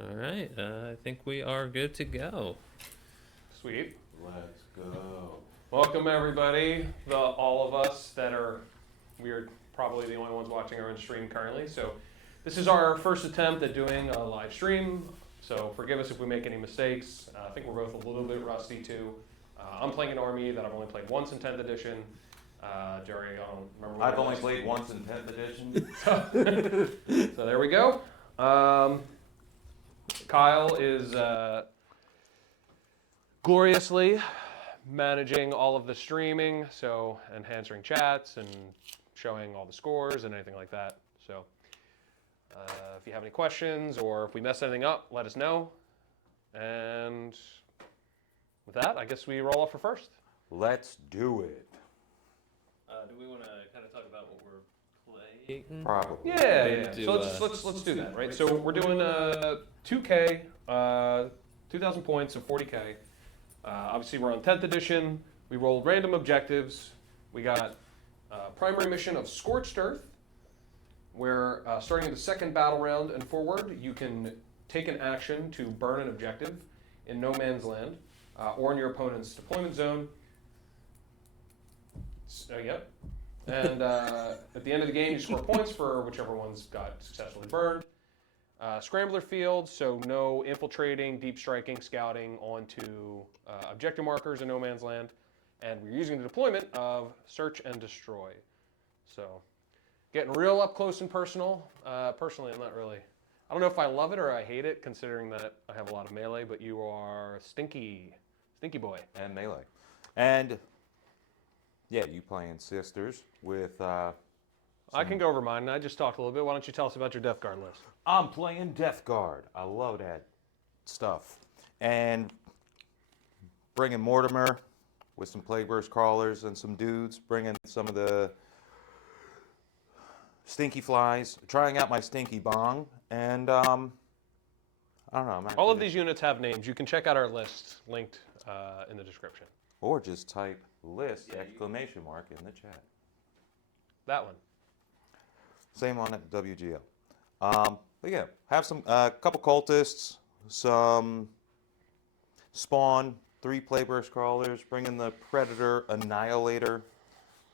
All right, I think we are good to go. Sweet. Let's go. Welcome everybody. All of us that are, we're probably the only ones watching our own stream currently. So this is our first attempt at doing a live stream. So forgive us if we make any mistakes. I think we're both a little bit rusty too. I'm playing an army that I've only played once in 10th edition. Gerry, I don't remember. I've only played once in 10th edition. So there we go. Kyle is gloriously managing all of the streaming, so and answering chats and showing all the scores and anything like that. So if you have any questions or if we mess anything up, let us know. And with that, I guess we roll off for first. Let's do it. Do we want to kind of talk about what we're playing? Probably. Yeah. Do, So let's do that, right? So we're doing 2K, 2,000 points of 40K. Obviously, we're on 10th edition. We rolled random objectives. We got primary mission of Scorched Earth, where starting in the second battle round and forward, you can take an action to burn an objective in no man's land or in your opponent's deployment zone. Yep. And at the end of the game, you score points for whichever one's got successfully burned. Scrambler field, so no infiltrating, deep striking, scouting onto objective markers in no man's land. And we're using the deployment of search and destroy. So getting real up close and personal. Personally, I'm not really, I don't know if I love it or I hate it, considering that I have a lot of melee, but you are stinky boy. And melee. And yeah, you playing sisters with. I can go over mine. I just talked a little bit. Why don't you tell us about your Death Guard list? I'm playing Death Guard. I love that stuff. And bringing Mortimer with some Plagueburst crawlers and some dudes. Bringing some of the stinky flies. Trying out my stinky bong. And I don't know. All of these units have names. You can check out our list linked in the description. Or just type list exclamation mark in the chat. That one. Same on at WGL. But yeah, have some couple cultists, some spawn, 3 Plagueburst crawlers, bringing the Predator Annihilator,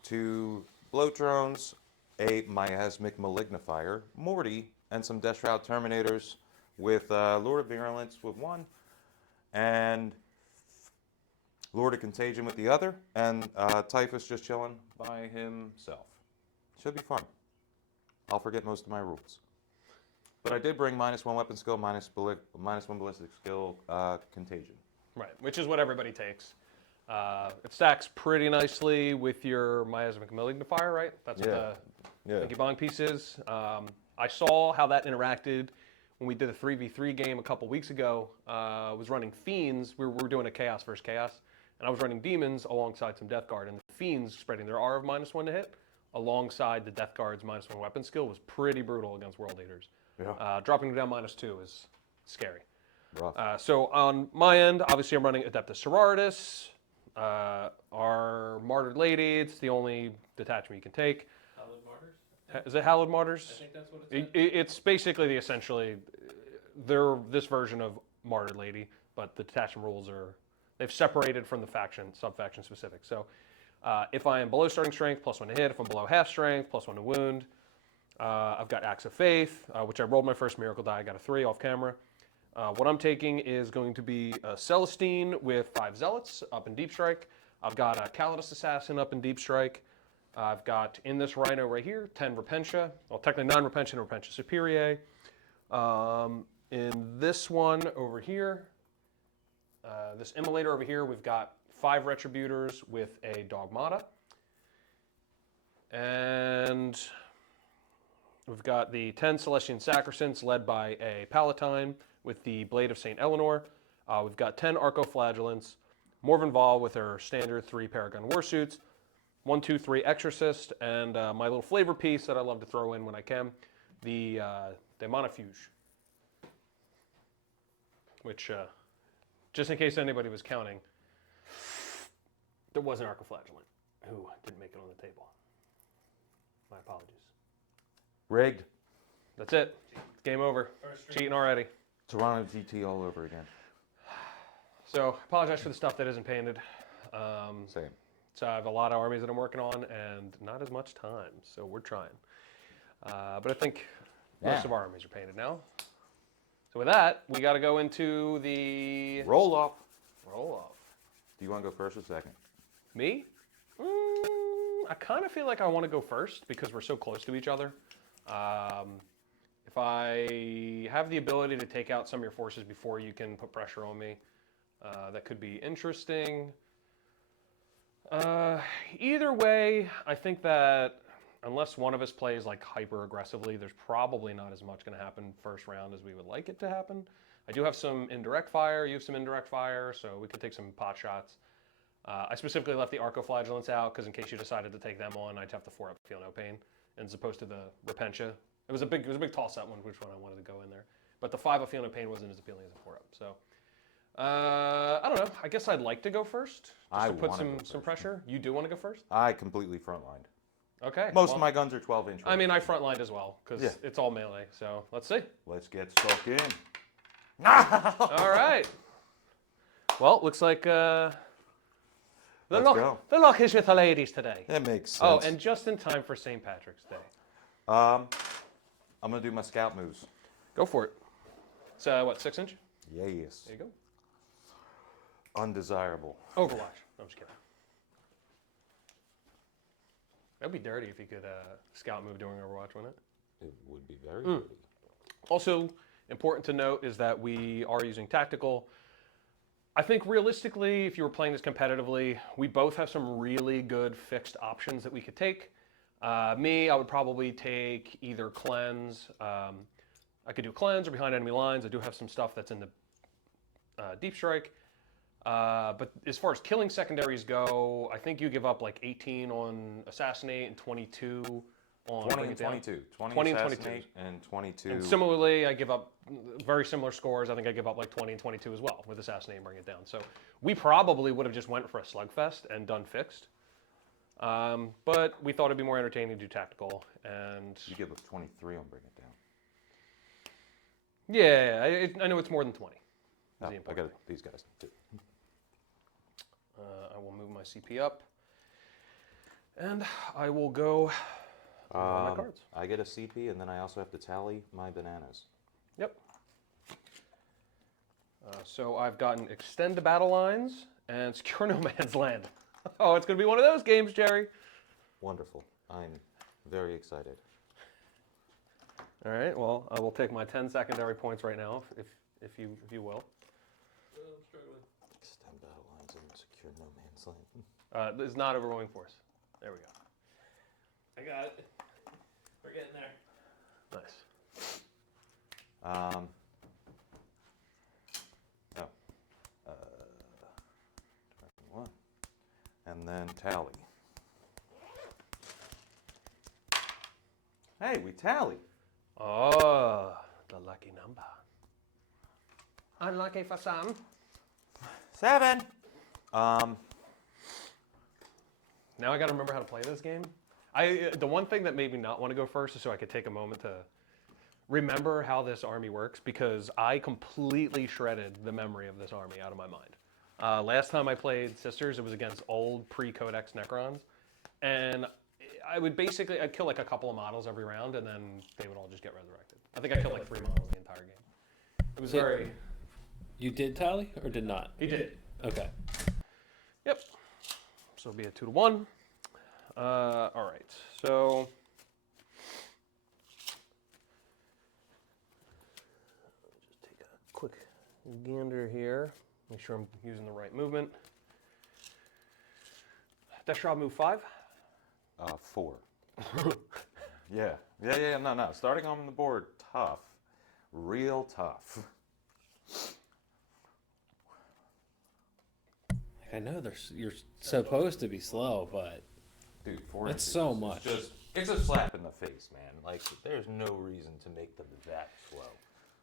2 bloat drones, a miasmic malignifier, Morty, and some Death Shroud Terminators with Lord of Virulence with 1, and Lord of Contagion with the other, and Typhus just chilling by himself. Should be fun. I'll forget most of my rules. But I did bring -1 weapon skill, -1 ballistic skill, Contagion. Right, which is what everybody takes. It stacks pretty nicely with your miasmic malignifier, right? That's what the Stinky Bong piece is. I saw how that interacted when we did a 3v3 game a couple weeks ago. I was running Fiends. We were doing a Chaos versus Chaos. And I was running Demons alongside some Death Guard. And the Fiends spreading their R of -1 to hit alongside the Death Guard's -1 weapon skill was pretty brutal against World Eaters. Yeah. Dropping them down -2 is scary. Rough. So on my end, obviously I'm running Adepta Sororitas. Our Martyred Lady, it's the only detachment you can take. Hallowed Martyrs? Is it Hallowed Martyrs? I think that's what it's It's basically they're this version of Martyred Lady, but the detachment rules they've separated from the sub-faction specific. So if I am below starting strength, +1 to hit. If I'm below half strength, +1 to wound. I've got Axe of Faith, which I rolled my first miracle die. I got a 3 off camera. What I'm taking is going to be a Celestine with 5 Zealots up in Deep Strike. I've got a Calidus Assassin up in Deep Strike. I've got, in this Rhino right here, 10 Repentia. Well, technically 9 Repentia and Repentia Superior. In this one over here, this Immolator over here, we've got 5 Retributors with a Dogmata. And we've got the 10 Celestian Sacrosants led by a Palatine with the Blade of St. Eleanor. We've got 10 Arco-Flagellants, Morven Val with her standard 3 Paragon Warsuits, 1, 2, 3 Exorcist, and my little flavor piece that I love to throw in when I can, the Monofuge. Which, just in case anybody was counting, there was an Arco-Flagellant who didn't make it on the table. My apologies. Rigged. That's it. Game over. Cheating already. Toronto GT all over again. So, apologize for the stuff that isn't painted. Same. So I have a lot of armies that I'm working on and not as much time, so we're trying. But I think most of our armies are painted now. So with that, we got to go into the Roll off. roll off. Do you want to go first or second? Me? I kind of feel like I want to go first because we're so close to each other. If I have the ability to take out some of your forces before you can put pressure on me, that could be interesting. Either way, I think that unless one of us plays like hyper aggressively, there's probably not as much going to happen first round as we would like it to happen. I do have some indirect fire, you have some indirect fire, so we could take some pot shots. I specifically left the Arcoflagellants out because in case you decided to take them on, I'd have to 4-up Feel No Pain, as opposed to the Repentia. It was a big toss-up one, which one I wanted to go in there. But the 5-up Feel No Pain wasn't as appealing as a 4-up. So I don't know. I guess I'd like to go first, just to put some pressure. You do want to go first? I completely frontlined. Okay. Most of my guns are 12-inch. I mean, I frontlined as well because it's all melee. So let's see. Let's get stuck in. All right. Well, looks like the luck is with the ladies today. That makes sense. Oh, and just in time for St. Patrick's Day. I'm gonna do my scout moves. Go for it. So what, 6-inch? Yes. There you go. Undesirable. Overwatch. I'm just kidding. That'd be dirty if you could scout move during Overwatch, wouldn't it? It would be very dirty. Also, important to note is that we are using tactical. I think realistically, if you were playing this competitively, we both have some really good fixed options that we could take. Me, I would probably take either Cleanse. I could do Cleanse or Behind Enemy Lines. I do have some stuff that's in the Deep Strike. But as far as killing secondaries go, I think you give up like 18 on Assassinate and 22 on 20 and 22. 20 and 22. And 22. And similarly, I give up very similar scores. I think I give up like 20 and 22 as well with Assassinate and Bring It Down. So we probably would have just went for a slugfest and done fixed. But we thought it'd be more entertaining to do tactical. And You give up 23 on Bring It Down. yeah, I know it's more than 20. Oh, I got these guys too. I will move my CP up. And I will go on my cards. I get a CP, and then I also have to tally my bananas. Yep. So I've gotten Extend the Battle Lines and Secure No Man's Land. Oh, it's going to be one of those games, Jerry. Wonderful. I'm very excited. All right, well, I will take my 10 secondary points right now, if you will. I'm struggling. Extend battle lines and secure no man's land. This is not overwhelming force. There we go. I got it. We're getting there. Nice. Oh. 21. And then tally. Hey, we tally. Oh, the lucky number. Unlucky for some. 7. Now I got to remember how to play this game. The one thing that made me not want to go first is so I could take a moment to remember how this army works, because I completely shredded the memory of this army out of my mind. Last time I played Sisters, it was against old pre-Codex Necrons, and I'd kill like a couple of models every round, and then they would all just get resurrected. I think I killed like 3 models the entire game. It was very... You did tally or did not? He did. Okay. Yep. So it'll be a 2-1. All right. So just take a quick gander here. Make sure I'm using the right movement. Death Shroud move 5. 4. Yeah. No. Starting on the board, tough. Real tough. I know you're supposed to be slow, but Dude, 4 that's inches so is much. It's a slap in the face, man. Like, there's no reason to make them that slow.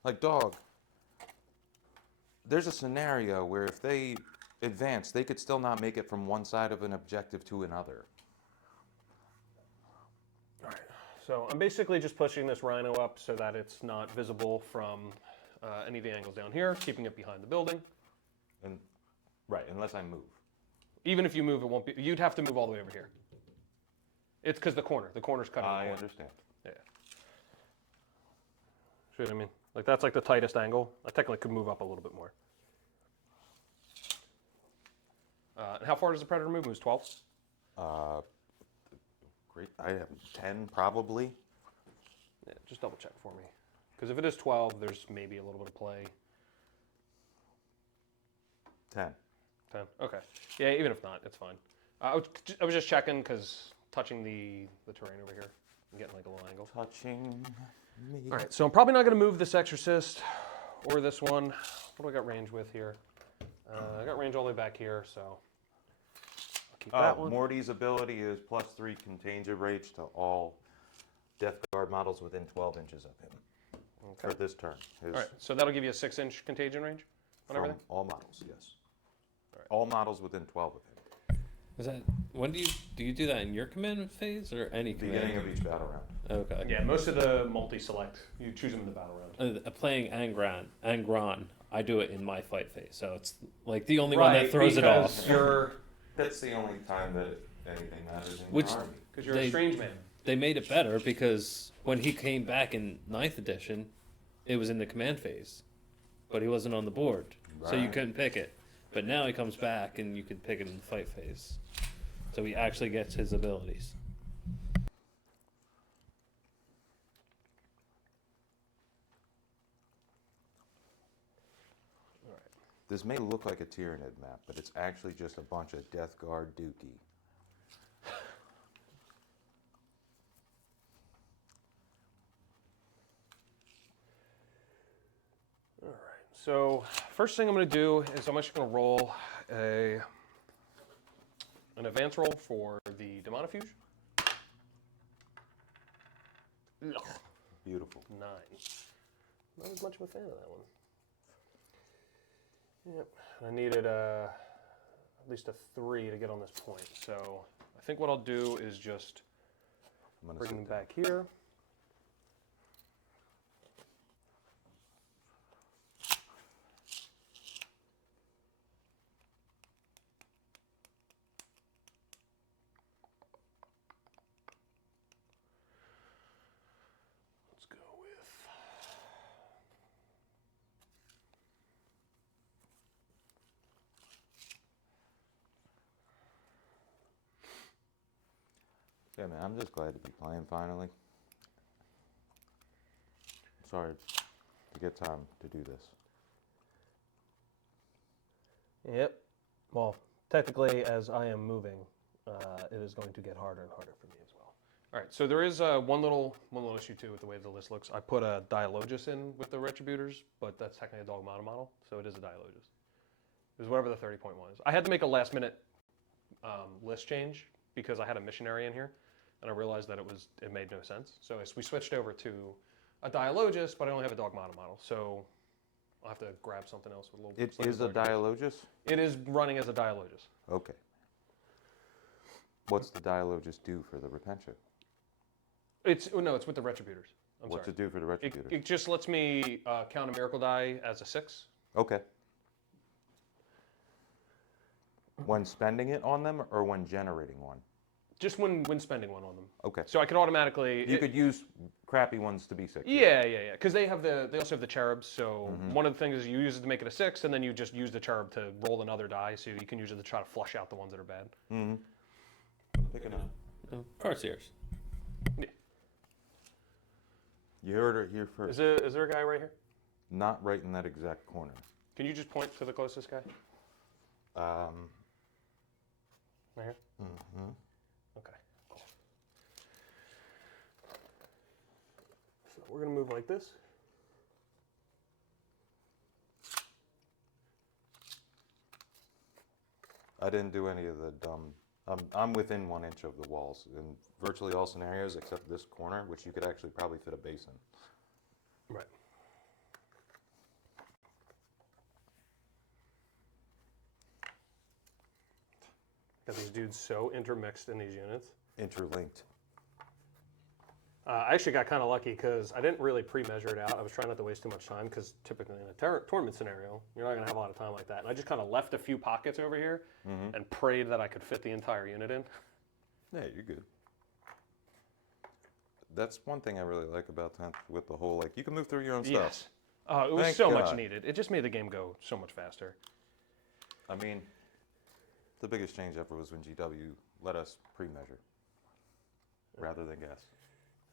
Like, dog, there's a scenario where if they advance, they could still not make it from one side of an objective to another. All right. So I'm basically just pushing this Rhino up so that it's not visible from any of the angles down here, keeping it behind the building. And right, unless I move. Even if you move, it won't be. You'd have to move all the way over here. It's because the corner's cutting the I corner. understand. Yeah. See what I mean? Like that's like the tightest angle. I technically could move up a little bit more. And how far does the Predator move? Moves 12? Great. I have 10 probably. Yeah, just double check for me. Because if it is 12, there's maybe a little bit of play. 10. 10. Okay. Yeah, even if not, it's fine. I was just checking because touching the terrain over here and getting like a little angle. Touching me. All right, so I'm probably not going to move this Exorcist or this one. What do I got range with here? I got range all the way back here, so I'll keep that one. Morty's ability is +3 contagion rage to all Death Guard models within 12 inches of him. Okay. For this turn. All right, so that'll give you a 6-inch contagion range on From everything? all models, yes. All right. All models within 12 of him. Is that when do you do that in your command phase or any command? Beginning of each battle round. Okay. Yeah, most of the multi-select, you choose them in the battle round. Playing Angron, I do it in my fight phase, so it's like the only one that throws it off. That's the only time that anything matters in Which- the army. Because you're a strange man. They made it better because when he came back in 9th edition, it was in the command phase, but he wasn't on the board, so you Right. couldn't pick it. But now he comes back and you can pick it in the fight phase, so he actually gets his abilities. This may look like a Tyranid map, but it's actually just a bunch of Death Guard dookie. All right, so first thing I'm going to do is I'm just going to roll an advance roll for the Demonofuge. Ugh, Beautiful. 9. Not as much of a fan of that one. Yep, I needed at least a 3 to get on this point. So I think what I'll do is just I'm gonna bring sit them down. back here. Let's go with Yeah, man, I'm just glad to be playing finally. Sorry to get time to do this. Yep. Well, technically, as I am moving, it is going to get harder and harder for me as well. All right. So there is one little issue too with the way the list looks. I put a Dialogus in with the Retributors, but that's technically a dog model, so it is a Dialogus. It was whatever the 30 point was. I had to make a last minute list change because I had a missionary in here, and I realized that it made no sense. So we switched over to a Dialogus, but I only have a dog model, so I'll have to grab something else with a little. It slightly is a larger. Dialogus? It is running as a Dialogus. Okay. What's the Dialogus do for the Repentia? It's with the Retributors. What's sorry. it do for the Retributors? It just lets me count a miracle die as a 6. Okay. When spending it on them or when generating one? Just when spending one on them. Okay. So I could automatically. You could use crappy ones to be 6. Yeah. Because they also have the cherubs. So one of the things is you use it to make it a 6, and then you just use the cherub to roll another die. So you can use it to try to flush out the ones that are bad. Mm-hmm. Picking up. Farseers. You heard it here first. Is there a guy right here? Not right in that exact corner. Can you just point to the closest guy? Right here. Mm-hmm. Okay. Cool. So we're gonna move like this. I didn't do any of the dumb. I'm within 1 inch of the walls in virtually all scenarios except this corner, which you could actually probably fit a base in. Right. Got these dudes so intermixed in these units. Interlinked. I actually got kind of lucky because I didn't really pre-measure it out. I was trying not to waste too much time because typically in a tournament scenario, you're not going to have a lot of time like that. And I just kind of left a few pockets over here and prayed that I could fit the entire unit in. Yeah, you're good. That's one thing I really like about 10th with the whole, like, you can move through your own stuff. Yes. It was Thank so much God. needed. It just made the game go so much faster. I mean, the biggest change ever was when GW let us pre-measure rather than guess.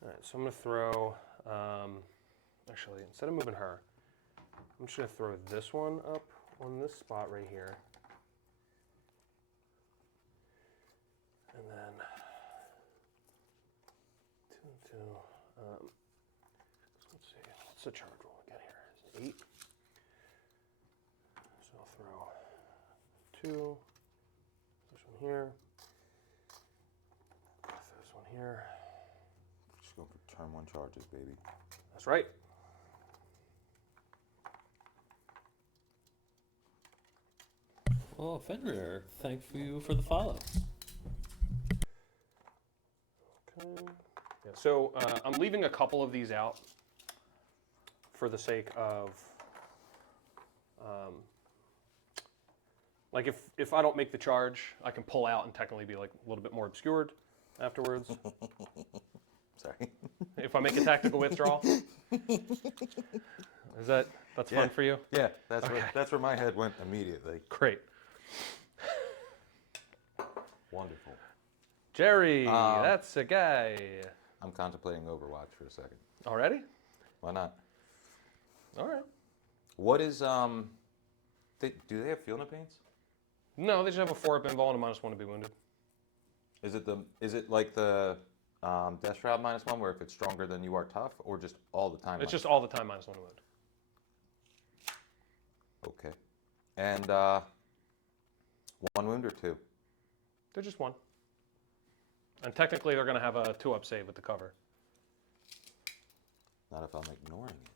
All right, so I'm going to throw, actually, instead of moving her, I'm just going to throw this one up on this spot right here. And then, let's see, what's the charge roll again here? It's 8. So I'll throw 2, this one here, this one here. Just going for turn 1 charges, baby. That's right. Well, Fenrir, thank you for the follow. Okay. Yeah, so I'm leaving a couple of these out for the sake of, like if I don't make the charge, I can pull out and technically be like a little bit more obscured afterwards. Sorry. If I make a tactical withdrawal, that's fun for you? Yeah, that's where my head went immediately. Great. Wonderful. Jerry, that's a guy. I'm contemplating Overwatch for a second. Already? Why not? All right. What is, do they have field no pains? No, they just have a 4-up invul and a -1 to be wounded. Is it like the Death Shroud -1 where if it's stronger than you are tough, or just all the time? It's just all the time -1 to wound. Okay. And 1 wound or 2? They're just 1. And technically they're going to have a 2-up save with the cover. Not if I'm ignoring it.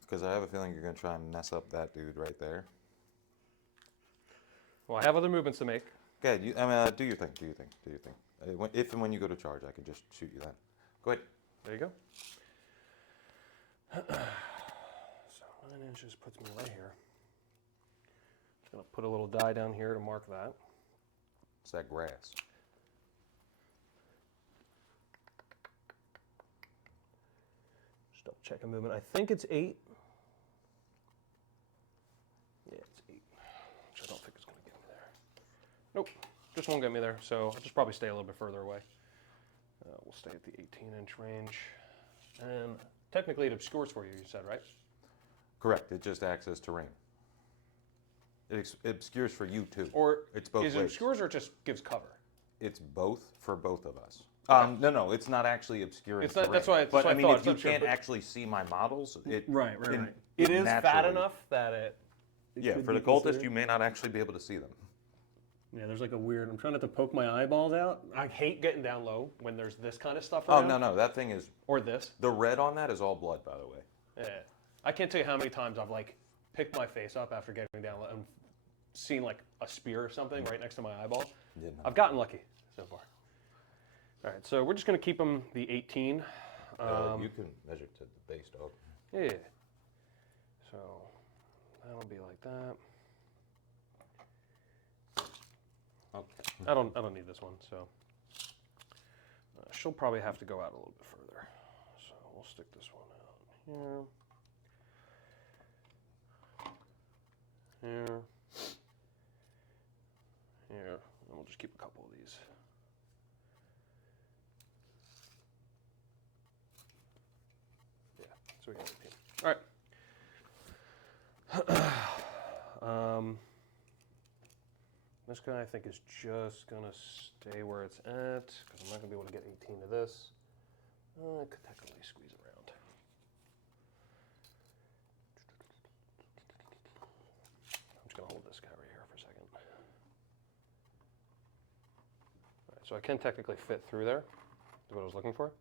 Because I have a feeling you're going to try and mess up that dude right there. Well, I have other movements to make. Okay, do your thing, do your thing, do your thing. If and when you go to charge, I can just shoot you then. Go ahead. There you go. So 9 inches puts me right here. Just going to put a little die down here to mark that. It's that grass. Just double check a movement. I think it's 8. Yeah, it's 8. Which I don't think is going to get me there. Nope, just won't get me there. So I'll just probably stay a little bit further away. We'll stay at the 18-inch range. And technically it obscures for you, you said, right? Correct. It just acts as terrain. It obscures for you too. Or it's both is it ways. obscures or it just gives cover? It's both for both of us. No, it's not actually obscuring. It's not- terrain. that's why- that's but why I I mean, thought if it's you not sure, can't but- actually see my models, it Right. in- It is fat naturally- enough that it Yeah, could for be the cultist, considered. you may not actually be able to see them. Yeah, there's like a weird, I'm trying not to poke my eyeballs out. I hate getting down low when there's this kind of stuff Oh around. no, that thing is Or this. the red on that is all blood, by the way. Yeah. I can't tell you how many times I've like picked my face up after getting down low and seen like a spear or something right next to my eyeball. Yeah, no. I've gotten lucky so far. All right, so we're just going to keep them the 18. You can measure to the base, dog. Yeah. So that'll be like that. Okay. I don't need this one, so she'll probably have to go out a little bit further. So we'll stick this one out here, here, here, and we'll just keep a couple of these. Yeah, so we got 18. All right. This guy I think is just gonna stay where it's at because I'm not gonna be able to get 18 to this. I could technically squeeze around. I'm just gonna hold this guy right here for a second. All right, so I can technically fit through there. That's what I was looking for.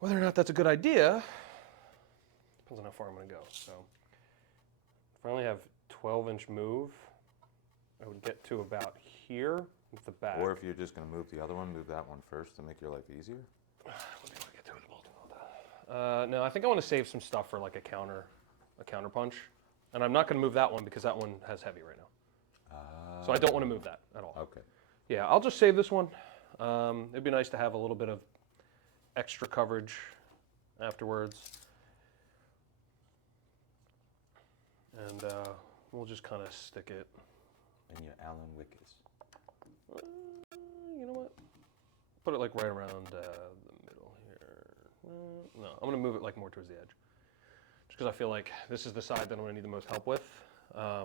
Whether or not that's a good idea depends on how far I'm gonna go. So if I only have 12-inch move, I would get to about here with the back. Or if you're just going to move the other one, move that one first to make your life easier. Let me get to it multi-melt. No, I think I want to save some stuff for like a counter punch. And I'm not going to move that one because that one has heavy right now. So I don't want to move that at all. Okay. Yeah, I'll just save this one. It'd be nice to have a little bit of extra coverage afterwards. And we'll just kind of stick it. And your Allen Wickes. You know what? Put it like right around the middle here. No, I'm going to move it like more towards the edge. Just because I feel like this is the side that I'm going to need the most help with. I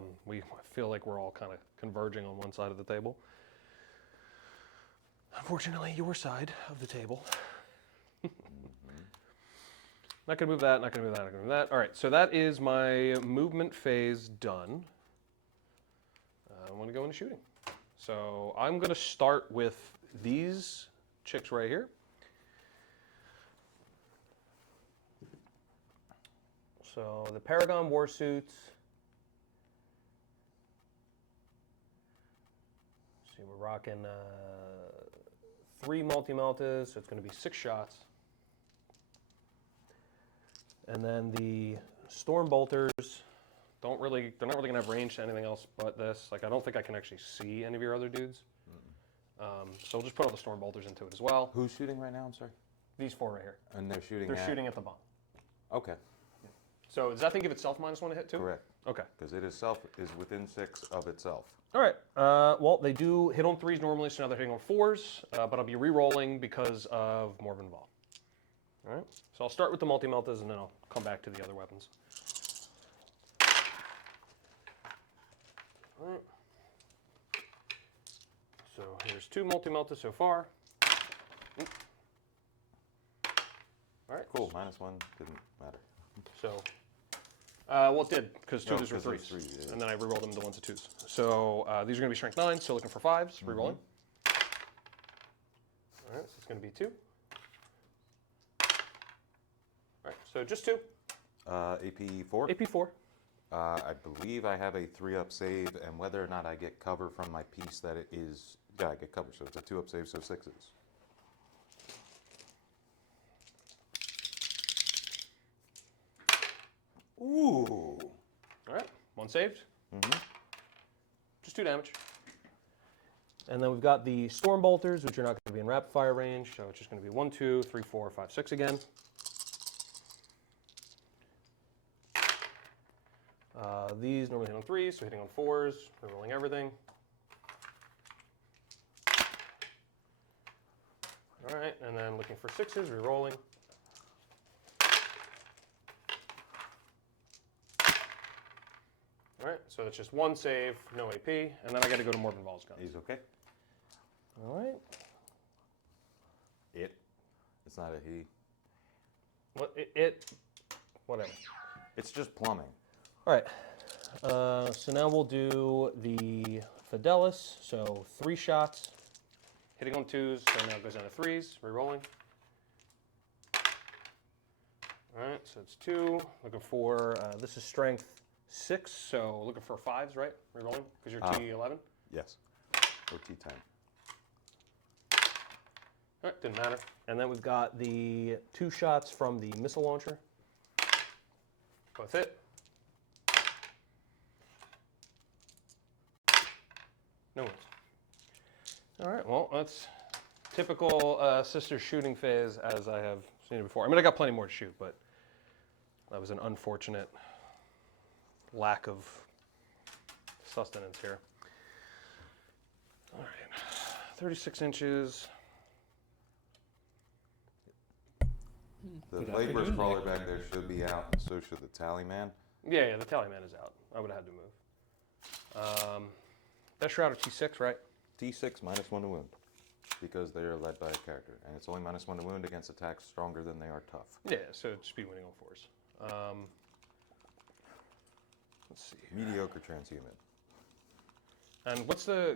feel like we're all kind of converging on one side of the table. Unfortunately, your side of the table. Not going to move that, not going to move that, not going to move that. All right, so that is my movement phase done. I want to go into shooting. So I'm going to start with these chicks right here. So the Paragon Warsuits. See, we're rocking 3 multi-meltas, so it's going to be 6 shots. And then the Storm Bolters they're not really going to have range to anything else but this. Like, I don't think I can actually see any of your other dudes. So we'll just put all the Storm Bolters into it as well. Who's shooting right now? I'm sorry. These 4 right here. And they're shooting. They're shooting at the bomb. Okay. So does that thing give itself -1 to hit too? Correct. Okay. Because it is within 6 of itself. All right. Well, they do hit on 3s normally, so now they're hitting on 4s. But I'll be re-rolling because of more involved. All right. So I'll start with the multi-meltas, and then I'll come back to the other weapons. All right. So here's 2 multi-meltas so far. All right. Cool. -1 didn't matter. So, well, it did, because 2 of these were 'cause 3s. it's 3, yeah. And then I re-rolled them to 1s and 2s. So these are going to be strength 9, so looking for 5s, re-rolling. All right, so it's going to be 2. All right, so just 2. AP4. AP4. I believe I have a 3-up save, and whether or not I get cover from my piece that it is, yeah, I get cover, so it's a 2-up save, so 6s. Ooh. All right, 1 saved. Just 2 damage. And then we've got the Storm Bolters, which are not going to be in rapid fire range, so it's just going to be 1, 2, 3, 4, 5, 6 again. These normally hit on 3s, so hitting on 4s, re-rolling everything. All right, and then looking for 6s, re-rolling. All right, so that's just 1 save, no AP, and then I got to go to Morbin Ball's guns. He's okay. All right. It. It's not a he. What whatever. It's just plumbing. All right. So now we'll do the Fidelis. So 3 shots, hitting on 2s, so now it goes down to 3s, re-rolling. All right, so it's 2. Looking for, this is strength 6, so looking for 5s, right? Re-rolling, because you're T11. Yes. Or T10. All right, didn't matter. And then we've got the 2 shots from the missile launcher. Both hit. No ones. All right, well, that's typical sister shooting phase as I have seen it before. I mean, I got plenty more to shoot, but that was an unfortunate lack of sustenance here. All right, 36 inches. The Good laborer's afternoon. crawler back there should be out, and so should the tally man. Yeah, the tally man is out. I would have had to move. That shroud of T6, right? T6 -1 to wound, because they are led by a character, and it's only -1 to wound against attacks stronger than they are tough. Yeah, so it'd just be winning on 4s. Let's see. Mediocre transhuman. And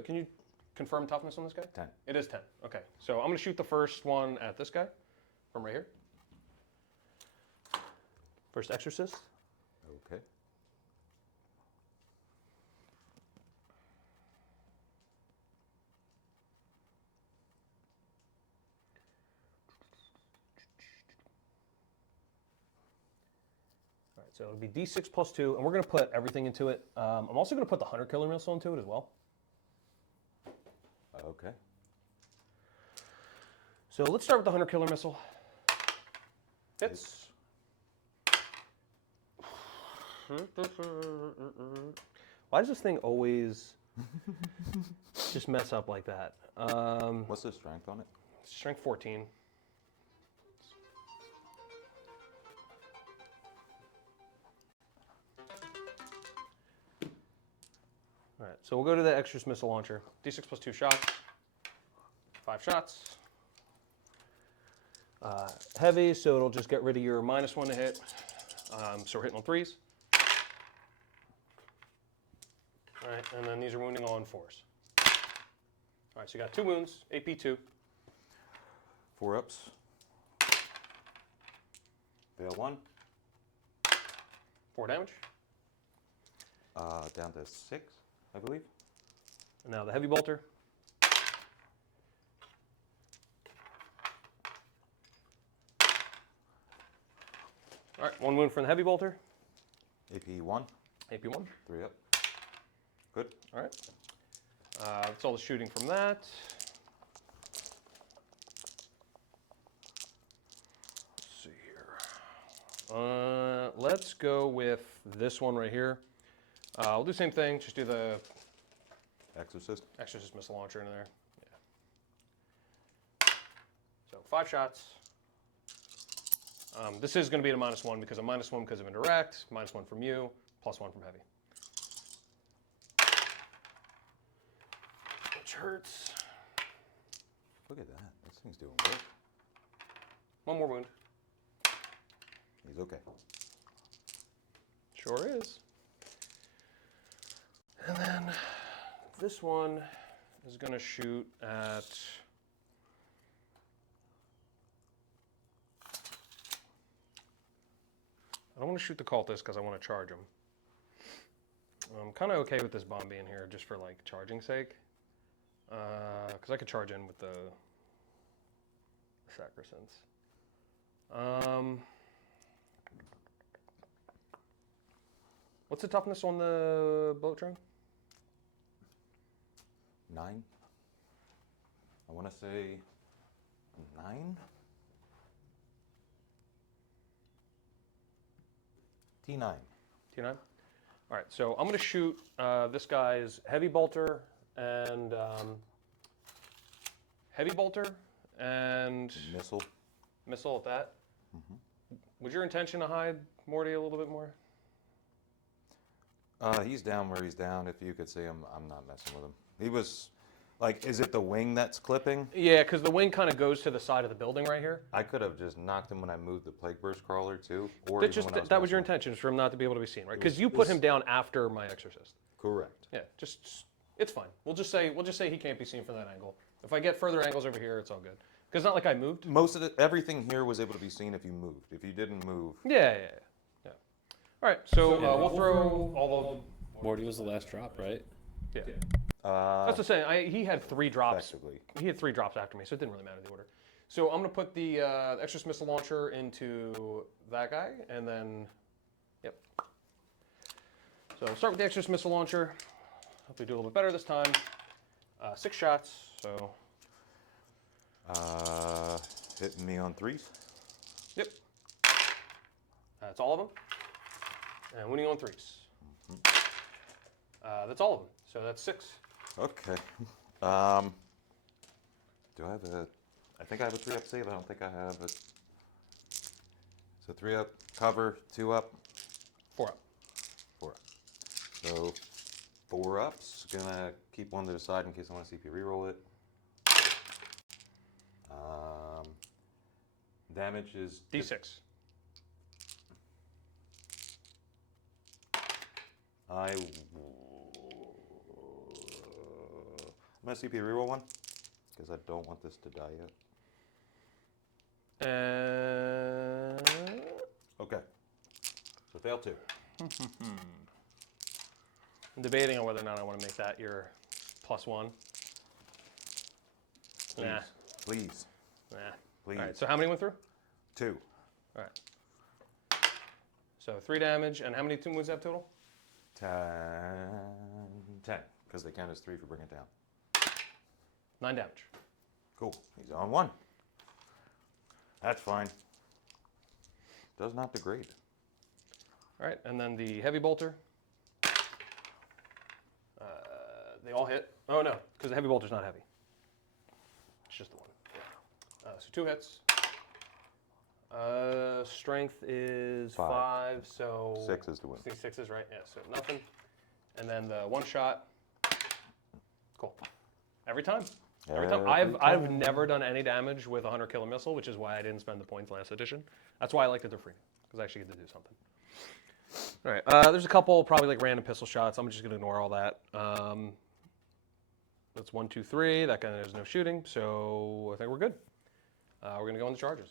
can you confirm toughness on this guy? 10. It is 10. Okay, so I'm going to shoot the first one at this guy from right here. First exorcist. Okay. So it'll be D6 plus 2, and we're going to put everything into it. I'm also going to put the Hunter Killer Missile into it as well. Okay. So let's start with the Hunter Killer Missile. Hits. Why does this thing always just mess up like that? What's the strength on it? Strength 14. All right, so we'll go to the Extras Missile Launcher. D6 plus 2 shots. 5 shots. Heavy, so it'll just get rid of your -1 to hit. So we're hitting on 3s. All right, and then these are wounding on 4s. All right, so you got 2 wounds, AP2. 4 ups. Fail 1. 4 damage. Down to 6, I believe. And now the Heavy Bolter. All right, 1 wound from the Heavy Bolter. AP 1. AP1. 3 up. Good. All right. That's all the shooting from that. Let's see here. Let's go with this one right here. We'll do the same thing. Just do the Exorcist. Exorcist Missile Launcher in there. Yeah. So 5 shots. This is going to be at a -1 because I'm -1 because of indirect, -1 from you, +1 from heavy. Which hurts. Look at that. This thing's doing work. 1 more wound. He's okay. Sure is. And then this one is going to shoot at... I don't want to shoot the cultist because I want to charge him. I'm kind of okay with this bomb being here just for like charging sake. Because I could charge in with the Sacrosanct. What's the toughness on the bullet train? 9. I want to say 9. T9. T9? All right, so I'm going to shoot this guy's Heavy Bolter and Heavy Bolter and Missile. at that. Was your intention to hide Morty a little bit more? He's down where he's down. If you could see him, I'm not messing with him. He was, like, is it the wing that's clipping? Yeah, because the wing kind of goes to the side of the building right here. I could have just knocked him when I moved the Plague Burst Crawler, too. Or That, even just, when I was that was your messing with intention, is for him not to be able to be seen, right? Because was- you it put was- him down after my Exorcist. him. Correct. Yeah, just it's fine. We'll just say he can't be seen from that angle. If I get further angles over here, it's all good. Because it's not like I moved. Most of everything here was able to be seen if you moved. If you didn't move, Yeah. All right, so we'll throw all Morty was the last drop, right? the. Yeah. That's the same. He had 3 drops. effectively. He had 3 drops after me, so it didn't really matter the order. So I'm going to put the Exorcist Missile Launcher into that guy, and then, yep. So we'll start with the Exorcist Missile Launcher. Hopefully do a little bit better this time. 6 shots, so. Hitting me on 3s. Yep. That's all of them. And winning on 3s. That's all of them. So that's 6. Okay. Do I have a? I think I have a 3-up save. I don't think I have it. So 3-up cover, 2-up, 4 up. 4-up. So 4 ups. Gonna keep one to the side in case I want to CP reroll it. Damage is D6. I'm gonna CP reroll one because I don't want this to die yet. And Okay. So fail 2. I'm debating on whether or not I want to make that your +1. Please. Nah. Please. Nah. Please. All right, so how many went through? 2. All right. So 3 damage, and how many two moves have total? 10. 10, because they count as 3 for bring it down. 9 damage. Cool. He's on 1. That's fine. Does not degrade. All right, and then the heavy bolter. They all hit. Oh no, because the heavy bolter's not heavy. It's just the one. So 2 hits. Strength is 5, so 6 is to win. I think 6 is right. Yeah, so nothing. And then the 1 shot. Cool. Every time. Every time. I've never done any damage with a 100 killer missile, which is why I didn't spend the points last edition. That's why I liked it to free, because I actually get to do something. All right. There's a couple probably like random pistol shots. I'm just gonna ignore all that. That's 1, 2, 3. That guy, there's no shooting, so I think we're good. We're gonna go into charges.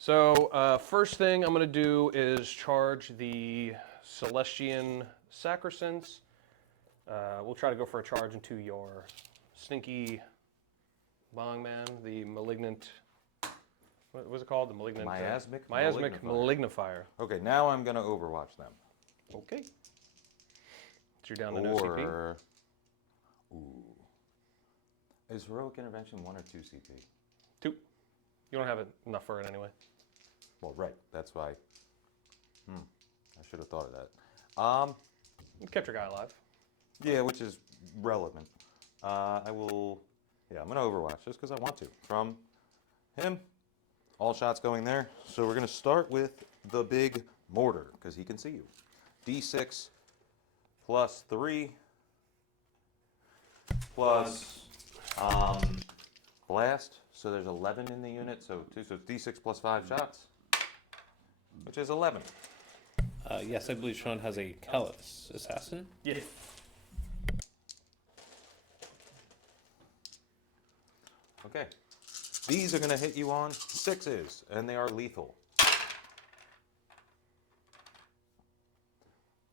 So first thing I'm gonna do is charge the Celestian Sacrosanct. We'll try to go for a charge into your stinky bong man, the malignant. What was it called? The malignant. Miasmic Malignifier. Okay, now I'm going to overwatch them. Okay. So you're down to no CP. Ooh. Is heroic intervention 1 or 2 CP? 2. You don't have enough for it anyway. Well, right. That's why. I should have thought of that. You kept your guy alive. Yeah, which is relevant. I will. Yeah, I'm going to overwatch just because I want to. From him. All shots going there. So we're going to start with the big mortar because he can see you. D6 plus 3 plus blast. So there's 11 in the unit. So it's D6 plus 5 shots, which is 11. Yes, I believe Shawn has a Callous Assassin. Yeah. Okay. These are going to hit you on 6s, and they are lethal.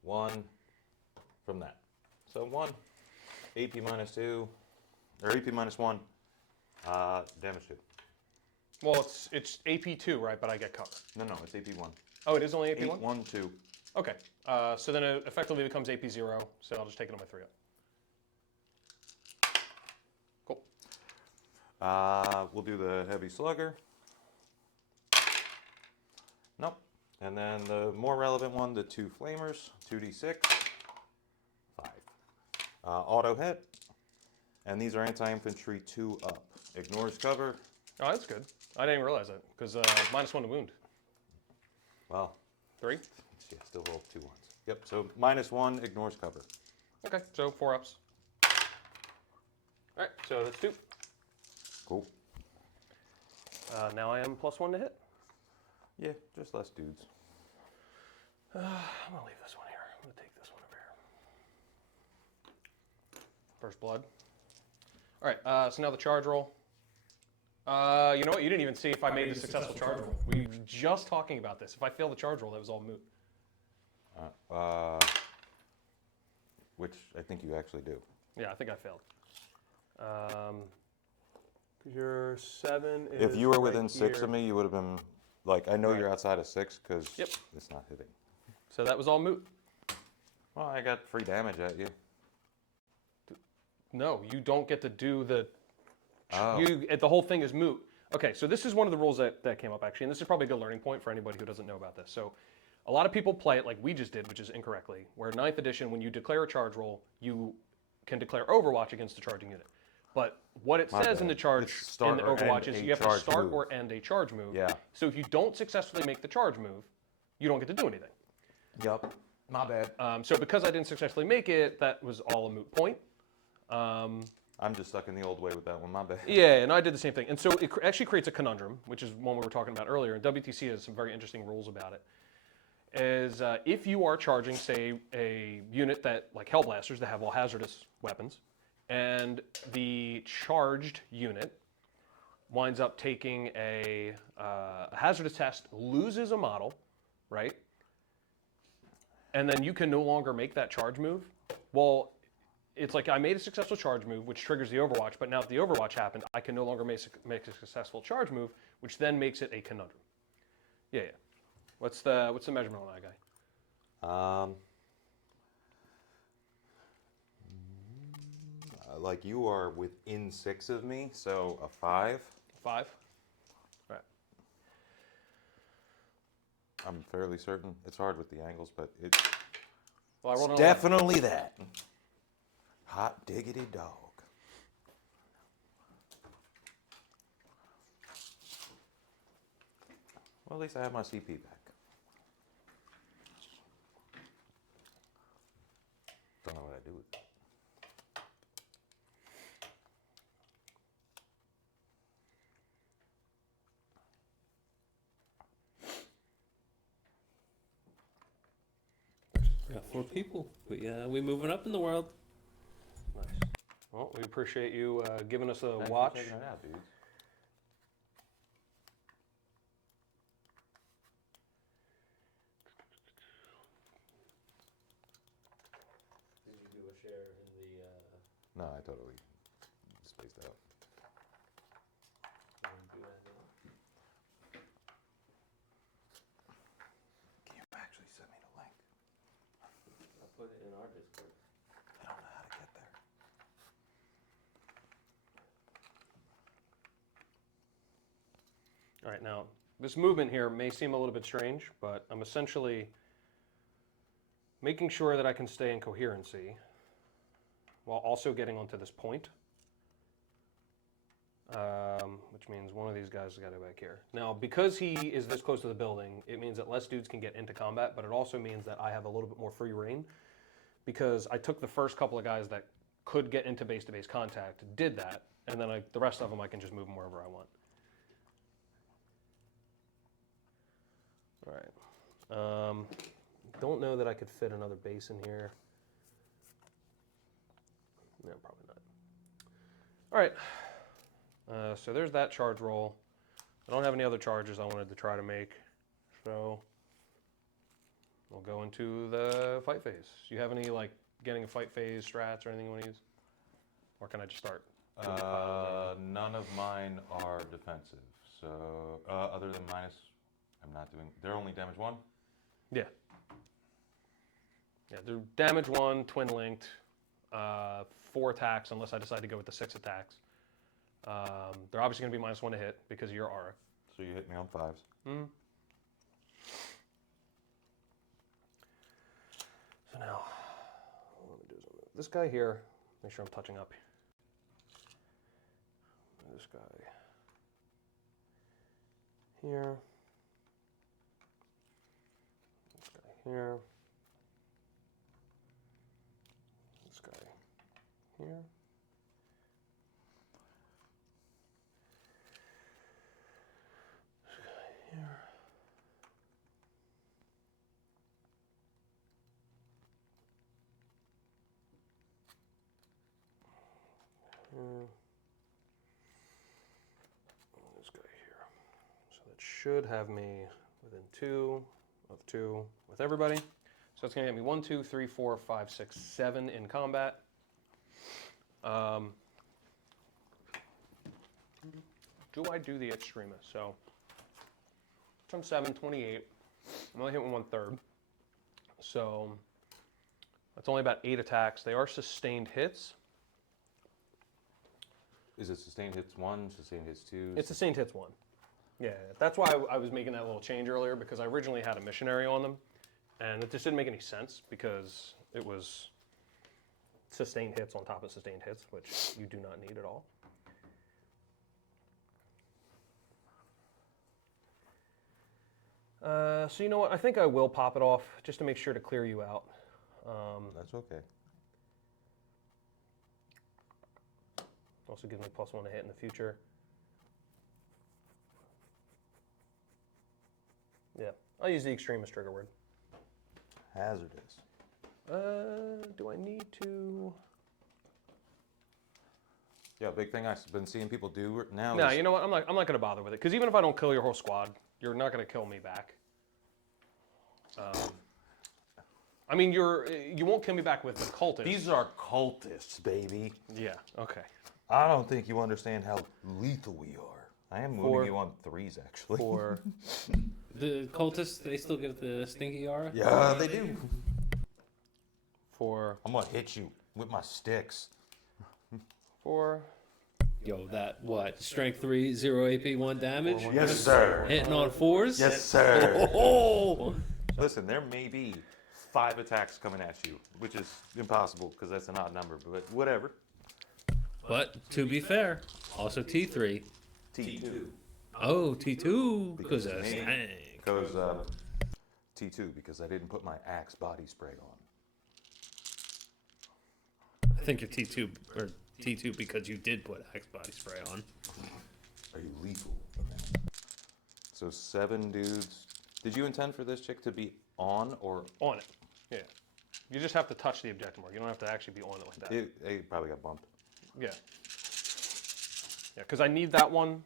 1 from that. So 1, AP minus 2, or AP minus 1, damage 2. Well, it's AP2, right? But I get cover. No, it's AP 1. Oh, it is only AP1? 1, 2. Okay. So then it effectively becomes AP0, so I'll just take it on my 3 up. Cool. We'll do the heavy slugger. Nope. And then the more relevant one, the 2 flamers, 2d6, 5. Auto hit. And these are anti-infantry 2 up. Ignores cover. Oh, that's good. I didn't even realize that, because -1 to wound. Well, 3? yeah, still roll 2 ones. Yep, so -1, ignores cover. Okay, so 4 ups. All right, so that's 2. Cool. Now I am +1 to hit. Yeah, just less dudes. I'm going to leave this one here. I'm going to take this one over here. First blood. All right, so now the charge roll. You know what? You didn't even see if I made a successful charge roll. We were just talking about this. If I failed the charge roll, that was all moot. Which I think you actually do. Yeah, I think I failed. Your 7 is If you were right within 6 here. of me, you would have been, like, I know Right. you're outside of 6 because Yep. it's not hitting. So that was all moot. Well, I got free damage at you. No, you don't get to do the. Oh. The whole thing is moot. Okay, so this is one of the rules that came up actually, and this is probably a good learning point for anybody who doesn't know about this. So, a lot of people play it like we just did, which is incorrectly. Where 9th edition, when you declare a charge roll, you can declare Overwatch against the charging unit. But what it My says in bad. the charge It's start in the or Overwatch end is a you have to charge start move. or end a charge move. Yeah. So if you don't successfully make the charge move, you don't get to do anything. Yup. My bad. So because I didn't successfully make it, that was all a moot point. I'm just stuck in the old way with that one. My bad. Yeah, and I did the same thing. And so it actually creates a conundrum, which is one we were talking about earlier. And WTC has some very interesting rules about it. Is if you are charging, say, a unit that, like Hellblasters, that have all hazardous weapons, and the charged unit winds up taking a hazardous test, loses a model, right? And then you can no longer make that charge move. Well, it's like I made a successful charge move, which triggers the Overwatch, but now that the Overwatch happened, I can no longer make a successful charge move, which then makes it a conundrum. Yeah. What's the measurement on that guy? Like you are within 6 of me, so a 5. 5. Right. I'm fairly certain. It's hard with the angles, but it's Well, I rolled an 11. definitely that. Hot diggity dog. Well, at least I have my CP back. Don't know what I do with it. Got 4 people. We moving up in the world. Nice. Well, we appreciate you giving us a Thanks for watch. checking it out, dudes. Did you do a share in the? No, I totally spaced out. Do that now? Can you actually send me the link? I put it in our Discord. I don't know how to get there. All right, now, this movement here may seem a little bit strange, but I'm essentially making sure that I can stay in coherency while also getting onto this point, which means one of these guys has got to go back here. Now, because he is this close to the building, it means that less dudes can get into combat, but it also means that I have a little bit more free reign because I took the first couple of guys that could get into base-to-base contact, did that, and then the rest of them I can just move them wherever I want. All right. Don't know that I could fit another base in here. No, probably not. All right. So there's that charge roll. I don't have any other charges I wanted to try to make. So we'll go into the fight phase. Do you have any, like, getting a fight phase strats or anything you want to use? Or can I just start? None of mine are defensive. So, other than minus, I'm not doing. They're only damage 1? Yeah. Yeah, they're damage 1, twin linked, 4 attacks unless I decide to go with the 6 attacks. They're obviously going to be -1 to hit because of your aura. So you hit me on 5s. Mm. So now, what let me do is I'll move this guy here. Make sure I'm touching up. This guy here. This guy here. This guy here. This guy here. Here. This guy here. So that should have me within 2 of 2 with everybody. So it's going to get me 1, 2, 3, 4, 5, 6, 7 in combat. Do I do the extremist? So from 7, 28. I'm only hitting 1/3. So that's only about 8 attacks. They are sustained hits. Is it sustained hits 1, sustained hits 2? It's sustained hits 1. Yeah, that's why I was making that little change earlier, because I originally had a missionary on them, and it just didn't make any sense because it was sustained hits on top of sustained hits, which you do not need at all. So you know what? I think I will pop it off just to make sure to clear you out. That's okay. Also gives me +1 to hit in the future. Yeah, I'll use the extremist trigger word. Hazardous. Do I need to? Yeah, big thing I've been seeing people do now No, is you know what? I'm not going to bother with it because even if I don't kill your whole squad, you're not going to kill me back. I mean, you won't kill me back with the cultists. these are cultists, baby. Yeah. Okay. I don't think you understand how lethal we are. I am moving 4, you on 3s, actually. 4, The cultists, they still get the stinky aura? Yeah, they do. For I'm gonna hit you with my sticks. Yo, that what? Strength 3, 0 AP, 1 damage? Yes, sir. Hitting on 4s? Yes, sir. Oh! Listen, there may be 5 attacks coming at you, which is impossible because that's an odd number, but whatever. But to be fair, also T3. T2. Oh, T2 because Because of it's me. stank. Because T2 because I didn't put my Axe body spray on. I think you're T2 or T2 because you did put Axe body spray on. Are you lethal? So 7 dudes. Did you intend for this chick to be on or on it. Yeah. You just have to touch the objective mark. You don't have to actually be on it like that. it probably got bumped? Yeah. Yeah, because I need that one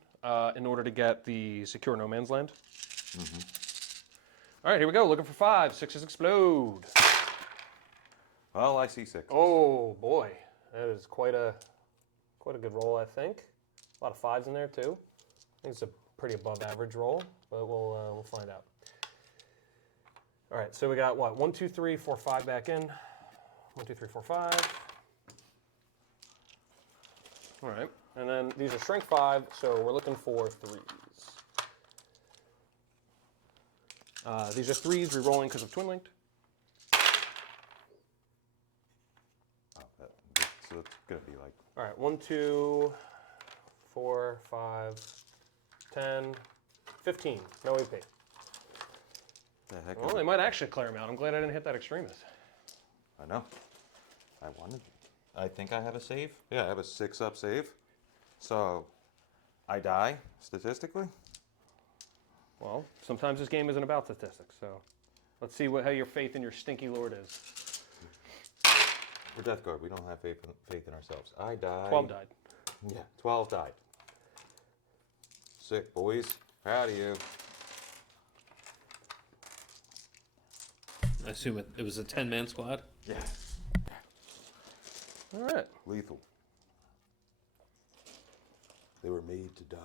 in order to get the secure no man's land. All right, here we go. Looking for 5. 6s explode. Well, I see 6. Oh boy, that is quite a good roll, I think. A lot of 5s in there too. I think it's a pretty above average roll, but we'll find out. All right, so we got what? 1, 2, 3, 4, 5 back in. 1, 2, 3, 4, 5. All right, and then these are strength 5, so we're looking for 3s. These are 3s re-rolling because of twin linked. Oh, so it's gonna be like All right, 1, 2, 4, 5, 10, 15. No AP. the heck. Well, they might actually clear him out. I'm glad I didn't hit that extremist. I know. I wanted. I think I have a save. Yeah, I have a 6-up save. So I die statistically. Well, sometimes this game isn't about statistics, so let's see how your faith in your stinky lord is. We're Death Guard. We don't have faith in ourselves. I died. 12 died. Yeah, 12 died. Sick, boys. Proud of you. I assume it was a 10-man squad. Yeah. All right. Lethal. They were made to die.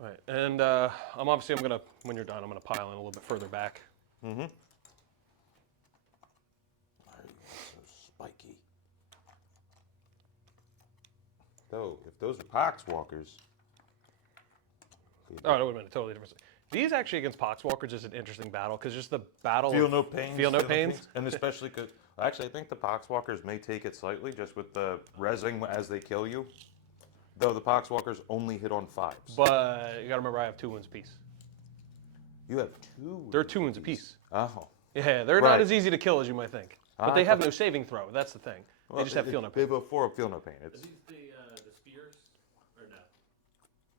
All right, and I'm gonna, when you're done, I'm gonna pile in a little bit further back. Mm-hmm. Why are you so spiky? Though, if those are poxwalkers. Oh, that would have been a totally different. These actually against poxwalkers is an interesting battle because just the battle. Feel of no pains. Feel no pains. And especially because, actually, I think the poxwalkers may take it slightly just with the rezzing as they kill you. Though the poxwalkers only hit on 5s. But you gotta remember, I have 2 wounds apiece. You have 2. They're 2 wounds apiece. Oh. Yeah, they're Right. not as easy to kill as you might think. But they have no saving throw. That's the thing. They just have feel no They pain. have a 4 feel no pain. It's, Are these the spears or no?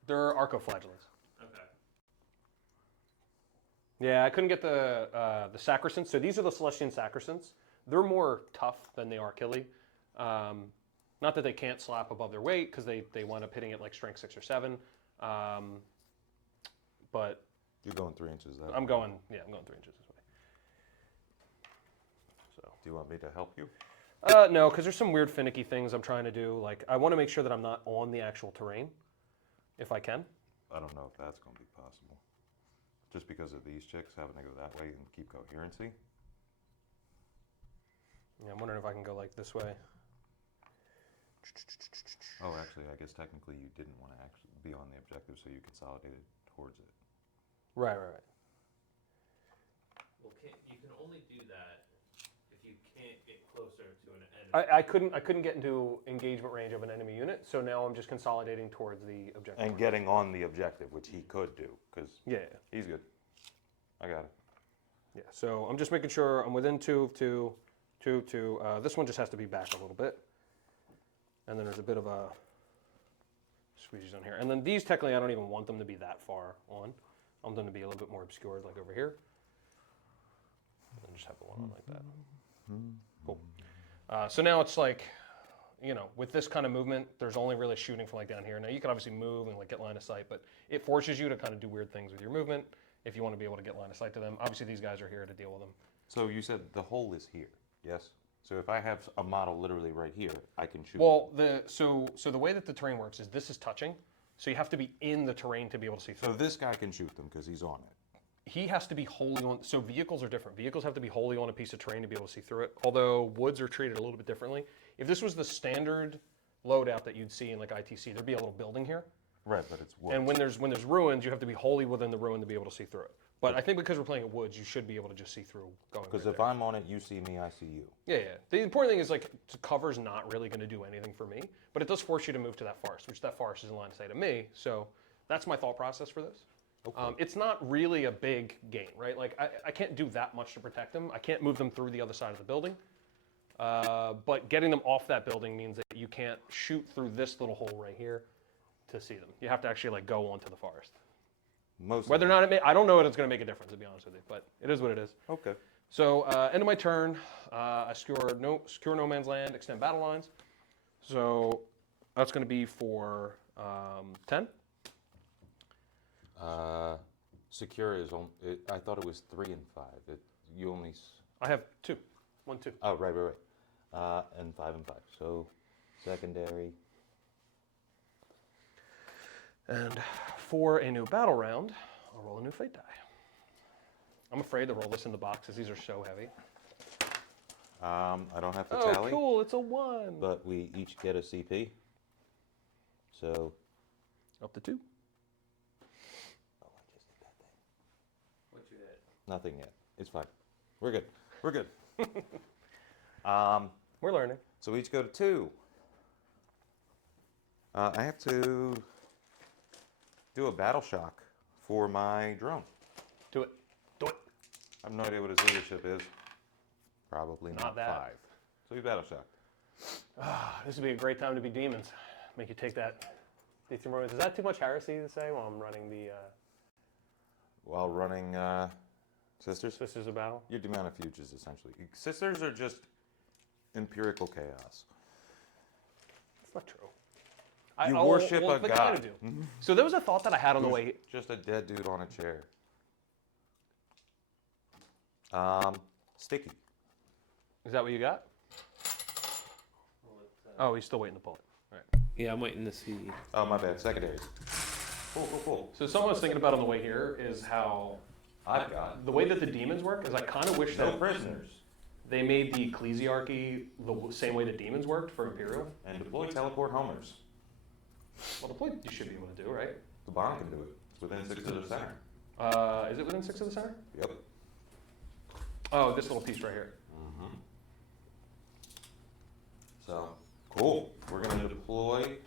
They're arcoflagellants. Okay. Yeah, I couldn't get the sacrosanct. So these are the Celestian sacrosants. They're more tough than they are killy. Not that they can't slap above their weight because they wind up hitting it like strength 6 or 7. But you're going 3 inches that I'm way. going 3 inches this way. So Do you want me to help you? no, because there's some weird finicky things I'm trying to do. Like I want to make sure that I'm not on the actual terrain, if I can. I don't know if that's going to be possible. Just because of these chicks having to go that way and keep coherency. Yeah, I'm wondering if I can go like this way. Oh, actually, I guess technically you didn't want to actually be on the objective, so you consolidated towards it. Right. Well, you can only do that if you can't get closer to an enemy. I couldn't get into engagement range of an enemy unit, so now I'm just consolidating towards the objective. And getting on the objective, which he could do, because Yeah. he's good. I got it. Yeah, so I'm just making sure I'm within 2 of 2, 2 of 2. This one just has to be back a little bit. And then there's a bit of a squeeze on here. And then these, technically, I don't even want them to be that far on. I want them to be a little bit more obscured, like over here. And then just have the one on like that. Cool. So now it's like, with this kind of movement, there's only really shooting from like down here. Now you can obviously move and like get line of sight, but it forces you to kind of do weird things with your movement if you want to be able to get line of sight to them. Obviously, these guys are here to deal with them. So you said the hole is here, yes? So if I have a model literally right here, I can shoot. Well, so the way that the terrain works is this is touching. So you have to be in the terrain to be able to see through. So this guy can shoot them because he's on it. He has to be wholly on. So vehicles are different. Vehicles have to be wholly on a piece of terrain to be able to see through it. Although woods are treated a little bit differently. If this was the standard loadout that you'd see in like ITC, there'd be a little building here. Right, but it's wood. And when there's ruins, you have to be wholly within the ruin to be able to see through it. But I think because we're playing at woods, you should be able to just see through going. Because right if there. I'm on it, you see me, I see you. Yeah. The important thing is like cover's not really going to do anything for me, but it does force you to move to that forest, which that forest is in line of sight of me. So that's my thought process for this. Okay. It's not really a big gain, right? Like I can't do that much to protect them. I can't move them through the other side of the building. But getting them off that building means that you can't shoot through this little hole right here to see them. You have to actually like go onto the forest. Whether or not I don't know that it's going to make a difference, to be honest with you, but it is what it is. Okay. So end of my turn, I secure no man's land, extend battle lines. So that's going to be for 10. Secure is on. I thought it was 3 and 5. You only. I have 2. 1, 2. Oh, right. And 5 and 5. So secondary. And for a new battle round, I'll roll a new fate die. I'm afraid to roll this in the boxes. These are so heavy. I don't have to Oh, tally. cool. It's a 1. But we each get a CP. So. Up to 2. Oh, I just did that thing. What you hit? Nothing yet. It's fine. We're good. We're good. We're learning. So we each go to 2. I have to do a battle shock for my drone. Do it. Do it. I have no idea what his leadership is. Probably not that. 5. So he's battle shocked. This would be a great time to be demons. Make you take that. Is that too much heresy to say while I'm running the While running Sisters? Sisters of Battle? Your amount of futures, essentially. Sisters are just empirical chaos. That's not true. You worship a they god. kinda do. So there was a thought that I had on the way. Just a dead dude on a chair. Sticky. Is that what you got? Well, it's, Oh, he's still waiting to pull it. Yeah, I'm waiting to see. Oh, my bad. Secondary. Cool. So something I was thinking about on the way here is how I've got the way that the demons work is I kind of wish no that prisoners. they made the ecclesiarchy the same way the demons worked for Imperial. And deploy teleport homers. Well, the point you should be able to do, right? The bomb can do it. It's within 6 of the center. Is it within 6 of the center? Yep. Oh, this little piece right here. So, cool. We're going to deploy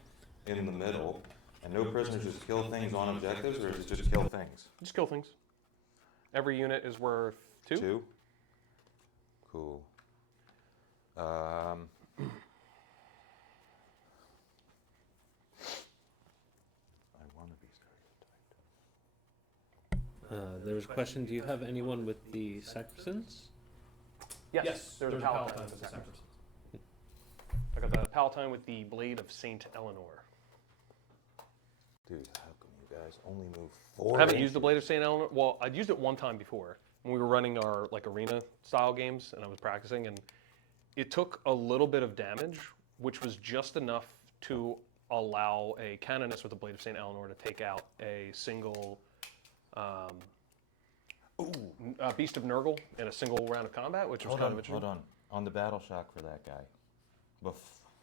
in the middle. And no prisoners just kill things on objectives, or is it just kill things? Just kill things. Every unit is worth 2. 2? Cool. I want to be started. There was a question. Do you have anyone with the Sacristans? Yes, there's a Palatine with the Sacristans. I got the Palatine with the Blade of Saint Eleanor. Dude, how come you guys only move 4 I haven't used the Blade of Saint Eleanor. Well, I'd used it one time before when we were running our like arena style games, and I was practicing, and it took a little bit of damage, which was just enough to allow a Canonist with the Blade of Saint Eleanor to take out a single Beast of Nurgle in a single round of combat, which was kind of interesting. Hold on. On the battle shock for that guy,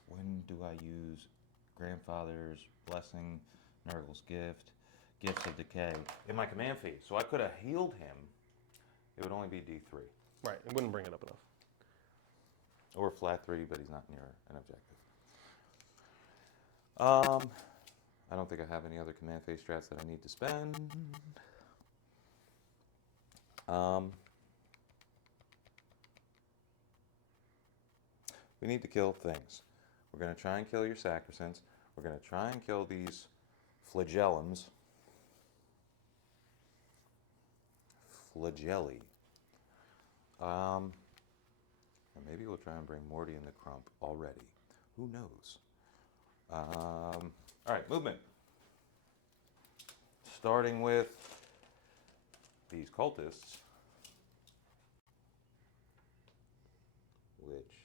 when do I use Grandfather's Blessing, Nurgle's Gift, Gifts of Decay in my command phase? So I could have healed him. It would only be D3. Right, it wouldn't bring it up enough. Or flat 3, but he's not near an objective. I don't think I have any other command phase strats that I need to spend. We need to kill things. We're going to try and kill your Sacristans. We're going to try and kill these flagellums. Flagelli. And maybe we'll try and bring Morty and the Crump already. Who knows? All right, movement. Starting with these cultists, which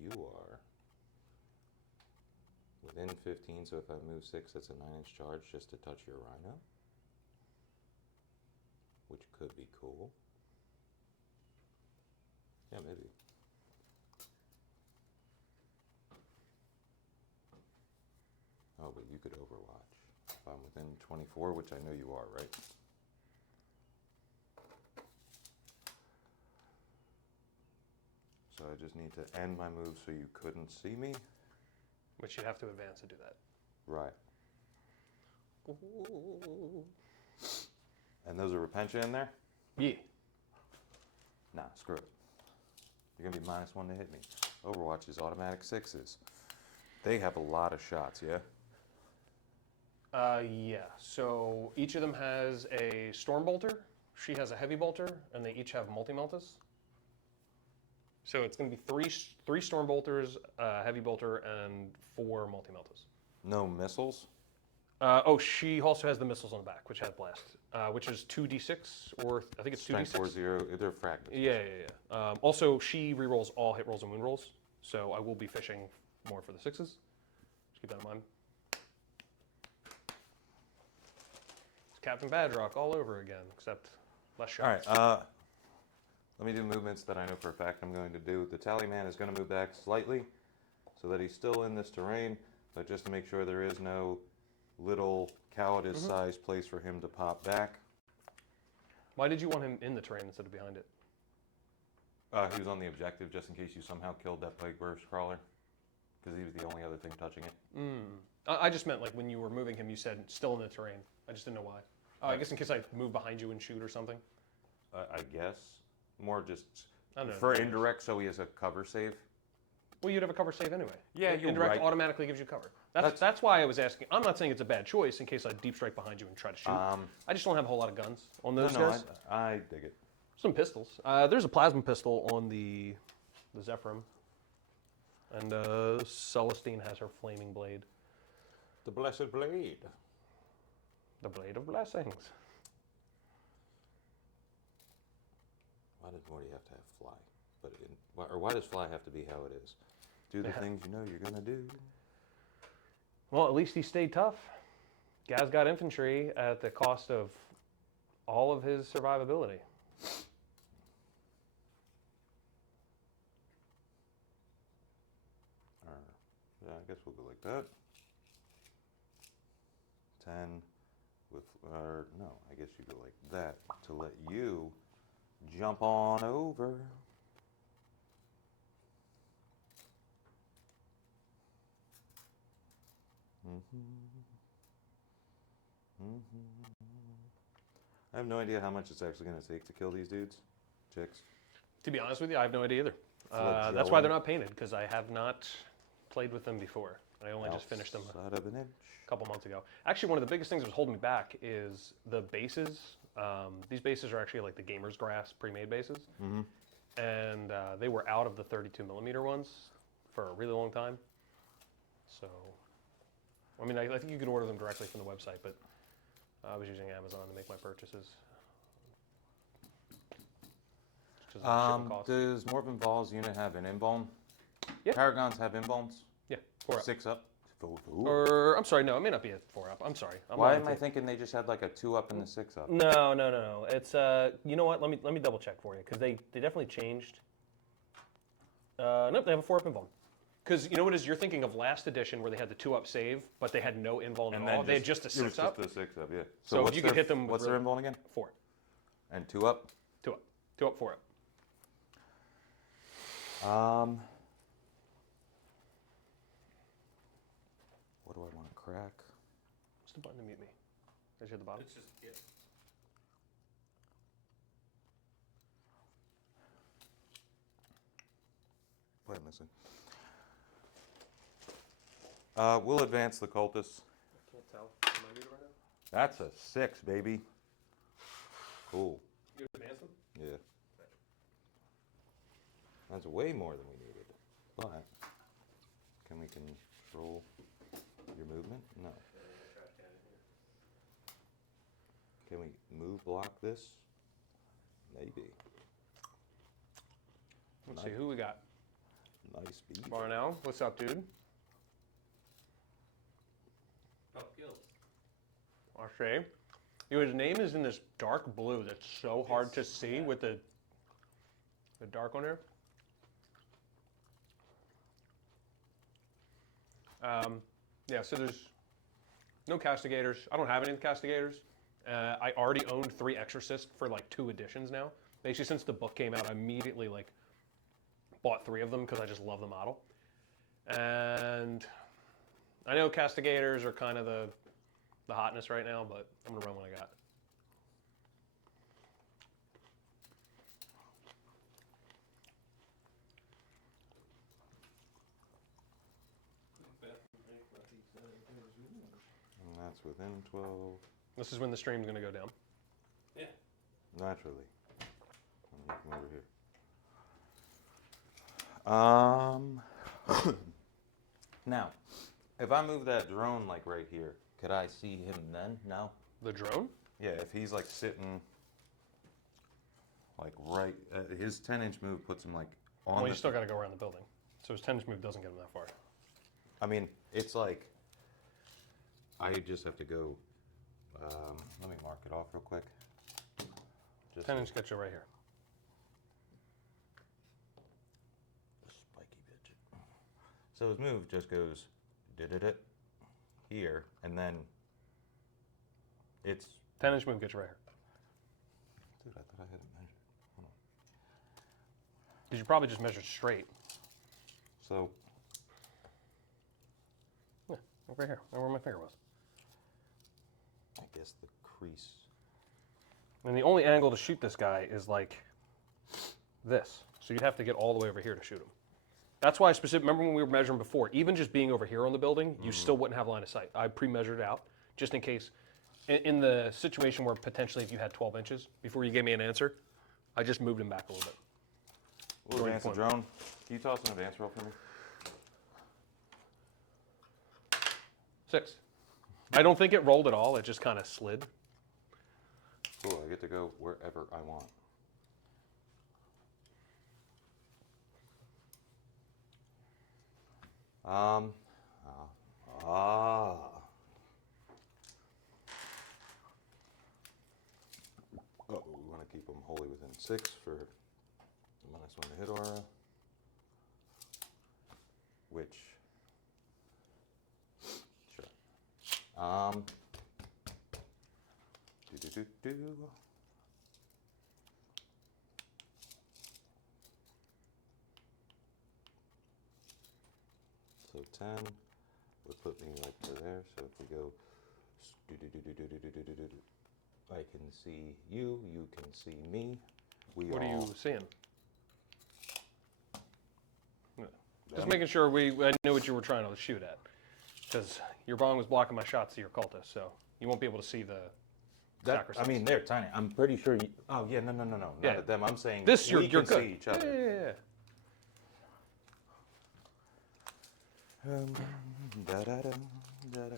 you are, which within 15, so if I move 6, that's a 9-inch charge just to touch your rhino. Which could be cool. Yeah, maybe. Oh, but you could overwatch. If I'm within 24, which I know you are, right? So I just need to end my move so you couldn't see me. Which you'd have to advance to do that. Right. And those are Repentia in there? Yeah. Nah, screw it. You're gonna be -1 to hit me. Overwatch is automatic 6s. They have a lot of shots, yeah? Yeah. So each of them has a Storm Bolter. She has a Heavy Bolter, and they each have multi-meltas. So it's going to be three Storm Bolters, Heavy Bolter, and 4 multi-meltas. No missiles? She also has the missiles on the back, which has blast, which is 2d6, or I think it's 2d6. Strength 4-0, they're fragments. Yeah. Also, she rerolls all hit rolls and wound rolls, so I will be fishing more for the 6s. Just keep that in mind. It's Captain Badrock all over again, except less shots. All right, let me do movements that I know for a fact I'm going to do. The Tallyman is going to move back slightly so that he's still in this terrain, but just to make sure there is no little cowardice-sized place for him to pop back. Why did you want him in the terrain instead of behind it? He was on the objective just in case you somehow killed that Plague Burst Crawler, because he was the only other thing touching it. I just meant like when you were moving him, you said still in the terrain. I just didn't know why. I guess in case I move behind you and shoot or something. I guess. More just I don't know. for indirect, so he has a cover save. Well, you'd have a cover save anyway. Yeah, you're Indirect right. automatically gives you cover. That's why I was asking. I'm not saying it's a bad choice in case I deep strike behind you and try to shoot. I just don't have a whole lot of guns on those guys. I dig it. Some pistols. There's a plasma pistol on the Zephyrim. And Celestine has her flaming blade. The Blessed Blade. The Blade of Blessings. Why does Morty have to have fly? Why does fly have to be how it is? Do the things you know you're gonna do. Well, at least he stayed tough. Guy's got infantry at the cost of all of his survivability. Yeah, I guess we'll go like that. 10 with, no, I guess you go like that to let you jump on over. I have no idea how much it's actually going to take to kill these dudes, chicks. To be honest with you, I have no idea either. Flagellant. That's why they're not painted, because I have not played with them before. I only just finished them Outside of an inch. a couple months ago. Actually, one of the biggest things that was holding me back is the bases. These bases are actually like the Gamer's Grass pre-made bases. And they were out of the 32 millimeter ones for a really long time. So, I mean, I think you can order them directly from the website, but I was using Amazon to make my purchases. Just 'cause of shipping costs. Does Morbin Ball's unit have an in-bone? Yeah. Paragons have in-bones? Yeah, 4 up. 6 up? Or, I'm sorry, no, it may not be a 4 up. I'm sorry. I'm Why lying am to I you. thinking they just had like a 2 up and a 6 up? No. It's you know what? Let me double check for you because they definitely changed. Nope, they have a 4 up invuln. Because you know what it is? You're thinking of last edition where they had the 2 up save, but they had no invuln at all. They had just a 6 up. It was just a 6 up, yeah. So what's you could hit them with What's their invuln again? 4. And 2 up? 2 up. 2 up, 4 up. What do I want to crack? What's the button to mute me? Is it at the bottom? It's just, yeah. What am I missing? We'll advance the cultists. I can't tell. Am I muted right now? That's a 6, baby. Cool. You advance them? Yeah. That's way more than we needed. But can we control your movement? No. Can we move block this? Maybe. Let's see who we got. Nice beat. Barnell, what's up, dude? I'll show you. His name is in this dark blue that's so hard to see with the dark on there. Yeah, so there's no castigators. I don't have any of the castigators. I already owned 3 exorcists for like 2 editions now. Basically, since the book came out, I immediately like bought 3 of them because I just love the model. And I know castigators are kind of the hotness right now, but I'm gonna run what I got. And that's within 12. This is when the stream's gonna go down. Yeah. Naturally. Let me come over here. Now, if I move that drone like right here, could I see him then? No? The drone? Yeah, if he's like sitting like right, his 10-inch move puts him like on Well, the... you still gotta go around the building. So his 10-inch move doesn't get him that far. I mean, it's like, I just have to go, let me mark it off real quick. Just 10-inch gets you right here. Spiky bitch. So his move just goes did here, and then it's 10-inch move gets you right here. dude. I thought I had it measured. Hold on. Because you probably just measured straight. So Yeah, right here, right where my finger was. I guess the crease. And the only angle to shoot this guy is like this. So you'd have to get all the way over here to shoot him. That's why remember when we were measuring before, even just being over here on the building, you still wouldn't have line of sight. I pre-measured out just in case, in the situation where potentially if you had 12 inches before you gave me an answer, I just moved him back a little bit. We'll advance the drone. Can you toss an advance roll for me? 6. I don't think it rolled at all, it just kind of slid. Cool, I get to go wherever I want. Oh, we want to keep them wholly within 6 for the -1 to hit aura, which, sure. Do. So 10 would put me like to there. So if we go, I can see you, you can see me. What are you seeing? Just Them. making sure I knew what you were trying to shoot at. Because your bong was blocking my shots to your cultist, so you won't be able to see the sacrifice. I mean, they're tiny. I'm pretty sure you, oh yeah, no. Not Yeah. at them. I'm saying This, we you're can good. see each other. Yeah. Da-da-da, da-da.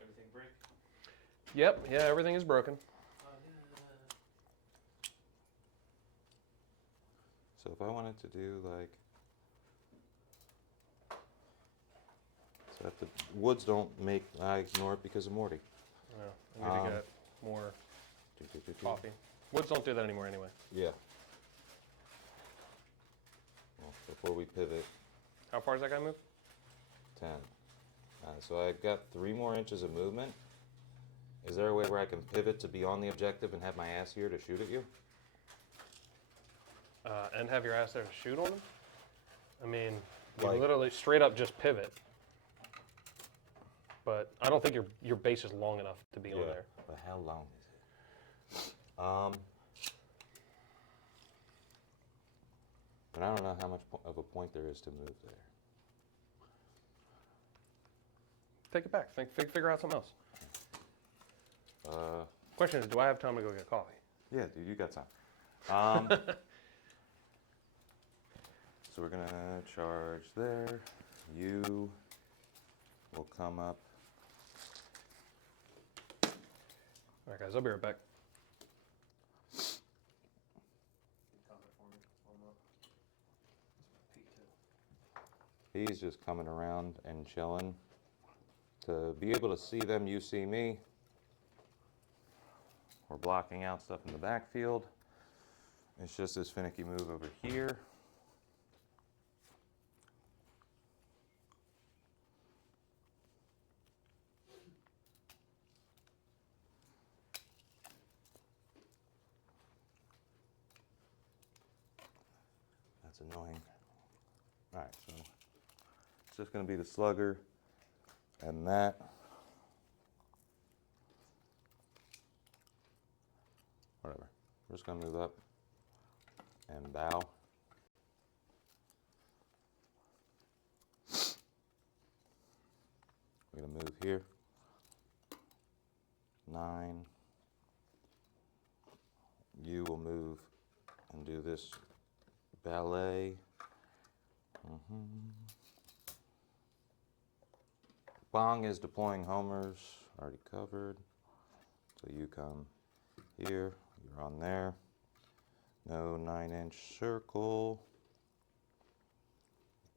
Everything break? Yep, yeah, everything is broken. So if I wanted to do like, so that the woods don't make, I ignore it because of Morty. Yeah, I need to get more coffee. Woods don't do that anymore anyway. Yeah. Well, before we pivot, How far does that guy move? 10. So I got 3 more inches of movement. Is there a way where I can pivot to be on the objective and have my ass here to shoot at you? And have your ass there to shoot on him? I mean, you Like- literally straight up just pivot. But I don't think your base is long enough to be on there. But how long is it? But I don't know how much of a point there is to move there. Take it back. Figure out something else. Uh, Question is, do I have time to go get coffee? yeah, dude, you got time. So we're gonna charge there. You will come up. All right, guys, I'll be right back. Comment for me. Warm up. Peek too. He's just coming around and chilling. To be able to see them, you see me. We're blocking out stuff in the backfield. It's just this finicky move over here. That's annoying. All right, so it's just going to be the slugger and that. Whatever. We're just going to move up and bow. We're going to move here. 9. You will move and do this ballet. Bong is deploying homers, already covered. So you come here, you're on there. No 9-inch circle.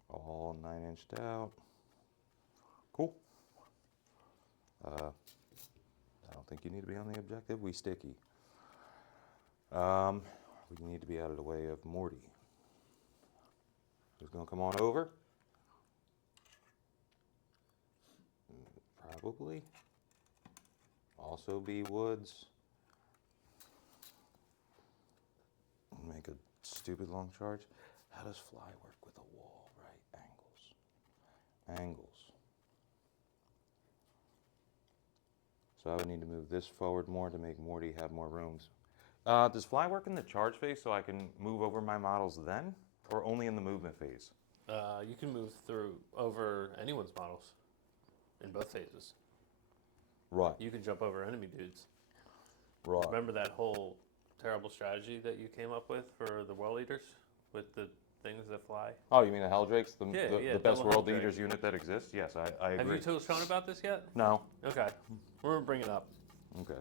All 9-inched out. Cool. I don't think you need to be on the objective. We sticky. We need to be out of the way of Morty. Who's going to come on over? Probably. Also be Woods. Make a stupid long charge. How does fly work with a wall, right? Angles. So I would need to move this forward more to make Morty have more rooms. Does fly work in the charge phase so I can move over my models then? Or only in the movement phase? You can move through over anyone's models in both phases. Right. You can jump over enemy dudes. Right. Remember that whole terrible strategy that you came up with for the World Eaters with the things that fly? Oh, you mean the Helldrakes? The best double World Helldrake. Eaters unit that exists? Yes, I agree. Have you told Shawn about this yet? No. Okay. We're going to bring it up. Okay.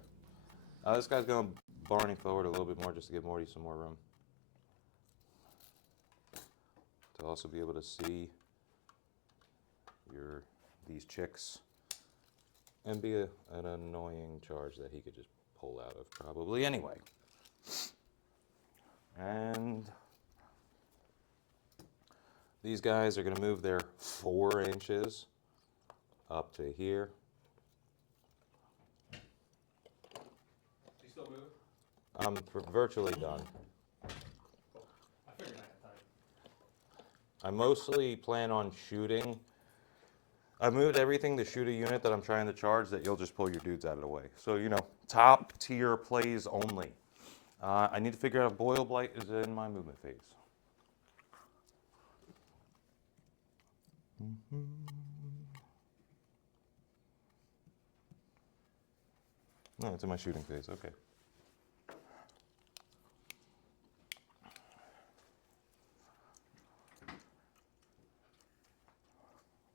This guy's going Barney forward a little bit more just to give Morty some more room. To also be able to see these chicks. And be an annoying charge that he could just pull out of probably anyway. And these guys are going to move their 4 inches up to here. You still moving? I'm virtually done. I figured I had time. I mostly plan on shooting. I've moved everything to shoot a unit that I'm trying to charge that you'll just pull your dudes out of the way. So, top tier plays only. I need to figure out if Boil Blight is in my movement phase. No, it's in my shooting phase. Okay.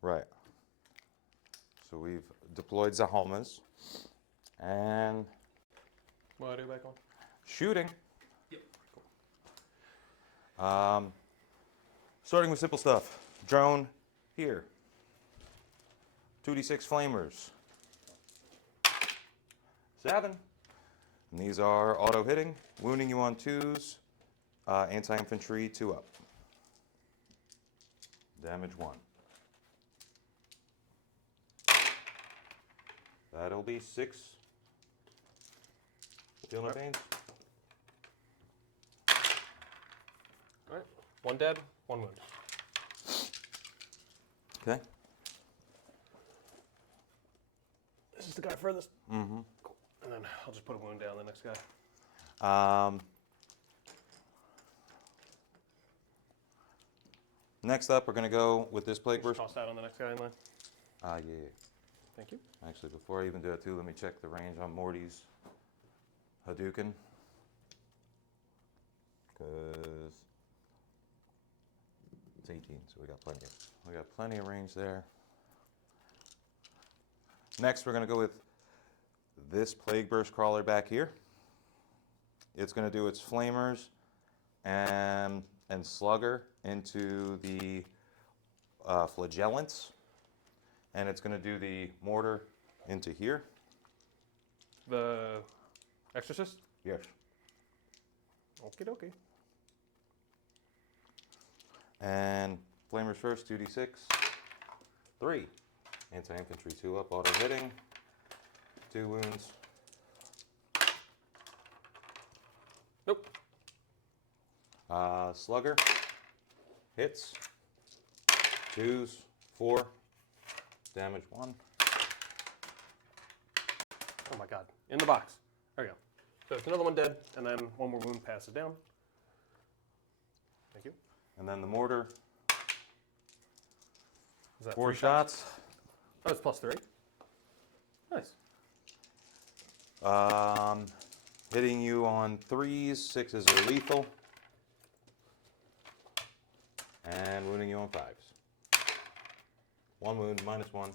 Right. So we've deployed Zahomas. And What do I do back on? shooting. Yep. Starting with simple stuff. Drone here. 2d6 flamers. 7. And these are auto hitting, wounding you on 2s, anti-infantry 2 up. Damage 1. That'll be 6. Feel no pains? All right. 1 dead, 1 wound. Okay. This is the guy furthest. Mm-hmm. Cool. And then I'll just put a wound down the next guy. Next up, we're going to go with this plague burst. Toss that on the next guy in line. Yeah. Thank you. Actually, before I even do that too, let me check the range on Morty's Hadouken. Because it's 18, so we got plenty of range there. Next, we're going to go with this Plague Burst Crawler back here. It's going to do its Flamers and Slugger into the flagellants, and it's going to do the mortar into here. The Exorcist? Yes. Okie dokie. And flamers first, 2d6. 3. Anti-infantry, 2 up, auto hitting. 2 wounds. Nope. Slugger. Hits. 2s, 4. Damage 1. Oh my god. In the box. There we go. So it's another one dead, and then one more wound passes down. Thank you. And then the mortar. Is that 4 3 shots. Oh, it's +3. Nice. Hitting you on 3s, 6s are lethal. And wounding you on 5s. 1 wound, -1.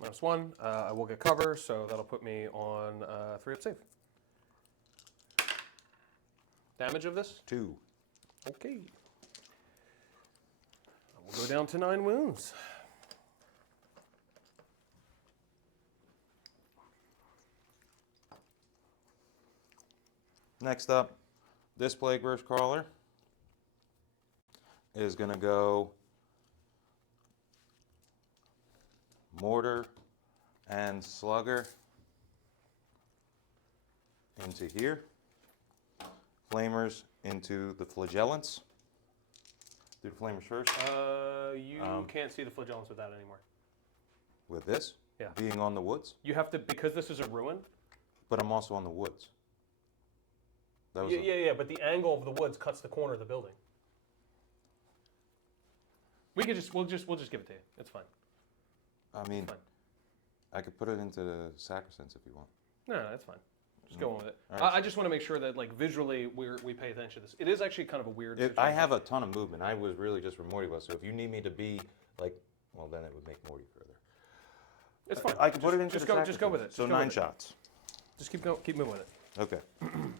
-1. I will get cover, so that'll put me on 3 up save. Damage of this? 2. Okay. We'll go down to 9 wounds. Next up, this Plague Burst Crawler is going to go mortar and slugger into here. Flamers into the flagellants. Do the flamers first. You can't see the flagellants with that anymore. With this Yeah. being on the woods, You have to, because this is a ruin. but I'm also on the woods. That was Yeah, but the angle of the woods cuts the corner of the building. We'll just give it to you. It's fine. I mean, Fine. I could put it into the sacrosanct if you want. No, that's fine. Just go on with it. All right. I just want to make sure that like visually we pay attention to this. It is actually kind of a weird. I situation. have a ton of movement. I was really just for Morty was. So if you need me to be like, well, then it would make Morty further. It's fine. I can put it into just the go with it. So Just go 9 with it. shots. Just keep moving with it. Okay.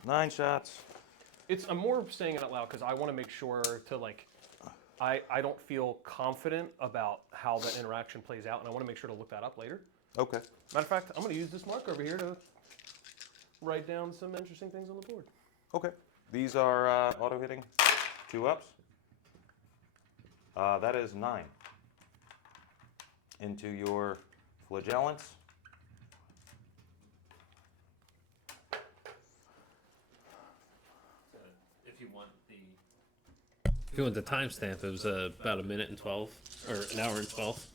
9 shots. I'm more saying it out loud because I want to make sure to like, I don't feel confident about how that interaction plays out, and I want to make sure to look that up later. Okay. Matter of fact, I'm going to use this mark over here to write down some interesting things on the board. Okay. These are auto hitting. 2 ups. That is 9. Into your flagellants. If you want the timestamp, it was about 1 minute and 12, or an hour and 12.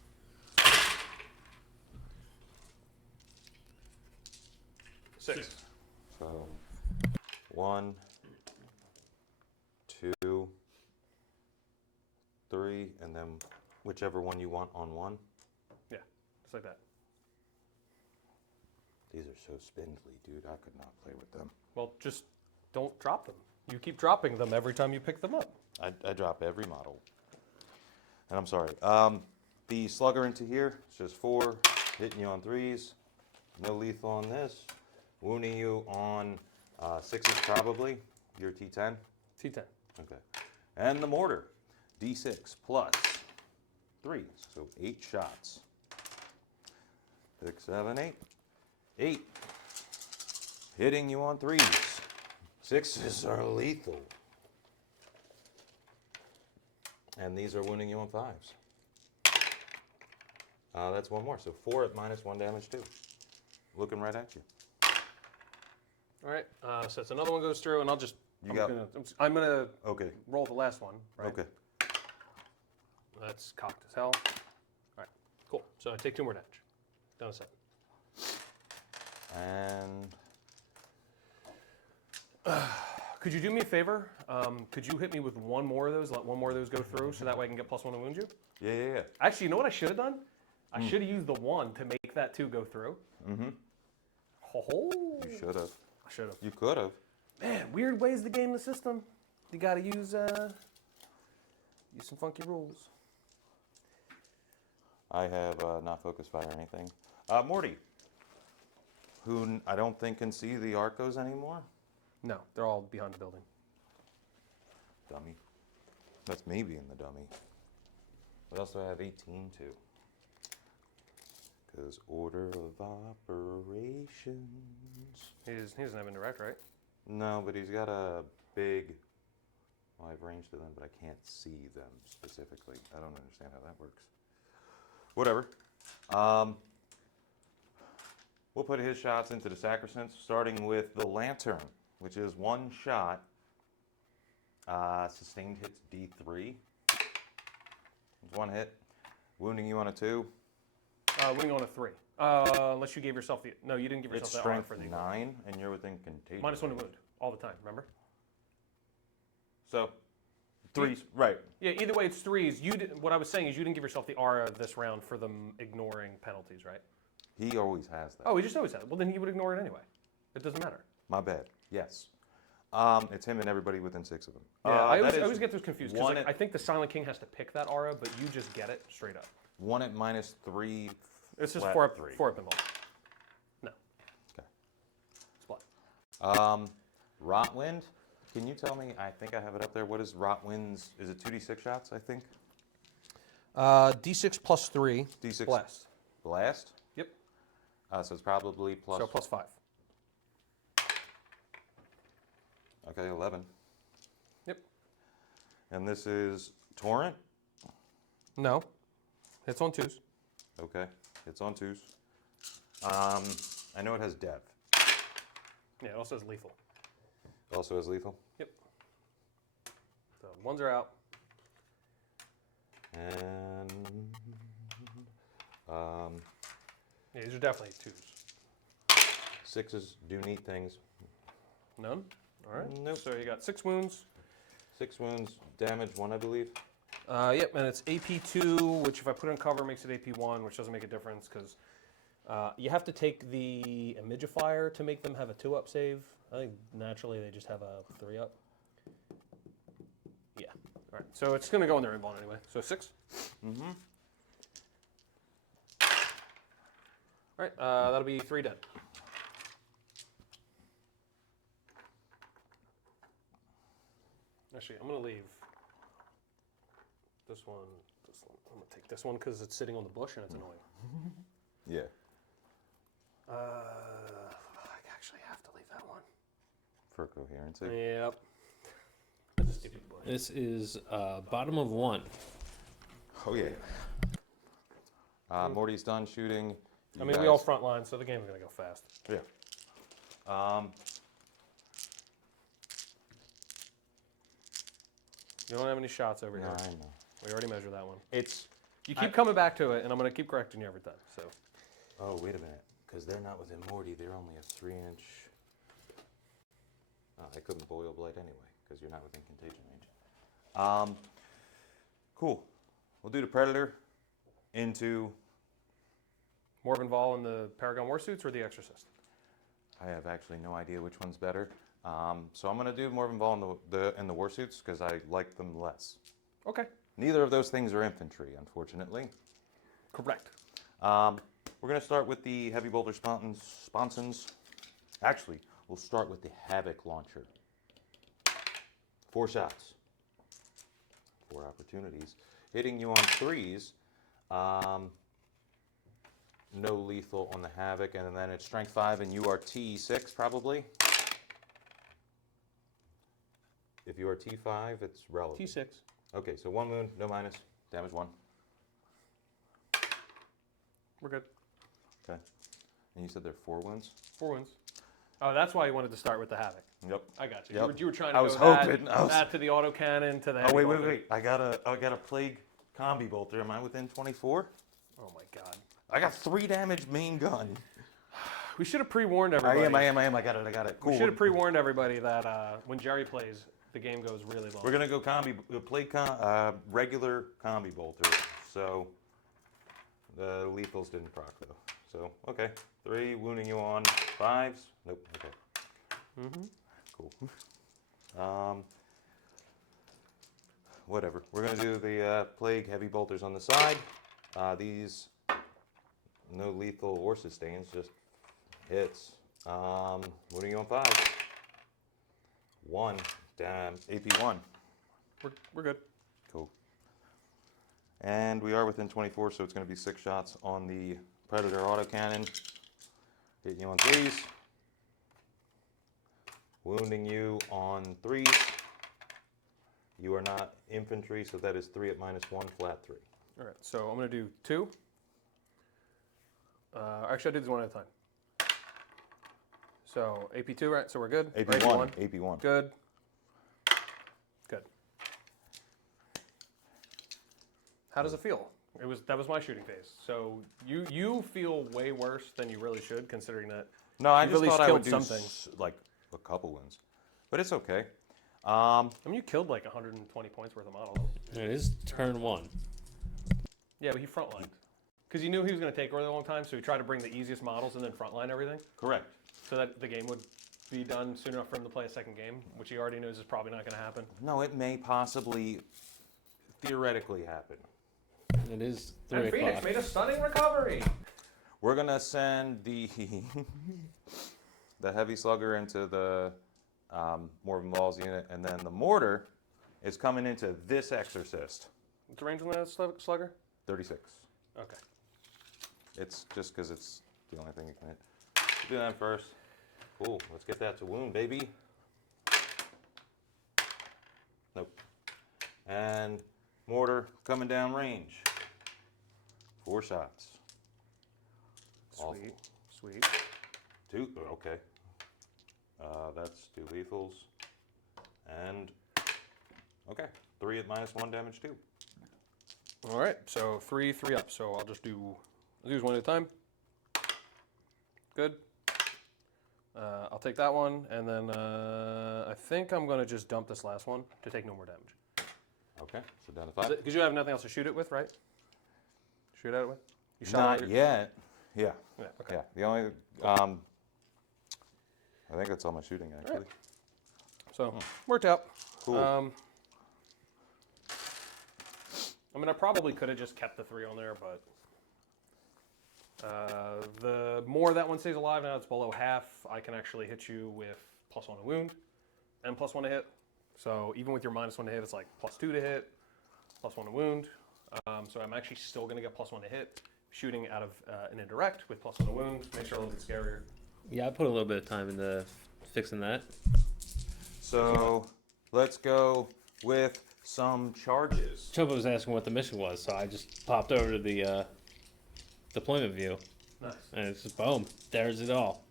Six. So 1, 2, 3, and then whichever one you want on 1. Yeah, just like that. These are so spindly, dude. I could not play with them. Well, just don't drop them. You keep dropping them every time you pick them up. I drop every model. And I'm sorry. The slugger into here, it's just 4, hitting you on 3s. No lethal on this. Wounding you on 6s probably. Your T10. T10. Okay. And the mortar, D6 plus 3, so 8 shots. 6, 7, 8. 8. Hitting you on 3s. 6s are lethal. And these are wounding you on 5s. That's 1 more, so 4 at -1 damage too. Looking right at you. All right, so that's another one goes through, and I'll just. I'm gonna Okay. roll the last one. Right? Okay. That's cocked as hell. All right, cool. So I take 2 more damage. Down to 7. And Could you do me a favor? Could you hit me with 1 more of those? Let 1 more of those go through, so that way I can get +1 to wound you. yeah. Actually, you know what I should have done? I should have used the 1 to make that 2 go through. Mm-hmm. Oh, You should have. I should have. You could have. Man, weird ways to game the system. You got to use some funky rules. I have not focus fire or anything. Morty, who I don't think can see the Arcos anymore. No, they're all behind the building. Dummy. That's me being the dummy. What else do I have 18 to? Because order of operations. He doesn't have indirect, right? No, but he's got a big. Well, I have range to them, but I can't see them specifically. I don't understand how that works. Whatever. We'll put his shots into the sacrosanct, starting with the lantern, which is one shot. Sustained hits D3. It's one hit. Wounding you on a 2. Wounding on a 3. Unless you gave yourself the... No, you didn't give yourself It's that armor strength for the... 9, and you're within contagion. -1 to range. wound all the time, remember? So, 3s, right. Yeah, either way, it's 3s. What I was saying is you didn't give yourself the aura this round for them ignoring penalties, right? He always has that. Oh, he just always had it. Well, then he would ignore it anyway. It doesn't matter. My bad. Yes. It's him and everybody within 6 of them. Yeah, I always get those confused because one I think the Silent King has to pick that aura, but you just get it straight up. 1 at -3. It's just flat 4 up, 3. 4 up involved. No. Okay. Splat. Rotwind. Can you tell me? I think I have it up there. What is Rotwind's? Is it 2d6 shots? I think. D6 plus 3. D6 Blast. Blast. Yep. So it's probably plus. So plus 5. Okay, 11. Yep. And this is Torrent. No. It's on 2s. Okay, it's on 2s. I know it has Dev. Yeah, it also has lethal. Also has lethal. Yep. So 1s are out. And Yeah, these are definitely 2s. 6s do neat things. None? All right. Nope. So you got 6 wounds. 6 wounds, damage 1, I believe. Yep, and it's AP2, which if I put in cover makes it AP1, which doesn't make a difference because you have to take the Imagifier to make them have a 2-up save. I think naturally they just have a 3-up. Yeah. All right. So it's going to go in their invuln anyway. So 6. Mm-hmm. All right. That'll be 3 dead. Actually, I'm going to leave this one. I'm going to take this one because it's sitting on the bush and it's annoying. Yeah. I actually have to leave that one. For coherency. Yep. That's a stupid bush. This is bottom of 1. Oh, yeah. Morty's done shooting. I mean, we all front line, so the game's going to go fast. Yeah. You don't have any shots over No, here. I know. We already measured that one. It's. You keep coming back to it, and I'm going to keep correcting you every time. So. Oh, wait a minute. Because they're not within Morty. They're only a 3-inch. Oh, I couldn't boil blight anyway, because you're not within contagion range. Cool. We'll do the Predator into. Morven Vol in the Paragon Warsuits or the Exorcist? I have actually no idea which one's better. So I'm going to do Morven Vol in the Warsuits because I like them less. Okay. Neither of those things are infantry, unfortunately. Correct. We're going to start with the Heavy Bolter Sponsons. Actually, we'll start with the Havoc Launcher. 4 shots. 4 opportunities. Hitting you on 3s. No lethal on the Havoc, and then it's Strength 5, and you are T6 probably. If you are T5, it's relevant. T6. Okay, so 1 wound, no minus, damage 1. We're good. Okay. And you said there are 4 wounds? 4 wounds. Oh, that's why you wanted to start with the Havoc. Yep. I got you. Yep. You were trying to I was go hoping. that to the autocannon to the Oh, heavy wait. bolter. I got a Plague Combi Bolter. Am I within 24? Oh my God. I got 3 damage main gun. We should have pre-warned everybody. I am. I got it. Cool. We should have pre-warned everybody that when Gerry plays, the game goes really long. We're going to go regular Combi Bolter. So the lethals didn't proc though. So, okay. 3, wounding you on 5s. Nope, okay. Mm-hmm. Cool. Whatever. We're going to do the Plague Heavy Bolters on the side. These, no lethal or sustains, just hits. Wounding you on 5. 1. Damn. AP 1. We're good. Cool. And we are within 24, so it's going to be 6 shots on the Predator autocannon. Hitting you on 3s. Wounding you on 3s. You are not infantry, so that is 3 at -1, flat 3. All right, so I'm going to do 2. Actually, I'll do these one at a time. So AP2, right? So we're good? Or AP1. AP1. Good. Good. How does it feel? That was my shooting phase. So you feel way worse than you really should, considering that. No, I You've just at least thought I would killed do something. like a couple wins. But it's okay. I mean, you killed like 120 points worth of models. It is turn 1. Yeah, but he frontlined. Because he knew he was going to take a really long time, so he tried to bring the easiest models and then frontline everything, Correct. so that the game would be done soon enough for him to play a second game, which he already knows is probably not going to happen. No, it may possibly, theoretically happen. It is And 3 Phoenix o'clock. made a stunning recovery. We're going to send the the heavy slugger into the Morven Balls unit, and then the mortar is coming into this exorcist. What's the range on that slugger? 36. Okay. It's just because it's the only thing you can hit. Do that first. Cool. Let's get that to wound, baby. Nope. And mortar coming down range. 4 shots. Awful. Sweet. Sweet. 2. Okay. That's 2 lethals. And okay. 3 at -1 damage 2. All right, so 3 up. So I'll do these one at a time. Good. I'll take that one, and then I think I'm going to just dump this last one to take no more damage. Okay. So down to 5. Because you have nothing else to shoot it with, right? Shoot at it with? You shot Not all your- yet. Yeah. Yeah, okay. Yeah. The only I think that's all my shooting actually. Right. So, worked out. Cool. I mean, I probably could have just kept the 3 on there, but the more that one stays alive, now it's below half, I can actually hit you with +1 to wound and +1 to hit. So even with your -1 to hit, it's like +2 to hit, +1 to wound. So I'm actually still going to get +1 to hit, shooting out of an indirect with +1 to wound. Makes it a little bit scarier. Yeah, I put a little bit of time into fixing that. So let's go with some charges. Chopa was asking what the mission was, so I just popped over to the deployment view, Nice. and it's just boom, there's it all.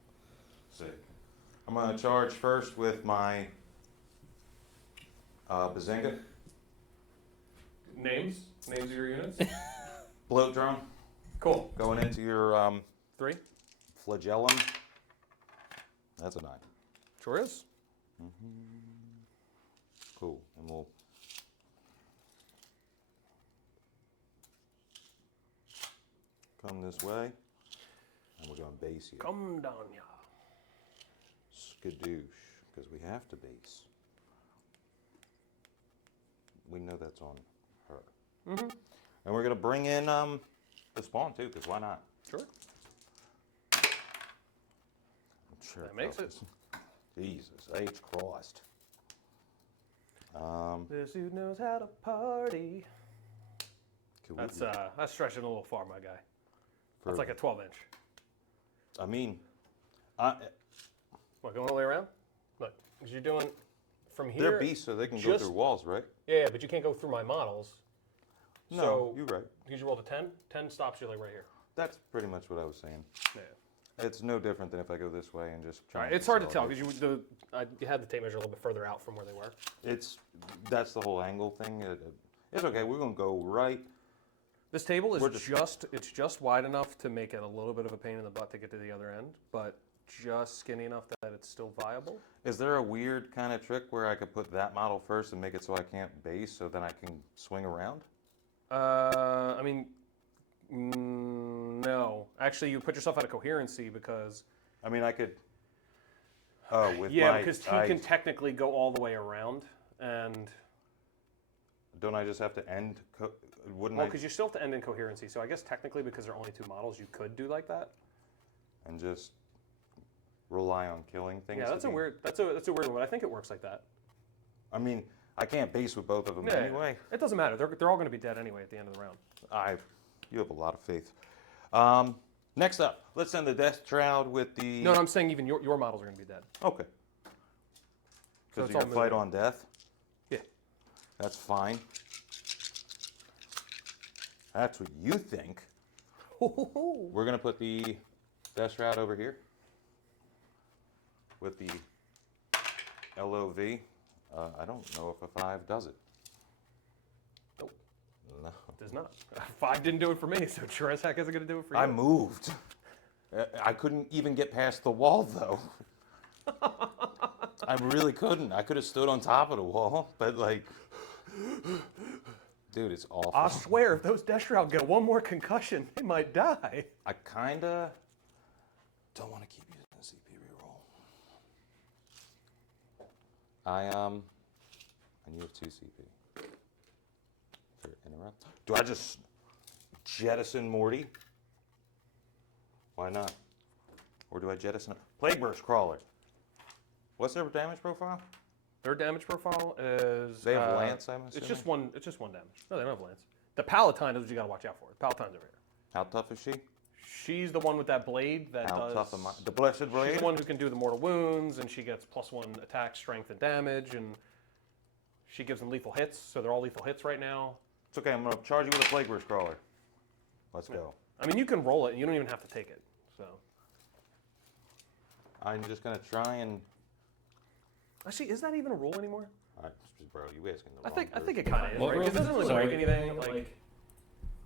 Sick. I'm gonna charge first with my Bazinga Names of your units. bloat drone Cool. going into your 3. flagellum. That's a 9. Sure is. Cool. And we'll come this way, and we're gonna base you. Come down, ya. Skadoosh, because we have to base. We know that's on her. And we're gonna bring in the spawn too, because why not? Sure. I'm sure That makes it. Jesus H Christ. This dude knows how to party. Could we- That's stretching a little far, my guy. for- That's like a 12-inch. I mean, What, going all the way around? Look, because you're doing from here. they're beasts, so they can go just- through walls, right? Yeah, but you can't go through my models. No, So, you're right. because you rolled a 10, 10 stops you like right here. That's pretty much what I was saying. Yeah. It's no different than if I go this way and just. All try right, and it's hard to tell consolidate. because you had the tape measure a little bit further out from where they were. That's the whole angle thing. It's okay. We're gonna go right. This table is We're just- it's just wide enough to make it a little bit of a pain in the butt to get to the other end, but just skinny enough that it's still viable. Is there a weird kind of trick where I could put that model first and make it so I can't base, so then I can swing around? I mean, no. Actually, you put yourself out of coherency because I mean, I could. Oh, with yeah, my. because he can technically go all the way around, and Don't I just have to end? Wouldn't well, I? because you still have to end in coherency. So I guess technically, because there are only 2 models, you could do like that. And just rely on killing things. Yeah, to that's a be- weird. That's a weird one. But I think it works like that. I mean, I can't base with both of them Yeah, anyway. It doesn't matter. They're all going to be dead anyway at the end of the round. You have a lot of faith. Next up, let's send the Death Shroud with the. No, I'm saying even your models are going to be dead. Okay. So Because it's you're all gonna fight moving. on death. Yeah. That's fine. That's what you think. We're gonna put the Death Shroud over here with the LOV. I don't know if a 5 does it. Nope. No. Does not. 5 didn't do it for me, so sure as heck isn't going to do it for you. I moved. I couldn't even get past the wall though. I really couldn't. I could have stood on top of the wall, but like, dude, it's awful. I swear, if those Death Shroud get one more concussion, they might die. I kinda don't want to keep using the CP reroll. And you have 2 CP. For interrupt. Do I just jettison Morty? Why not? Or do I jettison Plague Burst Crawler? What's their damage profile? Their damage profile is. They have Lance, I'm It's assuming? just one. It's just one damage. No, they don't have Lance. The Palatine is what you got to watch out for. The Palatine's over here. How tough is she? She's the one with that blade that How does. tough am I? The Blessed Blade? She's the one who can do the mortal wounds, and she gets +1 attack, strength, and damage, and she gives them lethal hits. So they're all lethal hits right now. It's okay, I'm going to charge you with a Plague Burst Crawler. Let's go. I mean, you can roll it, and you don't even have to take it. So I'm just going to try and... actually, is that even a rule anymore? Bro, you asking the I wrong think person. it kind of is, What right? rule? Because it doesn't really Sorry. break anything. Like,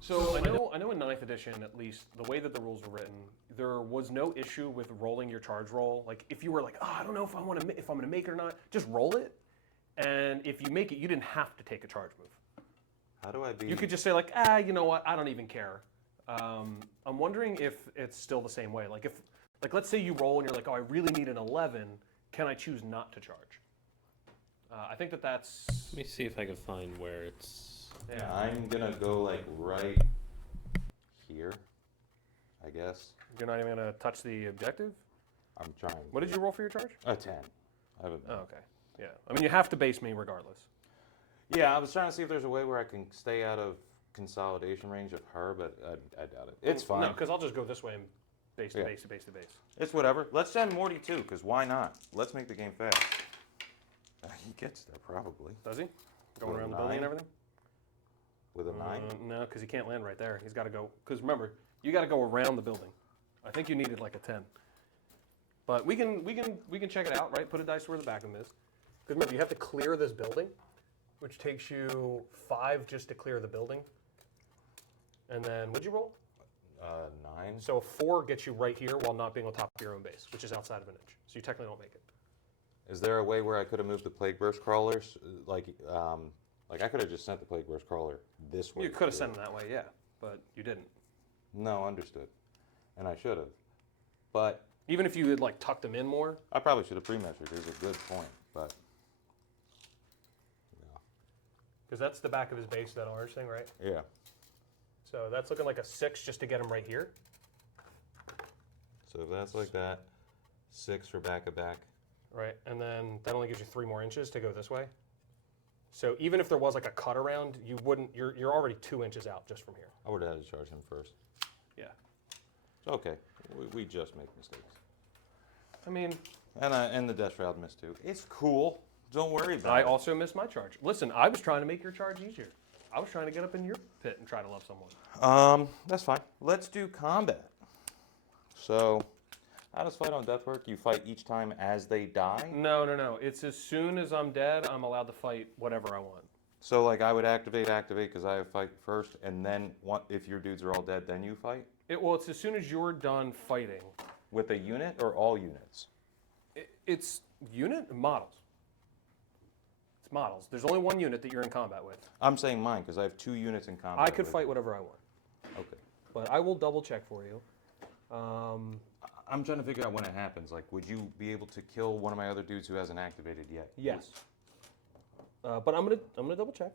so I know in 9th edition, at least, the way that the rules were written, there was no issue with rolling your charge roll. Like, if you were like, oh, I don't know if I'm going to make it or not, just roll it. And if you make it, you didn't have to take a charge move. How do I be... You could just say like, you know what? I don't even care. I'm wondering if it's still the same way. Like, let's say you roll and you're like, oh, I really need an 11. Can I choose not to charge? I think that's. Let me see if I can find where it's. Yeah. I'm gonna go like right here, I guess. You're not even gonna touch the objective. I'm trying. What did you roll for your charge? A 10. I haven't. Oh, okay. Yeah. I mean, you have to base me regardless. Yeah, I was trying to see if there's a way where I can stay out of consolidation range of her, but I doubt it. It's fine. No, because I'll just go this way and base to Yeah. base to base to base. It's whatever. Let's send Morty too, because why not? Let's make the game fast. He gets there probably Does he? Going With around the a building and 9? everything? with a 9. No, because he can't land right there. He's got to go. Because remember, you got to go around the building. I think you needed like a 10. But we can check it out, right? Put a dice where the back of them is. Because remember, you have to clear this building, which takes you 5 just to clear the building. And then what'd you roll? 9. So a 4 gets you right here while not being on top of your own base, which is outside of an inch. So you technically don't make it. Is there a way where I could have moved the Plague Burst Crawlers? Like I could have just sent the Plague Burst Crawler this way. You could have too. sent them that way, yeah, but you didn't. No, understood. And I should have. But Even if you had like tucked them in more, I probably should have pre-measured. It's a good point, but because that's the back of his base, that orange thing, right? yeah. So that's looking like a 6 just to get him right here. So if that's like that, 6 for back of back. Right, and then that only gives you 3 more inches to go this way. So even if there was like a cut around, you wouldn't. You're already 2 inches out just from here. I would have had to charge him first. Yeah. It's okay. We just make mistakes. I mean, And the Death Shroud missed too. It's cool. Don't worry about I it. also missed my charge. Listen, I was trying to make your charge easier. I was trying to get up in your pit and try to love someone. That's fine. Let's do combat. So, how does fight on death work? You fight each time as they die? No. It's as soon as I'm dead, I'm allowed to fight whatever I want. So, like, I would activate because I have fight first, and then if your dudes are all dead, then you fight? It's as soon as you're done fighting. With a unit or all units? It's unit models. It's models. There's only one unit that you're in combat with. I'm saying mine because I have 2 units in combat. I could with fight whatever I want, Okay. but I will double check for you. I'm trying to figure out when it happens. Like, would you be able to kill one of my other dudes who hasn't activated yet? Yes. But I'm gonna double check.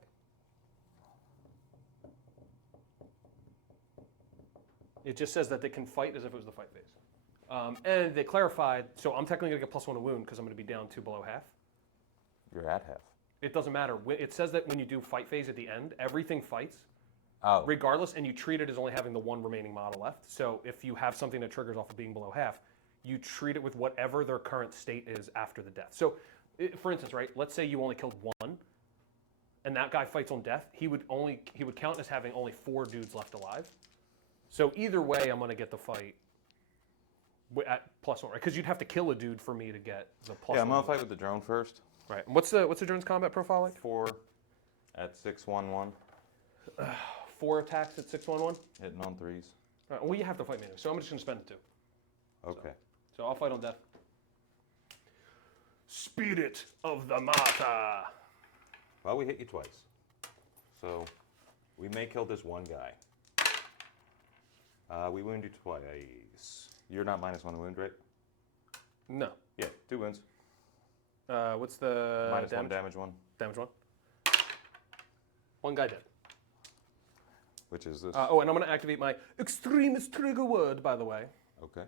It just says that they can fight as if it was the fight phase. And they clarified, so I'm technically gonna get +1 to wound because I'm gonna be down 2 below half. You're at half. It doesn't matter. It says that when you do fight phase at the end, everything fights, Oh. regardless, and you treat it as only having the one remaining model left. So if you have something that triggers off of being below half, you treat it with whatever their current state is after the death. So, for instance, right? Let's say you only killed one, and that guy fights on death. He would count as having only 4 dudes left alive. So either way, I'm going to get the fight at +1, right? Because you'd have to kill a dude for me to get the +1. Yeah, I'm gonna fight with the drone first. Right. And what's the drone's combat profile like? 4 at 611, 4 attacks at 611. hitting on 3s. All right, well, you have to fight me, so I'm just gonna spend 2. Okay. So I'll fight on death. Spirit of the Martyr. Well, we hit you twice, so we may kill this one guy. We wound you twice. You're not -1 wound, right? No. Yeah, 2 wounds. What's the -1 damage one, Damage 1. One guy dead. which is this. And I'm going to activate my extremist trigger word, by the way. Okay.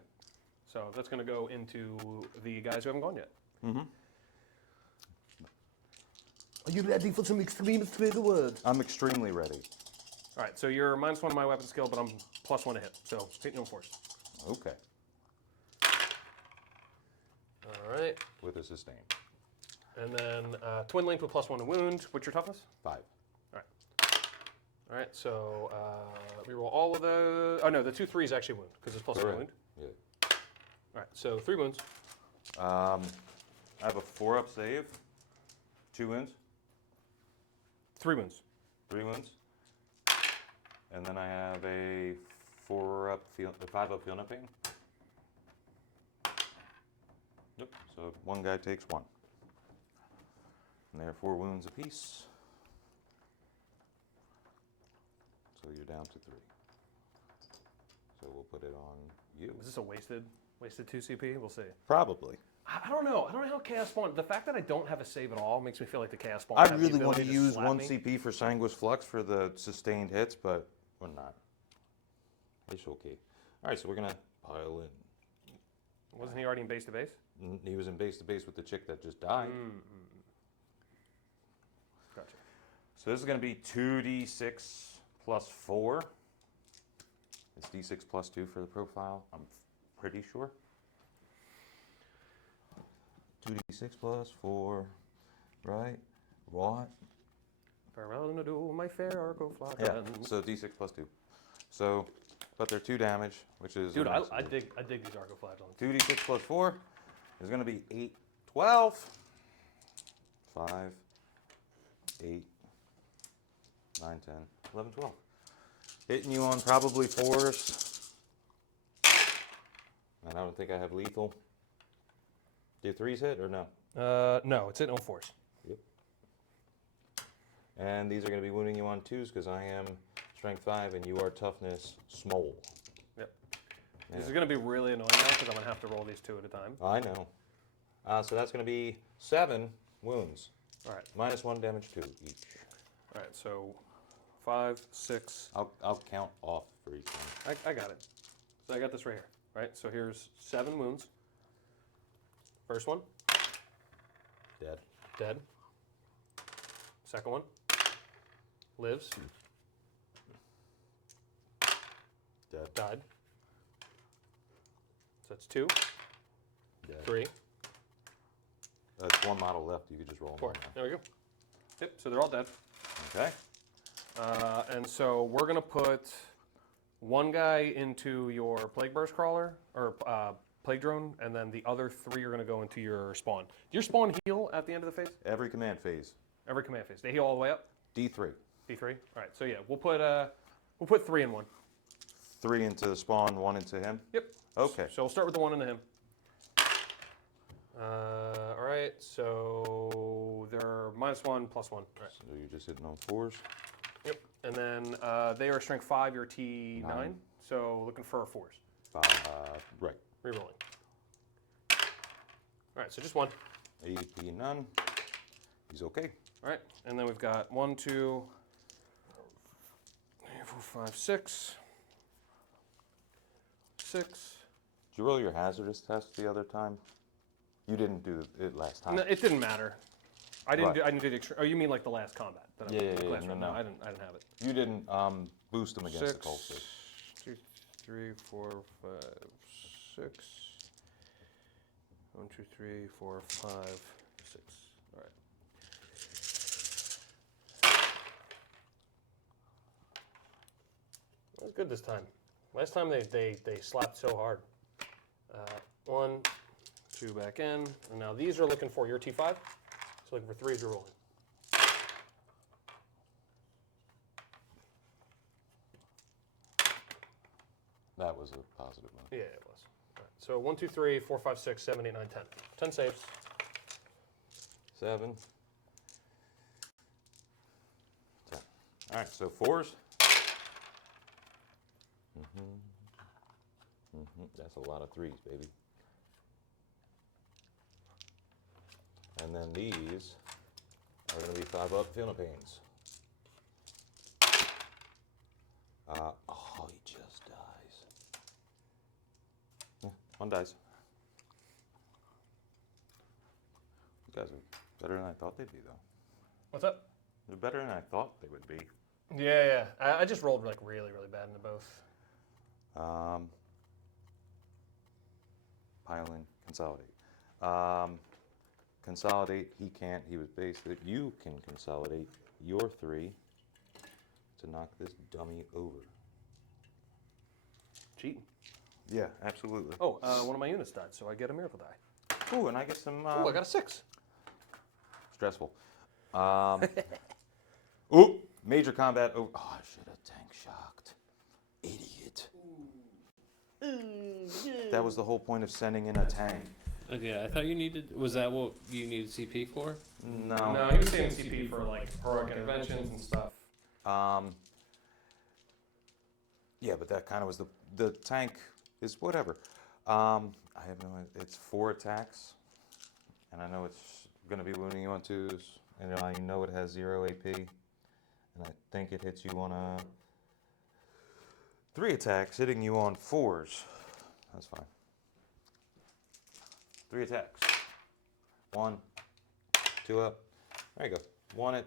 So that's going to go into the guys who haven't gone yet. Mm-hmm. Are you ready for some extremist trigger word? I'm extremely ready. All right, so you're -1 to my weapon skill, but I'm +1 to hit. So hit you on force. Okay. All right. With a sustain. And then twin linked with +1 to wound. What's your toughness? 5. All right, so we roll all of the. Oh no, the 2 3s actually wound because it's +1 Correct. wound. Yeah. All right, so 3 wounds. I have a 4-up save. 2 wounds. 3 wounds. 3 wounds. And then I have a 5-up feel no pain. Yep. So one guy takes 1. And they're 4 wounds apiece. So you're down to 3. So we'll put it on you. Is this a wasted 2 CP? We'll see. Probably. I don't know. I don't know how Chaos Spawn. The fact that I don't have a save at all makes me feel like the Chaos Spawn. I have the really want to ability use slap 1 me. CP for Sanguis Flux for the sustained hits, but we're not. It's okay. All right, so we're going to pile in. Wasn't he already in base to base? He was in base to base with the chick that just died. Gotcha. So this is going to be 2d6 plus 4. It's d6 plus 2 for the profile, I'm pretty sure. 2d6 plus 4, right? What? Farewell to do my fair Arco flock. Yeah, so d6 plus 2. So, but they're 2 damage, which is... Dude, a I nice dig these Arco flagons. 2d6 plus 4 is going to be 8, 12, 5, 8, 9, 10, 11, 12. Hitting you on probably 4s. And I don't think I have lethal. Do 3s hit or no? No, it's hitting on force. Yep. And these are going to be wounding you on 2s because I am strength 5 and you are toughness small. Yep. Yeah. This is going to be really annoying now because I'm going to have to roll these 2 at a time. I know. So that's going to be 7 wounds. All right. -1 damage 2 each. All right, so 5, 6. I'll count off for each one. I got it. So I got this right here, right? So here's 7 wounds. First one, Dead. dead. Second one, lives, Dead. died. So that's 2, Dead. 3, That's 1 model left. You could just roll 4. them There we go. Yep, so they're all dead. now. Okay. And so we're going to put 1 guy into your Plague Burst Crawler, or Plague Drone, and then the other 3 are going to go into your Spawn. Do your Spawn heal at the end of the phase? Every command phase. Every command phase. They heal all the way up? D3. D3? All right, so yeah, we'll put 3 in 1. 3 into the spawn, 1 into him. Yep. Okay. So we'll start with the 1 into him. All right, so they're -1, +1. All right. So you're just hitting on 4s. Yep. And then they are strength 5, you're T9. 9. So looking for 4s. Right. Rerolling. All right, so just 1. AP none. He's okay. All right, and then we've got 1, 2, 3, 4, 5, 6. 6. Did you roll your hazardous test the other time? You didn't do it last time. No, it didn't matter. I didn't. Right. I didn't do the extreme. Oh, you mean like the last combat? That Yeah, the yeah, class no, run. no. I didn't have it. You didn't boost them against the cold save. 2, 3, 4, 5, 6. 1, 2, 3, 4, 5, 6. All right. That was good this time. Last time they slapped so hard. 1, 2 back in, and now these are looking for your T5. So looking for 3 as you're rolling. That was a positive one. Yeah, it was. All right. So 1, 2, 3, 4, 5, 6, 7, 8, 9, 10. 10 saves. 7. 10. All right, so 4s. That's a lot of 3s, baby. And then these are going to be 5 up, feeling the pains. Oh, he just dies. Yeah, 1 dies. These guys are better than I thought they'd be, though. What's up? They're better than I thought they would be. Yeah. I just rolled like really bad into both. Pile in, consolidate. Consolidate, he can't. He was basically, you can consolidate your 3 to knock this dummy over. Cheating. Yeah, absolutely. Oh, one of my units died, so I get a miracle die. Ooh, and I get some Oh, I got a 6. stressful. Ooh, major combat. Oh, I should have tank shocked. Idiot. That was the whole point of sending in a tank. Okay, I thought you needed. Was that what you needed CP for? No. No, he was saving CP for like heroic interventions and stuff. Yeah, but that kind of was the tank is whatever. I have no. It's 4 attacks, and I know it's going to be wounding you on 2s, and I know it has 0 AP, and I think it hits you on 3 attacks, hitting you on 4s. That's fine. 3 attacks. 1, 2 up. There you go. 1 at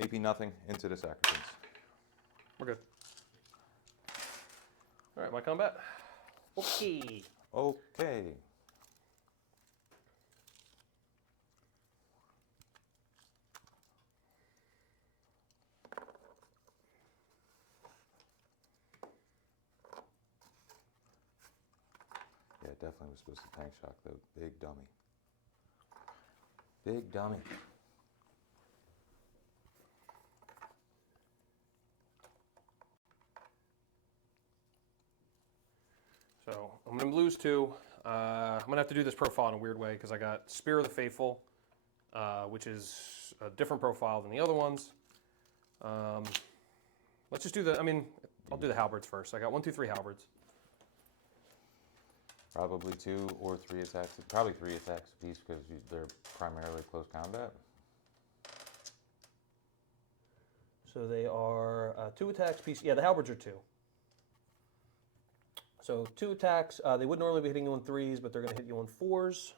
AP nothing into the sacrifice. We're good. All right, my combat. Okay. Okay. Yeah, definitely was supposed to tank shock though. Big dummy. Big dummy. So I'm going to lose 2. I'm going to have to do this profile in a weird way because I got Spear of the Faithful, which is a different profile than the other ones. Let's just do I'll do the halberds first. I got 1, 2, 3 halberds. Probably 2 or 3 attacks. Probably 3 attacks apiece because they're primarily close combat. So they are 2 attacks piece. Yeah, the halberds are 2. So 2 attacks. They would normally be hitting you on 3s, but they're going to hit you on 4s.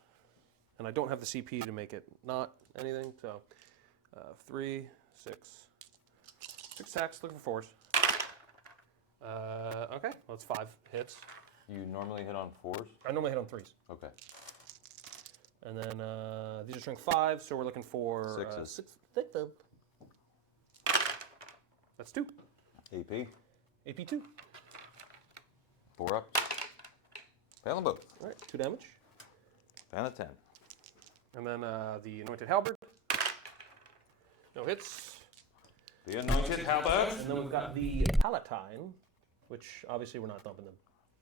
And I don't have the CP to make it not anything. So 3, 6. 6 attacks, looking for 4s. Okay, well, that's 5 hits. You normally hit on 4s? I normally hit on 3s. Okay. And then these are strength 5, so we're looking for 6s. 6. That's 2. AP, AP 2. 4 up. Fail them both. All right, 2 damage. Down to 10. And then the Anointed Halberd. No hits. The anointed halberd. And then we've got the Palatine, which obviously we're not dumping the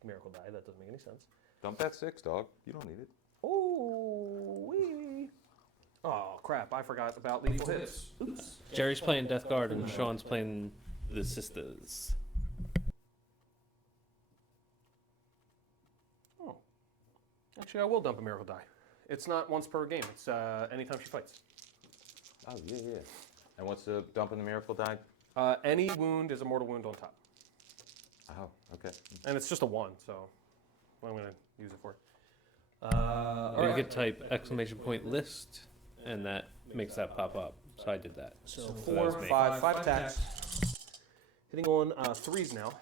Miracle Die. That doesn't make any sense. Dump that 6, dog. You don't need it. Oh, wee. Oh, crap. I forgot about lethal hits. Oops. Gerry's playing Death Guard and Shawn's playing the Sisters. Oh. Actually, I will dump a Miracle Die. It's not once per game. It's anytime she fights. Oh, yeah. And what's the dump in the miracle die? Any wound is a mortal wound on top. Oh, okay. And it's just a 1, so what I'm going to use it for. You could type !list, and that makes that pop up. So I did that. So that 4, was me. 5 attacks. Hitting on 3s now.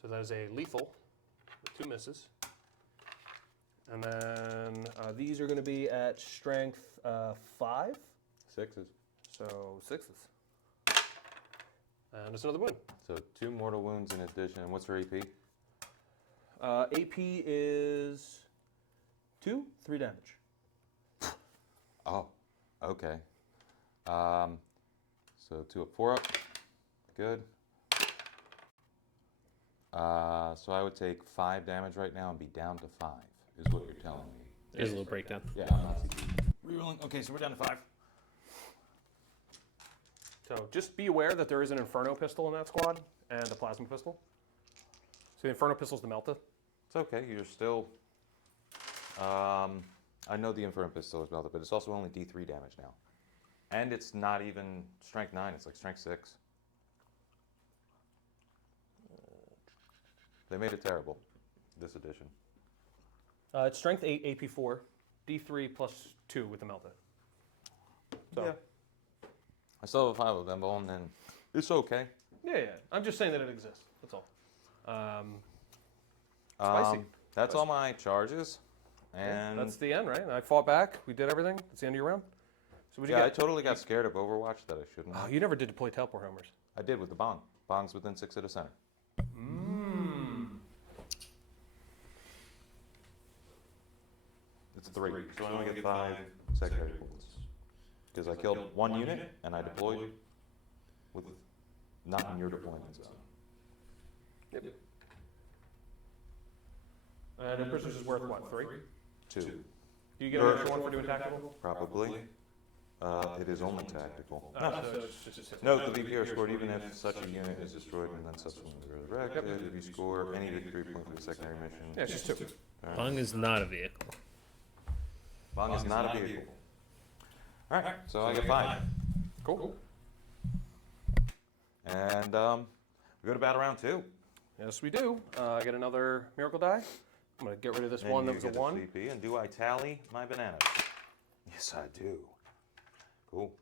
So that is a lethal with 2 misses. And then these are going to be at strength 5. 6s. So 6s. And it's another wound. So 2 mortal wounds in addition. And what's her AP? AP is 2, 3 damage. Oh, okay. So 2 up, 4 up. Good. So I would take 5 damage right now and be down to 5, is what you're telling me. There's a little breakdown. Yeah, I'm not rerolling. Okay, so we're down to 5. So just be aware that there is an Inferno pistol in that squad and a Plasma pistol. So the Inferno pistol's the Melta. It's okay. You're still. I know the Inferno pistol is melted, but it's also only D3 damage now, and it's not even strength 9. It's like strength 6. They made it terrible, this edition. It's strength 8, AP 4, D3 plus 2 with the Melta. So, Yeah. I still have 5 of them, and then it's okay. yeah. I'm just saying that it exists. That's all. Spicy. That's all my charges, and That's the end, right? I fought back. We did everything. That's the end of your round. So what'd you yeah, I get? totally got scared of Overwatch that I shouldn't. Oh, have. you never did deploy teleport homers. I did with the bong. Bong's within 6 of the center. It's 3, so I only get 5 secondary bullets. Because I killed 1 unit and I deployed with not in your deployment zone. Yep. And Imprisoners is worth what, 3? 2, Do you get an extra one for doing tactical? probably. It is only tactical. So it's just Note the VPR scored even if such a unit is destroyed and then subsequently resurrected. If you score any victory point for the secondary mission. Yeah, it's just 2. Bong is not a vehicle. Bong is not a vehicle. Alright, so I get 5. Cool. And we go to battle round 2. Yes, we do. I get another miracle die. I'm going to get rid of this And one that you was a get the 1. CP, and do I tally my bananas? Yes, I do. Cool.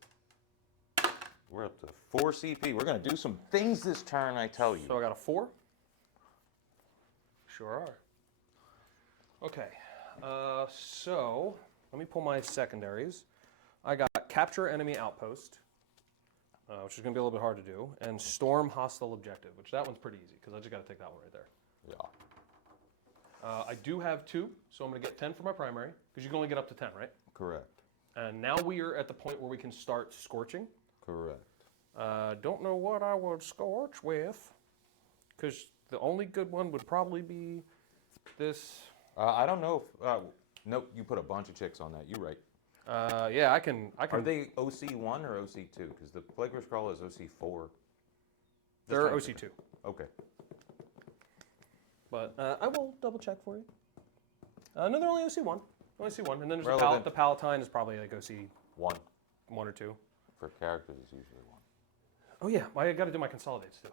We're up to 4 CP. We're going to do some things this turn, I tell you. So I got a 4. Sure are. Okay. So let me pull my secondaries. I got capture enemy outpost, which is going to be a little bit hard to do, and storm hostile objective, which that one's pretty easy because I just got to take that one right there. Yeah. I do have 2, so I'm going to get 10 for my primary because you can only get up to 10, right? Correct. And now we are at the point where we can start scorching. Correct. Don't know what I would scorch with, because the only good one would probably be this. I don't know if... nope, you put a bunch of chicks on that. You're right. Yeah, I can. Are they OC1 or OC2? Because the Plague Wars Crawl is OC4. They're OC2. Okay. But I will double check for you. No, they're only OC1. Only OC1. And then there's Relevant. the Palatine is probably like OC1 1. or 2. For characters, it's usually 1. Oh, yeah. I got to do my consolidates, too.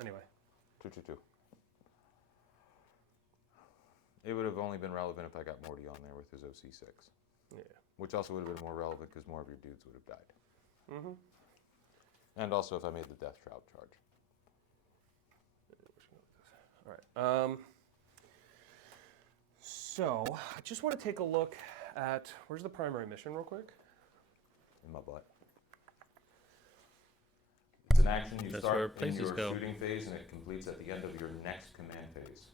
Anyway. 2, 2, 2. It would have only been relevant if I got Morty on there with his OC6. Yeah. Which also would have been more relevant because more of your dudes would have died. Mm-hmm. And also if I made the Death Shroud charge. All right. So I just want to take a look at, where's the primary mission real quick? In my butt. It's an action you That's where start in places your go. shooting phase and it completes at the end of your next command phase.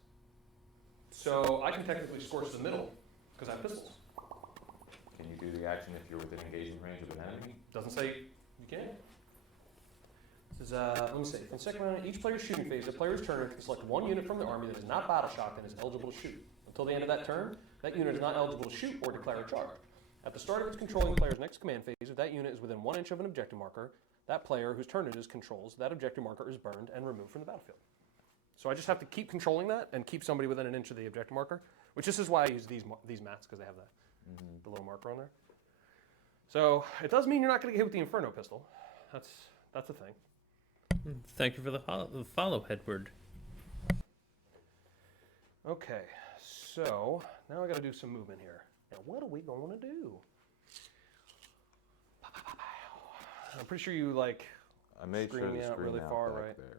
So I can technically scorch the middle because I have pistols. Can you do the action if you're within engagement range of an enemy? Doesn't say you can. This is, let me see. In second round, each player's shooting phase, the player's turn can select one unit from the army that is not battle shocked and is eligible to shoot. Until the end of that turn, that unit is not eligible to shoot or declare a charge. At the start of its controlling player's next command phase, if that unit is within 1 inch of an objective marker, that player whose turn it is controls, that objective marker is burned and removed from the battlefield. So I just have to keep controlling that and keep somebody within 1 inch of the objective marker, which this is why I use these mats, because they have the little marker on there. So it does mean you're not going to get hit with the Inferno pistol. That's a thing. Thank you for the follow, Edward. Okay, so now I got to do some movement here. Now what are we going to do? I'm pretty sure you like. I made sure Screen to out screen really out far, back right? there.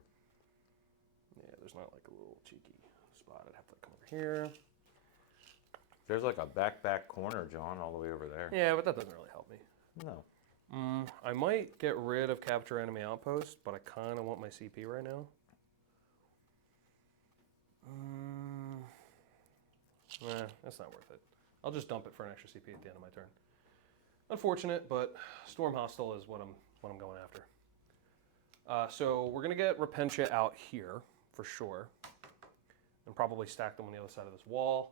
Yeah, there's not like a little cheeky spot. I'd have to come over here. There's like a back corner, John, all the way over there. Yeah, but that doesn't really help me. No. I might get rid of capture enemy outpost, but I kind of want my CP right now. That's not worth it. I'll just dump it for an extra CP at the end of my turn. Unfortunate, but Storm Hostile is what I'm going after. So we're gonna get Repentia out here for sure, and probably stack them on the other side of this wall,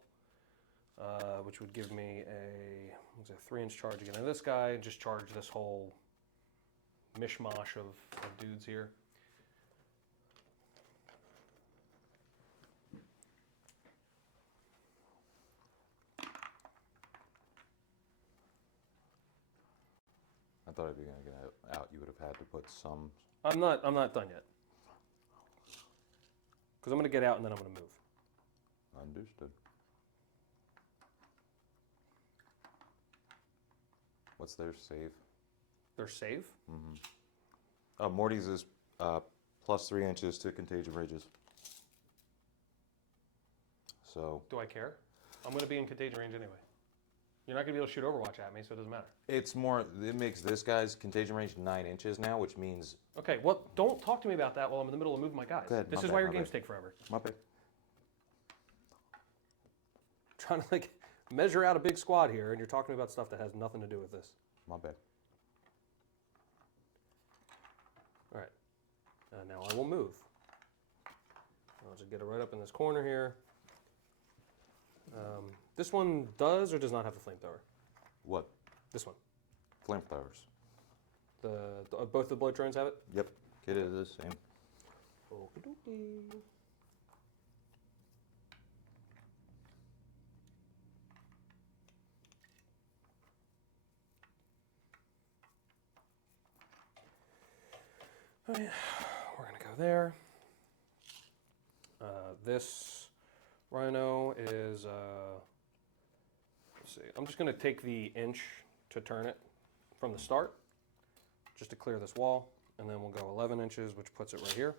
which would give me a 3-inch charge again on this guy, and just charge this whole mishmash of dudes here. I thought if you were going to get out, you would have had to put some. I'm not done yet. Because I'm going to get out and then I'm going to move. Understood. What's their save? Their save? Morty's is plus 3 inches to contagion rages. So Do I care? I'm going to be in contagion range anyway. You're not going to be able to shoot Overwatch at me, so it doesn't matter. it's more. It makes this guy's contagion range 9 inches now, which means Okay, well, don't talk to me about that while I'm in the middle of moving my guys. Go ahead, This my is bad, why your my games bad. take forever. my bad. Trying to like measure out a big squad here, and you're talking about stuff that has nothing to do with this. My bad. All right. Now I will move. I'll just get it right up in this corner here. This one does or does not have the flamethrower? What? This one. Flamethrowers. Both the blood drones have it? Yep. Kit is the same. Okey-dokey. All right, we're gonna go there. This rhino is, let's see, I'm just gonna take the inch to turn it from the start, just to clear this wall, and then we'll go 11 inches, which puts it right here.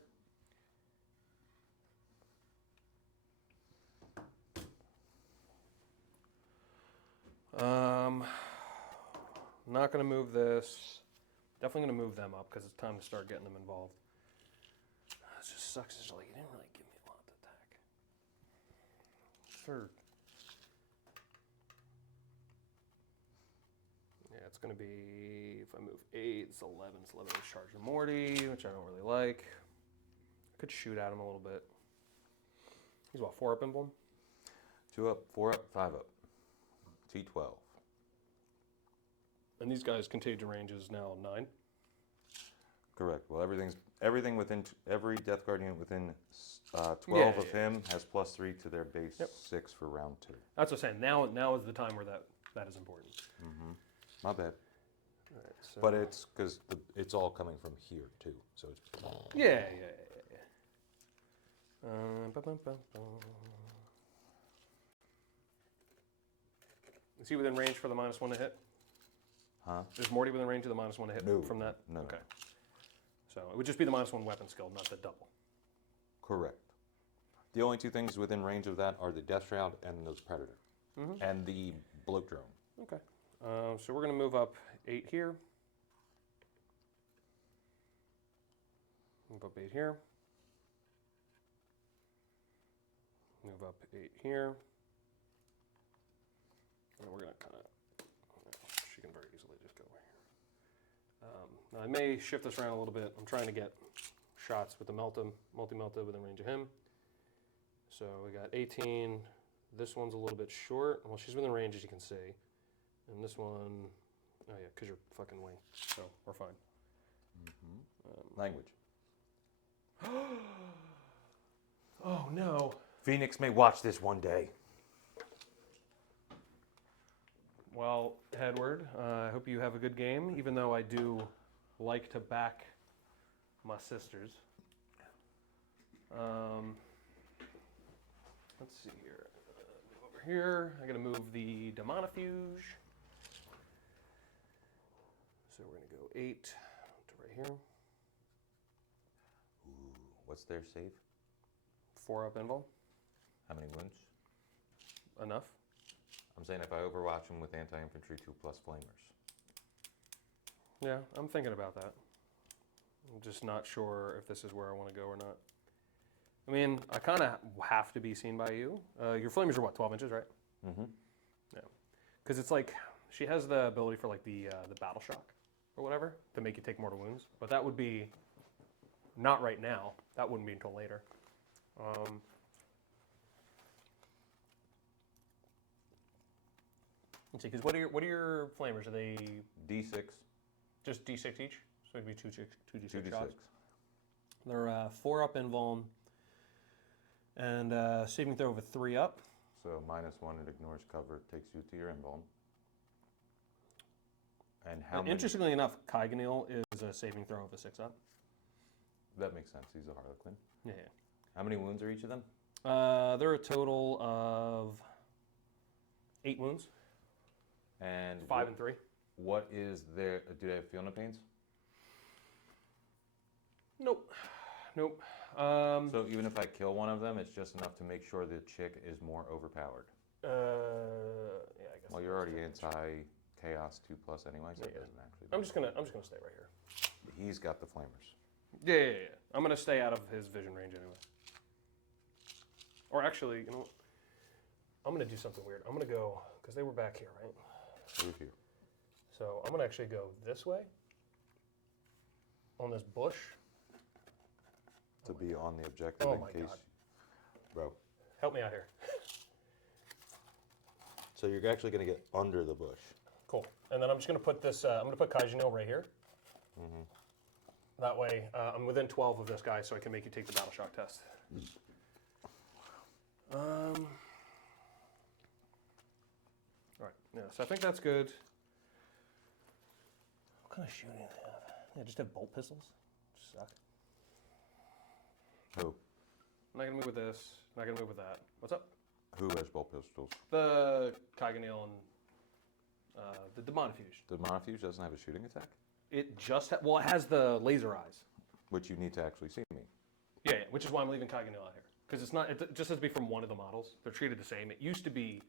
Not gonna move this. Definitely gonna move them up because it's time to start getting them involved. It just sucks. It's like you didn't really give me a lot to attack. Third. Yeah, it's gonna be if I move 8, it's 11. It's 11 inch charge to Morty, which I don't really like. I could shoot at him a little bit. He's what, 4 up emblem? 2 up, 4 up, 5 up. T12. And these guys' contagion range is now 9. Correct. Well, everything within every Death Guardian within 12 Yeah, of yeah. him has plus 3 to their base Yep. 6 for round 2. That's what I'm saying. Now is the time where that is important. My bad. All right, so But it's because it's all coming from here too. So it's yeah. Bum. Is he within range for the -1 to hit? huh? Is Morty within range of the -1 to hit No, from that? no. Okay. So it would just be the -1 weapon skill, not the double. Correct. The only 2 things within range of that are the Death Shroud and those Predator, and the Bloat Drone. Okay. So we're going to move up 8 here. Move up 8 here. Move up 8 here. And we're going to kind of, she can very easily just go here. Now I may shift this around a little bit. I'm trying to get shots with the multi-melta within range of him. So we got 18. This one's a little bit short. Well, she's within range, as you can see. And this one, oh yeah, because you're fucking wing. So we're fine. Language. Oh no. Phoenix may watch this one day. Well, Edward, I hope you have a good game, even though I do like to back my sisters. Let's see here. Move over here. I'm going to move the Demonifuge. So we're going to go 8, here. Ooh, what's their save? 4 up invul. How many wounds? Enough. I'm saying if I overwatch them with anti-infantry 2+ flamers. Yeah, I'm thinking about that. I'm just not sure if this is where I want to go or not. I mean, I kind of have to be seen by you. Your flamers are what, 12 inches, right? Mm-hmm. Yeah. Because it's like, she has the ability for like the battle shock or whatever to make you take mortal wounds. But that would be not right now. That wouldn't be until later. Let's see, because what are your flamers? Are they D6. just D6 each? So it'd be 2d6 2d6. shots. They're 4 up invuln and saving throw of a 3 up. So -1, it ignores cover, takes you to your invuln. And how many? Interestingly enough, Kyganil is a saving throw of a 6 up. That makes sense. He's a Harlequin. Yeah. How many wounds are each of them? They're a total of 8 wounds, And 5 and 3. What is their? Do they have feel no pains? Nope. Nope. So even if I kill one of them, it's just enough to make sure the chick is more overpowered. Yeah, I guess. Well, you're already anti-chaos 2+ anyway, so it Yeah. doesn't actually. I'm just gonna stay right here. He's got the flamers. Yeah. I'm gonna stay out of his vision range anyway. Or actually, you know what? I'm gonna do something weird. I'm gonna go because they were back here, right? Move here. So I'm gonna actually go this way on this bush. To be on the objective Oh in my case. God. Bro. Help me out here. So you're actually going to get under the bush. Cool. And then I'm just gonna put this. I'm gonna put Kaijinil right here. That way, I'm within 12 of this guy, so I can make you take the battle shock test. All right. Yeah. So I think that's good. What kind of shooting do they have? Yeah, just have bolt pistols. Suck. Who? Not gonna move with this. Not gonna move with that. What's up? Who has bolt pistols? The Kyganil and the Demonofuge. The Monofuge doesn't have a shooting attack? It just it has the laser eyes. Which you need to actually see me. Yeah, which is why I'm leaving Kyganil out here. Because it's not. It just has to be from one of the models. They're treated the same. It used to be.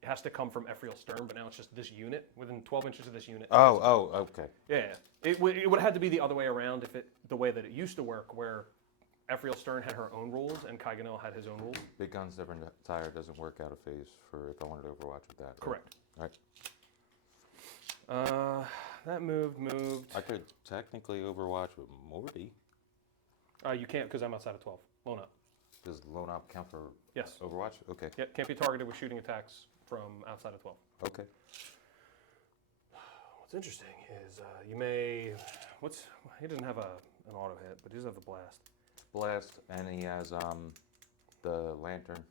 It has to come from Ephriel Stern, but now it's just this unit within 12 inches of this unit. Oh, okay. Yeah. It would have had to be the other way around if it the way that it used to work, where Ephriel Stern had her own rules and Kyganil had his own rules. Big Guns Never Tire doesn't work out of phase for if I wanted to overwatch with that. right? Correct. All right. That moved. I could technically overwatch with Morty. You can't because I'm outside of 12. Lone up. Does Lone Op count for Yes. Overwatch? Okay. Yep. Can't be targeted with shooting attacks from outside of 12. Okay. What's interesting is you may. He doesn't have an auto hit, but he does have the blast. Blast, and he has the lantern.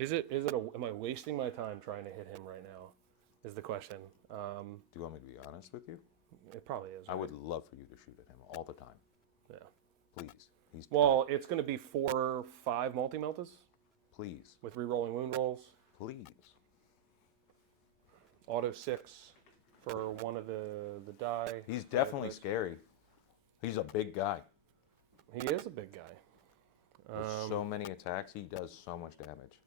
Am I wasting my time trying to hit him right now? Is the question. Do you want me to be honest with you? It probably is. I right? would love for you to shoot at him all the time. Yeah. Please. He's Well, it's going to be 4, 5 multi-meltas Please. with re-rolling wound rolls. Please. Auto 6 for one of the die. He's definitely scary. He's a big guy. He is a big guy. With so many attacks, he does so much damage.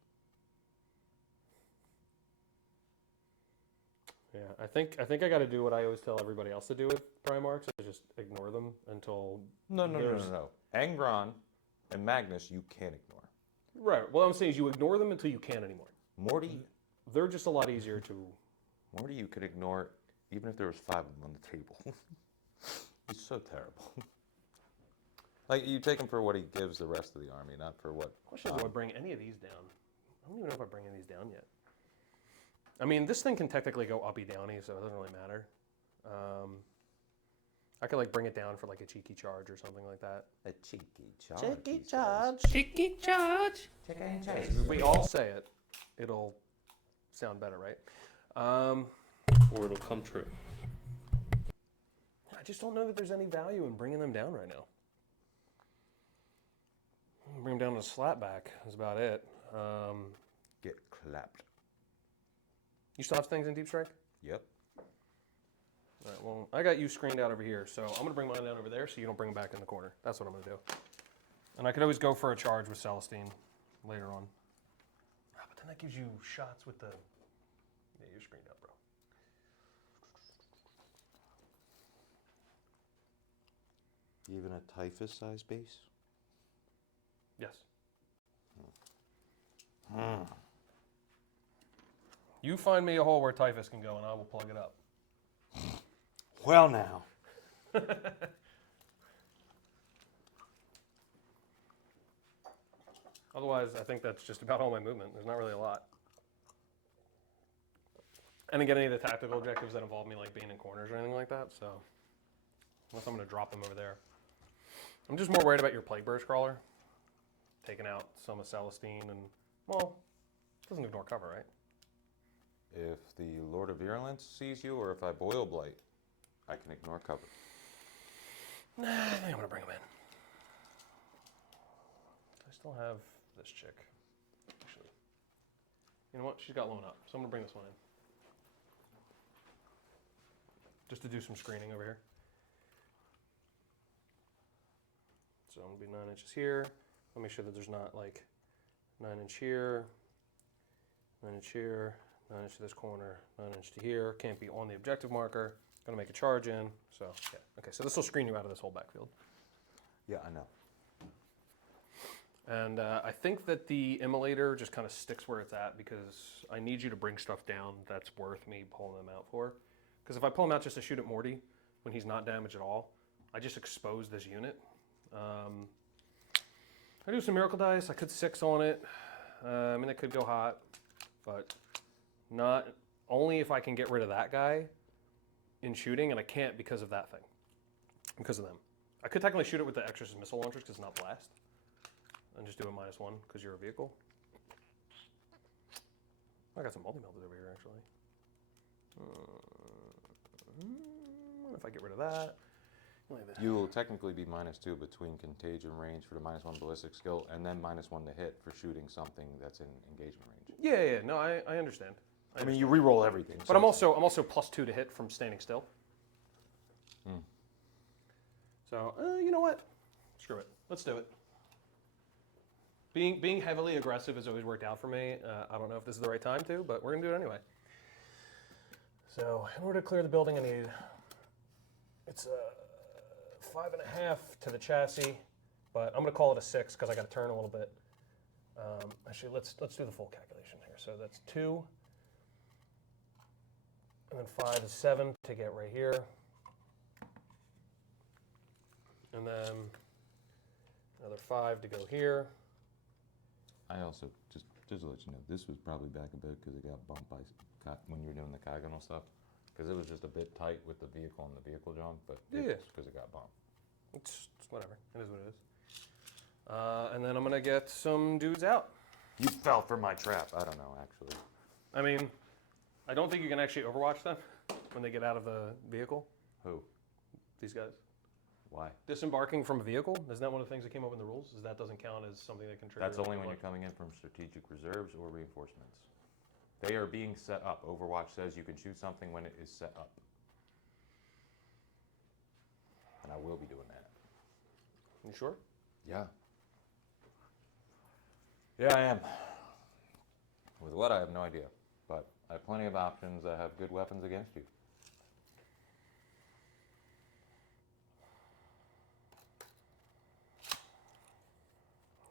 Yeah, I think I got to do what I always tell everybody else to do with Primarchs, is just ignore them until No. there's- Angron and Magnus, you can't ignore. Right. What I'm saying is you ignore them until you can't anymore. Morty, They're just a lot easier to. Morty, you could ignore even if there was 5 of them on the table. He's so terrible. Like, you take him for what he gives the rest of the army, not for what. Question is, do I bring any of these down? I don't even know if I bring any of these down yet. I mean, this thing can technically go uppy downy, so it doesn't really matter. I could like bring it down for like a cheeky charge or something like that. A cheeky charge. Cheeky charge. Cheeky charge. If we all say it, it'll sound better, right? Or it'll come true. I just don't know that there's any value in bringing them down right now. Bring them down to a slapback is about it. Get clapped. You still have things in Deep Strike? Yep. All right, well, I got you screened out over here, so I'm going to bring mine down over there so you don't bring them back in the corner. That's what I'm going to do. And I could always go for a charge with Celestine later on. Ah, but then that gives you shots with the... Yeah, you're screened out, bro. Even a typhus-sized base? Yes. You find me a hole where Typhus can go, and I will plug it up. Well, now. Otherwise, I think that's just about all my movement. There's not really a lot. I didn't get any of the tactical objectives that involve me like being in corners or anything like that, so unless I'm going to drop them over there. I'm just more worried about your Plague Burst Crawler. Taking out some of Celestine and, well, it doesn't ignore cover, right? If the Lord of Virulence sees you, or if I Boil Blight, I can ignore cover. Nah, I think I'm going to bring him in. I still have this chick, actually. You know what? She's got loan up, so I'm going to bring this one in. Just to do some screening over here. So I'm going to be 9 inches here. Let me make sure that there's not like 9 inch here, 9 inch here, 9 inch to this corner, 9 inch to here. Can't be on the objective marker. Gonna make a charge in. So yeah. Okay, so this will screen you out of this whole backfield. Yeah, I know. And I think that the immolator just kind of sticks where it's at because I need you to bring stuff down that's worth me pulling them out for. Because if I pull him out just to shoot at Morty when he's not damaged at all, I just expose this unit. I do some Miracle Dice. I could 6 on it. I mean, it could go hot, but not only if I can get rid of that guy in shooting, and I can't because of that thing, because of them. I could technically shoot it with the Exorcist missile launchers because it's not blast, and just do a -1 because you're a vehicle. I got some multi-melted over here, actually. If I get rid of that. You will technically be -2 between contagion range for the -1 ballistic skill and then -1 to hit for shooting something that's in engagement range. Yeah, no, I understand. I mean, you re-roll everything. But I'm also +2 to hit from standing still. So you know what? Screw it. Let's do it. Being heavily aggressive has always worked out for me. I don't know if this is the right time to, but we're gonna do it anyway. So in order to clear the building, I need it's 5.5 to the chassis, but I'm gonna call it a 6 because I got to turn a little bit. Actually, let's do the full calculation here. So that's 2, and then 5 is 7 to get right here, and then another 5 to go here. I also, just to let you know, this was probably back a bit because it got bumped by when you were doing the Kaganal stuff. Because it was just a bit tight with the vehicle and the vehicle jump, but it's because it got bumped. It's whatever. It is what it is. And then I'm going to get some dudes out. You fell for my trap. I don't know, actually. I mean, I don't think you can actually overwatch them when they get out of the vehicle. Who? These guys. Why? Disembarking from a vehicle, isn't that one of the things that came up in the rules? Is that doesn't count as something that can trigger? That's only when you're coming in from strategic reserves or reinforcements. They are being set up. Overwatch says you can shoot something when it is set up. And I will be doing that. You sure? Yeah. Yeah, I am. With what, I have no idea. But I have plenty of options that have good weapons against you.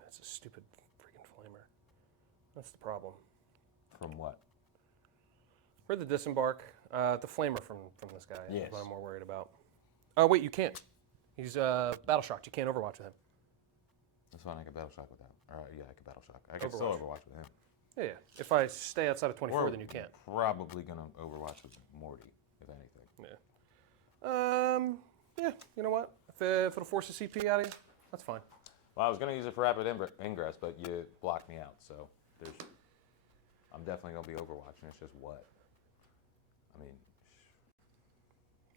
That's a stupid freaking flamer. That's the problem. From what? For the disembark, the flamer from this guy is Yes. what I'm more worried about. Oh, wait, you can't. He's battle shocked. You can't overwatch with him. That's fine, I can battle shock with that. Yeah, I can battle shock. I can still Overwatch. overwatch with him. Yeah. If I stay outside of 24, We're then you can't. Probably gonna overwatch with Morty, if anything. Yeah, you know what? If it'll force a CP out of you, that's fine. Well, I was gonna use it for rapid ingress, but you blocked me out, so I'm definitely gonna be overwatching. It's just what? I mean,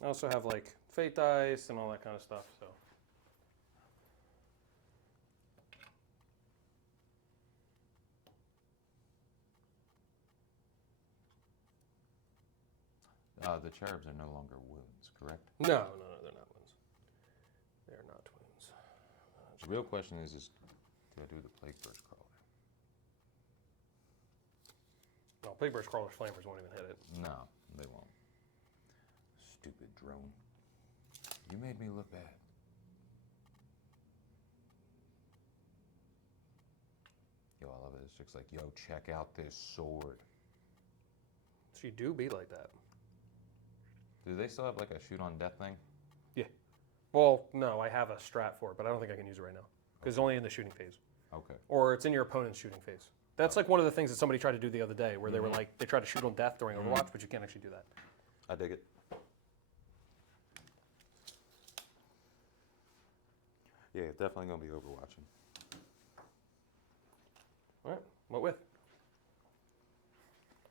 I also have like fate dice and all that kind of stuff, so. The cherubs are no longer wounds, correct? No, they're not twins. They're not twins. The real question is do I do the plague burst crawler? No, Plague Burst Crawler's flamers won't even hit it. No, they won't. Stupid drone. You made me look bad. Yo, I love it. It's just like, yo, check out this sword. So you do be like that. Do they still have like a shoot on death thing? Yeah. Well, no, I have a strat for it, but I don't think I can use it right now. Because it's only in the shooting phase. Okay. Or it's in your opponent's shooting phase. That's like one of the things that somebody tried to do the other day, where they were like, they tried to shoot on death during Overwatch, but you can't actually do that. I dig it. Yeah, definitely gonna be overwatching. All right, what with?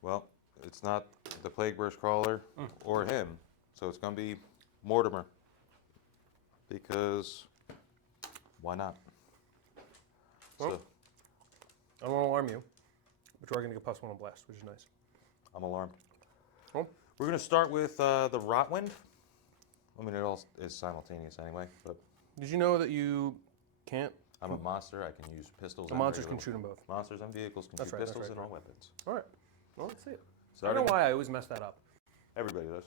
Well, it's not the Plague Burst Crawler or him, so it's gonna be Mortimer. Because why not? Well, So I don't want to alarm you, but you are going to get +1 on blast, which is nice. I'm alarmed. Cool. We're gonna start with the Rotwind. I mean, it all is simultaneous anyway, but Did you know that you can't? I'm a monster. I can use pistols. The and monsters can regular- shoot them both. Monsters and vehicles can That's shoot right, that's pistols right, and all right. weapons. All right. Well, let's see it. I Starting- don't know why I always mess that up. Everybody does.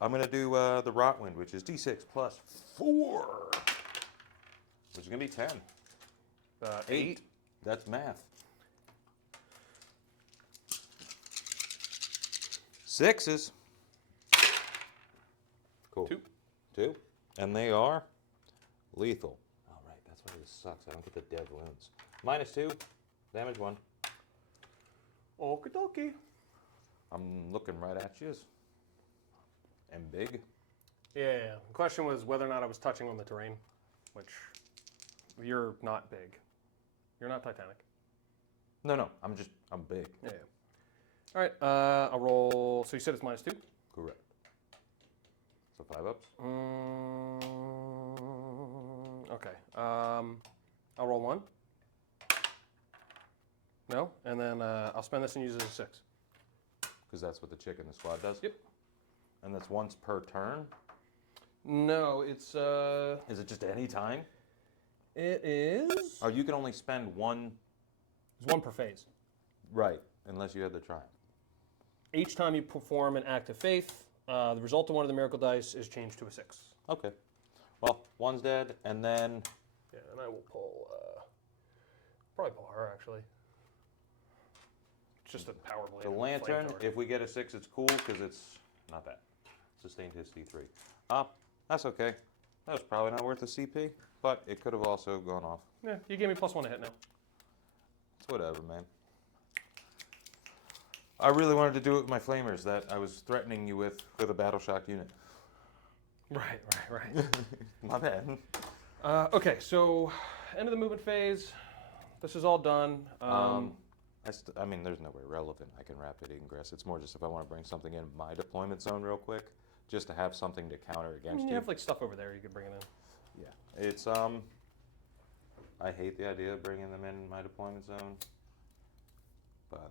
I'm gonna do the Rotwind, which is D6 plus 4, which is gonna be 10. 8. That's math. 6s. Cool. 2. 2. And they are lethal. All right, that's why this sucks. I don't get the dead wounds. -2. Damage 1. Okie dokie. I'm looking right at you. And big. Yeah. The question was whether or not I was touching on the terrain, which you're not big. You're not Titanic. No. I'm big. Yeah. All right. I'll roll. So you said it's -2? Correct. So 5 ups. Okay. I'll roll 1. No, and then I'll spend this and use it as a 6. Because that's what the chick in the squad does? Yep. And that's once per turn? No, it's Is it just any time? it is. Or you can only spend 1... It's 1 per phase. Right. Unless you had the triumph. Each time you perform an act of faith, the result of one of the miracle dice is changed to a 6. Okay. Well, 1's dead, and then... Yeah, and I will pull. Probably pull her actually. It's just a power blade. The and a lantern, flamethrower. if we get a 6, it's cool, because it's not bad. Sustained his C3. That's okay. That was probably not worth a CP, but it could have also gone off. Yeah, you gave me +1 to hit now. It's whatever, man. I really wanted to do it with my flamers that I was threatening you with a battle shock unit. Right. My bad. Okay, so end of the movement phase. This is all done. I mean, there's nowhere relevant I can rapid ingress. It's more just if I want to bring something in my deployment zone real quick, just to have something to counter I against mean, you. you have like stuff over there you could bring it in. Yeah, it's I hate the idea of bringing them in my deployment zone, but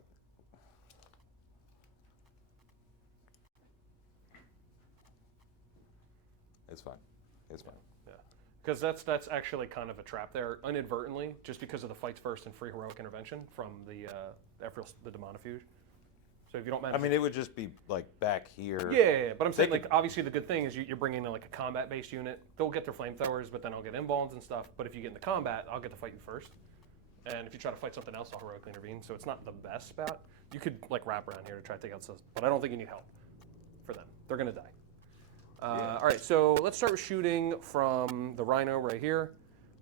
it's fine. It's fine. Yeah, because that's actually kind of a trap there, inadvertently, just because of the fights first and free heroic intervention from the Demonofuge. So if you don't manage, I mean, it would just be like back here. yeah, but I'm saying They like obviously the good thing is you're bringing in like a combat-based unit. They'll get their flamethrowers, but then I'll get inbounds and stuff. But if you get into combat, I'll get to fight you first. And if you try to fight something else, I'll heroically intervene. So it's not the best spot. You could like wrap around here to try to take out stuff, but I don't think you need help for them. They're gonna die. All right, so let's start with shooting from the Rhino right here.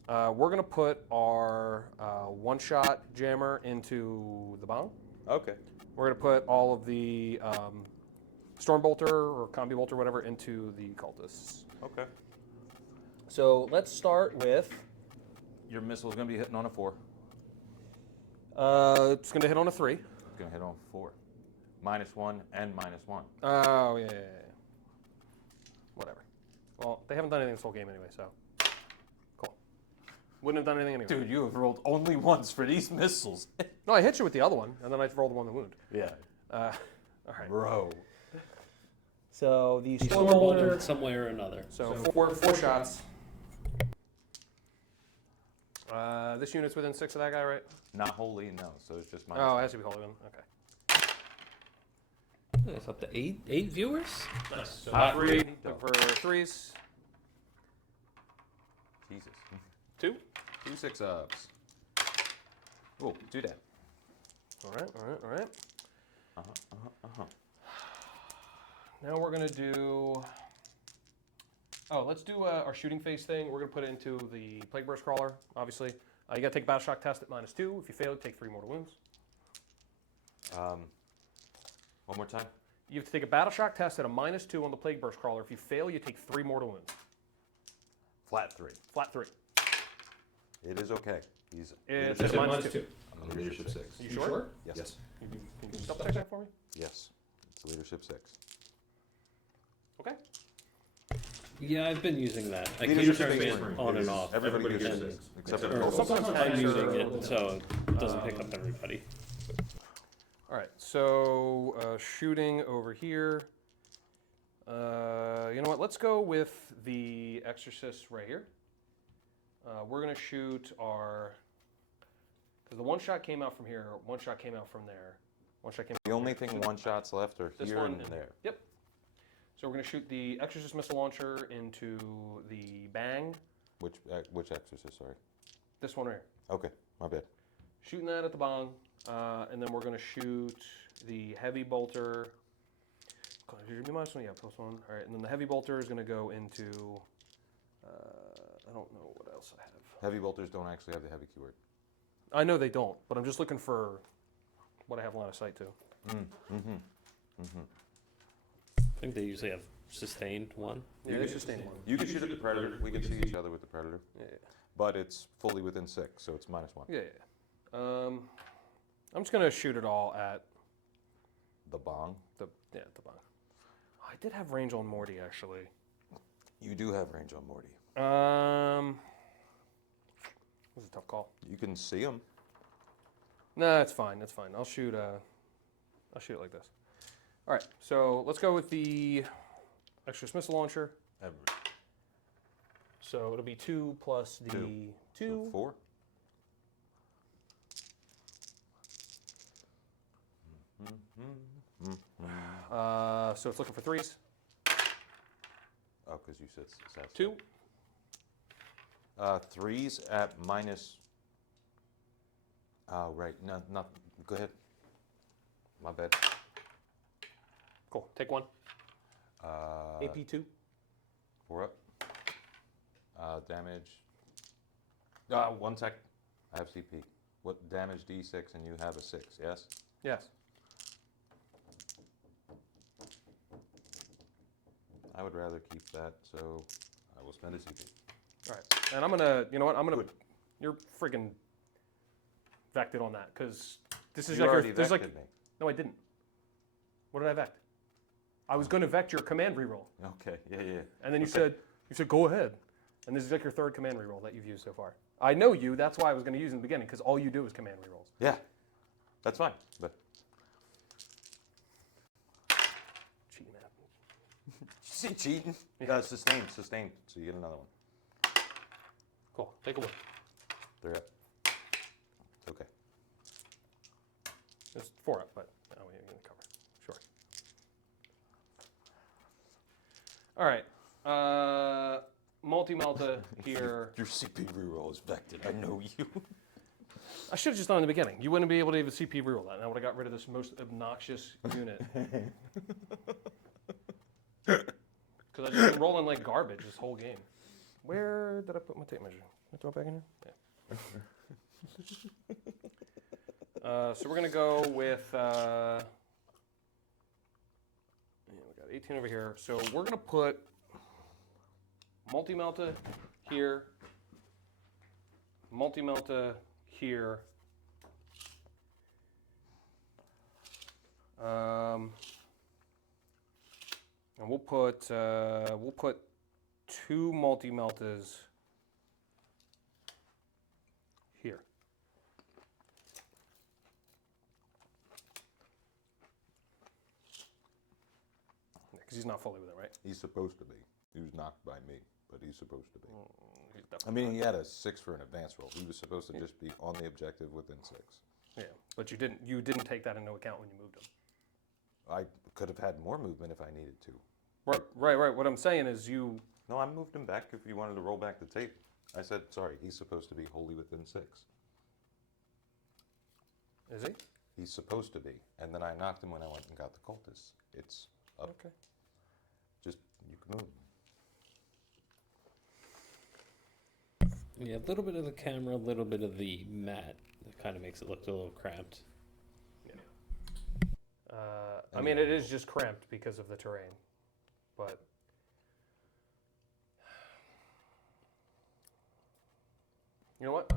We're gonna put our one-shot jammer into the bomb. Okay. We're gonna put all of the Storm Bolter or Combi Bolter, whatever, into the cultists. Okay. So let's start with. Your missile's gonna be hitting on a 4. It's gonna hit on a 3. It's gonna hit on 4. -1 and -1. Oh yeah. Whatever. Well, they haven't done anything this whole game anyway, so cool. Wouldn't have done anything anyway. Dude, you have rolled only once for these missiles. No, I hit you with the other one, and then I rolled the one that wound. Yeah. All right. Bro. So the He's Storm storm Bolter. bolter some way or another. So four shots. This unit's within 6 of that guy, right? Not wholly, no. So it's just Oh, it has to be holding him. Okay. It's up to eight viewers. Nice. So Ah, 3 yeah. for 3s. Jesus. 2. 2 6-ups. Oh, do that. All right. Uh-huh. Now we're gonna do. Oh, let's do our shooting phase thing. We're gonna put it into the Plague Burst Crawler. Obviously, you gotta take a battle shock test at -2. If you fail, take 3 mortal wounds. One more time. You have to take a battle shock test at a -2 on the Plague Burst Crawler. If you fail, you take 3 mortal wounds. Flat 3. Flat 3. It is okay. He's It's leadership, at -2. I'm on leadership 6. You sure? Yes. Can you double check that for me? Yes. It's leadership 6. Okay. Yeah, I've been using that. I keep Leadership turning six it on and off. Everybody gets And- 6. Except or for sometimes I'm tanks using are- it so it doesn't pick up everybody. All right. So shooting over here. You know what? Let's go with the Exorcist right here. We're gonna shoot our. Because the one shot came out from here, one shot came out from there. One shot came out The from only here. thing 1 shots left are This here one and and- there. Yep. So we're going to shoot the Exorcist missile launcher into the bang. Which exorcist? Sorry. This one right here. Okay, my bad. Shooting that at the bong. And then we're going to shoot the heavy bolter. Yeah, +1. All right. And then the heavy bolter is going to go into. I don't know what else I have. Heavy bolters don't actually have the heavy keyword. I know they don't, but I'm just looking for what I have line of sight to. I think they usually have sustained one. Yeah, they sustain one. You can shoot at the predator. We can see each other with the predator. Yeah. But it's fully within 6, so it's -1. Yeah. I'm just gonna shoot it all at The bong. the bong. I did have range on Morty actually. You do have range on Morty. This is a tough call. You can see him. No, it's fine. That's fine. I'll shoot it like this. All right. So let's go with the Exorcist missile launcher. So it'll be 2 plus the 2. So 4. So it's looking for 3s. Oh, because you said south. 2. 3s at minus. Oh, right. No, not. Go ahead. My bad. Cool. Take 1. AP 2. 4 up. Damage. 1 sec. I have CP. What damage D6 and you have a 6, yes? Yes. I would rather keep that, so I will spend a CP. All right. And I'm gonna. You know what? I'm gonna. Good. You're freaking vected on that because this is You like already your, there's like. vected me. No, I didn't. What did I vect? I was going to vect your command reroll, Okay, yeah. and then you said go ahead, and this is like your 3rd command reroll that you've used so far. I know you. That's why I was going to use in the beginning because all you do is command rerolls. Yeah, that's fine. But Cheating app. you see cheating? Yeah. Sustained. So you get another one. Cool. Take a look. 3 up. It's okay. It's 4 up, but no, we're going to cover. Sure. All right. Multi-melta here. Your CP reroll is vected. I know you. I should have just done it in the beginning. You wouldn't be able to even CP reroll that, and I would have got rid of this most obnoxious unit. Because I've just been rolling like garbage this whole game. Where did I put my tape measure? Can I throw it back in here? Yeah. So we're going to go with... yeah, we got 18 over here. So we're going to put multi-melta here, multi-melta here. And we'll put 2 multi-meltas here. because he's not fully within, right? He's supposed to be. He was knocked by me, but he's supposed to be. He's I definitely mean, he had a 6 for an advance roll. He was supposed to just be on the objective within 6. yeah, but you didn't take that into account when you moved him. I could have had more movement if I needed to. Right. What I'm saying is you. No, I moved him back if you wanted to roll back the tape. I said, sorry, he's supposed to be wholly within 6. Is he? He's supposed to be. And then I knocked him when I went and got the cultists. It's up. Okay. Just, you can move. Yeah, a little bit of the camera, a little bit of the mat. That kind of makes it look a little cramped. I mean, it is just cramped because of the terrain, but you know what?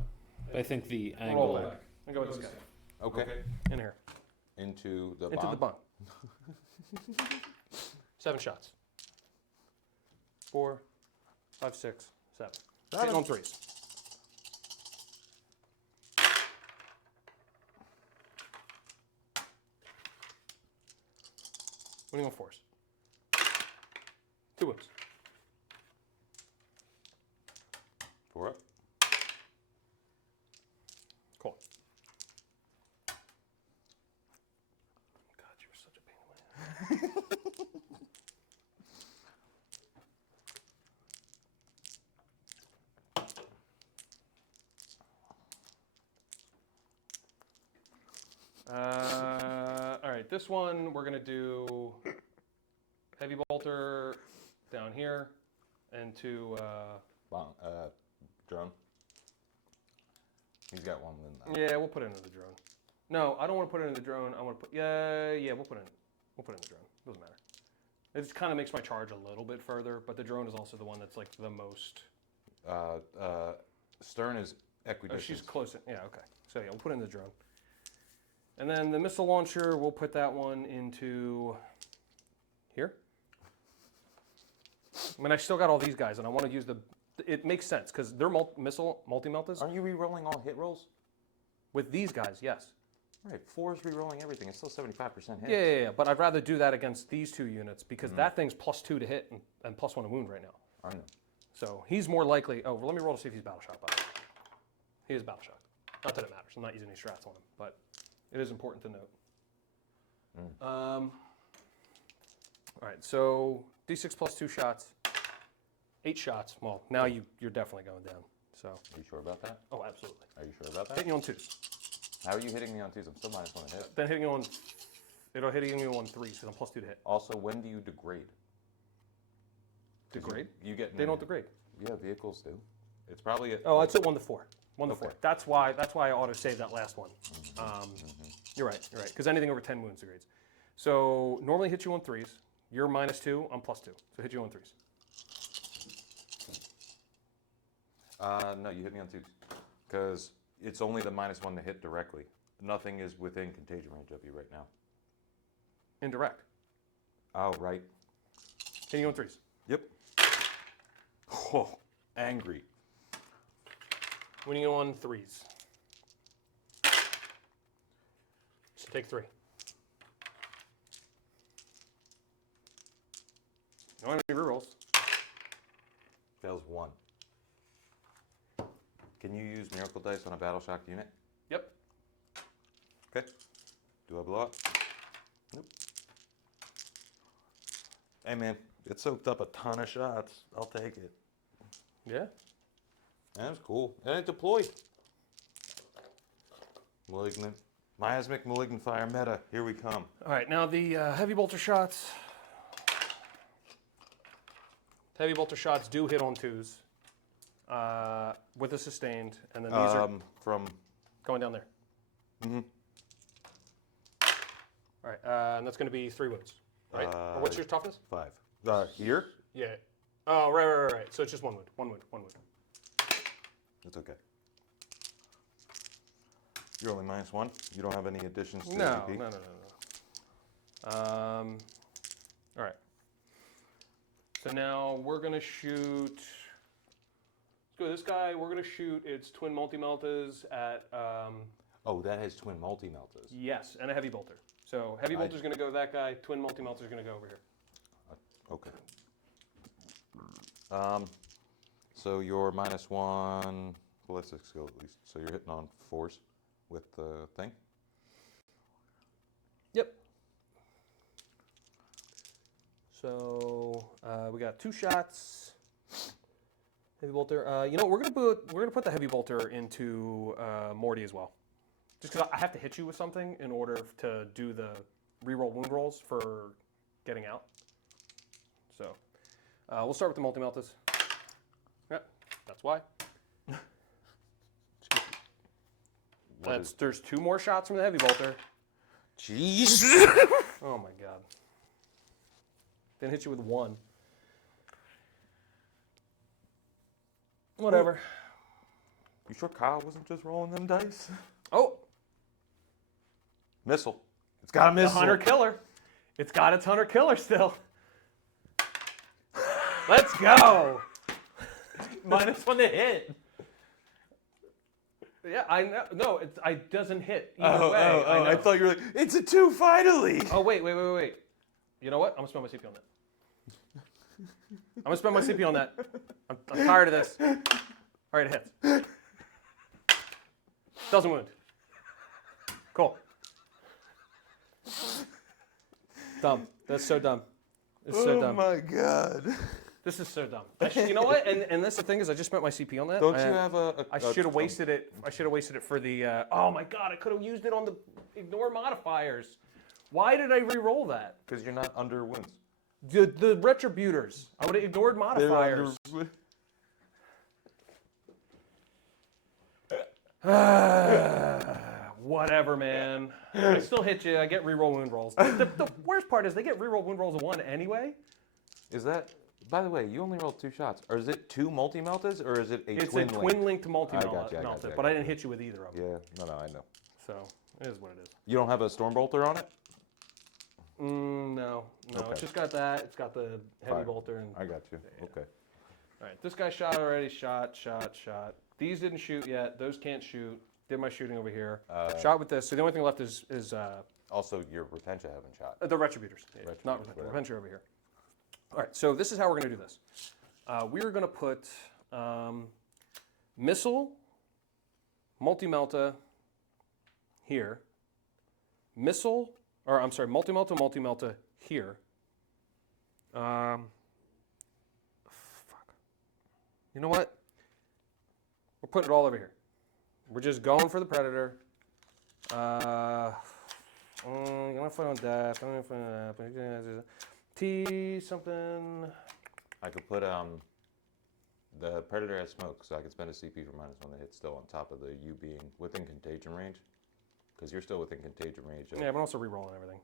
I think the Roll angle. back. I'll go with this guy. Okay. In here. Into the Into the bomb. bung. 7 shots. 4, 5, 6, 7. Hitting on 3s. Winning on 4s. 2 wins. 4 up. Cool. God, you were such a pain in my ass. All right, this one we're gonna do heavy bolter down here, and to Bomb. Drone. He's got one in that. yeah, we'll put it into the drone. No, I don't want to put it in the drone. I want to put yeah, we'll put it in the drone. Doesn't matter. It just kind of makes my charge a little bit further, but the drone is also the one that's like the most. Stern is equidistant. Oh, she's close. Yeah, okay. So yeah, we'll put it in the drone. And then the missile launcher, we'll put that one into here. I mean, I still got all these guys, and I want to use the. It makes sense because they're missile multi-meltas. Aren't you re-rolling all hit rolls? With these guys, yes. Right, 4 is re-rolling everything. It's still 75% hit. Yeah. But I'd rather do that against these 2 units because that thing's +2 to hit and +1 to wound right now. I know. So he's more likely. Oh, well, let me roll to see if he's battle shocked. By the way, he is battle shocked. Not that it matters. I'm not using any strats on him, but it is important to note. All right, so D6 plus 2 shots, 8 shots. Well, now you're definitely going down. So. Are you sure about that? Oh, absolutely. Are you sure about that? Hitting you on 2s. How are you hitting me on 2s? I'm still -1 to hit. Then hitting you on. It'll hitting you on 3s because I'm +2 to hit. Also, when do you degrade? Degrade? You get. They don't degrade. Yeah, vehicles do. It's probably. Oh, it's at 1 to 4. 1 to Okay. 4. That's why I auto saved that last one. You're right. Because anything over 10 wounds degrades. So normally hit you on 3s. You're -2. I'm +2. So hit you on 3s. No, you hit me on 2s. Because it's only the -1 to hit directly. Nothing is within contagion range of you right now. Indirect. Oh, right. Hitting you on 3s. Yep. Oh, angry. Winning you on 3s. So take 3. You don't have any rerolls. Fails 1. Can you use miracle dice on a battle shocked unit? Yep. Okay. Do I blow up? Nope. Hey man, it soaked up a ton of shots. I'll take it. Yeah. That was cool. And it deployed. Malignant. Miasmic Malignant Fire meta. Here we come. All right, now the heavy bolter shots. Heavy bolter shots do hit on 2s with a sustained, and then these are From. going down there. All right, and that's going to be 3 wounds, right? Or what's your toughness? 5. Here? Yeah. Oh, right. So it's just 1 wound. 1 wound. 1 wound. It's okay. You're only -1. You don't have any additions to No. AP? No. All right. So now we're going to shoot. Let's go with this guy. We're going to shoot its twin multi-meltas at. Oh, that has twin multi-meltas. Yes, and a heavy bolter. So heavy bolter's going to go to that guy. Twin multi-melter's going to go over here. A So you're -1 ballistic skill at least. So you're hitting on 4s with the thing. Yep. So we got 2 shots. Heavy bolter. You know, we're gonna put the heavy bolter into Morty as well, just because I have to hit you with something in order to do the reroll wound rolls for getting out. So we'll start with the multi-meltas. Yep, that's why. There's 2 more shots from the heavy bolter. Jeez. Oh my god. Didn't hit you with 1. Whatever. You sure Kyle wasn't just rolling them dice? Oh, Missile. It's got a the missile. hunter killer. It's got its hunter killer still. Let's go. -1 to hit. Yeah, I know. No, it doesn't hit either way. I thought you were like, it's a 2 finally. Oh, wait. You know what? I'm going to spend my CP on that. I'm going to spend my CP on that. I'm tired of this. All right, it hits. Doesn't wound. Cool. Dumb. That's so dumb. It's so dumb. Oh my god. This is so dumb. You know what? And that's the thing is, I just spent my CP on that. Don't you have a I should have wasted it. I should have wasted it for the. Oh my god! I could have used it on the ignore modifiers. Why did I re-roll that? Because you're not under wounds. The retributors. I would have ignored modifiers. Whatever, man. I still hit you. I get re-roll wound rolls. The worst part is they get re-roll wound rolls of 1 anyway. Is that? By the way, you only rolled 2 shots. Or is it 2 multi-meltas, or is it a It's twin a link? twin-linked multi-melta, I got you. but I didn't hit you with either of them. Yeah, no, I know. So it is what it is. You don't have a Stormbolter on it? No. Okay. It's just got that. It's got the heavy Fine. bolter. And I got you. Okay. all right, this guy shot already. Shot. These didn't shoot yet. Those can't shoot. Did my shooting over here. Shot with this. So the only thing left is Also, your retention haven't shot. the retributors. Not Retributors, retention. Retention over here. All right. So this is how we're going to do this. We're going to put missile, multi-melta here. Missile, or I'm sorry, multi-melta here. Fuck. You know what? We're putting it all over here. We're just going for the predator. I'm gonna find death. T something. I could put the Predator has smoke, so I could spend a CP for -1 to hit still on top of the you being within contagion range. Because you're still within contagion range. Yeah, but also re-rolling everything.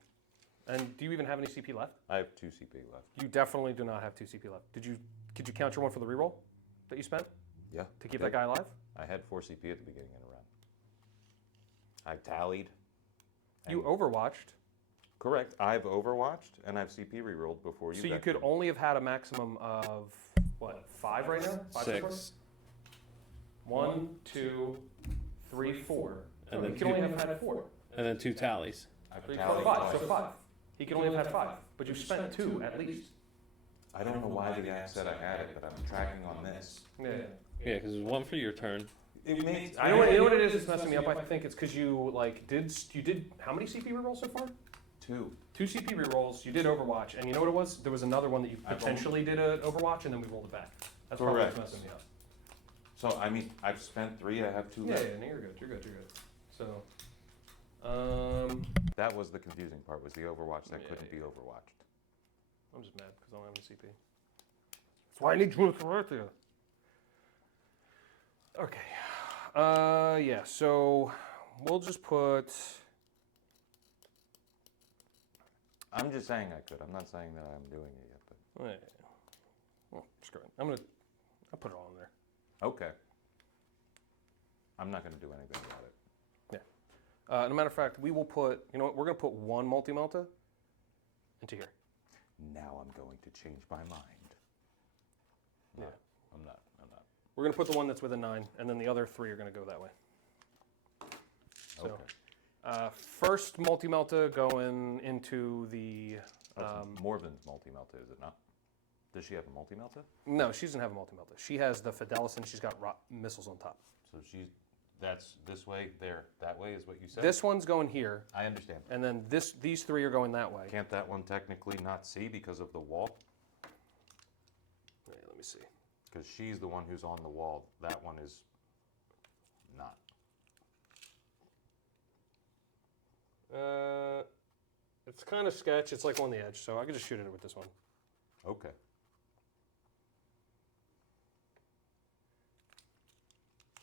And do you even have any CP left? I have 2 CP left. You definitely do not have 2 CP left. Could you count your one for the reroll that you spent Yeah. to keep that guy alive? I had 4 CP at the beginning of the round. I tallied. You and- overwatched, Correct. I've overwatched and I've CP rerolled before you. so you got could there. only have had a maximum of what, 5 right now? 5 so far? 6. 1, 2, 3, 4. And He then can only have had 4. And then 2 tallies. I've 3, tallied 4, 5. twice. So 5. He can only have had 5, but you spent 2 at least. I don't know why the guy said I had it, but I'm tracking on this. Yeah. Yeah, because there's 1 for your turn. It makes. You know what it is that's messing me up? I think it's because you did how many CP rerolls so far? 2. 2 CP rerolls. You did Overwatch, and you know what it was? There was another one that you potentially did an Overwatch, and then we rolled it back. That's probably what's Correct. messing me up. So I mean, I've spent 3. I have 2 Yeah, left. no, you're good. You're good. So, That was the confusing part. Was the Overwatch that Yeah, couldn't yeah. be Overwatched. I'm just mad because I don't have any CP. That's why I need you to throw it there. Okay. Yeah. So we'll just put. I'm just saying I could. I'm not saying that I'm doing it yet, but Yeah. Well, screw it. I'll put it all in there. okay. I'm not going to do anything about it. As a matter of fact, we will put. You know what? We're gonna put 1 multi-melta into here. Now I'm going to change my mind. Yeah. I'm not. We're gonna put the one that's with a 9, and then the other 3 are gonna go that way. So, Okay. first multi-melta going into the. That's Morven's multi-melta, is it not? Does she have a multi-melta? No, she doesn't have a multi-melta. She has the Fidelis and she's got missiles on top. So that's this way, there, that way is what you said? This one's going here, I understand. and then these three are going that way. Can't that one technically not see because of the wall? Wait, let me see. Because she's the one who's on the wall. That one is not. It's kind of sketch. It's like on the edge, so I could just shoot it with this one. Okay.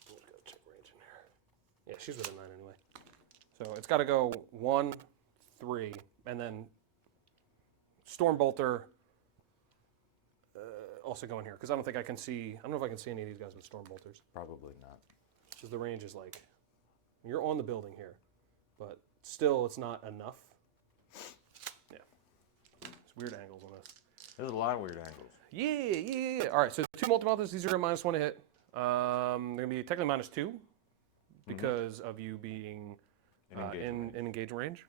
Let's go check range in there. Yeah, she's within 9 anyway. So it's got to go 1, 3, and then Stormbolter also going here because I don't think I can see. I don't know if I can see any of these guys with Stormbolters. Probably not. Because the range is like you're on the building here, but still it's not enough. Yeah, it's weird angles on this. There's a lot of weird angles. Yeah. All right, so 2 multi-meltas. These are a -1 to hit. They're going to be technically -2 because of you being in engage range.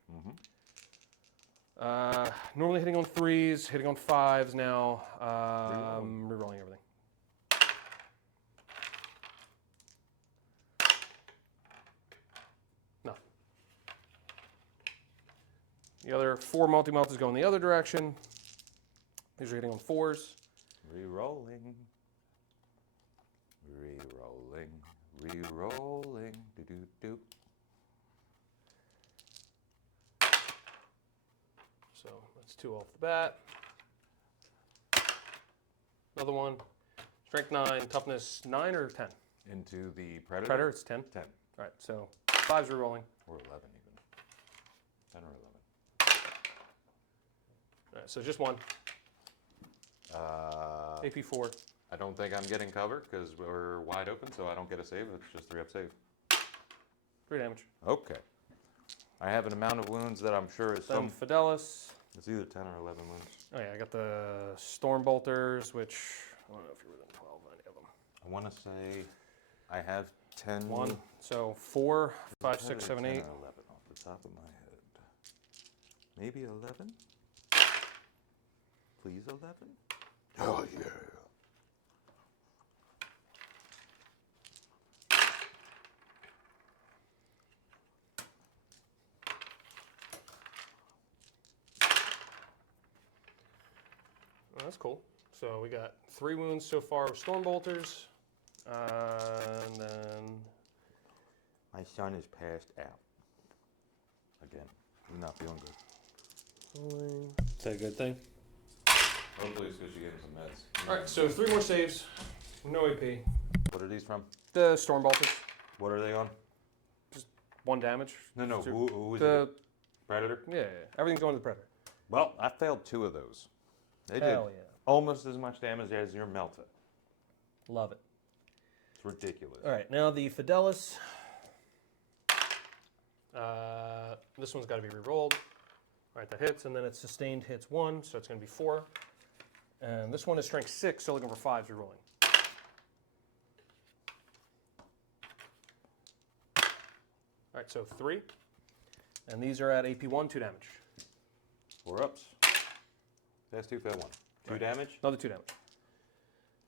Normally hitting on 3s, hitting on 5s now. Rerolling everything. No. The other 4 multi-meltas go in the other direction. These are hitting on 4s. Rerolling. Rerolling. Rerolling. Do-do-do. So that's 2 off the bat. Another one. Strength 9, toughness 9 or 10? Into the predator? Predator, it's 10. 10. All right, so 5s rerolling. Or 11 even. 10 or 11. All right, so just 1. AP 4. I don't think I'm getting cover because we're wide open, so I don't get a save. It's just 3-up save. 3 damage. Okay. I have an amount of wounds that I'm sure is Then Fidelis. It's either 10 or 11 wounds. Oh yeah, I got the Stormbolters, which I don't know if you're within 12 of any of them. I want to say I have 10. 1. So 4, 5, 6, 7, 10 8. or 11 off the top of my head. Maybe 11? Please 11? Oh, yeah. Oh, that's cool. So we got 3 wounds so far with Stormbolters. And then My son is passed out. Again, he's not feeling good. Is that a good thing? Hopefully it's because you gave him some meds. all right, so 3 more saves. No AP. What are these from? The Stormbolters, What are they on? 1 damage. No. So Who is the it? Predator? yeah, everything's going to the Predator. Well, I failed 2 of those. They did Hell yeah, almost as much damage as your Melta. love it. It's ridiculous. All right, now the Fidelis. This one's got to be re-rolled. All right, that hits, and then it's sustained hits 1, so it's going to be 4. And this one is strength 6, so looking for 5s re-rolling. All right, so 3. And these are at AP 1, 2 damage. 4 ups. That's 2, fail 1. 2 Right. damage. Another 2 damage.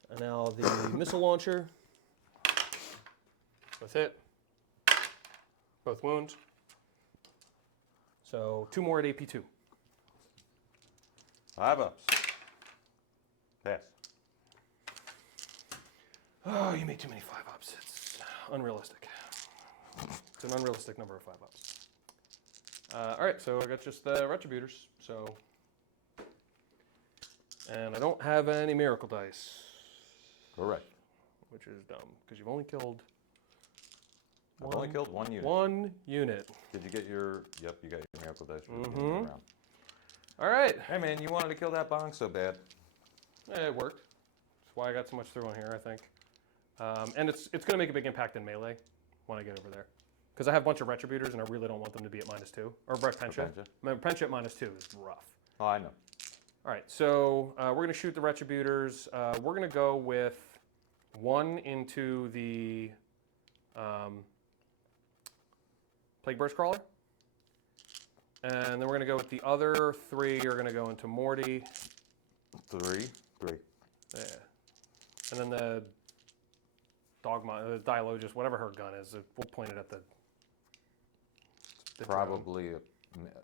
And now the missile launcher. Both hit. Both wounds. So 2 more at AP 2. 5 ups. Pass. Oh, you made too many 5-ups. It's unrealistic. It's an unrealistic number of 5-ups. All right, so I got just the Retributors. So, and I don't have any Miracle Dice, Correct. which is dumb because you've only killed I've only killed 1 unit. 1 unit. Did you get your? Yep, you got your miracle dice for the Mhm. beginning of the round. All right, Hey man, you wanted to kill that bong so bad. it worked. That's why I got so much through on here, I think. And it's going to make a big impact in melee when I get over there. Because I have a bunch of Retributors and I really don't want them to be at -2. Or Pencha. Pencha at -2 is rough. Oh, I know. All right, so we're going to shoot the Retributors. We're going to go with 1 into the Plague Burst Crawler. And then we're going to go with the other 3 are going to go into Morty. 3. 3. Yeah. And then the Dogma, Dialogist, whatever her gun is, we'll point it at the drone. Probably,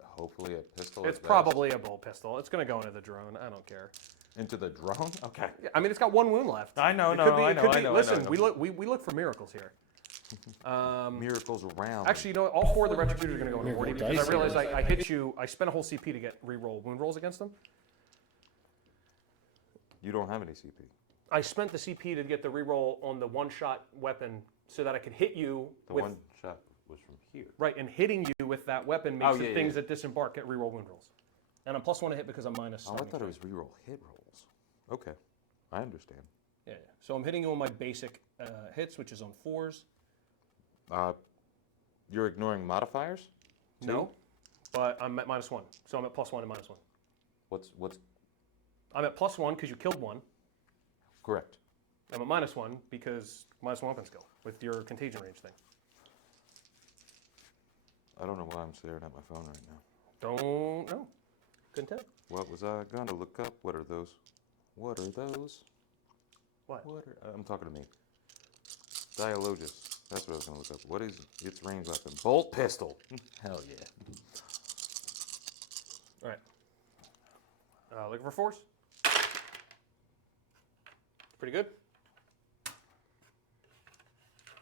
hopefully a pistol. It's at best. probably a bolt pistol. It's going to go into the drone. I don't care. Into the drone? Okay. Yeah, I mean, it's got 1 wound left. I know, It no, could be- I it know, could I be- know, I Listen, know. we look for miracles here. Miracles around. Actually, you know what? All 4 of the Retributors are going to go into Miracle Morty because dice I realized here. I hit you. I spent a whole CP to get reroll wound rolls against them. You don't have any CP. I spent the CP to get the reroll on the one-shot weapon so that I could hit you The with one shot was from here. right, and hitting you with that weapon makes Oh, the yeah, things yeah. that disembark get reroll wound rolls. And I'm +1 to hit because I'm minus. Oh, I stunning thought it strength. was reroll hit rolls. Okay. I understand. Yeah, yeah. So I'm hitting you on my basic hits, which is on 4s. You're ignoring modifiers? No, but I'm at -1, so I'm at +1 and -1. What's I'm at +1 because you killed 1. correct? I'm at -1 because -1 weapon skill with your contagion range thing. I don't know why I'm staring at my phone right now. Don't know. Couldn't tell. What was I gonna look up? What are those? What are those? What? I'm talking to me. Dialogist. That's what I was gonna look up. What is its range weapon? Bolt pistol. Hell yeah. All right. Looking for 4s. Pretty good.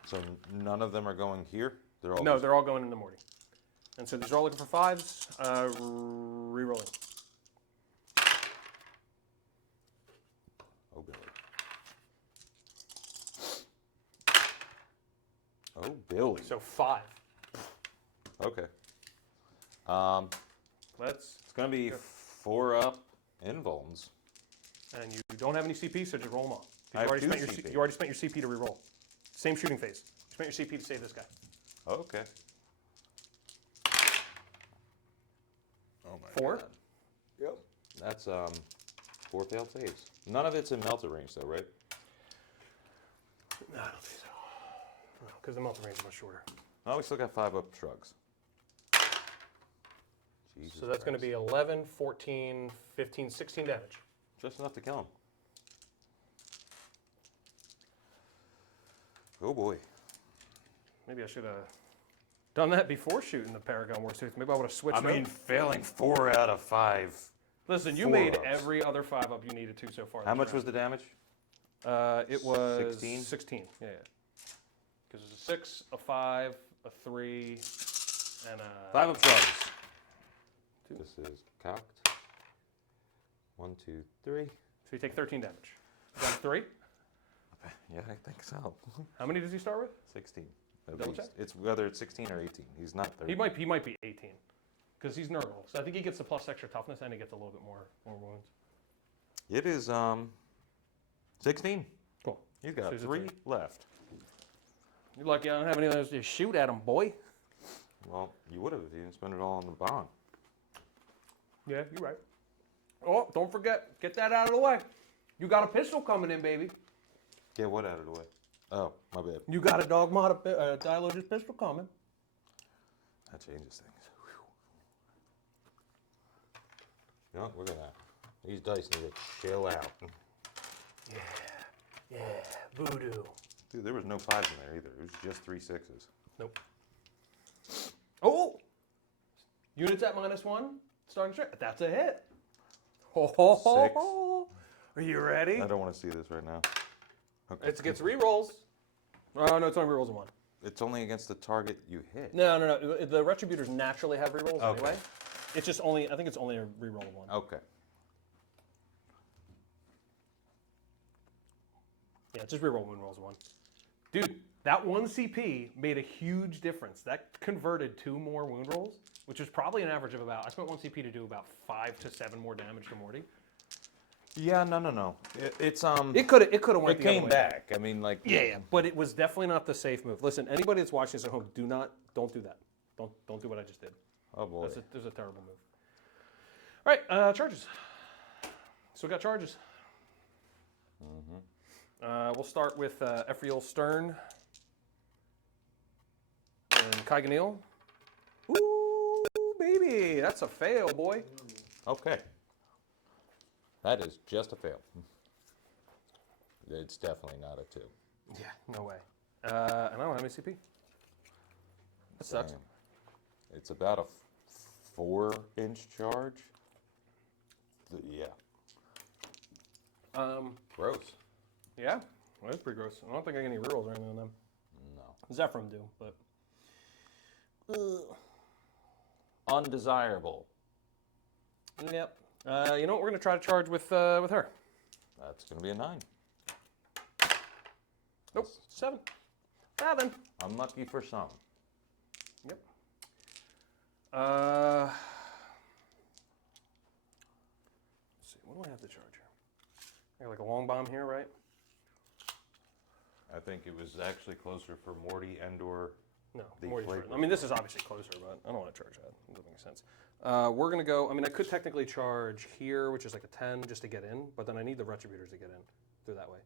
So none of them are going here? They're all No, just- they're all going into Morty. And so these are all looking for 5s. Rerolling. Oh Billy. Oh Billy. So 5. Okay. Let's. It's gonna be 4 up invulns. And you don't have any CP, so just roll them all. 'Cause I have 2 you CP. already spent your CP to reroll. Same shooting phase. You spent your CP to save this guy. Okay. Oh my 4. God. Yep. That's 4 failed saves. None of it's in melter range though, right? No, I don't think so. Because the melting range is much shorter. Oh, we still got 5 up shrugs. Jesus So that's going to be 11, 14, 15, 16 damage. just enough to kill him. Oh boy. Maybe I should have done that before shooting the Paragon Wartooth. Maybe I would have switched them. failing 4 out of 5. Listen, you 4 made ups. every other 5 up you needed to so far. How much was the damage? It was 16? 16. Yeah, yeah. Because it's a 6, a 5, a 3, and a 5 up shrugs. This is cocked. 1, 2, 3. So you take 13 damage. Is that a 3? Yeah, I think so. How many does he start with? 16. At Double least. check. It's whether it's 16 or 18. He's not 30. He might be 18. Because he's Nurgle. So I think he gets the plus extra toughness and he gets a little bit more wounds. It is 16. Cool. He's got So he's a 3 3. left. You're lucky I don't have any of those to shoot at him, boy. Well, you would have if you didn't spend it all on the bond. Yeah, you're right. Oh, don't forget, get that out of the way. You got a pistol coming in, baby. Get what out of the way? Oh, my bad. You got a Dialogist pistol coming. That changes things. You know, look at that. These dice need to chill out. Yeah, voodoo. Dude, there was no 5s in there either. It was just 3 6s. Nope. Oh! Units at -1, starting straight. That's a hit. Ho, ho, ho, 6. ho. Are you ready? I don't want to see this right now. Okay. It gets rerolls. Oh, no, it's only rerolls in 1. It's only against the target you hit. No. The Retributors naturally have rerolls Okay. anyway. It's just only, I think it's only a reroll of 1. Okay. Yeah, it's just reroll wound rolls 1. Dude, that 1 CP made a huge difference. That converted 2 more wound rolls, which is probably an average of about, I spent 1 CP to do about 5 to 7 more damage to Morty. Yeah, no. It's It could have went It the other came way. back. I mean, like. Yeah, but it was definitely not the safe move. Listen, anybody that's watching this at home, don't do that. Don't do what I just did. Oh boy. There's a terrible move. All right, charges. So we got charges. We'll start with Ephriel Stern and Kaiganil. Ooh, baby, that's a fail, boy. Okay. That is just a fail. It's definitely not a 2. Yeah, no way. And I don't have any CP. That sucks. Same. It's about a 4-inch charge. Yeah. Gross. Yeah, well, that's pretty gross. I don't think I get any rerolls or anything on them. No. Zephyrim do, but. Undesirable. Yep. You know what? We're gonna try to charge with her. That's going to be a 9. Nope. 7. 7. Unlucky for some. Yep. Let's see. What do I have to charge here? I got like a long bomb here, right? I think it was actually closer for Morty and/or No, the more flavor. different. I mean, this is obviously closer, but I don't want to charge that. It doesn't make sense. We're going to go, I mean, I could technically charge here, which is like a 10 just to get in, but then I need the Retributors to get in through that way.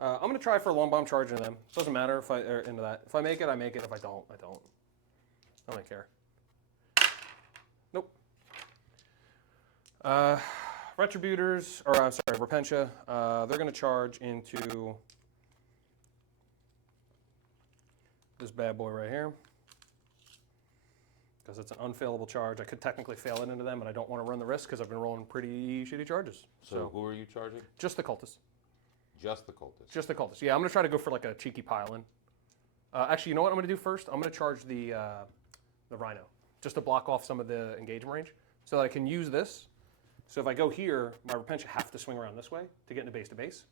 I'm going to try for a long bomb charge into them. Doesn't matter if I into that. If I make it, I make it. If I don't, I don't. I don't care. Nope. Retributors, or I'm sorry, Repentia, they're going to charge into this bad boy right here. Because it's an unfailable charge. I could technically fail it into them, but I don't want to run the risk because I've been rolling pretty shitty charges. So who are you charging? Just the cultists. Just the cultists. Just the cultists. Yeah, I'm going to try to go for like a cheeky pile-in. Actually, you know what I'm going to do first? I'm going to charge the Rhino, just to block off some of the engagement range, so that I can use this. So if I go here, my Repentia have to swing around this way to get into base to base.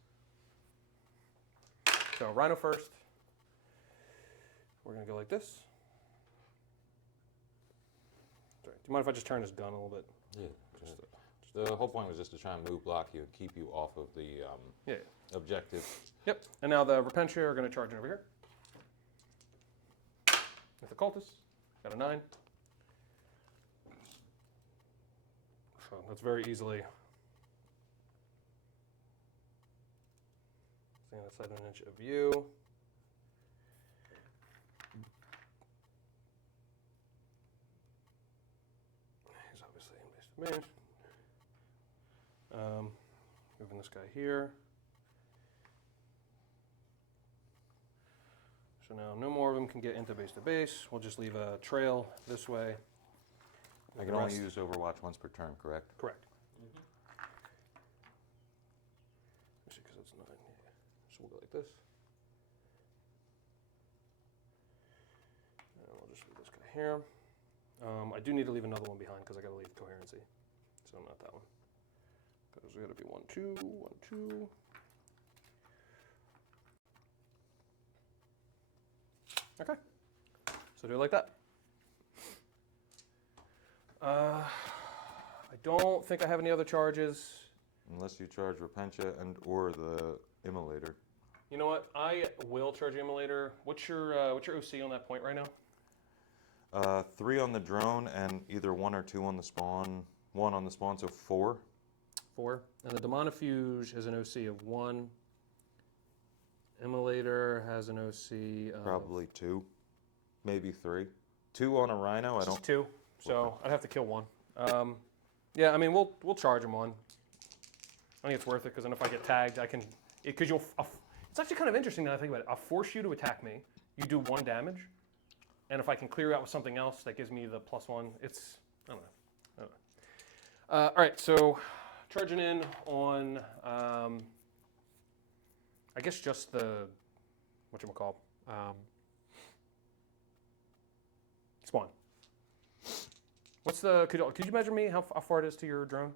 So Rhino first. We're going to go like this. Sorry. Do you mind if I just turn this gun a little bit? Yeah. The whole point was just to try and move block you and keep you off of the objective. Yep. And now the Repentia are going to charge in over here. With the cultists. Got a 9. So that's very easily. Staying outside an inch of view. He's obviously in base to base. Moving this guy here. So now no more of them can get into base to base. We'll just leave a trail this way. I can only use Overwatch once per turn, correct? Correct. Actually, because that's 9. Yeah. So we'll go like this. And we'll just leave this guy here. I do need to leave another one behind because I got to leave coherency. So not that one. Because we got to be 1, 2, 1, 2. Okay. So do it like that. I don't think I have any other charges. Unless you charge Repentia and/or the Immolator. You know what? I will charge Immolator. What's your OC on that point right now? 3 on the drone and either 1 or 2 on the spawn. 1 on the spawn, so 4. 4. And the Demonifuge has an OC of 1. Immolator has an OC of... Probably 2. Maybe 3. 2 on a Rhino, I Just don't... 2. So I'd have to kill 1. Yeah, I mean, we'll charge him 1. I think it's worth it, because then if I get tagged, I can... Because it's actually kind of interesting now that I think about it. I'll force you to attack me. You do 1 damage. And if I can clear out with something else, that gives me the +1. It's... I don't know. All right, so charging in on... I guess just the... Whatchamacallit? Spawn. What's the... Could you measure me how far it is to your drone?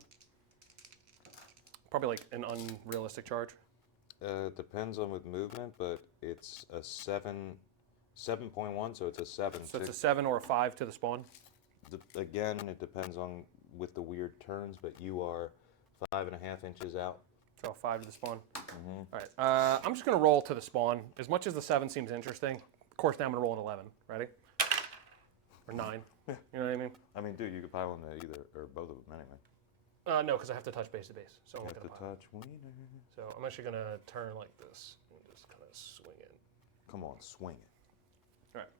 Probably like an unrealistic charge. Depends on with movement, but it's a 7.1, so it's a 7. So it's a 7 or a 5 to the spawn? Again, it depends on with the weird turns, but you are 5.5 inches out. So a 5 to the spawn. Mm-hmm. All right. I'm just going to roll to the spawn. As much as the 7 seems interesting, of course now I'm going to roll an 11. Ready? Or 9. You know what I mean? I mean, dude, you could pile into either or both of them anyway. No, because I have to touch base to base. So I'm You not have going to to pile. touch wiener. So I'm actually going to turn like this and just kind of swing in. Come on, swing it. All right.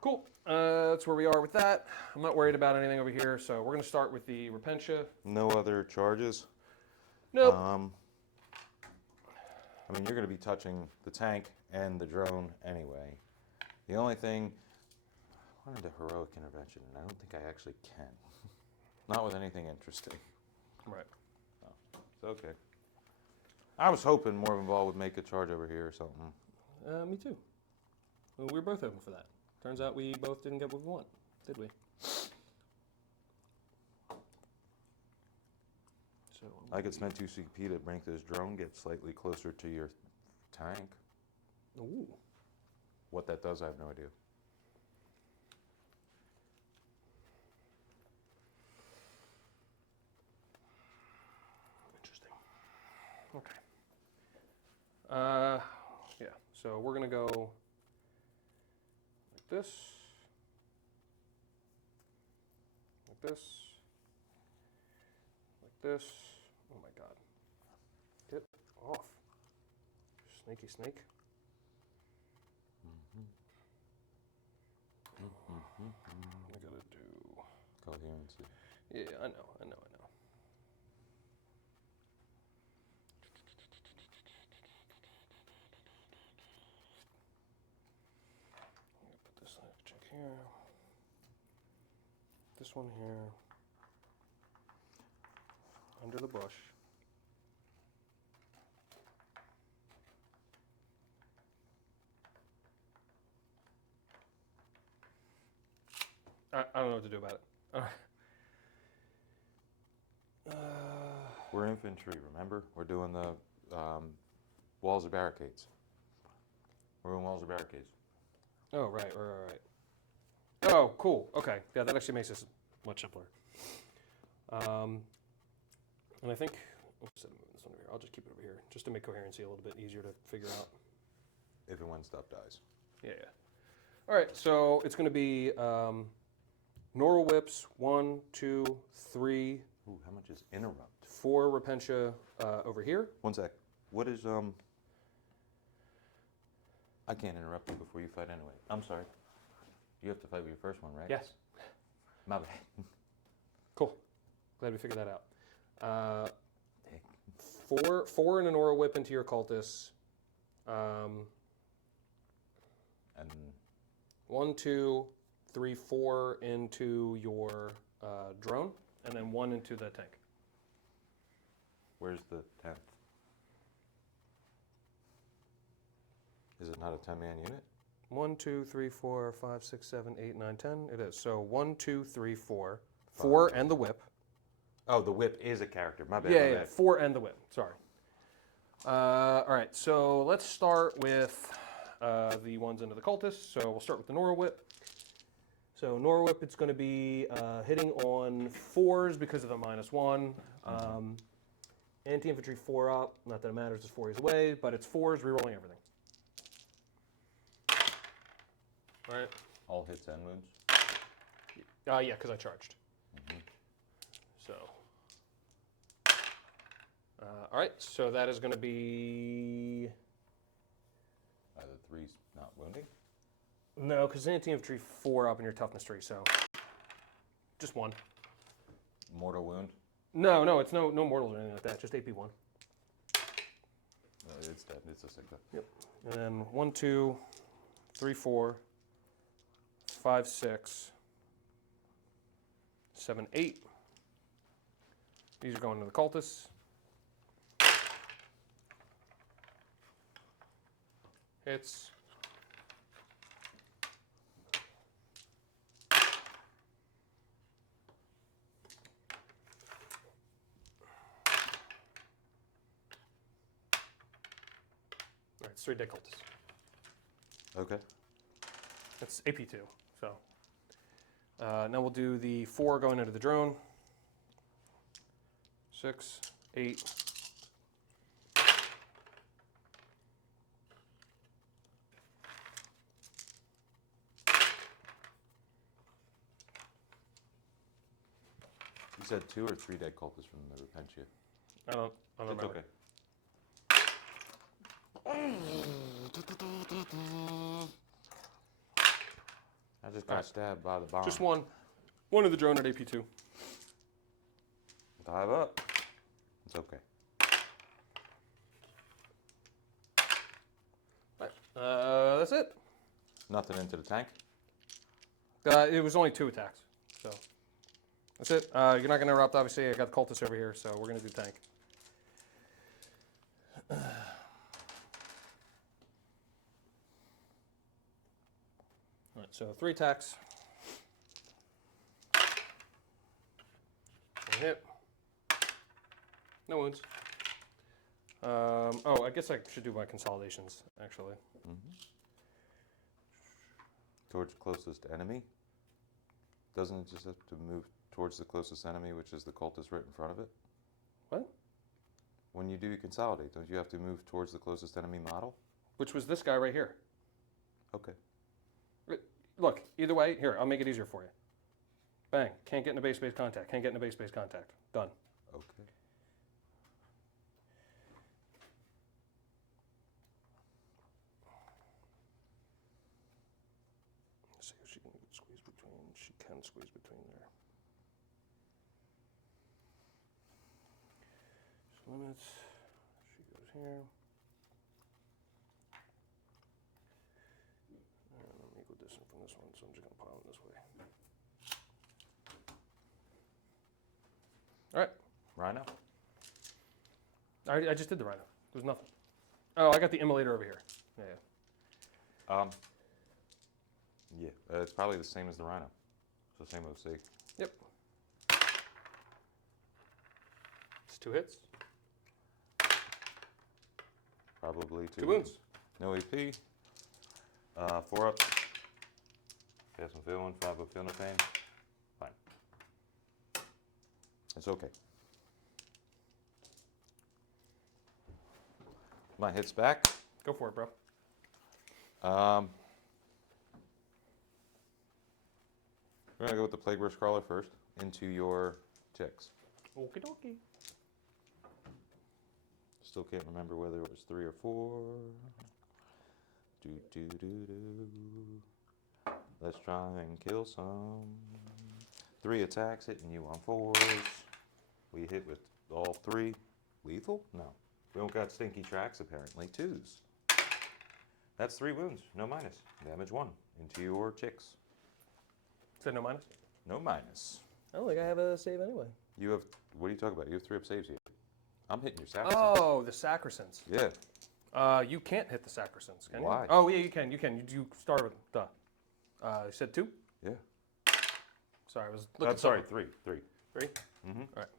Cool. That's where we are with that. I'm not worried about anything over here. So we're going to start with the Repentia. No other charges? Nope. I mean, you're going to be touching the tank and the drone anyway. The only thing, I wanted a heroic intervention, and I don't think I actually can. Not with anything interesting. Right. It's okay. I was hoping Morvenball Ball would make a charge over here or something. Me too. Well, we were both hoping for that. Turns out we both didn't get what we want, did we? So I could spend 2 CP to make this drone get slightly closer to your tank. Ooh. What that does, I have no idea. Interesting. Okay. Yeah. So we're gonna go like this, like this, like this. Oh my God! Get off, snaky snake. I gotta do. Coherency. Yeah, I know. Put this check here. This one here. Under the bush. I don't know what to do about it. We're infantry, remember? We're doing the walls of barricades. We're doing walls of barricades. Oh, right. Oh, cool. Okay. Yeah, that actually makes this much simpler. And I think, instead of moving this one over here, I'll just keep it over here, just to make coherency a little bit easier to figure out. If and when stuff dies. Yeah. All right, so it's going to be Normal Whips, 1, 2, 3, Ooh, how much is interrupt? 4 Repentia over here. One sec. What is I can't interrupt you before you fight anyway. I'm sorry. You have to fight with your first one, right? Yes. My bad. Cool. Glad we figured that out. 4 and an Aura Whip into your cultists. And 1, 2, 3, 4 into your drone, and then 1 into the tank. where's the 10th? Is it not a 10-man unit? 1, 2, 3, 4, 5, 6, 7, 8, 9, 10. It is. So 1, 2, 3, 4. 4 and the whip. Oh, the whip is a character. My bad. Yeah, 4 and the whip. Sorry. All right, so let's start with the ones into the cultists. So we'll start with the Nora Whip. So Nora Whip, it's going to be hitting on 4s because of the -1. Anti-infantry 4 up. Not that it matters, it's 4 away, but it's 4s, rerolling everything. All right. All hits and wounds. Yeah, because I charged. So. All right, so that is going to be. The 3's not wounding. No, because anti-infantry 4 up in your toughness tree, so. Just 1. Mortal wound. No, it's no mortals or anything like that, just AP1. It's dead. It's a Sigma. Yep. And then 1, 2, 3, 4, 5, 6, 7, 8. These are going to the cultists. Hits. All right, it's 3 dead cultists. Okay. That's AP2. So now we'll do the 4 going into the drone. 6, 8. You said 2 or 3 dead cultists from the Repentia. I don't It's remember. okay. I just got Alright. stabbed by the bomb. Just 1. 1 of the drone at AP2. Dive up. It's okay. That's it. Nothing into the tank. It was only 2 attacks, so that's it. You're not going to erupt, obviously. I got the cultist over here, so we're going to do tank. All right, so 3 attacks. One hit. No wounds. Oh, I guess I should do my consolidations, actually. Towards closest enemy. Doesn't it just have to move towards the closest enemy, which is the cultist right in front of it? What? When you do consolidate, don't you have to move towards the closest enemy model? Which was this guy right here. Okay. Look, either way, here, I'll make it easier for you. Bang. Can't get in a base-base contact. Can't get in a base-base contact. Done. Okay. Let's see if she can squeeze between. She can squeeze between there. She limits. She goes here. And I'm equal distance from this one, so I'm just going to pile it this way. All right. Rhino? I just did the rhino. There's nothing. Oh, I got the immolator over here. Yeah, yeah. Yeah, it's probably the same as the Rhino. So same OC. Yep. It's 2 hits. Probably 2 wounds. No AP. 4 up. Fast and feel 1, 5 up, feel no pain. Fine. It's okay. My hits back. Go for it, bro. We're gonna go with the Plague Burst Crawler first into your ticks. Okie dokie. Still can't remember whether it was 3 or 4. Do do do do. Let's try and kill some. 3 attacks hitting you on 4s. We hit with all 3. Lethal? No. We don't got stinky tracks apparently. 2s. That's 3 wounds. No minus. Damage 1 into your ticks. Said no minus? No minus. I don't think I have a save anyway. You have, what are you talking about? You have 3 up saves here. I'm hitting your Sacrosanct. Oh, the Sacrosants. Yeah. You can't hit the Sacrosants, can you? Why? Oh, yeah, you can. You can. You start with the. You said 2? Yeah. Sorry, I was looking. Sorry, 3. 3. 3? Mm-hmm. All right.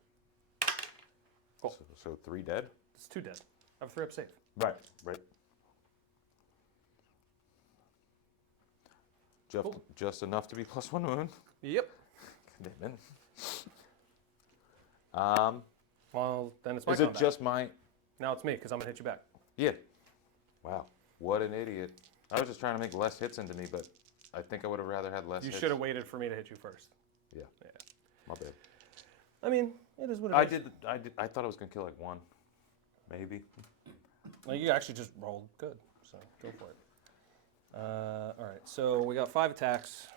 Cool. So 3 dead? It's 2 dead. I have a 3 up save. Right. Right. Just enough to be +1 wound. Yep. Commitment. Well, then it's my Is it combat. just my? Now it's me, because I'm going to hit you back. Yeah. Wow. What an idiot. I was just trying to make less hits into me, but I think I would have rather had less You hits. should have waited for me to hit you first. Yeah. Yeah. My bad. I mean, it is what it is. I thought I was going to kill like 1. Maybe. Well, you actually just rolled good, so go for it. All right, so we got 5 attacks,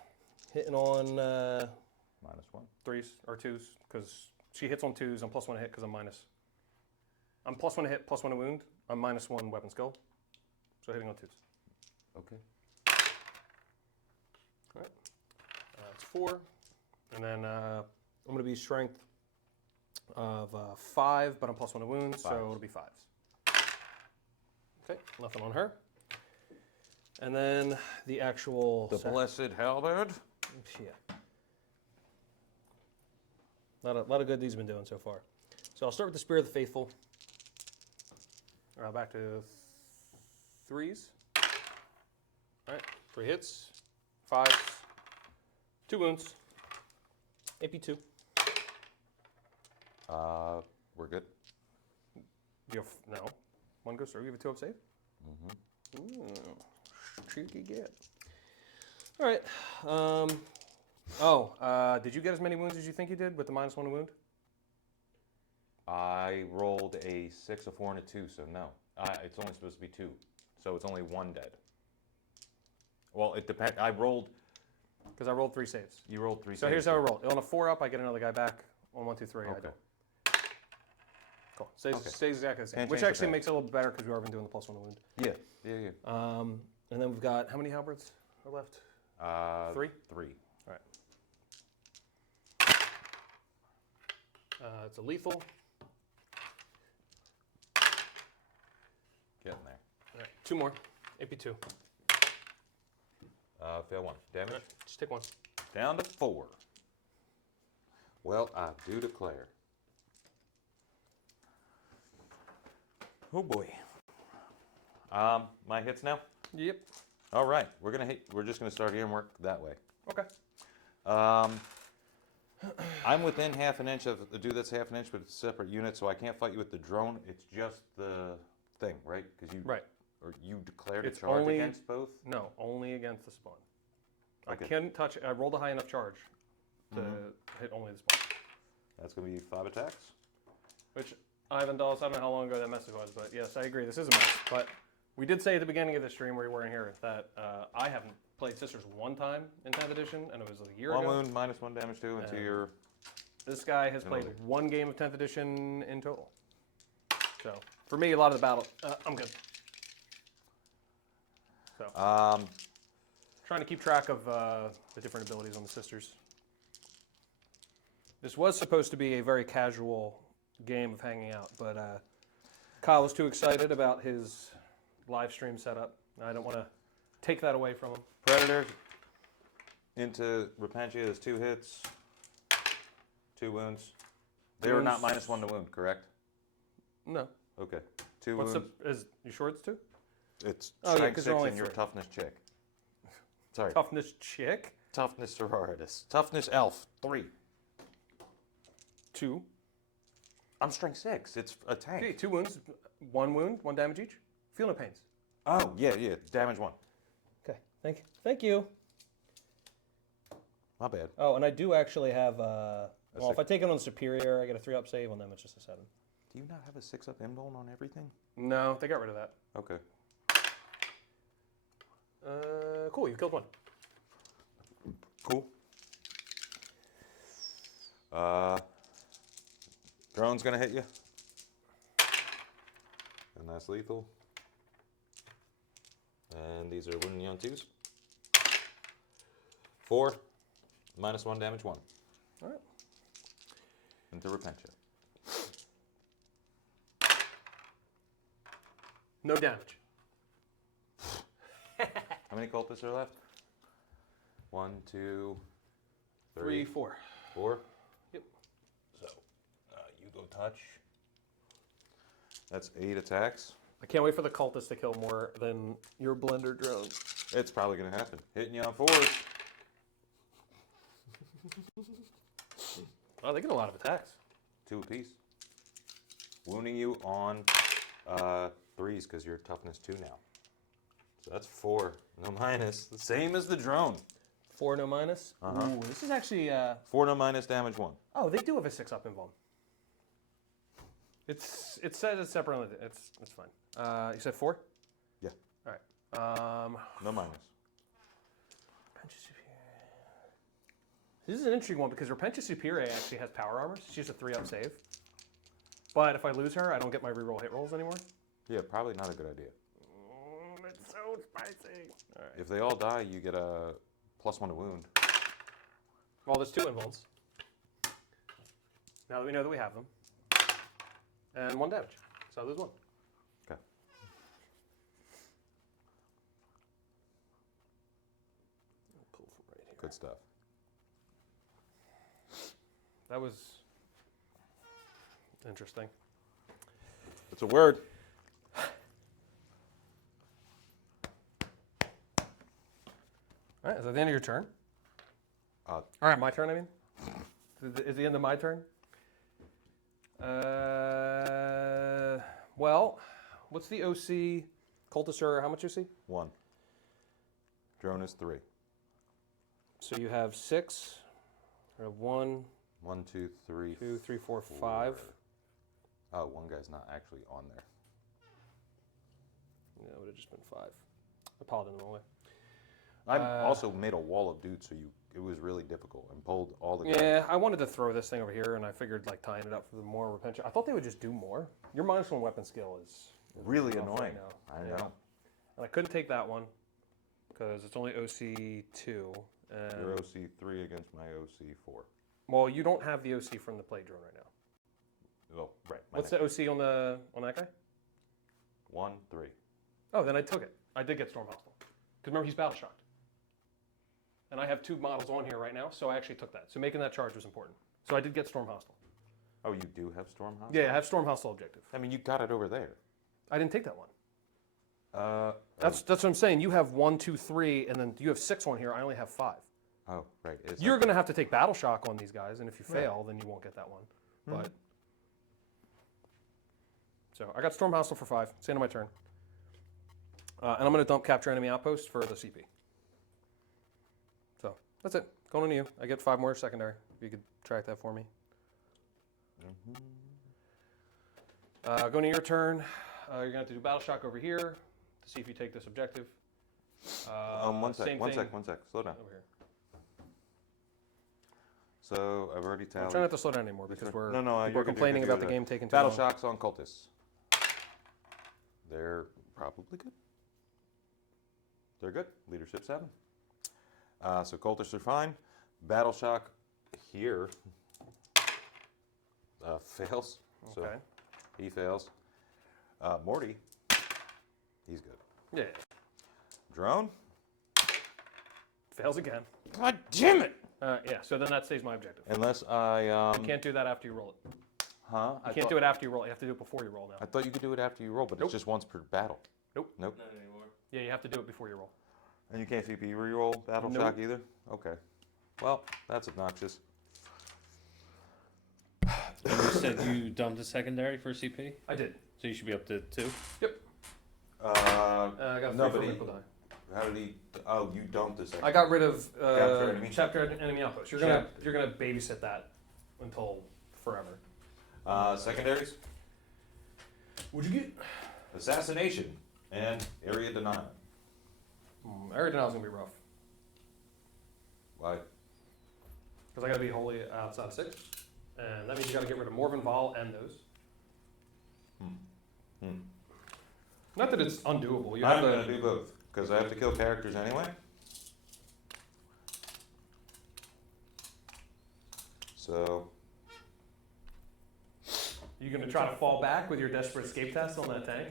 hitting on -1. 3s or 2s, because she hits on 2s. I'm +1 hit because I'm minus. I'm +1 hit, +1 wound. I'm -1 weapon skill, so hitting on 2s. Okay. All right, it's 4, and then I'm going to be strength of 5, but I'm +1 wound, so it'll be 5s. Okay, nothing on her. And then the actual... The Blessed Halberd. Yeah. A lot of good these have been doing so far. So I'll start with the Spear of the Faithful. Back to 3s. All right, 3 hits, 5s, 2 wounds, AP 2. We're good. You have, no, 1 goes through. You have a 2 up save? Mm-hmm. Ooh, cheeky get. All right. Did you get as many wounds as you think you did with the -1 wound? I rolled a 6, a 4, and a 2, so no. It's only supposed to be 2, so it's only 1 dead. Well, it depends. I rolled. Because I rolled 3 saves. You rolled 3. So here's how I rolled. On a 4 up, I get another guy back. On 1, 2, 3, I Okay. don't. Cool. Stays Okay. exactly the same. Can't Which change the actually past. makes it a little better because we've already been doing the +1 wound. Yeah. And then we've got, how many halberds are left? 3? 3. All right. It's a lethal. Getting there. All right, 2 more. AP2. Fail 1. Damage. All right, just take 1. Down to 4. Well, I do declare. Oh boy. My hits now? Yep. All right. We're just gonna start here and work that way. Okay. I'm within half an inch of the dude that's half an inch, but it's a separate unit, so I can't fight you with the drone. It's just the thing, right? Because Right. Or you declared It's a charge only- against both. No, only against the spawn. Okay. I can touch. I rolled a high enough charge to hit only the spawn. That's gonna be 5 attacks. Which Ivan Dawes, I don't know how long ago that message was, but yes, I agree. This is a mess. But we did say at the beginning of the stream where you weren't here that I haven't played Sisters one time in 10th edition, and it was a year 1 ago. wound, -1 damage too into your. This guy has played Penalty. 1 game of 10th edition in total. So for me, a lot of the battle, I'm good. So trying to keep track of the different abilities on the Sisters. This was supposed to be a very casual game of hanging out, but Kyle was too excited about his live stream setup. I don't want to take that away from him. Predator into Repentia is 2 hits, 2 wounds. They were not Wounds. -1 to wound, correct? No. Okay. 2 What's wounds. is you sure it's 2? It's Oh, yeah, strength 'cause 6 they're only and your 3. toughness chick. Sorry. Toughness chick? Toughness sororitas. Toughness elf 3. 2. I'm strength 6. It's a tank. Okay, 2 wounds, 1 wound, 1 damage each. Feel no pains. Oh yeah. Damage 1. Okay, thank you. My bad. Oh, and I do actually have, well, if I take it on Superior, I get a 3-up save. On them, it's just a 7. Do you not have a 6-up invuln on everything? No, they got rid of that. Okay. Cool, you killed 1. Cool. Drone's gonna hit you. And that's lethal. And these are wooden on 2s. 4. -1 damage 1. All right. Into Repentia. No damage. How many cultists are left? 1, 2, 3, 3, 4. 4. Yep. So, you go touch. That's 8 attacks. I can't wait for the cultists to kill more than your blender drone. It's probably going to happen. Hitting you on 4s. Oh, they get a lot of attacks. 2 apiece. Wounding you on 3s because you're toughness 2 now. So that's 4. No minus. The same as the drone. 4 no minus. Ooh, this is actually. 4 no minus damage 1. Oh, they do have a 6-up invuln. It says it's separately. It's fine. You said 4? Yeah. All right. No minus. Repentia Superior. This is an interesting one because Repentia Superior actually has power armor. She's a 3-up save. But if I lose her, I don't get my reroll hit rolls anymore. Yeah, probably not a good idea. It's so spicy. All right. If they all die, you get a +1 to wound. Well, there's 2 invulns. Now that we know that we have them. And 1 damage. So there's 1. Okay. Pull from right here. Good stuff. That was interesting. It's a word. All right, is that the end of your turn? Uh, All right, my turn, I mean? Is the end of my turn? Well, what's the OC? Cultists are how much OC? 1. Drone is 3. So you have 6. You have 1, 1, 2, 3, 2, 3, 4, 5. Oh, one guy's not actually on there. Yeah, it would have just been 5. I piled them away. I also made a wall of dudes, so it was really difficult and pulled all the guys. Yeah, I wanted to throw this thing over here, and I figured like tying it up for the more repentia. I thought they would just do more. Your -1 weapon skill is Really rough annoying. right now. I Yeah. know. And I couldn't take that one. because it's only OC 2. And, Your OC 3 against my OC 4. well, you don't have the OC from the play drone right now. Oh, right. What's the OC on that guy? 1, 3. Oh, then I took it. I did get Storm Hostile. Because remember, he's battle shocked. And I have 2 models on here right now, so I actually took that. So making that charge was important. So I did get Storm Hostile. Oh, you do have Storm Hostile? Yeah, I have Storm Hostile objective. I mean, you got it over there. I didn't take that one. That's That's what I'm saying. You have 1, 2, 3, and then you have 6 on here. I only have 5. Oh, right. You're going to have to take Battle Shock on these guys, and if you fail, then you won't get that one. But so I got Storm Hostile for 5. It's the end of my turn. And I'm going to dump Capture Enemy Outpost for the CP. So that's it. Going on to you. I get 5 more secondary. If you could track that for me. Going to your turn. You're going to have to do Battle Shock over here to see if you take this objective. one sec. same Slow down. Over here. So I've already I'm tallied. trying not to slow down anymore because we're you're people are complaining gonna about do the that. game taking too Battle long. Shocks on cultists. They're probably good. They're good. Leadership 7. So cultists are fine. Battle Shock here fails. So Okay. he fails. Morty, he's good. Yeah. Drone. Fails again. God damn it! Yeah, so then that stays my objective. Unless I You can't do that after you roll it. huh? You can't do it after you roll it. You have to do it before you roll now. I thought you could do it after you roll, but Nope. it's just once per battle. Nope. Nope. Not anymore. Yeah, you have to do it before you roll. And you can't CP reroll Battle Nope. Shock either? Okay. Well, that's obnoxious. And you said you dumped a secondary for CP, I did. so you should be up to 2. I got 3 no, for but Wrinkle Die. how did he? Oh, you dumped this. I got rid of Capture Enemy? Chapter Enemy Outpost. You're gonna babysit that until forever. Secondaries? What'd you get? Assassination and Area Denial. Area Denial's gonna be rough. Why? Because I gotta be wholly outside 6. And that means you gotta get rid of Morven Vol and those. Not that it's undoable. You have I'm to going to do both because I have to kill characters anyway. So, You gonna try to fall back with your desperate escape test on that tank?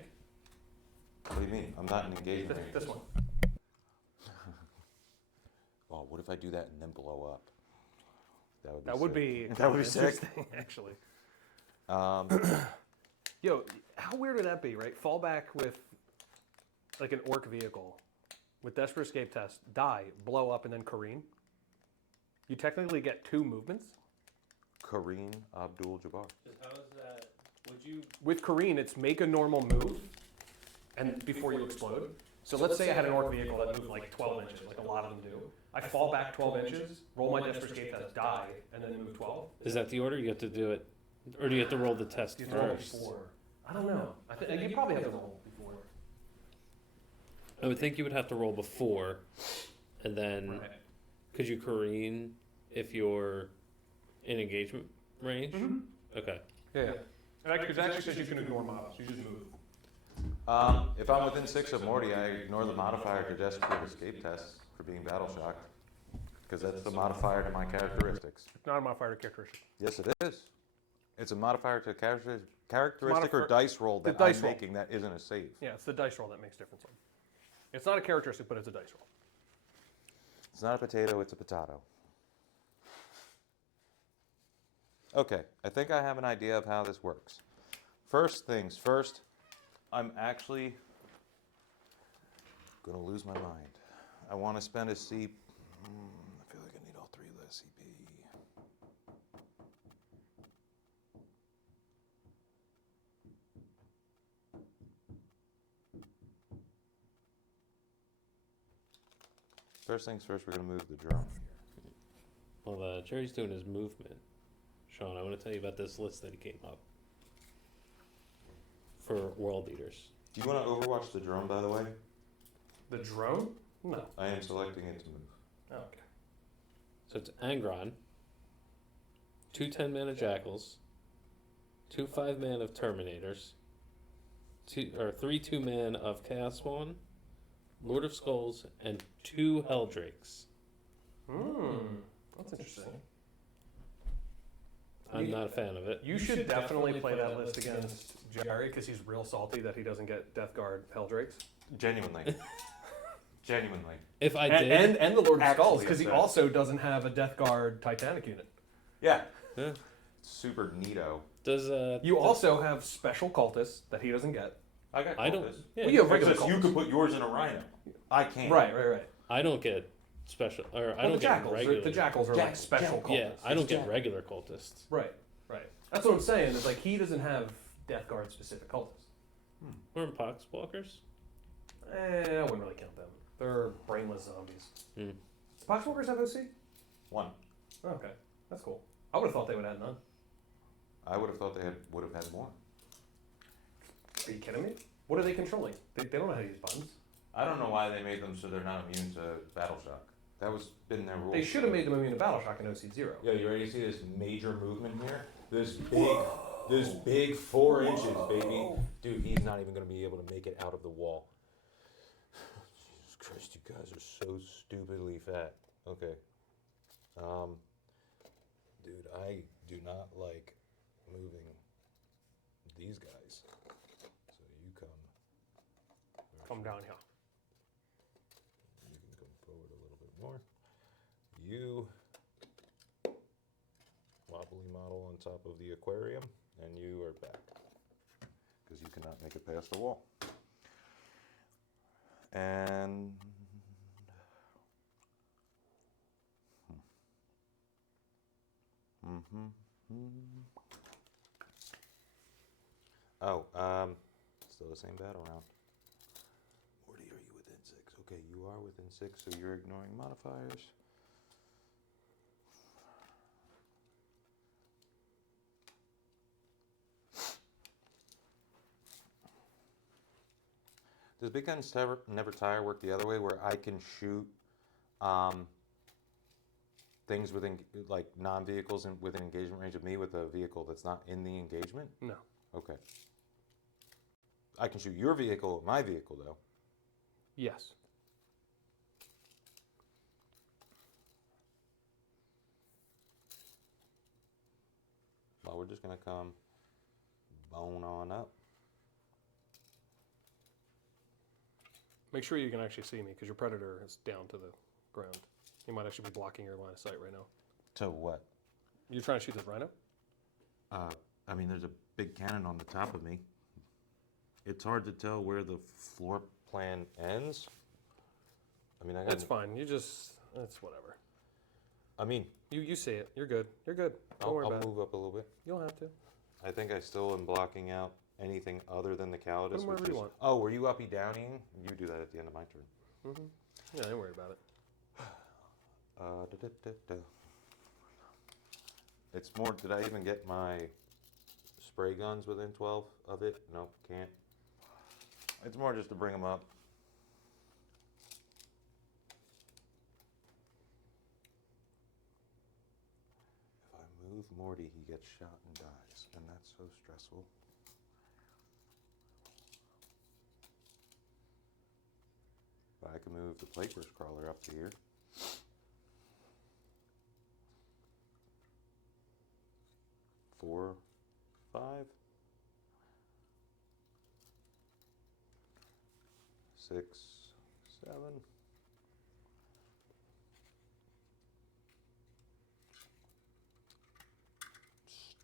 what do you mean? I'm not in engagement range. This one. Oh, what if I do that and then blow up? That would sick. be That would be sick. interesting, actually. Um, Yo, how weird would that be, right? Fall back with like an orc vehicle with desperate escape test, die, blow up, and then careen. You technically get 2 movements. Kareem Abdul-Jabbar. How is that? Would you? With careen, it's make a normal move, and before you explode. So let's say I had an orc vehicle that moved like 12 inches, like a lot of them do. I fall back 12 inches, roll my desperate escape test, die, and then move 12. Is that the order? You have to do it, or do you have to roll the test You have to roll first? before. I don't know. I think you probably have to roll before. I would think you would have to roll before, and then Right. could you careen if you're in engagement range? Okay. Yeah. Because actually says you can ignore models. You just move. If I'm within 6 of Morty, I ignore the modifier to desperate escape test for being battle shocked because that's the modifier to my characteristics. It's not a modifier characteristic. Yes, it is. It's a modifier to characteristic or Modifier- dice roll the that dice I'm roll. making that isn't a save. Yeah, it's the dice roll that makes difference. It's not a characteristic, but it's a dice roll. It's not a potato, it's a potato. Okay, I think I have an idea of how this works. First things first, I'm actually going to lose my mind. I want to spend a C. I feel like I need all 3 of the CP. First things first, we're going to move the drone. Well, Jerry's doing his movement. Shawn, I want to tell you about this list that he came up for world eaters. Do you want to overwatch the drone, by the way? The drone? No. I am selecting it to move. Oh, okay. So it's Angron, 2 10-mana Jackals, 2 5-man of Terminators, 3 2-man of Chaos Spawn, Lord of Skulls, and 2 Helldrakes. That's interesting. I'm not a fan of it. You should definitely play that list against Gerry because he's real salty that he doesn't get Death Guard Helldrakes. Genuinely. Genuinely. If I did, And the Lord of Actually Skulls because he upset. also doesn't have a Death Guard Titanic unit. Yeah. Yeah. Super neato. does You also have special cultists that he doesn't get. I got I don't. cultists. Yeah, Well, you have regular Because you cultists. could put yours in a rhino. I can't. Right. I don't get special, or I Well, don't the get jackals. regular. The jackals are like special cultists. Yeah, I don't get regular cultists. Right. That's what I'm saying. Is like he doesn't have Death Guard specific cultists. Weren't Poxwalkers? I wouldn't really count them. They're brainless zombies. Hmm. Poxwalkers have OC? 1. Oh, okay, that's cool. I would have thought they would have none. I would have thought they would have had more. Are you kidding me? What are they controlling? They don't know how to use buttons. I don't know why they made them so they're not immune to battle shock. That was been their rule. They should have made them immune to battle shock in OC0. Yeah, you ready to see this major movement here? This big 4 inches, baby. Dude, he's not even gonna be able to make it out of the wall. Jesus Christ, you guys are so stupidly fat. Okay. Dude, I do not like moving these guys. So you Come down here. You can come forward a little bit more. You wobbly model on top of the aquarium, and you are back. Because you cannot make it past the wall. And still the same battle round. Morty, are you within 6? Okay, you are within 6, so you're ignoring modifiers. Does Big Guns Never Tire work the other way, where I can shoot things within, like, non-vehicles within engagement range of me with a vehicle that's not in the engagement? No. Okay. I can shoot your vehicle with my vehicle, though. Yes. Well, we're just going to come bone on up. Make sure you can actually see me because your predator is down to the ground. You might actually be blocking your line of sight right now. To what? You're trying to shoot this rhino? I mean, there's a big cannon on the top of me. It's hard to tell where the floor plan ends. I mean, That's fine. That's whatever. I mean, You see it. You're good. You're good. Don't worry I'll about it. move up a little bit. You don't have to. I think I still am blocking out anything other than the Calidus. Put 'em wherever you want. Oh, were you uppy downing? You do that at the end of my turn. Yeah, don't worry about it. It's more, did I even get my spray guns within 12 of it? Nope, can't. It's more just to bring them up. If I move Morty, he gets shot and dies, and that's so stressful. But I can move the Plague Burst Crawler up to here. Four, 5, 6, 7.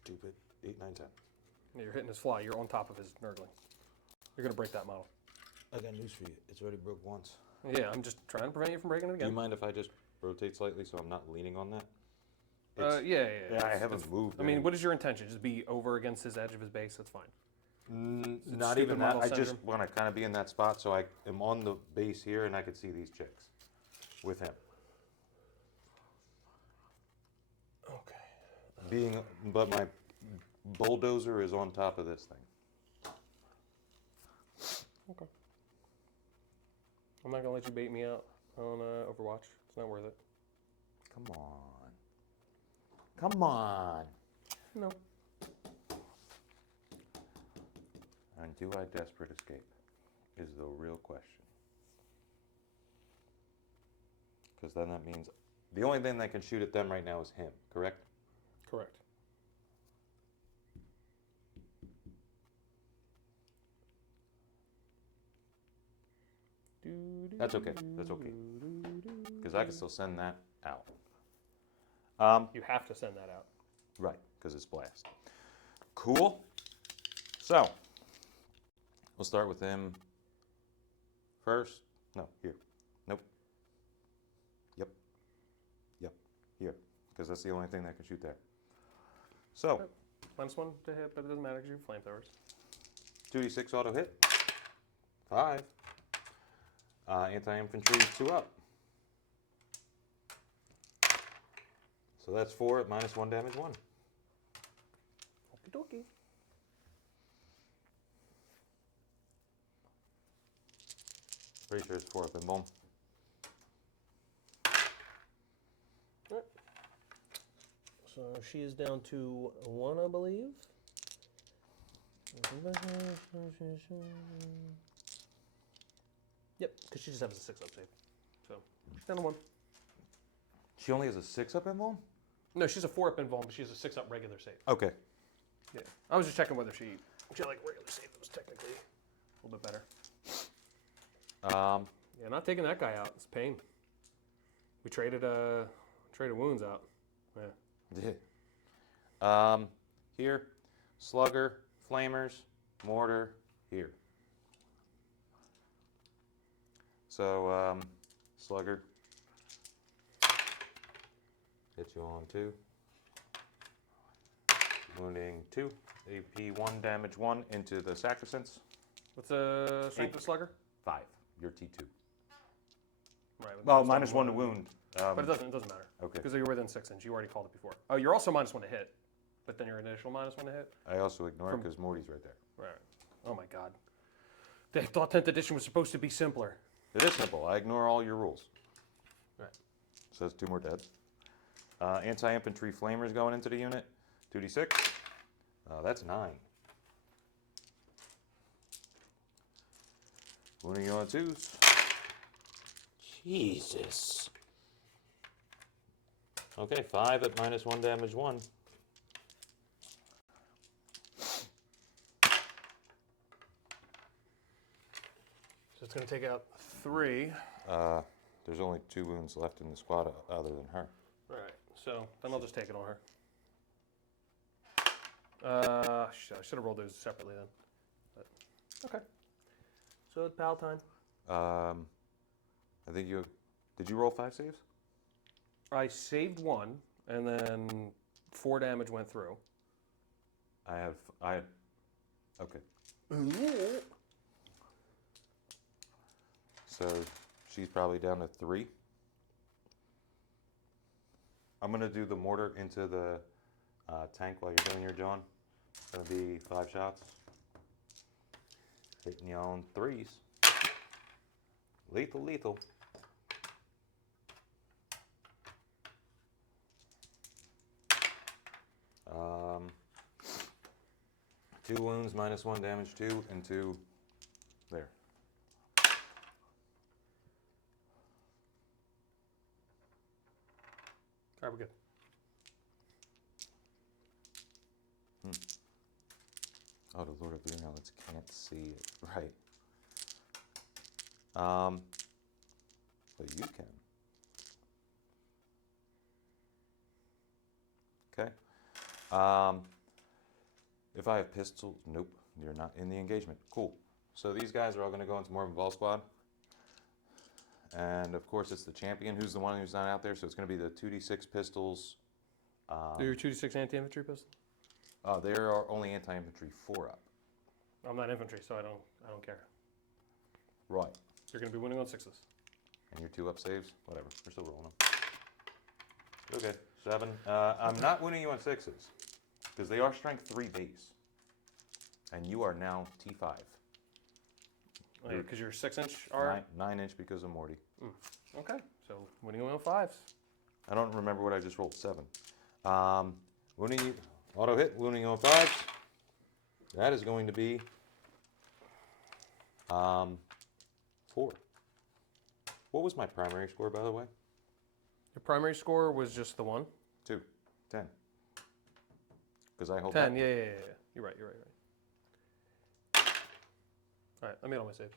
Stupid. 8, 9, 10. Yeah, you're hitting his fly. You're on top of his nurgling. You're going to break that model. I got news for you. It's already broke once. Yeah, I'm just trying to prevent you from breaking it Do you again. mind if I just rotate slightly so I'm not leaning on that? Yeah. I haven't moved. I mean, what is your intention? Just be over against his edge of his base? That's fine. Not stupid even that. model I just syndrome? want to kind of be in that spot so I am on the base here and I could see these chicks with him. Okay. But my bulldozer is on top of this thing. Okay. I'm not gonna let you bait me out on Overwatch. It's not worth it. Come on. Come on. No. And do I desperate escape? Is the real question. Because then that means the only thing that can shoot at them right now is him, correct? Correct. That's okay. That's okay. Because I can still send that out. You have to send that out. Right, because it's blast. Cool. So, we'll start with him first. No, here. Nope. Yep. Yep. Here. Because that's the only thing that can shoot there. So, -1 to hit, but it doesn't matter because you're flamethrowers. 2d6 auto hit. 5. Anti-infantry 2 up. So that's 4 at -1 damage 1. Okie dokie. Pretty sure it's 4 up and boom. So she is down to 1, I believe. Yep, because she just has a 6-up save. So she's down to 1. She only has a 6 up and boom? No, she's a 4-up invuln, but she has a 6-up regular save. Okay. Yeah. I was just checking whether she had like regular save that was technically a little bit better. Yeah, not taking that guy out. It's pain. We traded wounds out. Yeah. Yeah. Here, slugger, flamers, mortar, here. So, slugger. Hit you on 2. Wounding 2. AP 1, damage 1 into the sacrosanct. What's the strength of slugger? 5. You're T2. Right. Well, -1 to wound. But it doesn't matter. Okay. Because you're within 6 inch. You already called it before. Oh, you're also -1 to hit. But then you're an additional -1 to hit? I also ignore it because Morty's right there. Right. Oh my god. They thought 10th edition was supposed to be simpler. It is simple. I ignore all your rules. Right. So that's 2 more dead. Anti-infantry flamers going into the unit. 2d6. That's 9. Wounding you on 2s. Jesus. Okay, 5 at -1 damage 1. So it's going to take out 3. There's only 2 wounds left in the squad other than her. Alright, so then I'll just take it on her. Shit, I should have rolled those separately then. But, okay. So it's pal time. I think you... Did you roll 5 saves? I saved 1, and then 4 damage went through. Okay. So she's probably down to 3. I'm going to do the mortar into the tank while you're doing your John. It's going to be 5 shots. Hitting you on 3s. Lethal, lethal. Um, 2 wounds, -1 damage 2, and 2 there. Alright, we're good. Oh, the Lord of the Rings can't see it. Right. But you can. Okay. If I have pistols, nope, you're not in the engagement. Cool. So these guys are all going to go into more of a ball squad. And of course, it's the champion who's the one who's not out there. So it's going to be the 2d6 pistols. Do your 2d6 anti-infantry pistol? There are only anti-infantry 4 up. I'm not infantry, so I don't care. Right. You're going to be winning on 6s. And your 2 up saves, whatever. We're still rolling them. Okay, 7. I'm not winning you on 6s because they are strength 3 base, and you are now T5. Because you're 6 inch R? 9 inch because of Morty. Okay, so winning on 5s. I don't remember what I just rolled. 7. Wounding you, auto hit, wounding you on 5s. That is going to be 4. What was my primary score, by the way? Your primary score was just the 1? 2. 10. Because I hold 10, that. yeah. You're right. All right, let me know my save.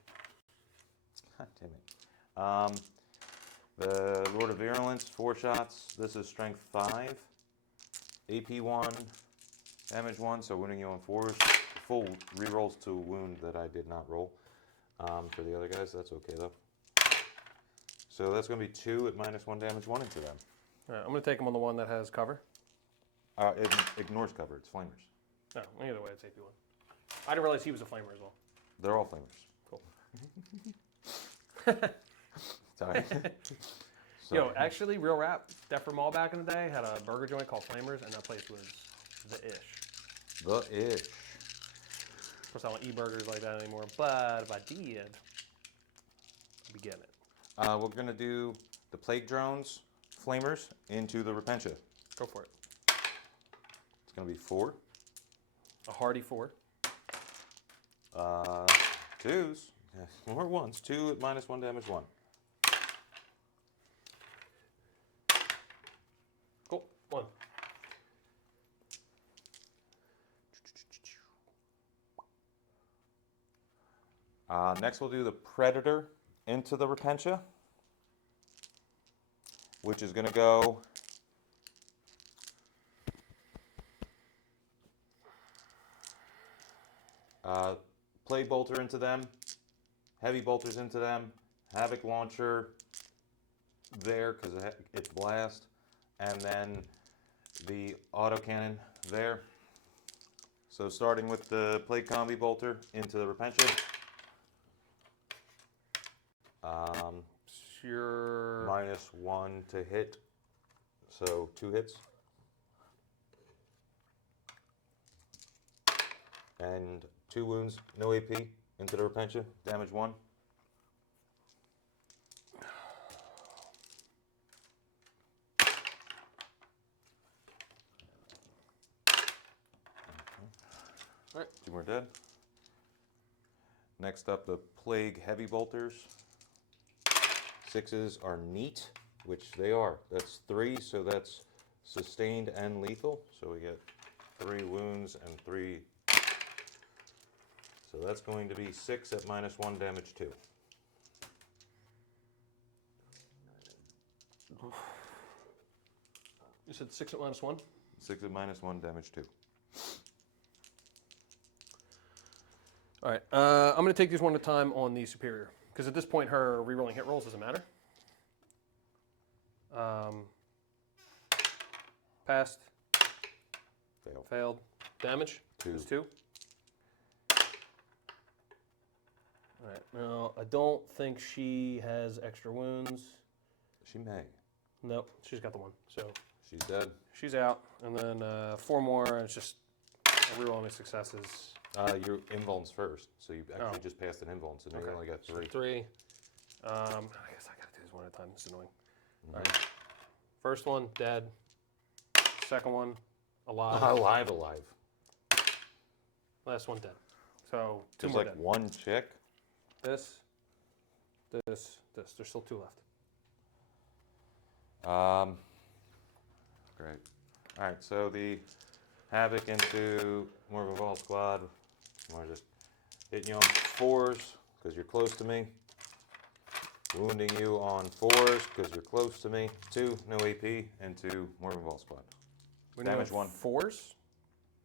God damn it. The Lord of Virulence, 4 shots. This is strength 5. AP 1. Damage 1, so wounding you on 4s. Full rerolls to wound that I did not roll. For the other guys, that's okay though. So that's going to be 2 at -1 damage 1 into them. All right, I'm going to take him on the one that has cover. It ignores cover, it's flamers. No, either way, it's AP1. I didn't realize he was a flamer as well. They're all flamers. Cool. Sorry. Yo, actually, real rap, Deptford Mall back in the day had a burger joint called Flamers, and that place was the ish. The ish. Of course, I don't eat burgers like that anymore, but if I did, I'd be getting it. We're going to do the Plague Drones, Flamers, into the Repentia. Go for it. It's going to be 4. A hearty 4. 2s. More 1s. 2 at -1 damage 1. Cool. 1. Next we'll do the Predator into the Repentia, which is going to go Plague Bolter into them, Heavy Bolters into them, Havoc Launcher there because it's Blast, and then the Autocannon there. So starting with the Plague Combi Bolter into the Repentia. Sure. -1 to hit, so 2 hits. And 2 wounds, no AP, into the Repentia, damage 1. Alright. 2 more dead. Next up, the Plague Heavy Bolters. 6s are neat, which they are. That's 3, so that's sustained and lethal. So we get 3 wounds and 3. So that's going to be 6 at -1 damage 2. You said 6 at -1? 6 at -1 damage 2. All right. I'm going to take these one at a time on the Superior. Because at this point, her rerolling hit rolls doesn't matter. Passed. Fail. Failed. Damage? 2. It's 2. All right. Now, I don't think she has extra wounds. She may. Nope. She's got the 1. So She's dead. she's out. And then 4 more, and it's just rerolling successes. Your invulns first, so you actually Oh. just passed an invuln, so now you Okay. only got 3. 3. I guess I gotta do this one at a time. This is annoying. All right. First one, dead. Second one, alive. Alive. Last one, dead. So 2 There's more like dead. 1 chick. This. There's still 2 left. Great. All right, so the Havoc into more of a ball squad. We're just hitting you on 4s because you're close to me. Wounding you on 4s because you're close to me. 2, no AP, into more of a ball squad. We Damage need 1. 4s.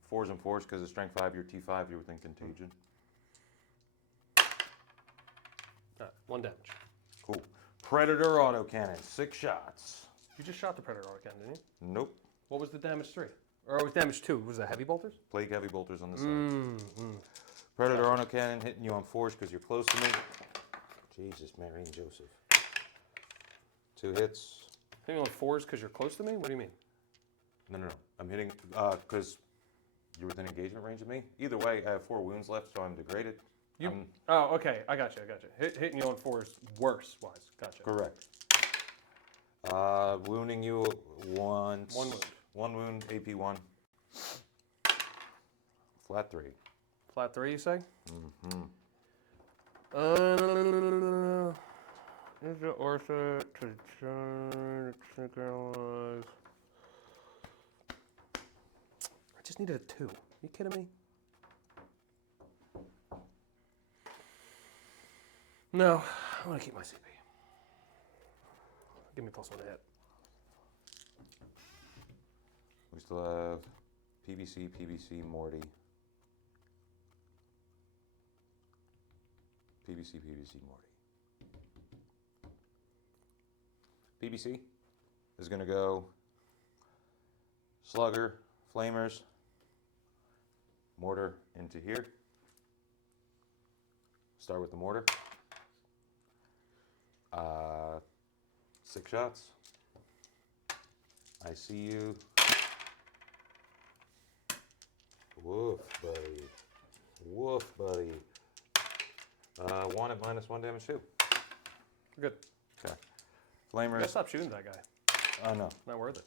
4s and 4s because of strength 5, you're T5, you're within contagion. All right, 1 damage. Cool. Predator autocannon, 6 shots. You just shot the Predator again, didn't you? Nope. What was the damage 3? Or it was damage 2. Was that heavy bolters? Plague Heavy Bolters on the side. Predator autocannon hitting you on 4s because you're close to me. Jesus, Mary and Joseph. 2 hits. Hitting on 4s because you're close to me? What do you mean? No. I'm hitting because you're within engagement range of me. Either way, I have 4 wounds left, so I'm degraded. Oh, okay. I got you. Hitting you on 4s worse wise. Gotcha. Correct. Wounding you once. 1 wound. 1 wound, AP 1. Flat 3. Flat 3, you say? Mm-hmm. Is Arthur to join synchronize. I just needed a 2. You kidding me? No, I want to keep my CP. Give me +1 to hit. We still have PBC, PBC, Morty. PBC, PBC, Morty. PBC is going to go Slugger, Flamers, Mortar into here. Start with the Mortar. 6 shots. I see you. Woof, buddy. Woof, buddy. 1 at -1 damage too. Good. Okay. I Flamers. gotta stop shooting that guy. No. Not worth it.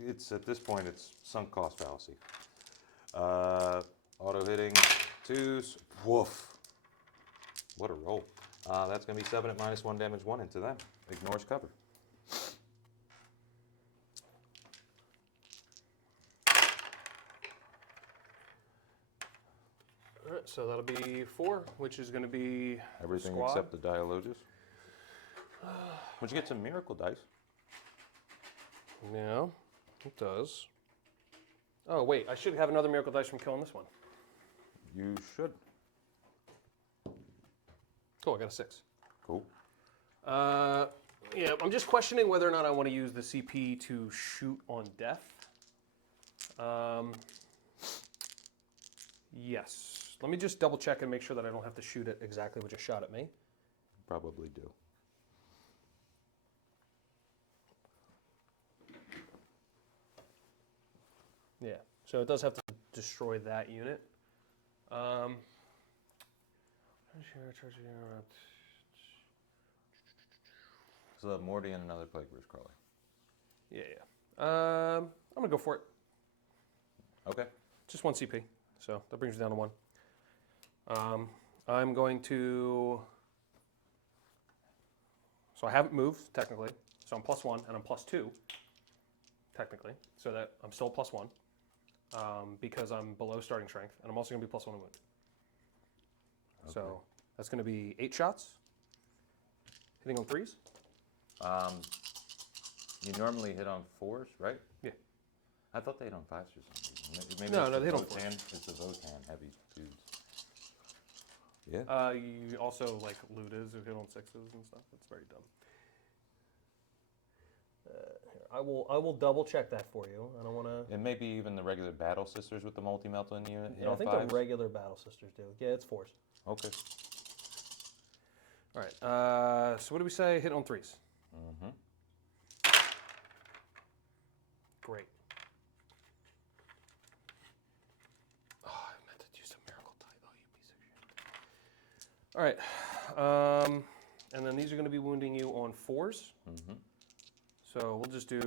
It's at this point, it's sunk cost fallacy. Auto hitting 2s. Woof. What a roll. That's going to be 7 at -1 damage 1 into them. Ignores cover. All right, so that'll be 4, which is going to be Everything squad. except the Dialogus. Would you get some miracle dice? Yeah, it does. Oh, wait, I should have another miracle dice from killing this one. You should. Cool, I got a 6. Cool. Yeah, I'm just questioning whether or not I want to use the CP to shoot on death. Yes. Let me just double check and make sure that I don't have to shoot it exactly what just shot at me. Probably do. Yeah, so it does have to destroy that unit. So Morty and another Plague Bruce Crawler. Yeah, yeah. I'm gonna go for it. Okay. Just 1 CP, so that brings me down to 1. I'm going to. So I haven't moved technically, so I'm +1 and I'm +2 technically, so that I'm still +1 because I'm below starting strength, and I'm also gonna be +1 in wound. Okay. So that's gonna be 8 shots, hitting on 3s. You normally hit on 4s, right? Yeah. I thought they hit on 5s or something. Maybe No, it's no, the they hit on Votan. It's the Votan heavy dudes. Yeah. You also like Ludas who hit on 6s and stuff. That's very dumb. Here, I will double check that for you. I don't want to. And maybe even the regular Battle Sisters with the multi-melt in unit. Hit I on think 5s? the regular Battle Sisters do. Yeah, it's 4s. Okay. All right. So what do we say? Hit on 3s. Mm-hmm. Great. Oh, I meant to use a miracle die. Oh, you piece of shit. All right. And then these are going to be wounding you on 4s. Mm-hmm. So we'll just do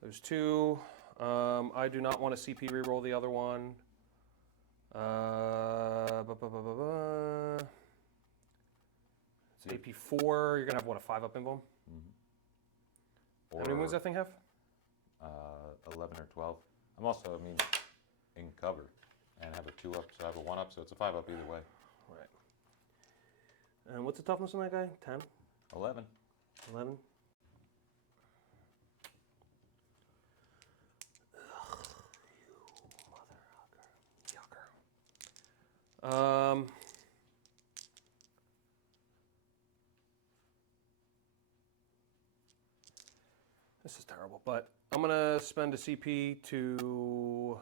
those 2. I do not want to CP reroll the other one. It's AP 4. You're going to have, what, a 5-up invuln? How many wounds does that thing have? 11 or 12. I'm also, in cover and have a 2-up, so I have a 1-up, so it's a 5-up either way. Right. And what's the toughness on that guy? 10? 11. 11? You mother yucker. This is terrible, but I'm gonna spend a CP to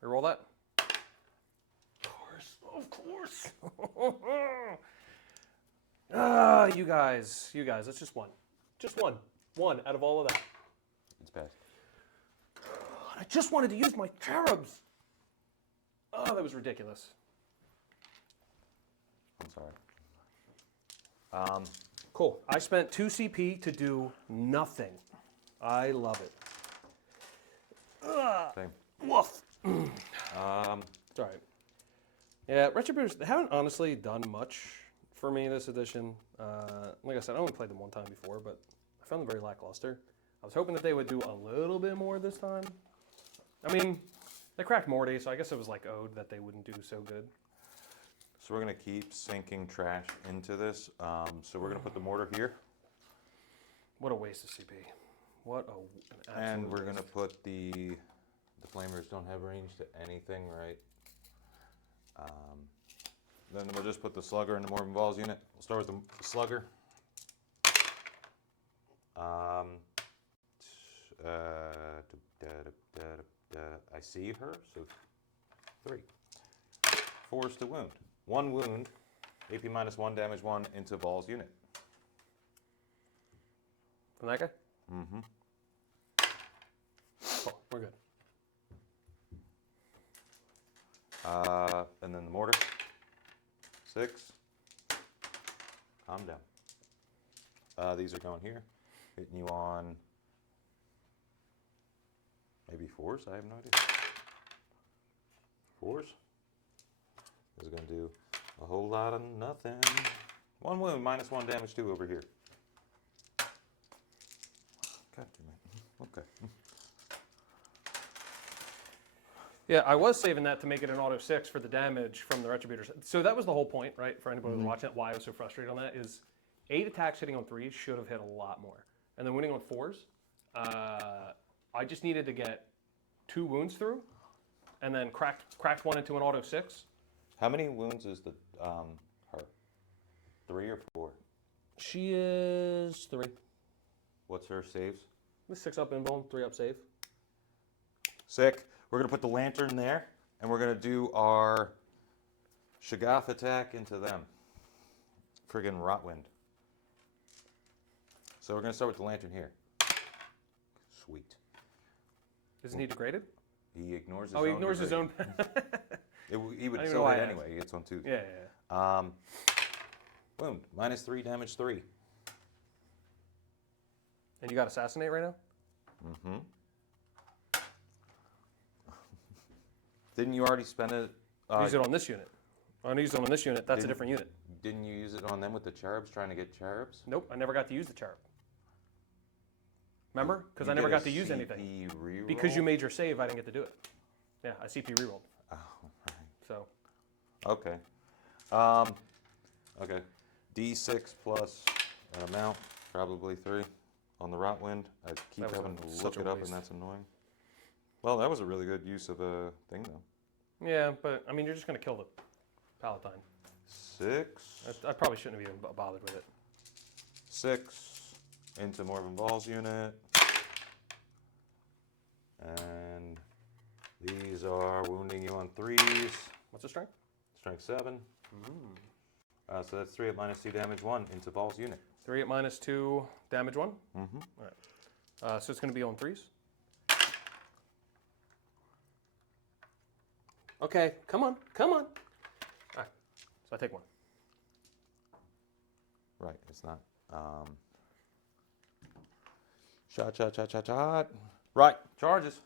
reroll that. Of course. You guys, it's just 1. Just 1. 1 out of all of that. It's passed. I just wanted to use my cherubs. Oh, that was ridiculous. I'm sorry. Cool. I spent 2 CP to do nothing. I love it. Same. Woof. It's all right. Yeah, Retributors, they haven't honestly done much for me this edition. Like I said, I only played them one time before, but I found them very lackluster. I was hoping that they would do a little bit more this time. I mean, they cracked Morty, so I guess it was like owed that they wouldn't do so good. So we're gonna keep sinking trash into this. So we're gonna put the mortar here, What a waste of CP. What an absolute and we're waste. gonna put the flamers don't have range to anything, right? Then we'll just put the slugger in the Morbin Balls unit. We'll start with the slugger. I see her, so 3. Force to wound. 1 wound, AP -1, damage 1 into Balls unit. From that guy? Mm-hmm. Cool, we're good. And then the mortar. 6. Calm down. These are going here. Hitting you on maybe 4s, I have no idea. 4s. This is going to do a whole lot of nothing. 1 wound, -1 damage 2 over here. God damn it. Okay. Yeah, I was saving that to make it an auto 6 for the damage from the Retributors. So that was the whole point, right? For anybody who's watching it, why I was so frustrated on that is 8 attacks hitting on 3s should have hit a lot more. And then winning on 4s, I just needed to get 2 wounds through and then cracked 1 into an auto 6. How many wounds is the her? 3 or 4? She is 3. What's her saves? With 6 up invuln, 3 up save. Sick. We're going to put the lantern there, and we're going to do our Shoggoth attack into them. Friggin' Rotwind. So we're going to start with the lantern here. Sweet. Isn't he degraded? He ignores his Oh, own he ignores his own. He would I don't still know why hit I anyway. He hits on 2s. Yeah. Wound. -3, damage 3. And you got assassinate right now? Mm-hmm. Didn't you already spend it? Use it on this unit. I'm going to use it on this unit. That's a different unit. Didn't you use it on them with the cherubs, trying to get cherubs? Nope, I never got to use the cherub. Remember? Because I never got to use anything. Reroll? Because you made your save, I didn't get to do it. Yeah, I CP rerolled. Oh, right. So, Okay. Okay. D6 plus an amount, probably 3 on the Rotwind. I keep That was having to such look a it up, waste. and that's annoying. Well, that was a really good use of a thing, though. yeah, but I mean, you're just going to kill the Palatine. 6. I probably shouldn't have even bothered with it. 6 into Morbin Balls unit. And these are wounding you on 3s. What's the strength? Strength 7. So that's 3 at -2, damage 1 into Balls unit. 3 at -2, damage 1. Mm-hmm. All right. So it's going to be on 3s. Okay, come on, come on. All right, so I take 1. Right, it's not. Shot. Right, charges.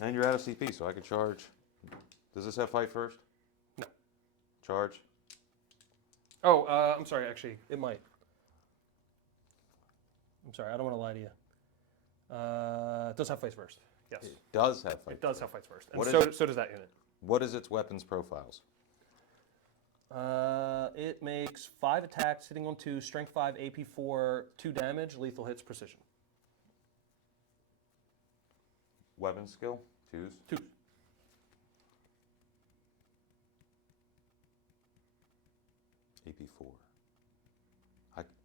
And you're out of CP, so I can charge. Does this have fight first? No. Charge. Oh, I'm sorry, actually, it might. I'm sorry, I don't want to lie to you. It does have fights first. Yes. It does have fight. It does have fights first. And What is so does that unit. What is its weapons profiles? It makes 5 attacks, hitting on 2, strength 5, AP 4, 2 damage, lethal hits, precision. Weapon skill? 2s? 2. AP 4.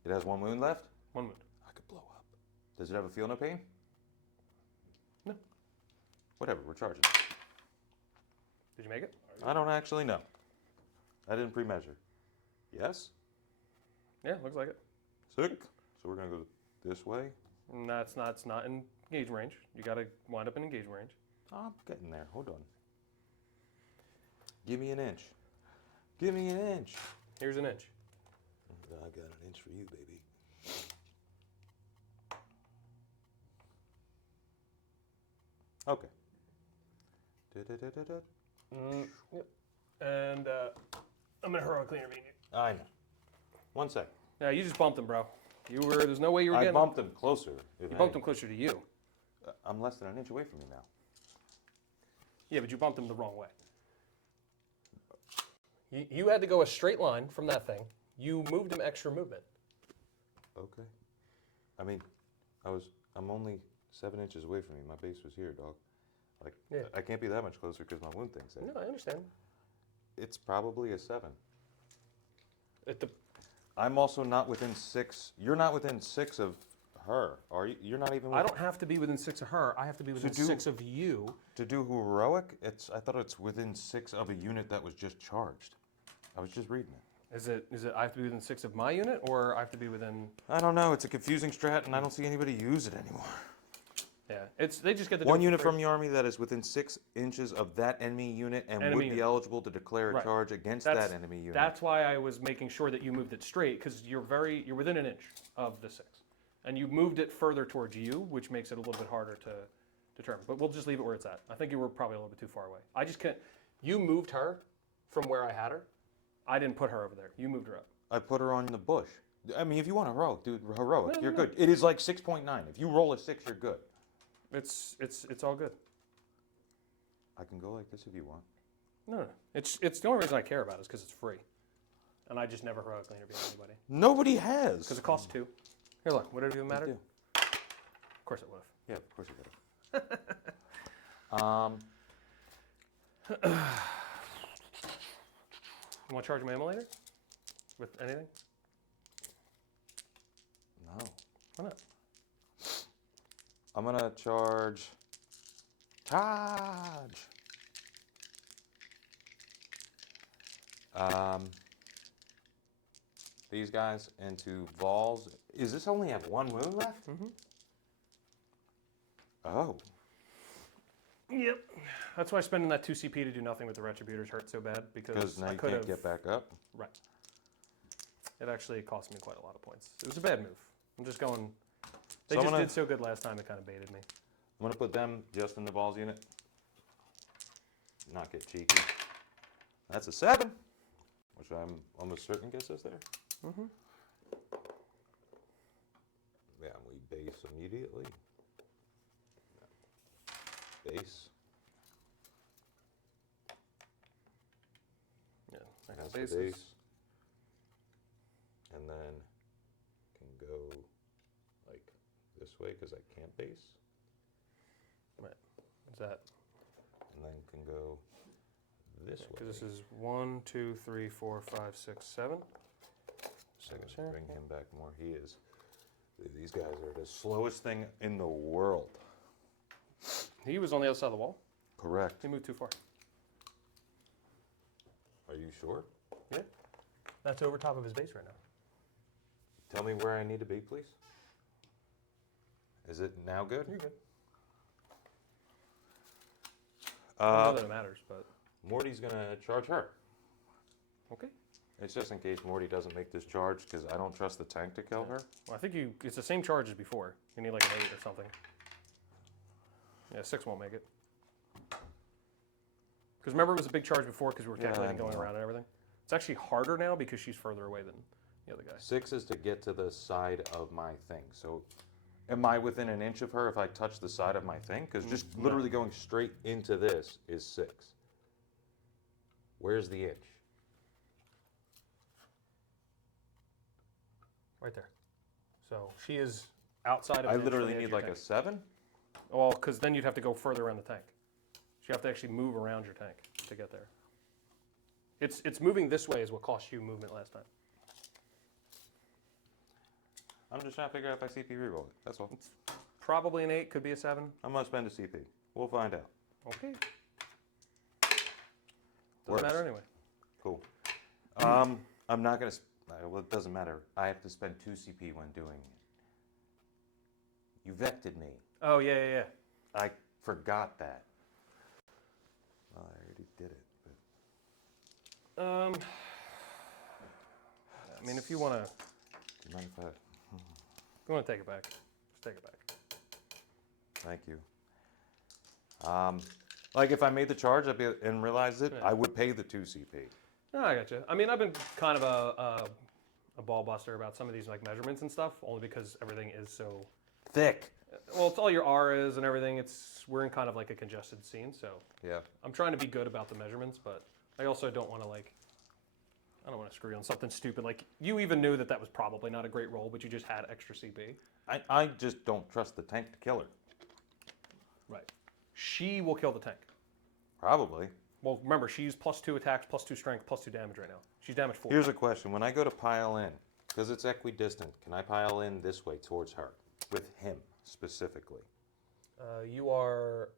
It has 1 wound left? 1 wound. I could blow up. Does it have a feel no pain? No. Whatever, we're charging. Did you make it? I don't actually know. I didn't pre-measure. Yes? Yeah, looks like it. Sick. So we're going to go this way. No, it's not in engage range. You got to wind up in engage range. Oh, I'm getting there. Hold on. Give me an inch. Give me an inch. Here's an inch. I got an inch for you, baby. Okay. Yep. And I'm gonna heroically intervene you. I know. 1 sec. Yeah, you just bumped him, bro. There's no way you were I getting bumped him closer. You bumped him closer to you. I'm less than an inch away from you now. Yeah, but you bumped him the wrong way. You had to go a straight line from that thing. You moved him extra movement. Okay. I mean, I'm only 7 inches away from you. My base was here, dog. Like, Yeah. I can't be that much closer because my wound thing's there. No, I understand. It's probably a 7. At the I'm also not within 6. You're not within 6 of her, are you? You're not even. I don't have to be within 6 of her. I have to be within 6 of you. To do heroic, I thought it's within 6 of a unit that was just charged. I was just reading it. Is it I have to be within 6 of my unit, or I have to be within? I don't know. It's a confusing strat, and I don't see anybody use it anymore. Yeah, they just get the One unit from the army that is within 6 inches of that enemy unit and Enemy would be unit. eligible to declare a Right. charge against That's- that enemy unit. That's why I was making sure that you moved it straight, because you're within an inch of the 6, and you moved it further towards you, which makes it a little bit harder to determine. But we'll just leave it where it's at. I think you were probably a little bit too far away. I just can't. You moved her from where I had her. I didn't put her over there. You moved her up. I put her on the bush. I mean, if you want heroic, dude, heroic, No, you're no. good. It is like 6.9. If you roll a 6, you're good. It's all good. I can go like this if you want. No. It's the only reason I care about it is because it's free, and I just never heroically intervene anybody Nobody has. because it costs 2. Here, look. Would it have even mattered? do. Of course it would have. Yeah, of course you would. You want to charge my immolator with anything? No. Why not? I'm gonna charge. These guys into Vols. Is this only have 1 wound left? Mm-hmm. Oh. Yep. That's why spending that 2 CP to do nothing with the Retributors hurt so bad, because Now I you could can't have. get back up. Right. It actually cost me quite a lot of points. It was a bad move. I'm just going. They So I'm just gonna- did so good last time, it kind of baited me. I'm gonna put them just in the Vols unit. Not get cheeky. That's a 7, which I'm almost certain gets us there. Mm-hmm. Yeah, we base immediately. Base. Yeah. I got That's the bases. base. And then can go like this way because I can't base. Is that? And then can go this way. Because this is 1, 2, 3, 4, 5, 6, 7. So Seconds to here. bring him back more. He is. These guys are the slowest thing in the world. He was on the other side of the wall. Correct. He moved too far. Are you sure? Yeah. That's over top of his base right now. Tell me where I need to be, please. Is it now good? You're good. I don't know that it matters, but Morty's gonna charge her. okay. It's just in case Morty doesn't make this charge because I don't trust the tank to kill her. Well, I think it's the same charge as before. You need like an 8 or something. Yeah, 6 won't make it. Because remember, it was a big charge before because we were Yeah, calculating I going know. around and everything. It's actually harder now because she's further away than the other guy. 6 is to get to the side of my thing. So, am I within an inch of her if I touch the side of my thing? Because just No. literally going straight into this is 6. Where's the inch? Right there. So she is outside of I an inch from literally the edge need of your like a tank. 7. Well, because then you'd have to go further around the tank. So you have to actually move around your tank to get there. It's moving this way is what cost you movement last time. I'm just trying to figure out if I CP reroll it. That's all. Probably an 8, could be a 7. I'm gonna spend a CP. We'll find out. Okay. Works. Doesn't matter anyway. Cool. I'm not gonna. Well, it doesn't matter. I have to spend 2 CP when doing it. You vected me. Oh, yeah. I forgot that. Well, I already did it. But I mean, if you want to do you mind if I- take it back, just take it back. Thank you. Like if I made the charge and realized it, Yeah. I would pay the 2 CP. No, I gotcha. I mean, I've been kind of a ball buster about some of these like measurements and stuff, only because everything is so Thick. well. It's all your R's and everything. We're in kind of like a congested scene, so Yeah. I'm trying to be good about the measurements, but I also don't want to I don't want to screw you on something stupid. Like you even knew that was probably not a great roll, but you just had extra CP. I just don't trust the tank to kill her. Right. She will kill the tank. Probably. Well, remember, she's +2 attacks, +2 strength, +2 damage right now. She's damage 4. Here's a question. When I go to pile in, because it's equidistant, can I pile in this way towards her? With him, specifically. You are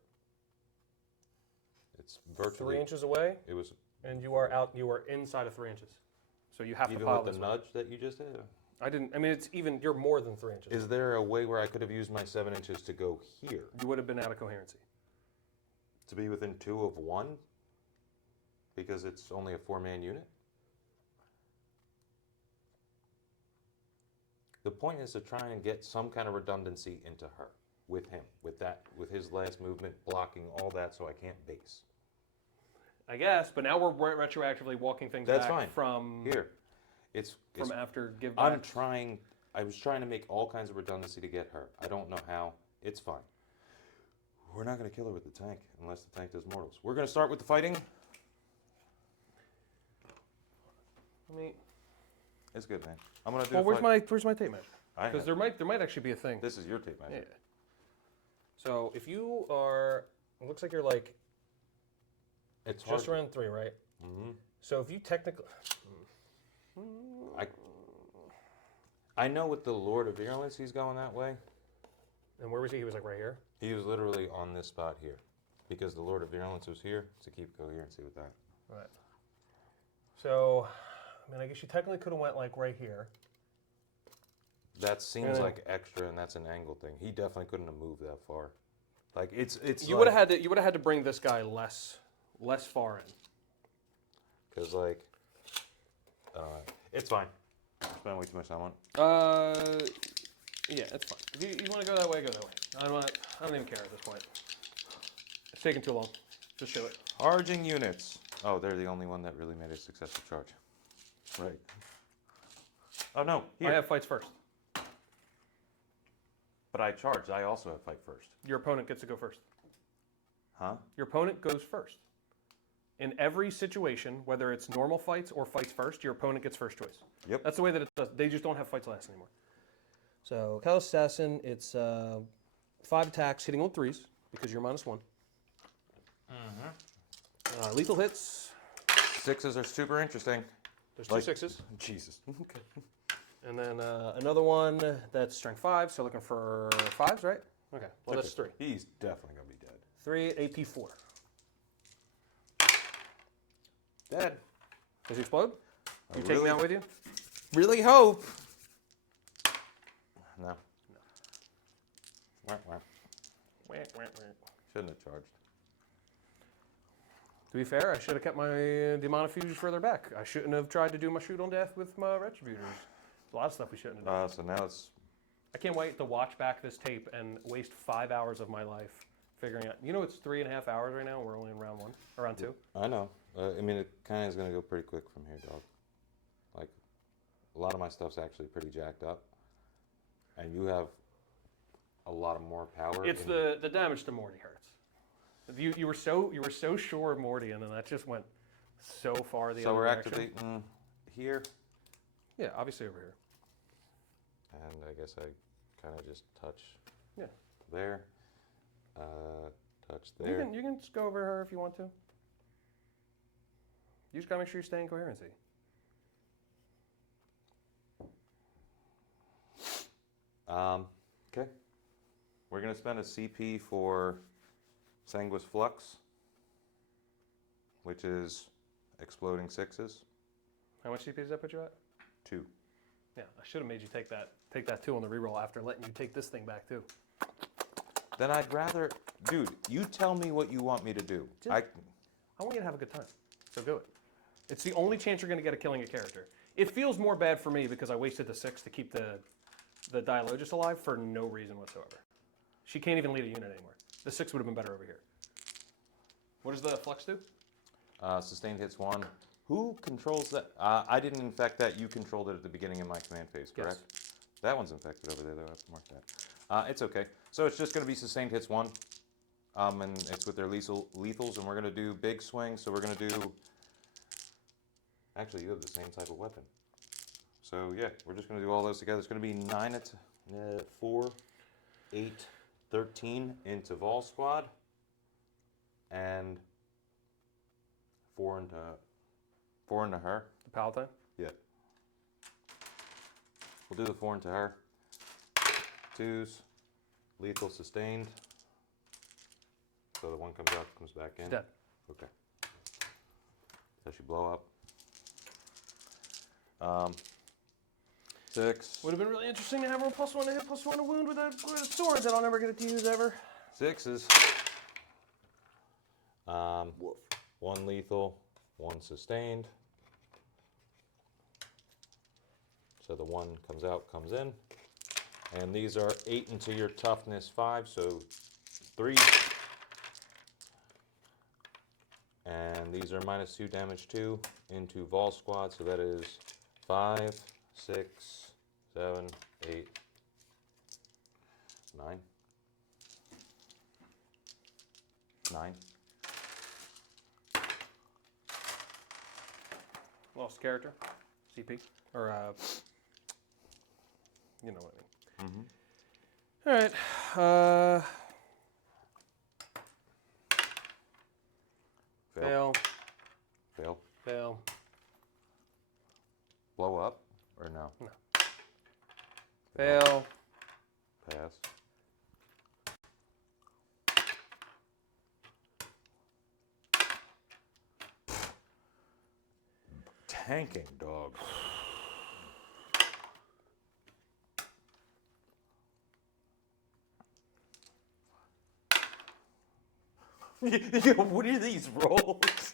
It's virtually... 3 inches away, It was... and you are inside of 3 inches. So you have to Even pile with this the way. nudge that you just did? I mean, you're more than 3 inches. Is there a way where I could have used my 7 inches to go here? You would have been out of coherency. To be within 2 of 1? Because it's only a 4-man unit? The point is to try and get some kind of redundancy into her. With him. With his last movement, blocking all that so I can't base. I guess, but now we're retroactively walking things That's back fine. from Here. It's after give back. I was trying to make all kinds of redundancy to get her. I don't know how. It's fine. We're not going to kill her with the tank unless the tank does mortals. We're going to start with the fighting. I mean, It's good, man. I'm going to do well, a fight. where's my tape measure? I Because have- there might actually be a thing. This is your tape Yeah. measure. So if you are, it looks like you're like It's just hard. around 3, right? Mm-hmm. So if you technically, I know with the Lord of Virulence, he's going that way. and where was he? He was like right here. He was literally on this spot here. Because the Lord of Virulence was here to keep coherency with that. Right. So, I mean, I guess you technically could have went like right here. That seems Yeah. like extra, and that's an angle thing. He definitely couldn't have moved that far. Like it's. You would have had to bring this guy less far in. Because like, it's fine. Spend way too much time on it. Yeah, it's fine. If you want to go that way, go that way. I don't even care at this point. It's taking too long. Just show it. Charging units. Oh, they're the only one that really made a successful charge. Right. Oh no, here. I have fights first. But I charged. I also have fight first. Your opponent gets to go first. Huh? Your opponent goes first. In every situation, whether it's normal fights or fights first, your opponent gets first choice. Yep. That's the way that it does. They just don't have fights last anymore. So, Callous Assassin, it's 5 attacks, hitting on 3s, because you're -1. Lethal hits, 6s are super interesting. there's 2 6s. Jesus. Okay. And then another one that's strength 5, so looking for 5s, right? Okay, well that's 3. He's definitely gonna be dead. 3, AP 4. Dead. Does he explode? I You take me really- out with you? Really hope. No. Wah, wah. Shouldn't have charged. To be fair, I should have kept my Demon Fusion further back. I shouldn't have tried to do my shoot on death with my Retributors. A lot of stuff we shouldn't have done. So now it's. I can't wait to watch back this tape and waste 5 hours of my life figuring out. You know, it's 3.5 hours right now. We're only in round 1 or round 2. I know. I mean, it kind of is gonna go pretty quick from here, dog. Like, a lot of my stuff's actually pretty jacked up, and you have a lot of more power. It's in- the damage to Morty hurts. You were so sure of Morty, and then that just went so far the So other we're direction. activating here, Yeah, obviously over here. and I guess I kind of just touch. Yeah. There. Touch You there. can just go over her if you want to. You just gotta make sure you stay in coherency. Okay. We're gonna spend a CP for Sanguis Flux, which is exploding 6s. How much CP does that put you at? 2. Yeah, I should have made you take that 2 on the reroll after letting you take this thing back too. Then I'd rather, dude. You tell me what you want me to do. Just- I want you to have a good time, so do it. It's the only chance you're going to get at killing a character. It feels more bad for me because I wasted the 6 to keep the Dialogist alive for no reason whatsoever. She can't even lead a unit anymore. The 6 would have been better over here. What does the Flux do? Sustained hits 1, Who controls that? I didn't infect that. You controlled it at the beginning of my command phase, correct? Yes. That one's infected over there, though. I have to mark that. It's okay. So it's just going to be sustained hits 1. And it's with their lethals, and we're going to do big swings. So we're going to do... Actually, you have the same type of weapon. So, yeah, we're just going to do all those together. It's going to be 9 at 4, 8, 13 into Vol Squad. And 4 into her. The Palatine? Yeah. We'll do the 4 into her. 2s. Lethal sustained. So the one comes out, comes back in. She's dead. Okay. Does she blow up? 6. Would have been really interesting to have her +1 to hit, +1 to wound with a sword that I'll never get to use ever. 6s. 1 lethal, 1 sustained. So the 1 comes out, comes in. And these are 8 into your toughness 5, so 3. And these are -2 damage 2 into Vol Squad, so that is 5, 6, 7, 8, 9. 9. Lost character, CP, or you know what I mean. Mm-hmm. All right. Fail. Fail. Fail. Blow up or no? No. Fail. Pass. Tanking, dog. Yo, what are these rolls?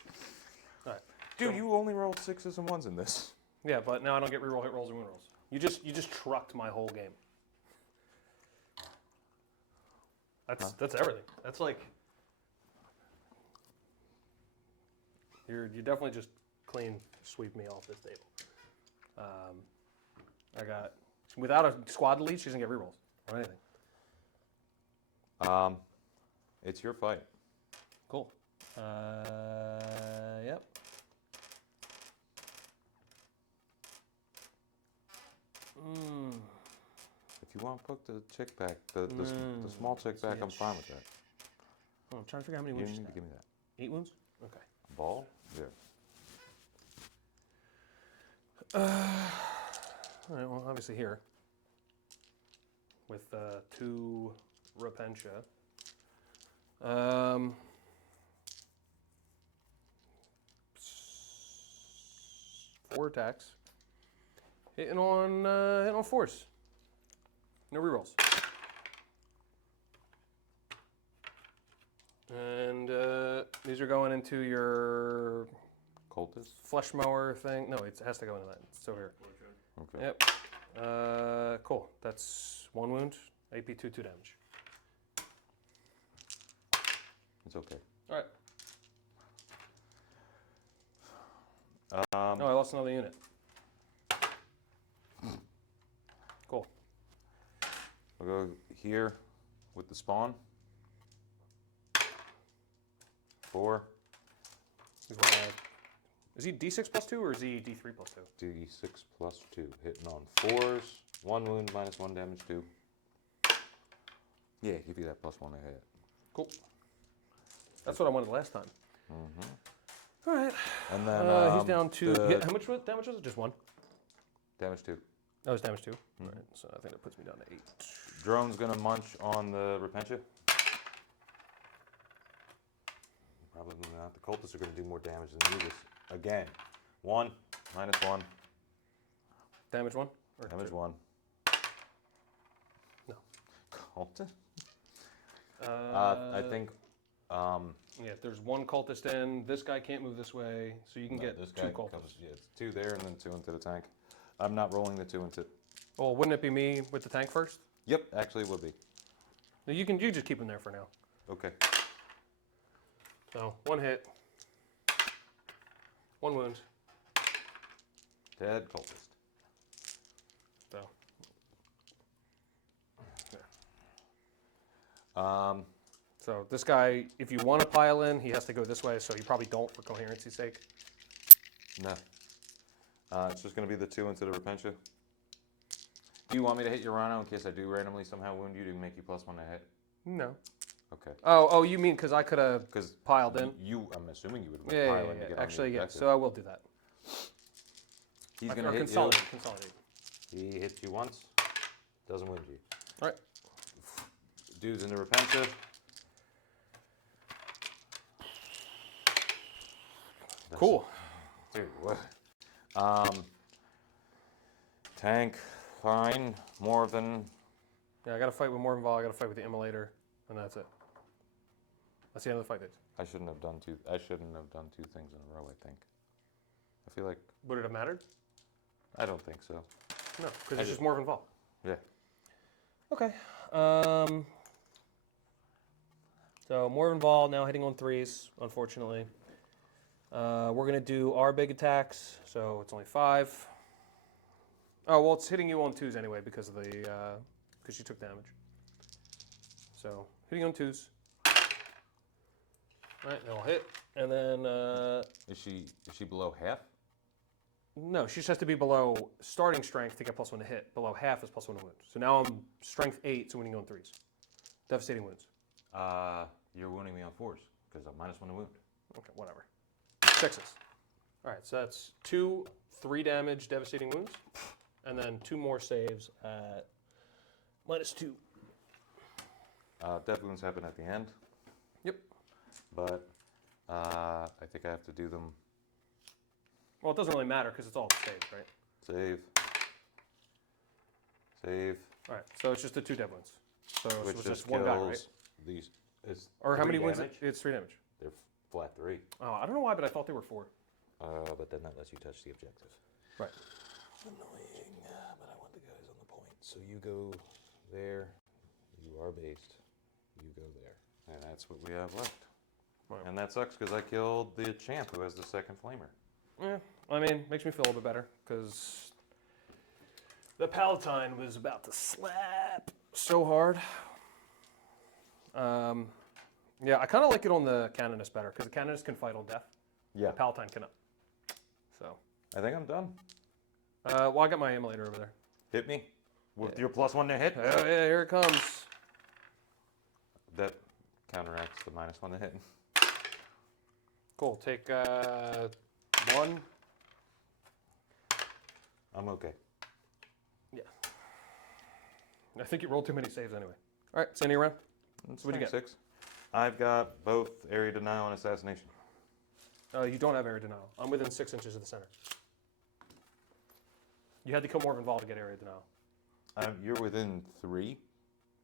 All right. Dude, you only rolled 6s and 1s in this. Yeah, but now I don't get reroll hit rolls or wound rolls. You just trucked my whole game. That's everything. That's like you definitely just clean sweep me off this table. I got without a squad lead, she doesn't get rerolls or anything. It's your fight. Cool. Yep. If you want to put the chick back, the small chick back, I'm fine with that. Oh, I'm trying to figure out how many You wounds. need to give me that. 8 wounds? Okay. Ball? Yeah. All right. Well, obviously here with 2 Repentia. 4 attacks. Hitting on force. No rerolls. And these are going into your Cultist? flesh mower thing. No, it has to go into that. It's still here. Okay. Yep. Cool. That's 1 wound. AP 2 damage. It's okay. All right. No, I lost another unit. Cool. I'll go here with the spawn. 4. Is he D6 +2 or is he D3 +2? D6 +2. Hitting on 4s. 1 wound, -1 damage 2. Yeah, give you that +1 to hit. Cool. That's what I wanted last time. All right. And then He's down to. the Yeah, how much damage was it? Just 1? damage 2. Oh, it's damage 2. All right. So I think that puts me down to 8. Drone's gonna munch on the Repentia. Probably not. The cultists are gonna do more damage than you this again. 1, -1, Damage 1? Or damage 2? 1. No. Cultist? Uh, I think. Yeah, if there's 1 cultist in, this guy can't move this way, so you can No, get this 2 guy cultists. comes, yeah, it's 2 there and then 2 into the tank. I'm not rolling the 2 into. Well, wouldn't it be me with the tank first? Yep, actually it would be. No, you just keep him there for now. Okay. So 1 hit, 1 wound, Dead cultist. So. So this guy, if you want to pile in, he has to go this way, so you probably don't for coherency's sake. No. It's just going to be the 2 instead of Repentia. Do you want me to hit your Rhino in case I do randomly somehow wound you to make you +1 to hit? No. Okay. Oh, you mean because I could have Because piled in? I'm assuming you would Yeah, pile in to get on actually, the yeah. objective. So I will do that. He's Or going to hit consolidate. you. He hits you once. Doesn't wound you. All right. Dude's into Repentia. Cool. Dude, what? Tank, fine. More than. Yeah, I got to fight with Morvenval. I got to fight with the Immolator, and that's it. That's the end of the fight days. I shouldn't have done two things in a row. I think. I feel like Would it have mattered? I don't think so. No, because it's just Morvenval. Yeah. Okay. So Morvenval now hitting on 3s, unfortunately. We're going to do our big attacks, so it's only 5. Oh, well, it's hitting you on 2s anyway because of the because you took damage. So hitting on 2s. All right, now I'll hit, and then Is she below half? no, she just has to be below starting strength to get +1 to hit. Below half is +1 to wound. So now I'm strength 8, so winning on 3s. Devastating wounds. You're wounding me on 4s because I'm -1 to wound. Okay, whatever. 6s. All right, so that's 2 3 damage devastating wounds, and then 2 more saves at -2. Death wounds happen at the end. Yep. But I think I have to do them. Well, it doesn't really matter because it's all saves, right? Save. Save. All right, so it's just the 2 dead wounds. So Which it's just just one guy, right? kills these. It's Or how 3 many wounds? damage. It's 3 damage. They're flat 3. Oh, I don't know why, but I thought they were 4. But then that lets you touch the objective. Right. Annoying, but I want the guys on the point. So you go there. You are based. You go there. And that's what we have left. Wow. And that sucks because I killed the champ who has the second flamer. Yeah, I mean, makes me feel a little bit better because the Palatine was about to slap so hard. Yeah, I kind of like it on the Canonist better because the Canonist can fight on death. Yeah. The Palatine cannot. So, I think I'm done. well, I got my Immolator over there. Hit me with your +1 to hit. Oh, yeah, here it comes. That counteracts the -1 to hit. Cool. Take 1. I'm okay. Yeah. I think you rolled too many saves anyway. All right, it's any round. That's What'd you get? 6. I've got both area denial and assassination. You don't have area denial. I'm within 6 inches of the center. You had to kill Morvenval to get area denial. You're within 3.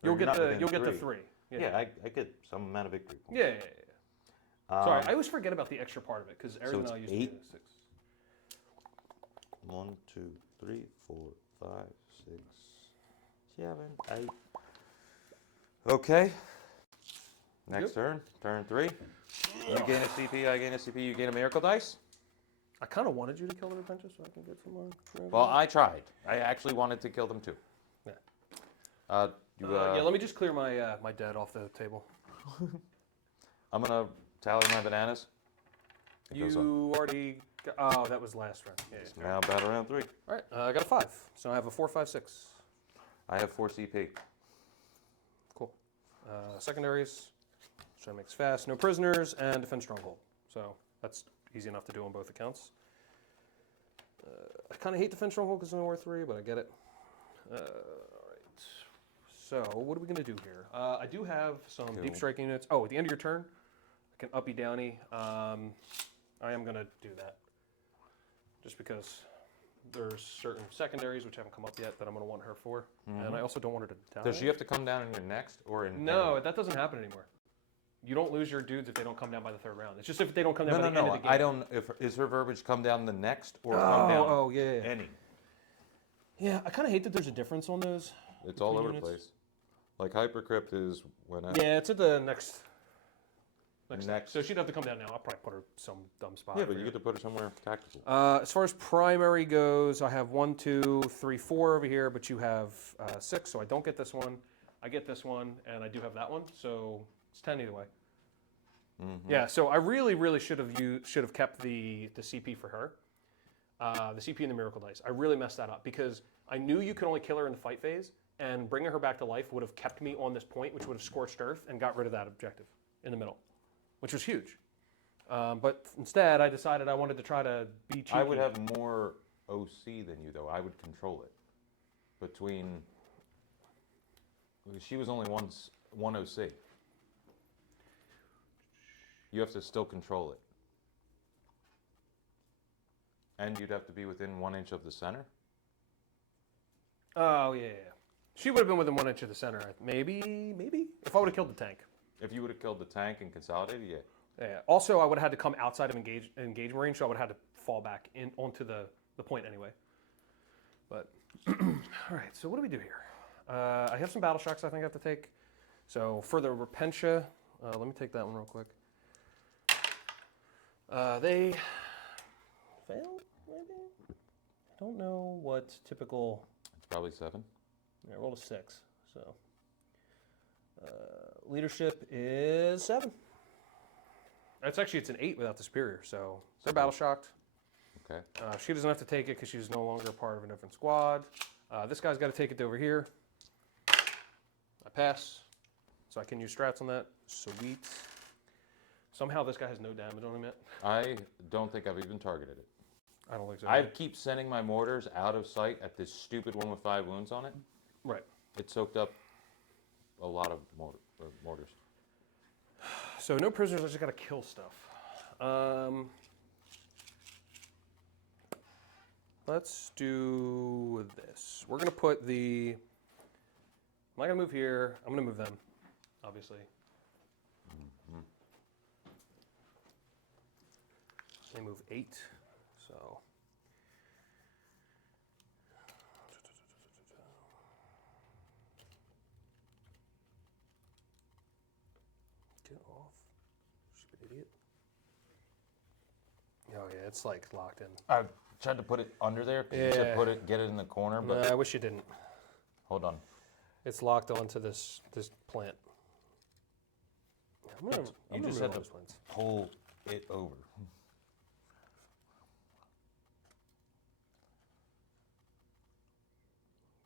You'll Or get you're not the within you'll get the 3. 3. Yeah, I get some amount of victory points. Yeah. Sorry, I Um, always forget about the extra part of it because area So it's denial used to be 8? 6. 1, 2, 3, 4, 5, 6, 7, 8. Okay. Next turn. Turn 3. You gain a CP, I gain a CP, you gain a miracle dice. I kind of wanted you to kill the Repentia so I can get some more. Well, I tried. I actually wanted to kill them too. Yeah. Yeah, Let me just clear my my dead off the table. I'm gonna tally my bananas. It goes up. You already. Oh, that was last round. Yeah. It's now battle round 3. All right, I got a 5, so I have a 4, 5, 6. I have 4 CP. Cool. Secondaries. So that makes fast. No prisoners and defend stronghold. So that's easy enough to do on both accounts. I kind of hate defend stronghold because I'm war 3, but I get it. All right. So what are we going to do here? I do have some Cool. deep strike units. Oh, at the end of your turn, I can uppy downy. I am going to do that. Just because there's certain secondaries which haven't come up yet that I'm going to want her for. And I also don't want her to die. Does she have to come down in your next or in? No, that doesn't happen anymore. You don't lose your dudes if they don't come down by the 3rd round. It's just if they don't come down by the end of the game. I don't. Is her verbiage come down the next or come down? Oh, yeah. Any. Yeah, I kind of hate that there's a difference on those. It's all between over the units. place. Like Hypercrypt is when I. Yeah, it's at the next. Next. So she'd have to come down now. I'll probably put her some dumb spot. Yeah, but over you here. get to put her somewhere tactical. As far as primary goes, I have 1, 2, 3, 4 over here, but you have 6, so I don't get this one. I get this one, and I do have that one, so it's 10 either way. Mm-hmm. Yeah, so I really should have kept the CP for her, the CP and the Miracle Dice. I really messed that up because I knew you could only kill her in the fight phase, and bringing her back to life would have kept me on this point, which would have scorched earth and got rid of that objective in the middle, which was huge. But instead, I decided I wanted to try to be cheeky. I would have more OC than you, though. I would control it. She was only one OC. You have to still control it. And you'd have to be within 1 inch of the center? Oh, yeah. She would have been within 1 inch of the center. Maybe. If I would have killed the tank. If you would have killed the tank and consolidated, yeah. Yeah. Also, I would have had to come outside of engagement range, so I would have had to fall back onto the point anyway. But, all right, so what do we do here? I have some battle shocks I think I have to take. So for the Repentia, let me take that one real quick. They failed, maybe? I don't know what typical... It's probably 7. Yeah, I rolled a 6, so... leadership is 7. It's an 8 without the superior, so they're battle shocked. Okay. She doesn't have to take it because she's no longer a part of a different squad. This guy's got to take it over here. I pass, so I can use strats on that. Sweet. Somehow this guy has no damage on him yet. I don't think I've even targeted it. I don't think so. I keep sending my mortars out of sight at this stupid one with 5 wounds on it. Right. It soaked up a lot of mortars. So no prisoners, I just got to kill stuff. Let's do this. We're going to put the... I'm not going to move here. I'm going to move them, obviously. Mm-hmm. They move 8, so... Get off, stupid idiot. Oh yeah, it's like locked in. I tried to put it under there because you said Yeah. get it in the corner, No, but I wish you didn't. hold on. It's locked onto this plant. I'm gonna, You I'm gonna just remove had all to those plants. pull it over.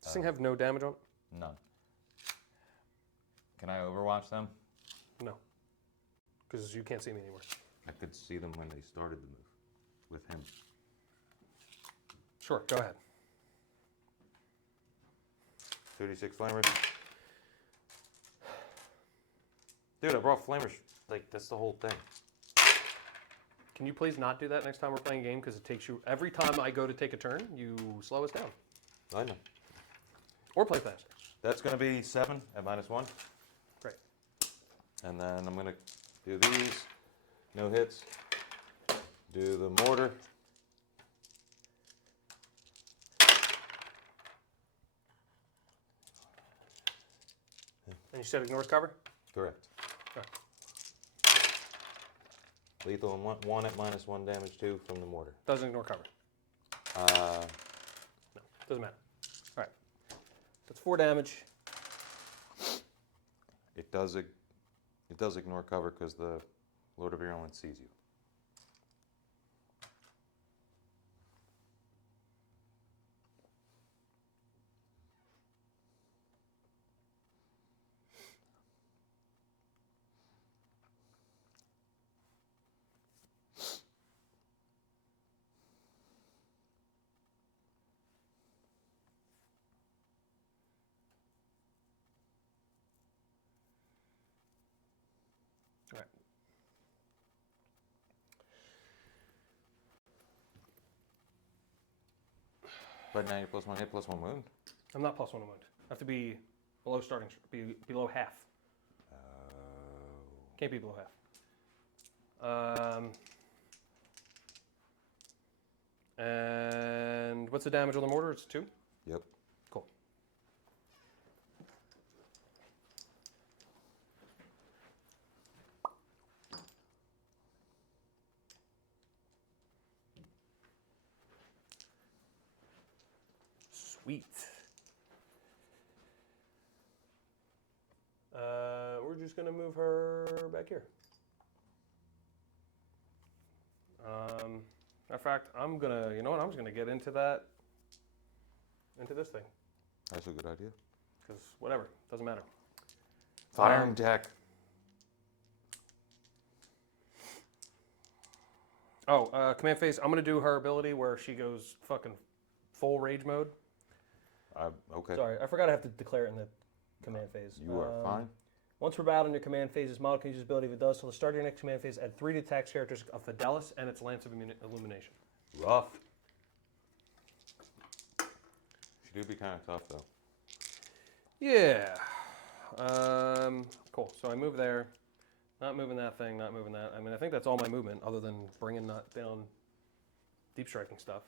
Does this thing have no damage on it? None. Can I overwatch them? No, because you can't see me anymore. I could see them when they started the move with him. Sure, go ahead. 36 flamers. Dude, I brought flamers. Like, that's the whole thing. Can you please not do that next time we're playing a game? Because it takes you, every time I go to take a turn, you slow us down. I know. Or play faster. That's going to be 7 at -1. Great. And then I'm going to do these. No hits. Do the mortar. And you said ignores cover? Correct. Okay. Lethal and 1 at -1 damage 2 from the mortar. Doesn't ignore cover. Uh, No, doesn't matter. All right. That's 4 damage. it does ignore cover because the Lord of Virulence sees you. All right. But now you're +1 hit, +1 wound. I'm not +1 wound. I have to be below starting, be below half. Can't be below half. And what's the damage on the mortar? It's 2? Yep. Cool. Sweet. We're just gonna move her back here. Matter of fact, I'm gonna, you know what? I'm just gonna get into this thing, That's a good idea. because whatever, doesn't matter. Firing deck. Oh, command phase. I'm gonna do her ability where she goes fucking full rage mode. Okay. Sorry, I forgot I have to declare it in the command phase. You are fine. Once we're battled in your command phase, this model can use this ability if it does. So, the start of your next command phase, add 3 to attack characters of Fidelis and its Lance of Illumination. Rough. She do be kind of tough though. Yeah. Cool. So I move there. Not moving that thing. Not moving that. I mean, I think that's all my movement, other than bringing not down deep striking stuff.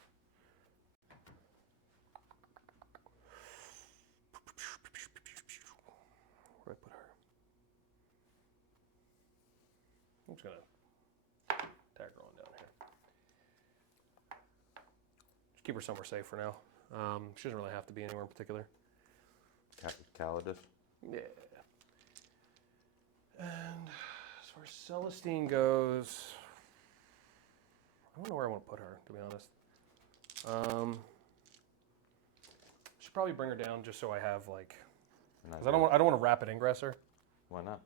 Where do I put her? I'm just gonna tag her on down here. Just keep her somewhere safe for now. She doesn't really have to be anywhere in particular. Calidus. Yeah. And as far as Celestine goes, I don't know where I want to put her, to be honest. Should probably bring her down just so I have like, because I don't want to rapid ingress her. Why not?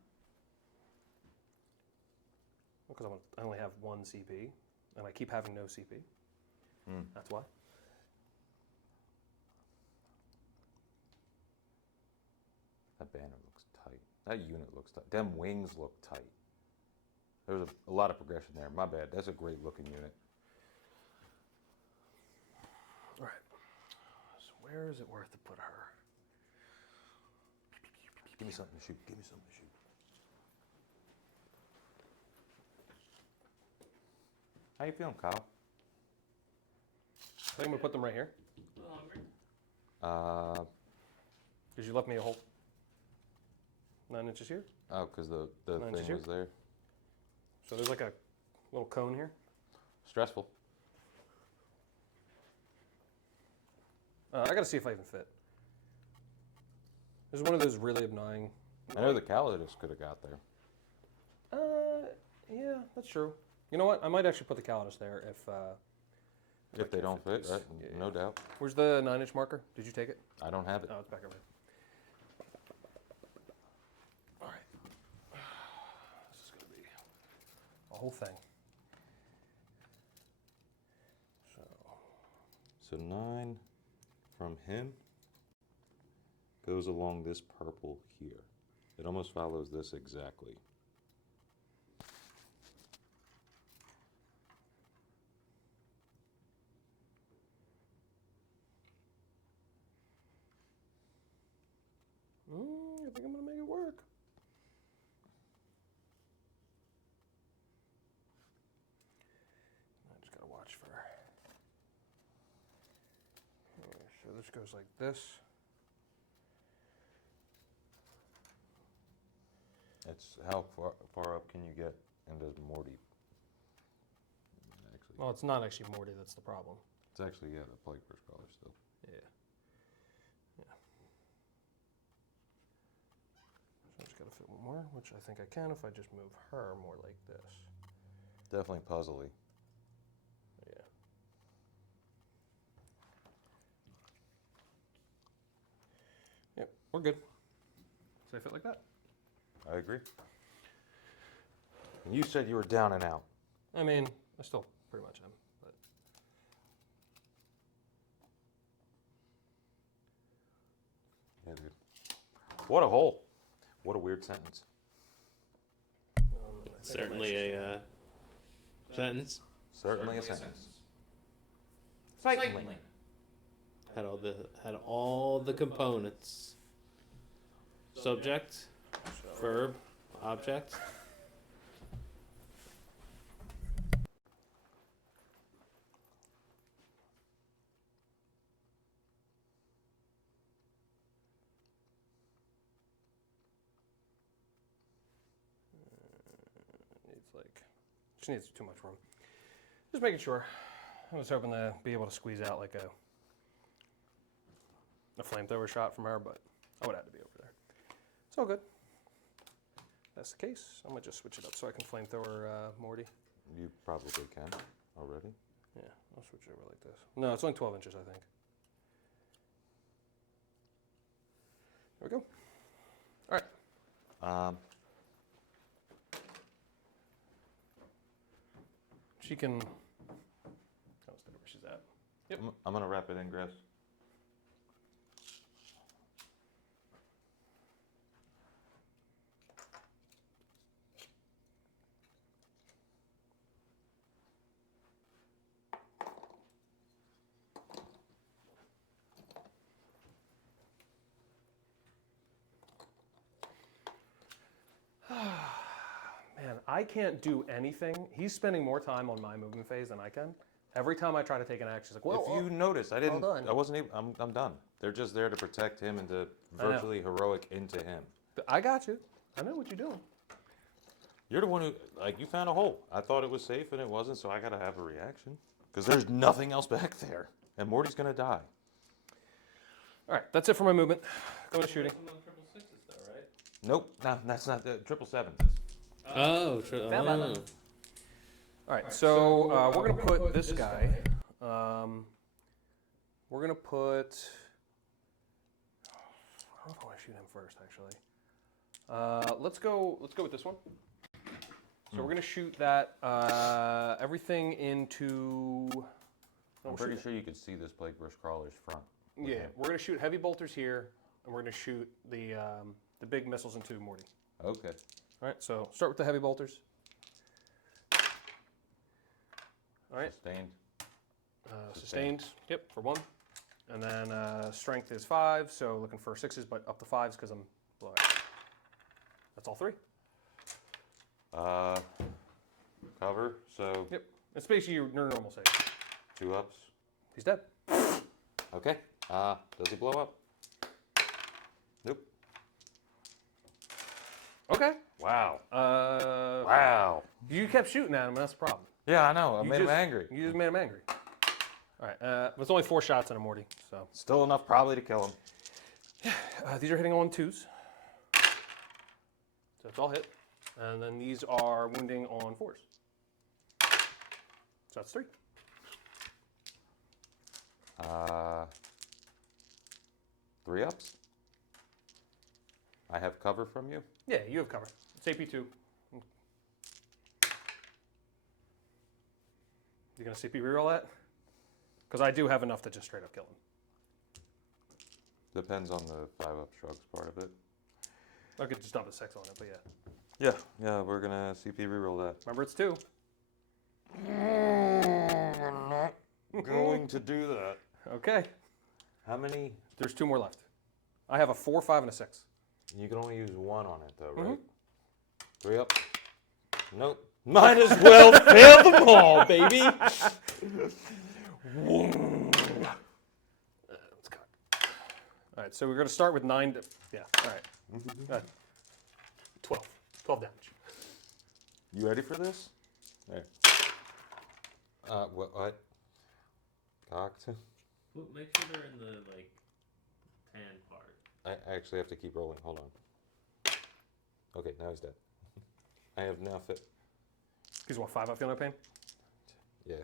Because I only have 1 CP, and I keep having no CP. That's why. That banner looks tight. That unit looks tight. Them wings look tight. There's a lot of progression there. My bad. That's a great looking unit. All right. So where is it worth to put her? Give me something to shoot. Give me something to shoot. How you feeling, Kyle? I think I'm gonna put them right here. Because you left me a hole. 9 inches here. Oh, because the 9 thing inches here? was there. So there's like a little cone here. Stressful. I gotta see if I even fit. This is one of those really annoying. I know the Calidus could have got there. Yeah, that's true. You know what? I might actually put the Calidus there If they don't fit, these. right? Yeah. No doubt. Where's the 9-inch marker? Did you take it? I don't have it. Oh, it's back over here. All right. This is gonna be a whole thing. So 9 from him goes along this purple here. It almost follows this exactly. I think I'm gonna make it work. I just gotta watch for. Okay, so this goes like this. It's how far up can you get into Morty? Actually, Well, it's not actually Morty that's the problem. it's actually the plague first color still. Yeah. Yeah. So I just gotta fit one more, which I think I can if I just move her more like this. Definitely puzzly. Yeah. Yep, we're good. So I fit like that. I agree. And you said you were down and out. I mean, I still pretty much am, but Yeah, dude. What a hole. What a weird sentence. I think I Certainly might- a sentence. Certainly a sentence. Cycling. Had all the components. Subject, verb, object. Needs like, just needs too much room. Just making sure. I was hoping to be able to squeeze out like a a flamethrower shot from her, but I would have to be over there. It's all good. That's the case. I'm gonna just switch it up so I can flamethrower Morty. You probably can already. Yeah, I'll switch it over like this. No, it's only 12 inches, I think. There we go. All right. She can. I'll stay where she's at. Yep. I'm gonna wrap it in grass. Man, I can't do anything. He's spending more time on my movement phase than I can. Every time I try to take an action, he's like, well, If you notice, I didn't. done. I wasn't able. I'm done. They're just there to protect him and to I know. virtually heroic into him. I got you. I know what you're doing. You're the one who, like, you found a hole. I thought it was safe and it wasn't, so I gotta have a reaction. Because there's nothing else back there. And Morty's gonna die. All right, that's it for my movement. Going to shooting. Some on triple sixes though, right? Nope, no, that's not the 777. Oh, All right, so we're going to put this guy. We're going to put. I don't know if I want to shoot him first, actually. Let's go with this one. So we're going to shoot that everything into. I'm pretty sure you could see this plague brush crawler's front. Yeah, we're going to shoot heavy bolters here, and we're going to shoot the big missiles into Morty. Okay. All right, so start with the heavy bolters. All right. Sustained. Sustained, yep, for 1. And then strength is 5, so looking for 6s, but up to 5s because I'm below. That's all 3. Cover, so Yep. It's basically your normal save. 2 ups. He's dead. Okay. Does he blow up? Nope. Okay. Wow. Uh, Wow. You kept shooting at him, and that's the problem. Yeah, I know. I You made him just- angry. You just made him angry. All right. There's only 4 shots in a Morty, so. Still enough probably to kill him. These are hitting on 2s. So it's all hit. And then these are wounding on 4s. So that's 3. 3 ups. I have cover from you. Yeah, you have cover. It's AP2. You gonna CP reroll that? Because I do have enough to just straight up kill him. Depends on the 5 up shrugs part of it. I could just dump a 6 on it, but yeah. Yeah, we're gonna CP reroll that. Remember, it's 2. I'm not going to do that. Okay. How many? There's 2 more left. I have a 4, 5, and a 6. You can only use 1 on it though, Mm-hmm. right? 3 up. Nope. Might as well fail them all, baby. Let's cut. All right, so we're gonna start with 9. Yeah. All right. 12. 12 damage. You ready for this? There. What? Cocked. Well, make sure they're in the like tan part. I actually have to keep rolling. Hold on. Okay, now he's dead. I have now fit. He's what, 5 up feeling no pain? Yeah.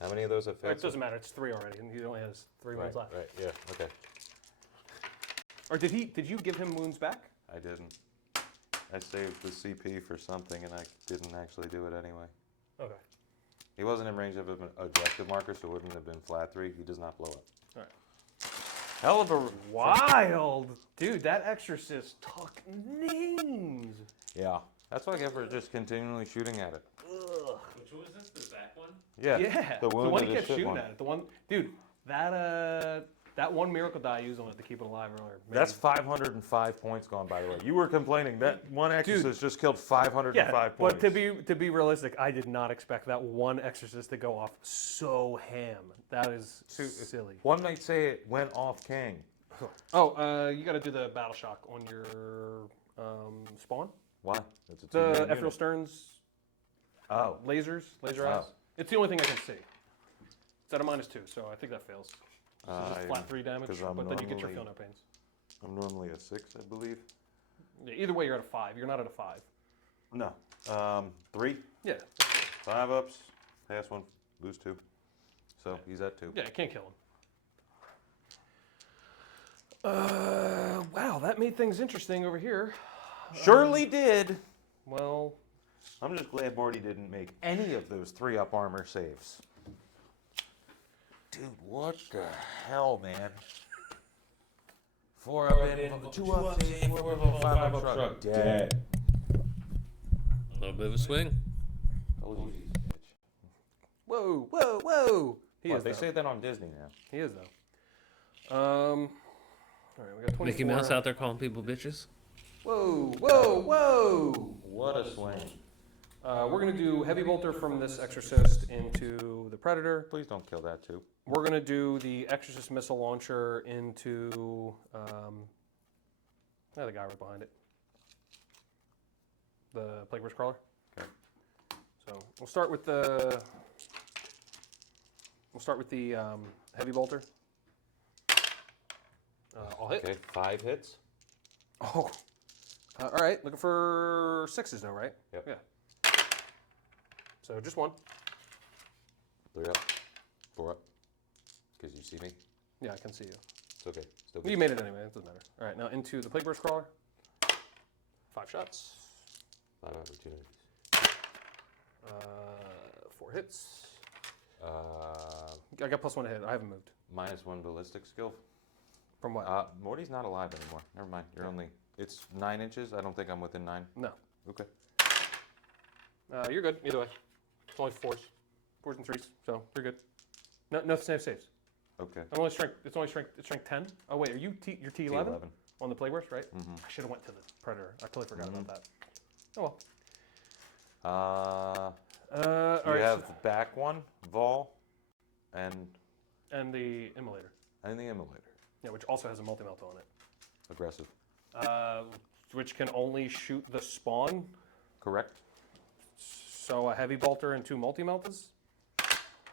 How many of those have failed? It doesn't matter. It's 3 already, and he only has 3 wounds left. Right. Yeah. Okay. Or did you give him wounds back? I didn't. I saved the CP for something, and I didn't actually do it anyway. Okay. He wasn't in range of an objective marker, so it wouldn't have been flat 3. He does not blow up. All right. Hell of a Wild, dude. That exorcist took names. Yeah. That's what I get for just continually shooting at it. Ugh. Which one was this? The back one? Yeah. Yeah. The one wounded he as kept shit shooting one. at it. The one, dude. That one miracle die I used on it to keep it alive earlier. That's 505 points gone, by the way. You were complaining that one exorcist just killed 505 yeah, points. but to be realistic, I did not expect that one exorcist to go off so ham. That is silly. One might say it went off King. Oh, you got to do the battle shock on your spawn. Why? It's a The two-man Ethereal unit. Stearns Oh. laser Oh. eyes. It's the only thing I can see. It's at a -2, so I think that fails. So just flat 3 damage, 'cause I'm but then you get your normally- feel no pains. I'm normally a 6, I believe. Yeah, either way, you're at a 5. You're not at a 5. No. 3. Yeah. 5 ups. Pass 1, lose 2. So he's at 2. Yeah, you can't kill him. Wow, that made things interesting over here. Surely did. Well, I'm just glad Morty didn't make any of those 3-up armor saves. Dude, what the hell, man? 4 up in, 2 up save, 4 up, 5 up truck. Dead. A little bit of a swing. Oh, you bitch. whoa, whoa, whoa. He What, is, they though. say that on Disney now. He is, though. All right, we got 24. Mickey Mouse out there calling people bitches. Whoa, whoa, whoa. What a swing. We're going to do Heavy Bolter from this Exorcist into the Predator. Please don't kill that too. We're going to do the Exorcist Missile Launcher into the guy right behind it. The Plague Burst Crawler. Okay. So we'll start with the Heavy Bolter. I'll hit. Okay, 5 hits. Oh. All right, looking for 6s though, right? Yep. Yeah. So just 1. 3 up, 4 up. Because you see me. Yeah, I can see you. It's okay. Still You good. made it anyway. It doesn't matter. All right, now into the Plague Burst Crawler. 5 shots. 5 opportunities. 4 hits. Uh, I got +1 to hit. I haven't moved. -1 ballistic skill. From what? Morty's not alive anymore. Never mind. You're only. It's 9 inches. I don't think I'm within 9. No. Okay. You're good. Either way. It's only 4s. 4s and 3s. So you're good. No saves. Okay. I'm only strength. It's strength 10. Oh wait, are you you're T11 T11. on the Plague Burst, right? Mm-hmm. I should have went to the Predator. I totally forgot about that. Oh well. All All you right. have the back one, Vol, and And the Immolator. the Immolator. Yeah, which also has a multi-melt on it. Aggressive. Which can only shoot the spawn. Correct. So a Heavy Bolter and 2 multi-meltas?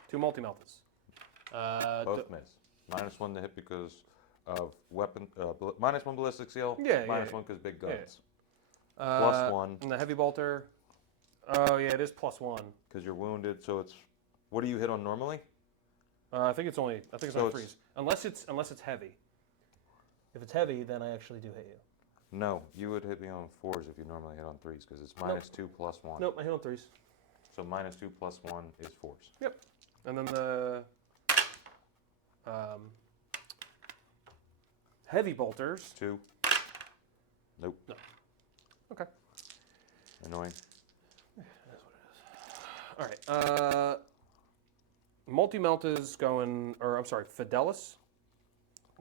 2 multi-meltas. Both miss. -1 to hit because of weapon. -1 ballistic skill. Yeah, -1 because big yeah. guns. +1 And the Heavy Bolter. Oh yeah, it is +1. because you're wounded. So it's. What do you hit on normally? I think it's only So it's- freeze. Unless it's heavy. If it's heavy, then I actually do hit you. No, you would hit me on 4s if you normally hit on 3s because it's -2 +1. Nope, I hit on 3s. So -2 +1 is 4s. Yep. And then the Heavy Bolters. 2. Nope. No. Okay. Annoying. All right. Multi-melt is going, or I'm sorry, Fidelis.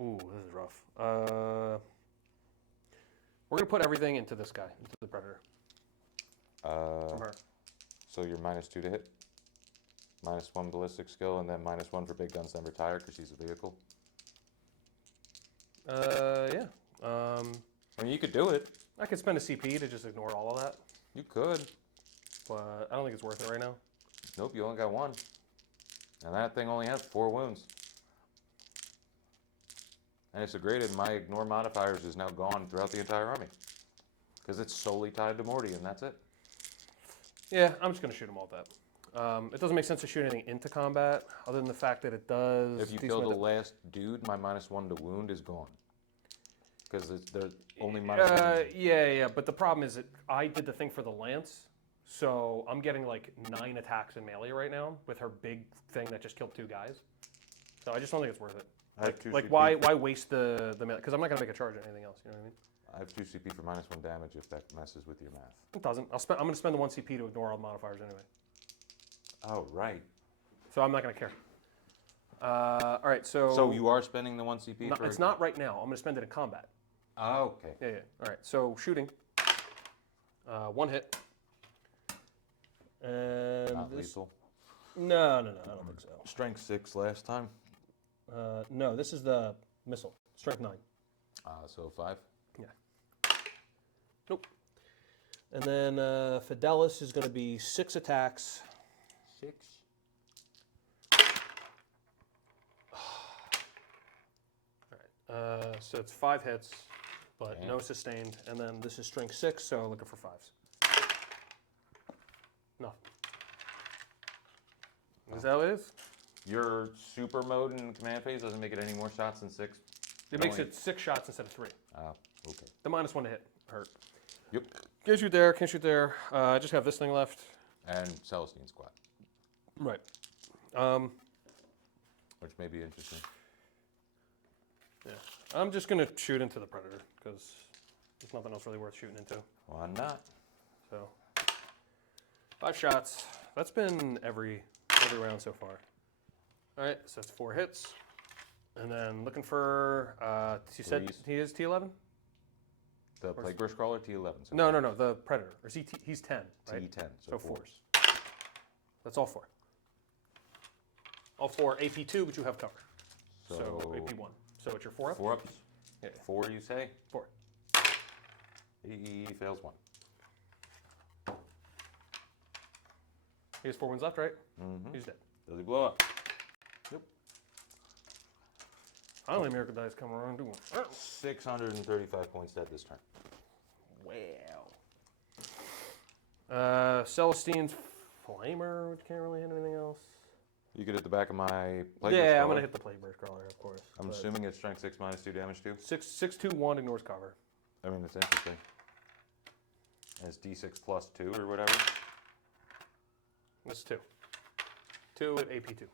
Ooh, this is rough. We're gonna put everything into this guy, into the Predator. From her. So you're -2 to hit. -1 ballistic skill, and then -1 for big guns, then retire because she's a vehicle. Yeah. I mean, you could do it. I could spend a CP to just ignore all of that, You could. but I don't think it's worth it right now. Nope, you only got 1. And that thing only has 4 wounds. And it's degraded. My ignore modifiers is now gone throughout the entire army. Because it's solely tied to Morty, and that's it. Yeah, I'm just gonna shoot him all with that. It doesn't make sense to shoot anything into combat, other than the fact that it does. If you decent kill the amount of- last dude, my -1 to wound is gone. Because they're only -1. Yeah, but the problem is that I did the thing for the lance, so I'm getting like 9 attacks in melee right now with her big thing that just killed 2 guys. So I just don't think it's worth it. I have 2 Like CP. why waste the melee? Because I'm not gonna make a charge or anything else. You know what I mean? I have 2 CP for -1 damage if that messes with your math. It doesn't. I'm gonna spend the 1 CP to ignore all the modifiers anyway. Oh, right. So I'm not gonna care. All right, so. So you are spending the 1 CP No, for... it's not right now. I'm gonna spend it in combat. Oh, okay. Yeah. All right, so shooting. 1 hit. And Not this. lethal. No, I don't think so. Strength 6 last time. No, this is the missile. Strength 9. So 5. Nope. And then Fidelis is going to be 6 attacks. 6. So it's 5 hits, but Damn. no sustained. And then this is strength 6, so looking for 5s. No. Is that what it is? Your super mode in command phase doesn't make it any more shots than 6? It makes it 6 shots instead of 3. Oh, okay. The -1 to hit hurt. Yep. Can't shoot there, can't shoot there. I just have this thing left. And Celestine Squad, Right. which may be interesting. Yeah. I'm just going to shoot into the Predator, because there's nothing else really worth shooting into. Why not? So, 5 shots. That's been every round so far. All right, so that's 4 hits. And then looking for, you said Threes. he is T11? The Plague Burst Crawler, T11. So No, the Predator. Or is he's 10, right? T10. So 4s. That's all 4. All 4 AP2, but you have cover. So AP1. So it's your 4 up? 4 ups. Yeah. 4, you say? 4. He fails 1. He has 4 wins left, right? Mm-hmm. He's dead. Does he blow up? Finally, Miracle Dice come around doing 635 points dead this turn. Wow. Celestine's Flamer, which can't really hit anything else. You could hit the back of my Plague Burst Yeah, I'm Crawler. going to hit the Plague Burst Crawler, of course. I'm assuming it's strength 6 minus 2 damage too. 6/2/1 ignores cover. I mean, it's interesting. And it's D6 plus 2 or whatever. That's 2. 2 at AP2.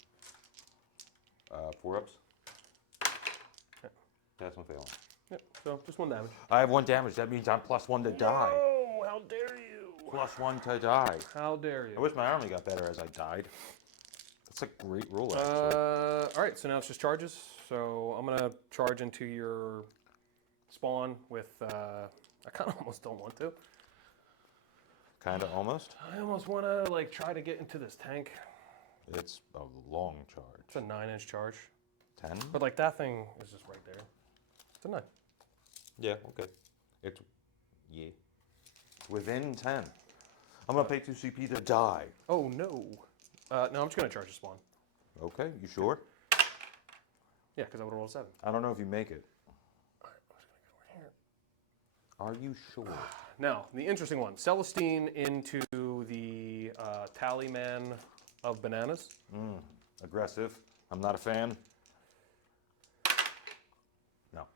4 ups. Yeah. That's one failing. Yep, so just 1 damage. I have 1 damage. That means I'm +1 to die. Oh, how dare you! +1 to die. How dare you? I wish my army got better as I died. That's a great rule, actually. All right, so now it's just charges. So I'm going to charge into your spawn with, I kind of almost don't want to. Kind of almost. I almost want to like try to get into this tank. It's a long charge. It's a 9-inch charge. 10? But like that thing is just right there. It's a 9. Yeah, okay. It's, yeah. Within 10. I'm going to pay 2 CP to die. Oh no. No, I'm just going to charge the spawn. Okay, you sure? Yeah, because I would roll a 7. I don't know if you make it. All right, I'm just going to go over here. Are you sure? Now, the interesting one. Celestine into the Tallyman of Bananas. Aggressive. I'm not a fan. No.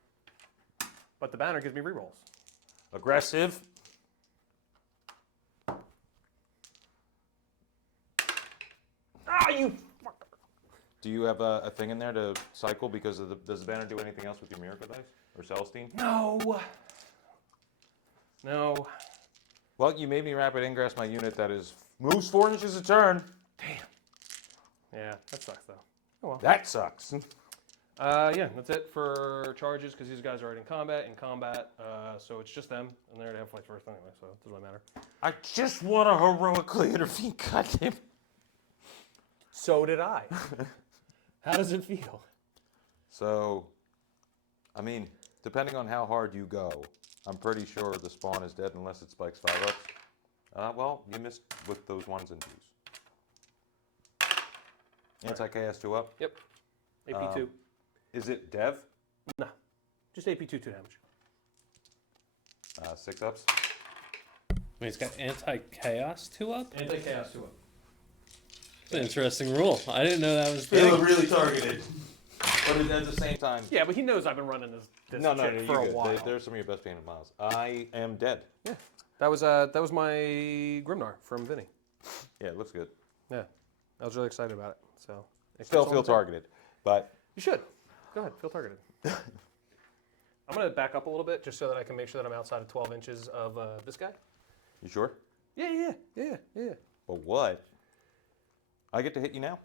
But the banner gives me rerolls. Aggressive. Ah, you fucker. Do you have a thing in there to cycle because of does the banner do anything else with your Miracle Dice? Or Celestine? No. No. Well, you made me rapid ingress my unit that is moves 4 inches a turn. Yeah, that sucks though. Oh well. That sucks. Yeah, that's it for charges because these guys are already in combat. So it's just them, and they already have flight first anyway, so it doesn't really matter. I just want to heroically intervene, goddamn. So did I. How does it feel? So, I mean, depending on how hard you go, I'm pretty sure the spawn is dead unless it spikes 5 ups. Well, you missed with those 1s and 2s. Anti-chaos 2 up. Yep. AP2. Is it dev? No. Just AP2 2 damage. 6 ups. Wait, it's got anti-chaos 2 up? Anti-chaos 2 up. It's an interesting rule. I didn't know that was Feeling really targeted. But at the same time... Yeah, but he knows I've been running this No, shit for a you're while. good. There's some of your best painted miles. I am dead. Yeah. That was my Grimnar from Vinny. Yeah, it looks good. Yeah. I was really excited about it. So Still feel targeted, but... You should. Go ahead, feel targeted. I'm gonna back up a little bit just so that I can make sure that I'm outside of 12 inches of this guy. You sure? Yeah. But what? I get to hit you now?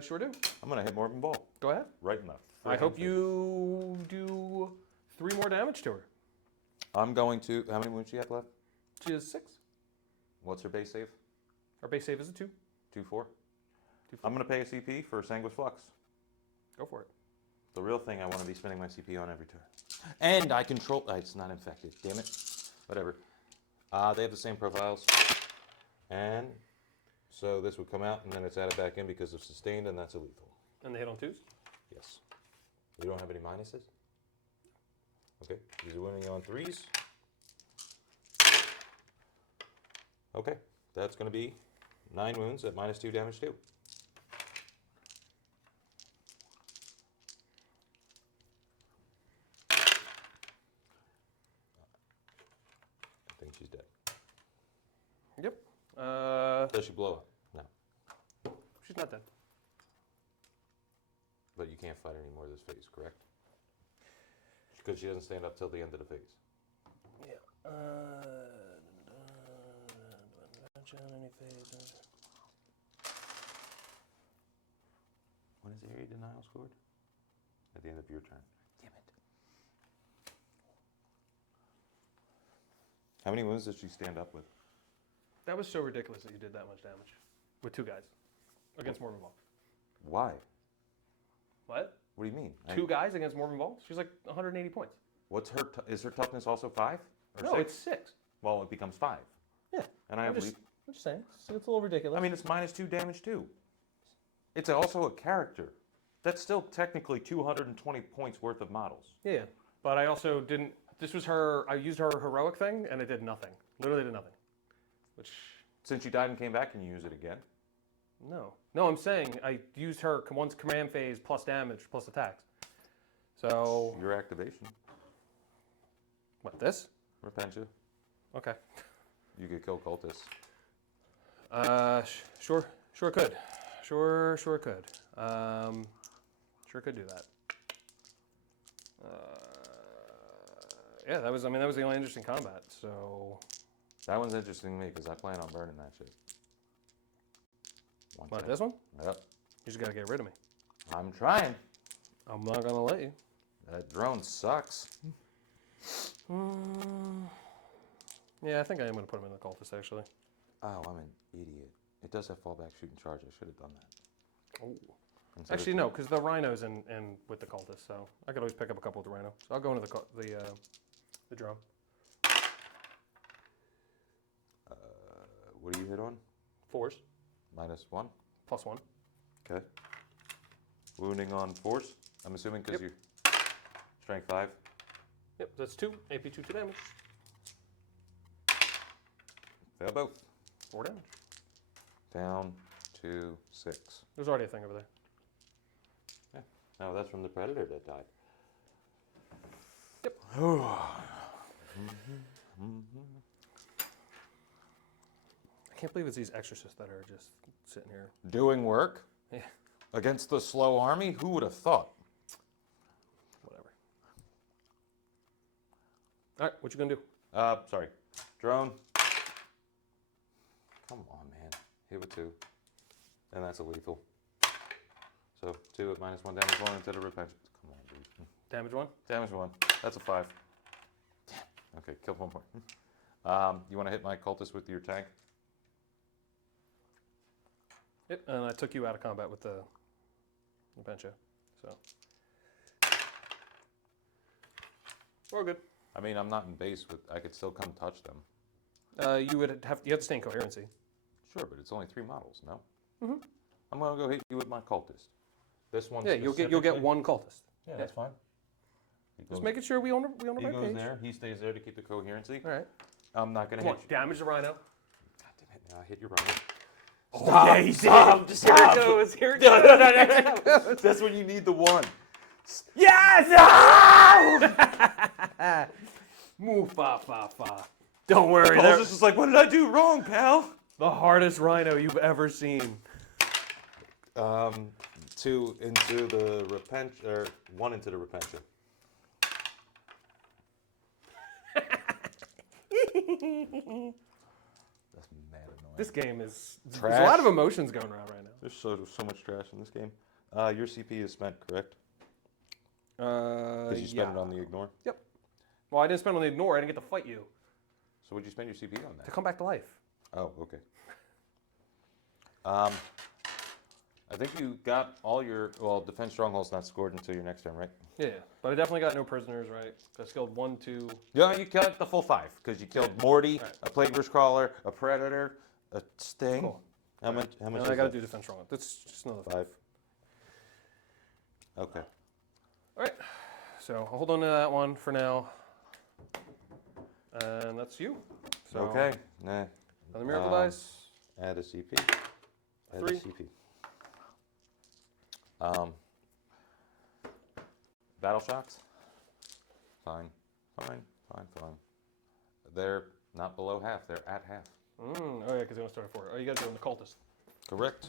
Sure do. I'm going to hit Morgan Ball. Go ahead. Right in the I frickin' hope face. you do 3 more damage to her. I'm going to... How many wounds she have left? She is 6. What's her base save? Our base save is a 2. 2-4. I'm going to pay a CP for Sanguis Flux. Go for it. The real thing I want to be spending my CP on every turn. And I control... it's not infected. Damn it. Whatever. They have the same profiles. And so this would come out, and then it's added back in because of sustained, and that's a lethal. And they hit on 2s? Yes. You don't have any minuses? Okay, he's winning on 3s. Okay, that's going to be 9 wounds at -2 damage too. I think she's dead. Yep. Does she blow up? No. She's not dead. But you can't fight anymore this phase, correct? Because she doesn't stand up till the end of the phase. Yeah. Any phase. When is area denial scored? At the end of your turn. Damn it. How many wounds does she stand up with? That was so ridiculous that you did that much damage with 2 guys against Morgan Ball. Why? What? What do you mean? 2 guys against Morgan Ball? She's like 180 points. What's her? Is her toughness also 5? Or No, 6? it's 6. Well, it becomes 5. Yeah. And I I'm believe. just saying. It's a little ridiculous. I mean, it's -2 damage too. It's also a character. That's still technically 220 points worth of models. yeah. But I also didn't. This was her. I used her heroic thing, and it did nothing. Literally did nothing. Which. Since you died and came back, can you use it again? No. No, I'm saying I used her once command phase plus damage plus attacks. So. Your activation. What, this? Repentia. Okay. You could kill cultists. Sure could. Sure could. Sure could do that. Yeah, that was the only interesting combat, so. That one's interesting to me because I plan on burning that shit. What, this one? Yep. You just gotta get rid of me. I'm trying. I'm not gonna let you. That drone sucks. Yeah, I think I am gonna put him in the cultist, actually. Oh, I'm an idiot. It does have fallback, shoot, and charge. I should have done that. Oh. Instead Actually, of- no, because the rhino's in with the cultist, so I could always pick up a couple with the rhino. So I'll go into the drone. What do you hit on? 4s, -1. +1. Okay. Wounding on force. I'm assuming because Yep. you strength 5. Yep, that's 2. AP 2 damage. Fail both. 4 damage. Down to 6. There's already a thing over there. No, that's from the predator that died. Yep. I can't believe it's these exorcists that are just sitting here. Doing work Yeah, against the slow army? Who would have thought? whatever. All right, what you gonna do? Sorry. Drone. Come on, man. Hit with 2. And that's a lethal. So 2 at -1 damage 1 into the repentance. Come on, dude. Damage 1? Damage 1. That's a 5. Damn. Okay, kill 1 more. You want to hit my cultist with your tank? Yep, and I took you out of combat with the Pencha, so. We're good. I mean, I'm not in base with. I could still come touch them. You have to stay in coherency. Sure, but it's only 3 models. No. Mhm. I'm gonna go hit you with my cultist. This one. Yeah, you'll get 1 cultist. Yeah, that's fine. Just making sure we on the He right goes page. there. He stays there to keep the coherency. All right. I'm not gonna Come hit on, you. damage the rhino. God damn it! Now I hit your right. Oh, yeah, he's Stop! Here it goes. Here it goes. That's when you need the 1. Yes! No! Move, fa, fa, fa. Don't worry. Paul's just like, what did I do wrong, pal? The hardest rhino you've ever seen. 2 into the repent, or 1 into the repentia. That's mad annoying. This game is. There's a Trash. lot of emotions going around right now. There's so much trash in this game. Your CP is spent, correct? Because you spent it on the ignore. Yep. Well, I didn't spend on the ignore. I didn't get to fight you. So what'd you spend your CP on To that? come back to life. Oh, okay. I think you got all your, well, defense stronghold's not scored until your next turn, right? Yeah, but I definitely got no prisoners, right? I skilled 1, 2. Yeah, you killed the full 5, because you killed Morty, Right. a Plagueburst Crawler, a Predator, a Sting. Cool. How much And is I got to that? do defense strong. That's just another 5. 5. Okay. All right. So hold on to that one for now. And that's you. So Okay. Nah. Another miracle Um, dice. Add a CP. Add 3. a CP. Battle shocks. Fine. They're not below half. They're at half. Oh yeah, because they want to start at 4. Oh, you guys are doing the cultist. Correct.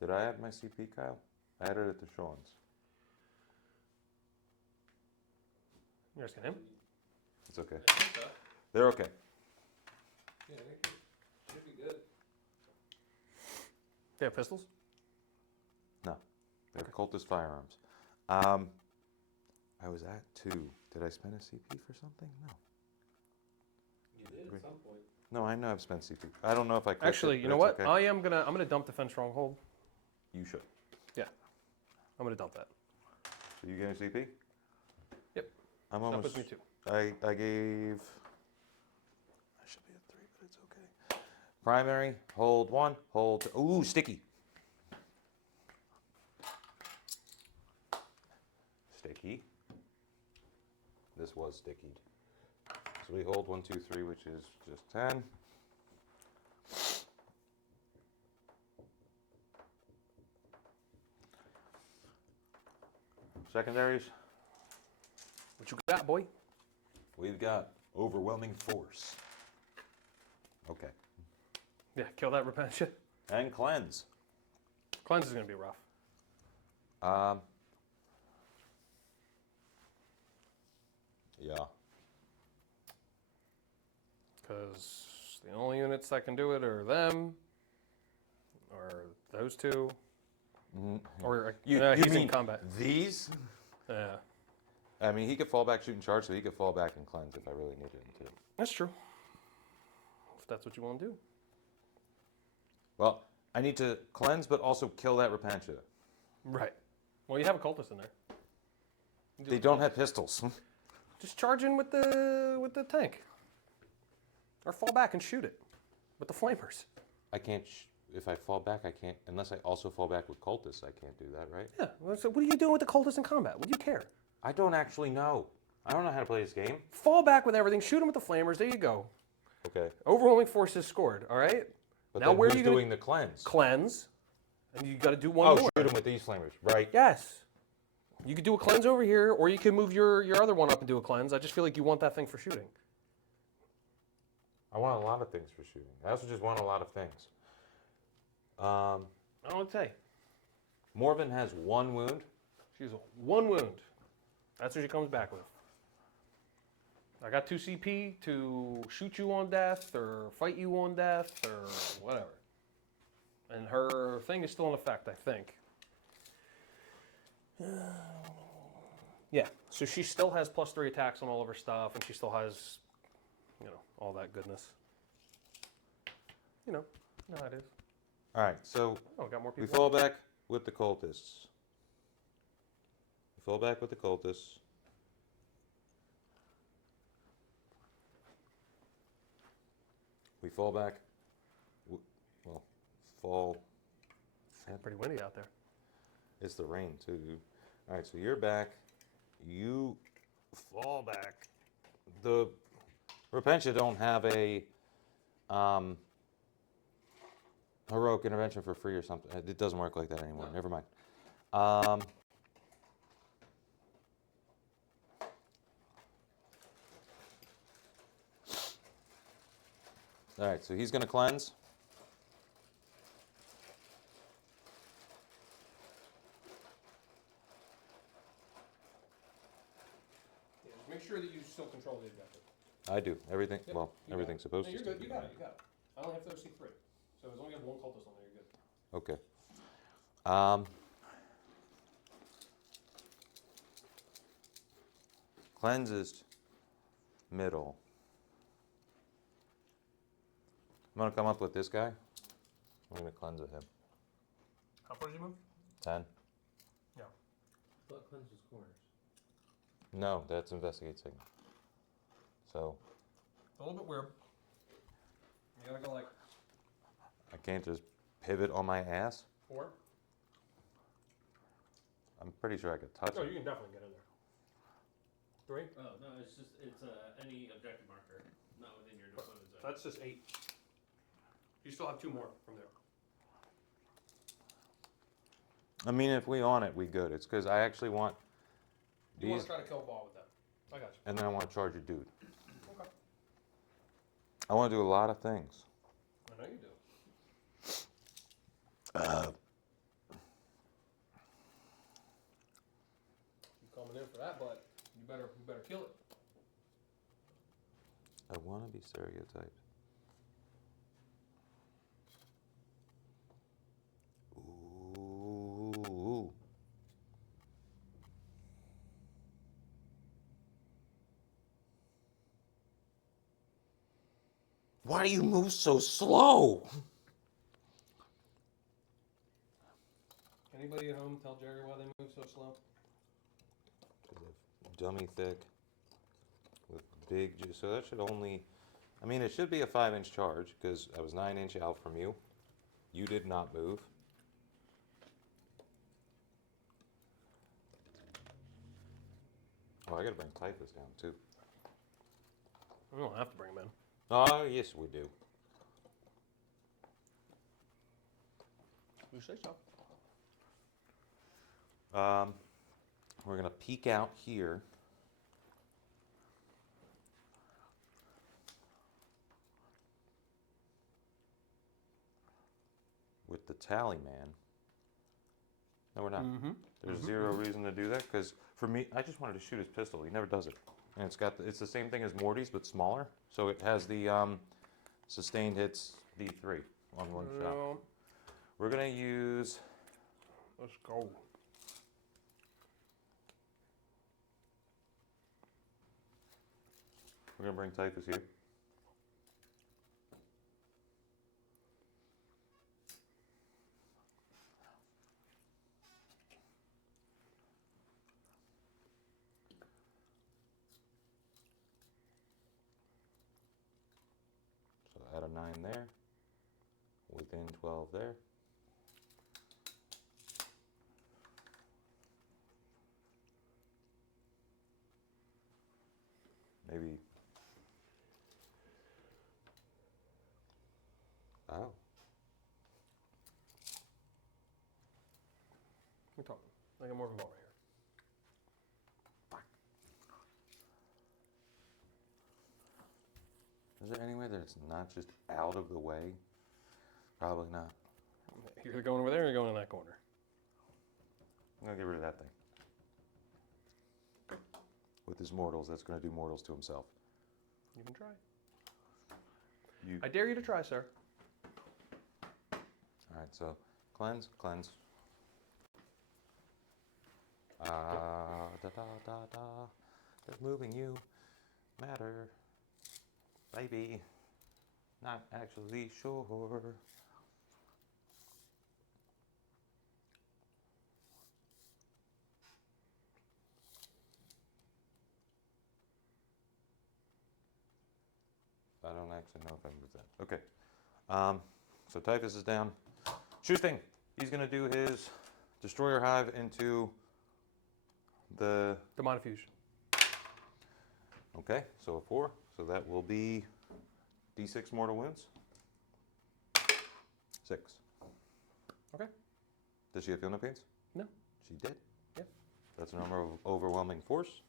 Did I add my CP, Kyle? I added it to Shawn's. You're asking him? It's okay. They're okay. Yeah, they should be good. They have pistols? No, they're cultist firearms. I was at 2. Did I spend a CP for something? No. You did Three. at some point. No, I know I've spent CP. I don't know if I clicked Actually, it, you but know it's what? okay. I'm gonna dump Defense Stronghold. You should. I'm gonna dump that. So you getting a CP? Yep. I'm That almost. puts me 2. I gave. I should be at 3, but it's okay. Primary, hold 1, hold. Ooh, sticky. Sticky. This was sticky. So we hold 1, 2, 3, which is just 10. Secondaries. What you got, boy? We've got overwhelming force. Okay. Yeah, kill that repetition. And cleanse. Cleanse is gonna be rough. Yeah. Because the only units that can do it are them, or those 2, or You he's mean in combat. these? Yeah, I mean, he could fall back, shoot, and charge, so he could fall back and cleanse if I really needed him to. that's true. If that's what you want to do. Well, I need to cleanse, but also kill that Repantia. Right. Well, you have a cultist in there. You do They it. don't have pistols. Just charge in with the tank, or fall back and shoot it with the flamers. I can't. If I fall back, I can't. Unless I also fall back with cultists, I can't do that, right? Yeah. Well, so what are you doing with the cultist in combat? What do you care? I don't actually know. I don't know how to play this game. Fall back with everything. Shoot them with the flamers. There you go. Okay. Overwhelming force is scored. All right. But Now then where are who's you gonna doing the cleanse? cleanse? And you got to do one Oh, more. shoot him with these flamers, right? Yes. You could do a cleanse over here, or you can move your other one up and do a cleanse. I just feel like you want that thing for shooting. I want a lot of things for shooting. I also just want a lot of things. I don't want to tell you. Morven has 1 wound. She's 1 wound. That's what she comes back with. I got 2 CP to shoot you on death, or fight you on death, or whatever. And her thing is still in effect, I think. Yeah, so she still has +3 attacks on all of her stuff, and she still has, all that goodness. You know how it is. All right, so Oh, got more we people. fall back with the cultists. We fall back with the cultists. We fall back. Well, fall. It's pretty windy out there. It's the rain too, dude. All right, so you're back. You fall back. The Repentia don't have a heroic intervention for free or something. It doesn't work like that anymore. Never mind. All right, so he's going to cleanse. Yeah, just make sure that you still control the objective. I do. Everything, Yep, well, you got everything's it. supposed No, to. you're good. still You be got it. You got it. I only have to see 3. So as long as you have 1 cultist on there, you're good. Okay. Cleanse is middle. I'm gonna come up with this guy. I'm gonna cleanse with him. How far did you move? 10. Yeah. Thought cleanses corners. No, that's investigate signal. So It's a little bit weird. You gotta go like can't just pivot on my ass? 4? I'm pretty sure I could touch No, it. you can definitely get in there. 3? Oh no, it's any objective marker, not within your deployment zone. That's just 8. You still have 2 more from there. I mean, if we on it, we good. It's because I actually want You want these, to try to kill a ball with that. I got you. and then I want to charge a dude. Okay. I want to do a lot of things. I know you do. You coming in for that, but you better kill it. I want to be stereotyped. Ooh. Why do you move so slow? Anybody at home tell Jerry why they move so slow? Dummy thick with big juice. So that should only, I mean, it should be a 5-inch charge because I was 9-inch out from you. You did not move. Oh, I gotta bring typhus down too. We don't have to bring him in. Oh, yes, we do. You say so. We're gonna peek out here. With the tally man. No, we're not. There's zero reason to do that because for me, I just wanted to shoot his pistol. He never does it, and it's the same thing as Morty's but smaller. So it has the sustained hits D3 on one shot. We're gonna use. Let's go. We're gonna bring typhus here. So add a 9 there. Within 12 there. Maybe. Oh. We're talking. I got more of a ball right here. Is there any way that it's not just out of the way? Probably not. You're either going over there or you're going in that corner. I'm gonna get rid of that thing. With his mortals, that's gonna do mortals to himself. You can try. You. I dare you to try, sir. All right, so cleanse. Da da da da. Does moving you matter, baby? Not actually sure. I don't actually know if I moved that. Okay. So typhus is down. Shoesting. He's gonna do his destroyer hive into the. Demonic fusion. Okay, so a 4. So that will be D6 mortal wounds. 6. Okay. Does she have feel no pains? No. She did? Yep. That's a number of overwhelming force.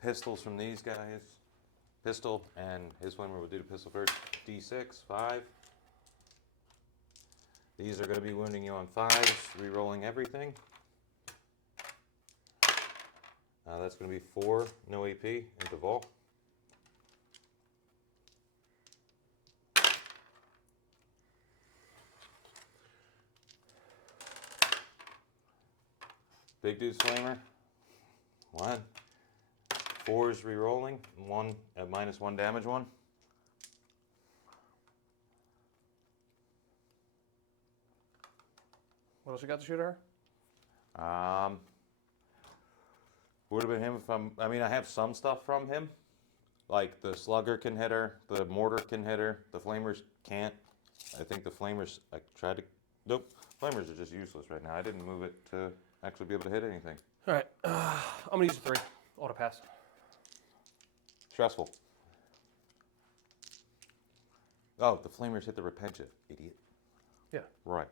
Pistols from these guys. Pistol, and his one will do the pistol first. D6, 5. These are going to be wounding you on 5s, re-rolling everything. That's going to be 4, no AP, into Vol. Big dude's flamer. 1. 4's re-rolling. 1 at -1 damage 1. What else you got to shoot at her? Would have been him if I mean, I have some stuff from him. Like the slugger can hit her, the mortar can hit her, the flamers can't. I think the flamers, I tried to, nope. Flamers are just useless right now. I didn't move it to actually be able to hit anything. All right, I'm gonna use a 3. Auto pass. Stressful. Oh, the flamers hit the repentia, idiot. Yeah. Right.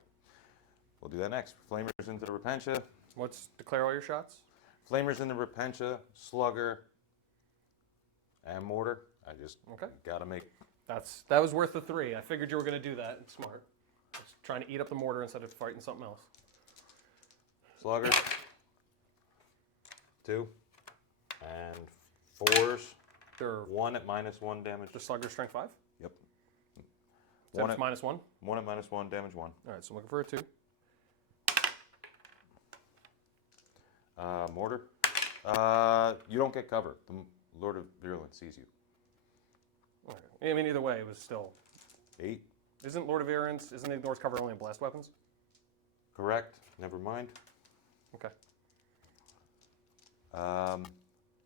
We'll do that next. Flamers into the repentia. Let's declare all your shots. Flamers in the repentia, slugger, and mortar. I just gotta make. That was worth the 3. I figured you were gonna do that. It's smart. Just trying to eat up the mortar instead of fighting something else. Slugger. 2. And 4s. They're 1 at -1 damage. the slugger strength 5. Yep. Is that One at -1? 1 at -1 damage 1. All right, so I'm looking for a 2. Mortar. You don't get cover. The Lord of Virulence sees you. All right. I mean, either way, it was still. 8. Isn't Lord of Irons, isn't ignores cover only in blast weapons? Correct. Never mind. Okay.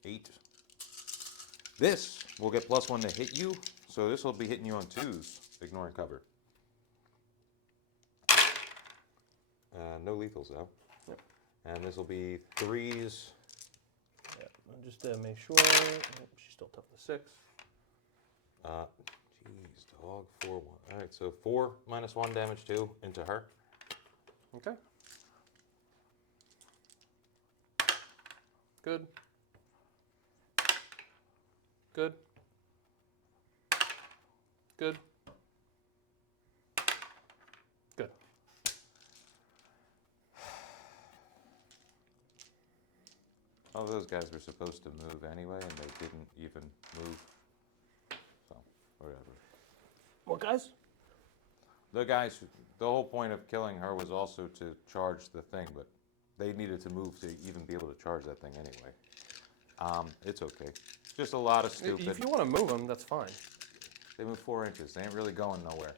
8. This will get +1 to hit you, so this will be hitting you on 2s, ignoring cover. No lethals though. Yep. And this will be 3s. Yeah, I'll just make sure. Oh, she's still tough to 6. Jeez, dog. 4, 1. All right, so 4 -1 damage 2 into her. Okay. Good. Good. Good. Good. All those guys were supposed to move anyway, and they didn't even move. So, whatever. What guys? The guys, the whole point of killing her was also to charge the thing, but they needed to move to even be able to charge that thing anyway. It's okay. Just a lot of stupid. If you want to move them, that's fine. They move 4 inches. They ain't really going nowhere.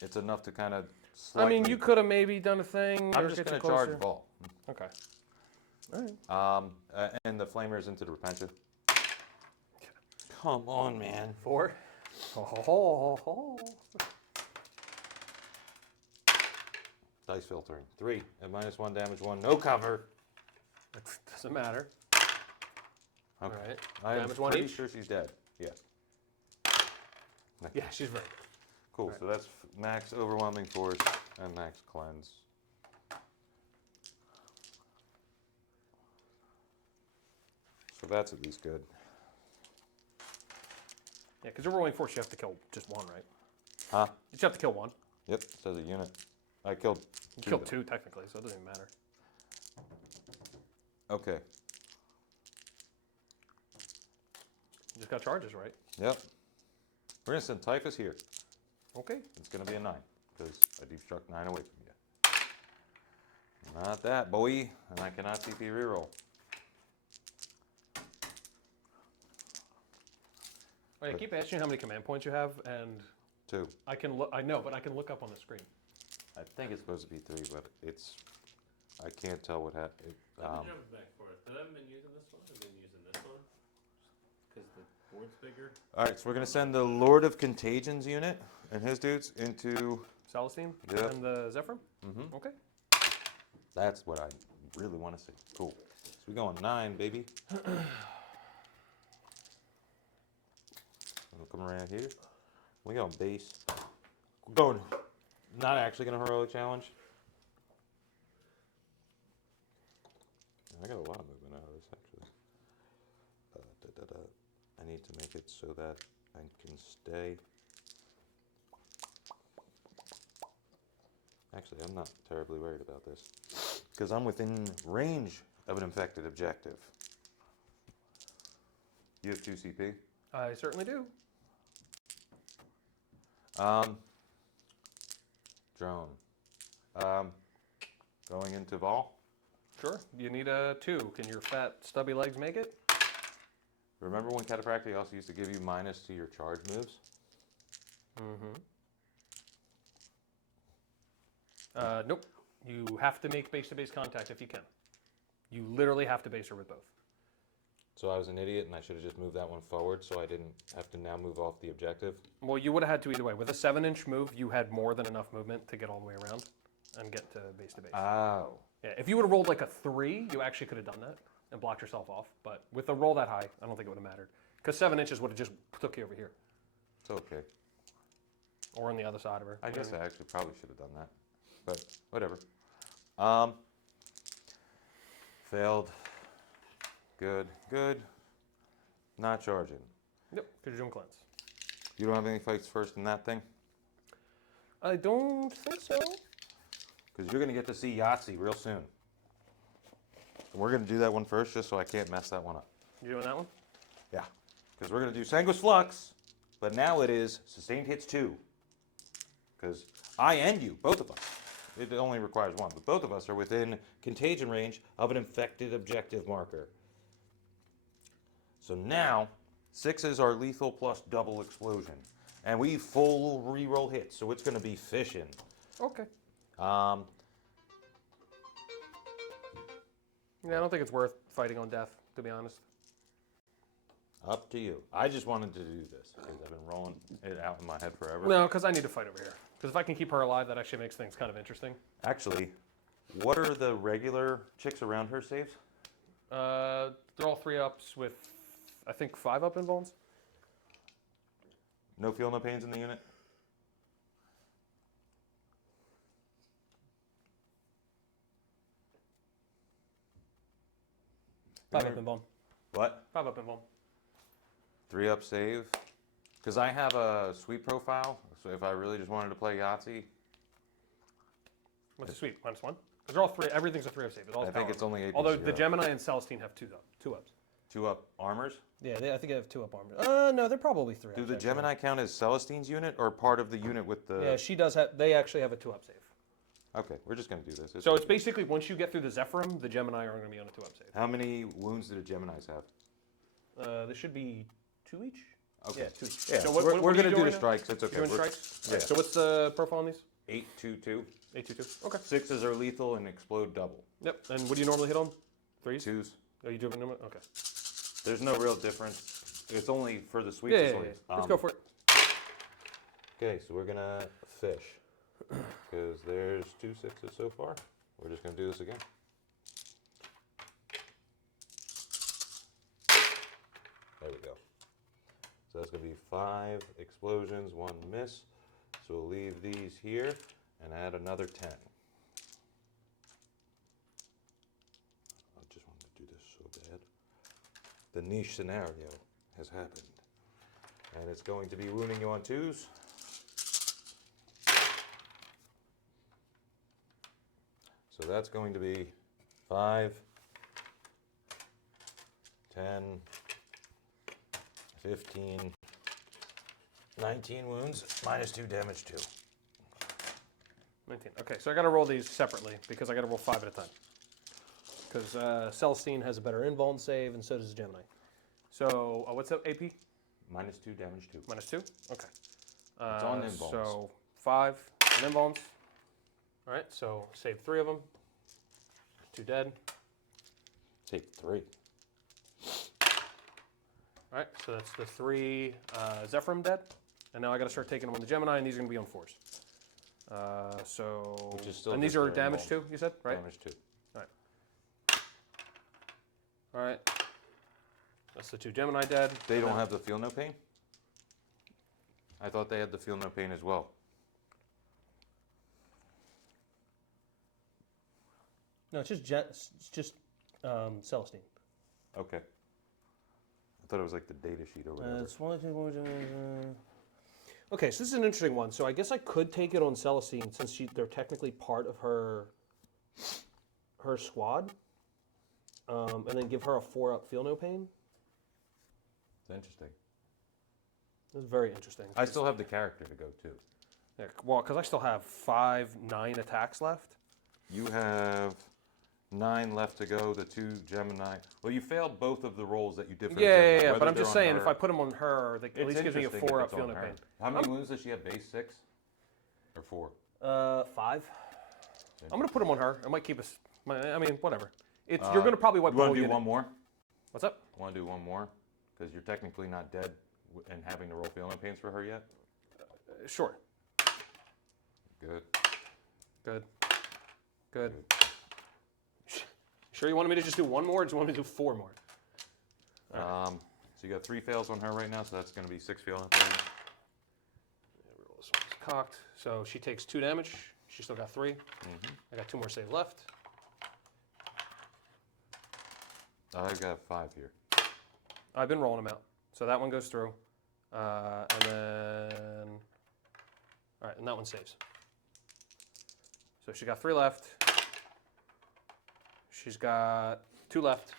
It's enough to kind of. I mean, you could have maybe done a thing. I'm or just get going you to charge closer. ball. Okay. All right. And the flamers into the repentia. Come on, man. 4. Oh. Dice filtering. 3 at -1 damage 1. No cover. It doesn't matter. Okay. All right. I'm Damage 1 pretty each? sure she's dead. Yeah. Yeah, she's very good. Cool. Right. So that's max overwhelming force and max cleanse. So that's at least good. Yeah, because overwhelming force, you have to kill just 1, right? Huh? You just have to kill 1. Yep. Says a unit. I killed. You 2 killed though. 2 technically, so it doesn't even matter. Okay. You just got charges, right? Yep. We're gonna send Typhus here. Okay. It's gonna be a 9 because I deep struck 9 away from you. Not that, boy. And I cannot CP reroll. Wait, I keep asking you how many command points you have, and 2. I can look. I know, but I can look up on the screen. I think it's supposed to be 3, but it's. I can't tell what happened. I've been jumping back and forth. I haven't been using this one. I've been using this one. Because the board's bigger. All right, so we're gonna send the Lord of Contagions unit and his dudes into. Celestine Yep. and the Zephyr. Mhm. Okay. That's what I really want to see. Cool. So we go on 9, baby. We'll come around here. We go on base. We're going. Not actually gonna heroic challenge. I got a lot of movement out of this actually. I need to make it so that I can stay. Actually, I'm not terribly worried about this because I'm within range of an infected objective. You have 2 CP. I certainly do. Drone. Going into Vol. Sure. You need a 2. Can your fat, stubby legs make it? Remember when Cataphract also used to give you minus to your charge moves? Mm-hmm. Nope. You have to make base-to-base contact if you can. You literally have to base her with both. So I was an idiot, and I should have just moved that one forward, so I didn't have to now move off the objective. Well, you would have had to either way. With a 7-inch move, you had more than enough movement to get all the way around and get to base. Oh. Yeah, if you would have rolled like a 3, you actually could have done that and blocked yourself off. But with a roll that high, I don't think it would have mattered. Because 7 inches would have just took you over here. It's okay. Or on the other side of her. I guess I actually probably should have done that, but whatever. Failed. Good, good. Not charging. Yep, because you're doing cleanse. You don't have any fights first in that thing? I don't think so. Because you're going to get to see Yahtzee real soon. And we're going to do that one first just so I can't mess that one up. You doing that one? Yeah. Because we're going to do Sanguis Flux, but now it is Sustained Hits 2. Because I and you, both of us, it only requires one, but both of us are within contagion range of an infected objective marker. So now, 6s are lethal plus double explosion. And we full reroll hits, so it's going to be fishing. Okay. Um, Yeah, I don't think it's worth fighting on death, to be honest. Up to you. I just wanted to do this because I've been rolling it out in my head forever. No, because I need to fight over here. Because if I can keep her alive, that actually makes things kind of interesting. Actually, what are the regular chicks around her saves? They're all 3-ups with, I think, 5-up invulns. No feel, no pains in the unit? Five up invuln. What? 5-up invuln. 3-up save? Because I have a sweep profile, so if I really just wanted to play Yahtzee, What's the sweep? -1? Because they're all 3. Everything's a 3-up save. It all I think it's only 8. Although the Gemini and Celestine have 2-ups. 2-up armors? Yeah, I think I have 2-up armor. No, they're probably 3. Do the Gemini count as Celestine's unit or part of the unit with the... Yeah, she does have. They actually have a 2-up save. Okay, we're just going to do this. So it's basically once you get through the Zephyrim, the Gemini are going to be on a 2-up save. How many wounds do the Geminis have? There should be 2 each. Okay. Yeah, 2 each. Yeah, So we're what are going you to do doing the now? strikes. It's okay. You're doing We're- strikes. yeah. So what's the profile on these? 8-2-2. 822. Okay. 6s are lethal and explode double. Yep. And what do you normally hit on? 3s. 2s. Oh, you do have a number? Okay. There's no real difference. It's only for the sweep. Yeah. Let's go for it. Okay, so we're gonna fish because there's 2 6s so far. We're just gonna do this again. There we go. So that's gonna be 5 explosions, 1 miss. So we'll leave these here and add another 10. I just wanted to do this so bad. The niche scenario has happened. And it's going to be wounding you on 2s. So that's going to be 5, 10, 15, 19 wounds, -2 damage 2. 19. Okay, so I got to roll these separately because I got to roll 5 at a time. Because Celestine has a better invuln save, and so does Gemini. So what's up, AP? -2 damage 2. -2. Okay. It's on invulns. So 5 on invulns. All right. So save 3 of them. 2 dead. Take 3. All right. So that's the 3 Zephyrim dead, and now I got to start taking them on the Gemini, and these are going to be on 4s. Which is still and these just are their damage invulns. too. You said right? Damage 2. All right. That's the 2 Gemini dead. They don't have the feel no pain? I thought they had the feel no pain as well. No, it's just Celestine. Okay. I thought it was like the data sheet or whatever. It's 1, 2, 1, Okay, so this is an interesting one. So I guess I could take it on Celestine since they're technically part of her squad, and then give her a 4-up feel no pain. It's interesting. This is very interesting. I still have the character to go too. Yeah, well, because I still have 9 attacks left. You have 9 left to go. The 2 Gemini. Well, you failed both of the rolls that you did for the Gemini, Yeah. whether But I'm they're just on saying, her- if I put them on her, they at It's least gives me a interesting if 4-up it's on feel no her. pain. How many wounds does she have? Base 6 or 4? 5. I'm gonna put them on her. I might keep us. I mean, whatever. You're going to probably wipe You the want whole to do unit. one more? What's up? Want to do one more? Because you're technically not dead and having to roll feeling pains for her yet. Sure. Good. Good. Good. Sure you wanted me to just do one more, or do you want me to do 4 more? So you got 3 fails on her right now, so that's going to be 6 feeling pains. Roll this one's cocked. So she takes 2 damage. She still got 3. I got 2 more saves left. I've got 5 here. I've been rolling them out. So that one goes through. And then... All right, and that one saves. So she got 3 left. She's got 2 left,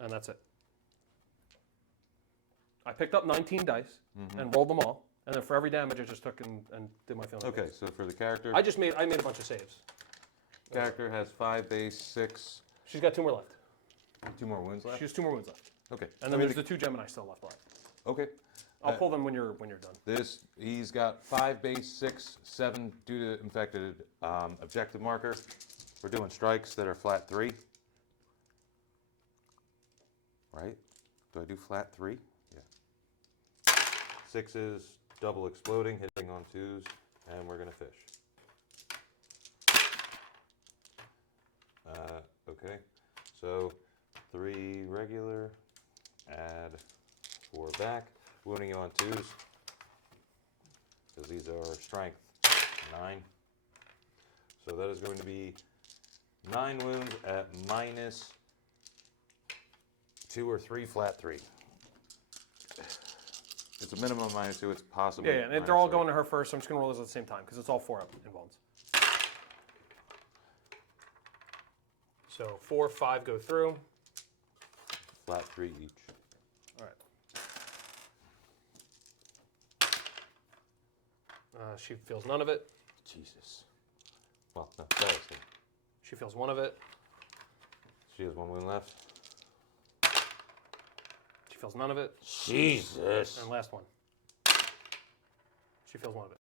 and that's it. I picked up 19 dice and rolled them all, and then for every damage I just took and did my feeling. Okay, so for the character, I made a bunch of saves. character has 5 base, 6, She's got 2 more left. 2 more wounds left. She has 2 more wounds left, Okay. and then there's the 2 Gemini still left. Okay. I'll pull them when you're done. He's got 5 base, 6, 7 due to infected objective marker. We're doing strikes that are flat 3. Right? Do I do flat 3? Yeah. 6s, double exploding, hitting on 2s, and we're gonna fish. Okay. So 3 regular, add 4 back. Wounding you on 2s, because these are strength 9. So that is going to be 9 wounds at minus 2 or 3 flat 3. It's a minimum of -2. It's possible. Yeah, and they're all going to her first, so I'm just gonna roll those at the same time because it's all 4 up in bones. So 4, 5 go through. Flat 3 each. All right. She feels none of it. Jesus. Well, no, that was good. She feels 1 of it. She has 1 wound left. She feels none of it. Jesus. And last one. She feels 1 of it.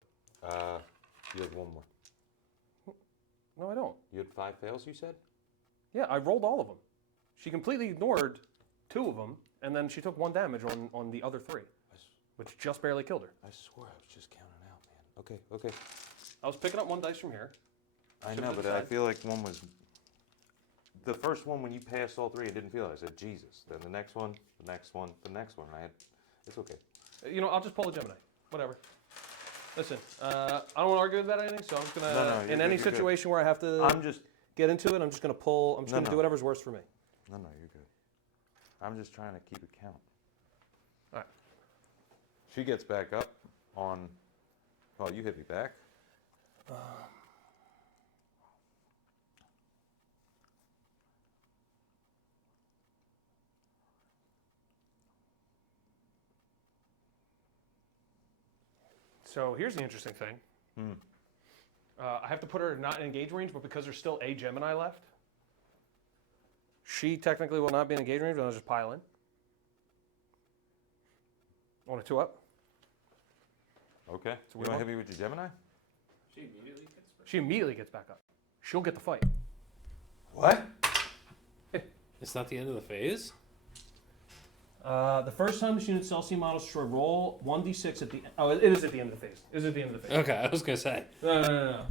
You had 1 more. No, I don't. You had 5 fails, you said? Yeah, I rolled all of them. She completely ignored 2 of them, and then she took 1 damage on the other 3, which just barely killed her. I swore I was just counting out, man. Okay. I was picking up 1 dice from here. I Should've know, been but I fine. feel like one was... The first one, when you passed all 3, I didn't feel it. I said, Jesus. Then the next one, the next one, the next one. It's okay. You know, I'll just pull the Gemini. Whatever. Listen, I don't want to argue about anything, so I'm just gonna. No, in any you're good. situation where I have to I'm just... get into it, I'm just gonna pull. I'm just gonna No. do whatever's worst for me. No, you're good. I'm just trying to keep it count. All right. She gets back up on... Oh, you hit me back. So here's the interesting thing. I have to put her not in engage range, but because there's still a Gemini left, she technically will not be in engage range, but I'll just pile in. I want a 2 up. Okay. You weird want to one. hit me with your Gemini? She immediately gets back up. She'll get the fight. What? It's not the end of the phase? The first time this unit Celsius model destroyed, roll 1d6 at the end. Oh, it is at the end of the phase. It is at the end of the phase. Okay, I was gonna say. No.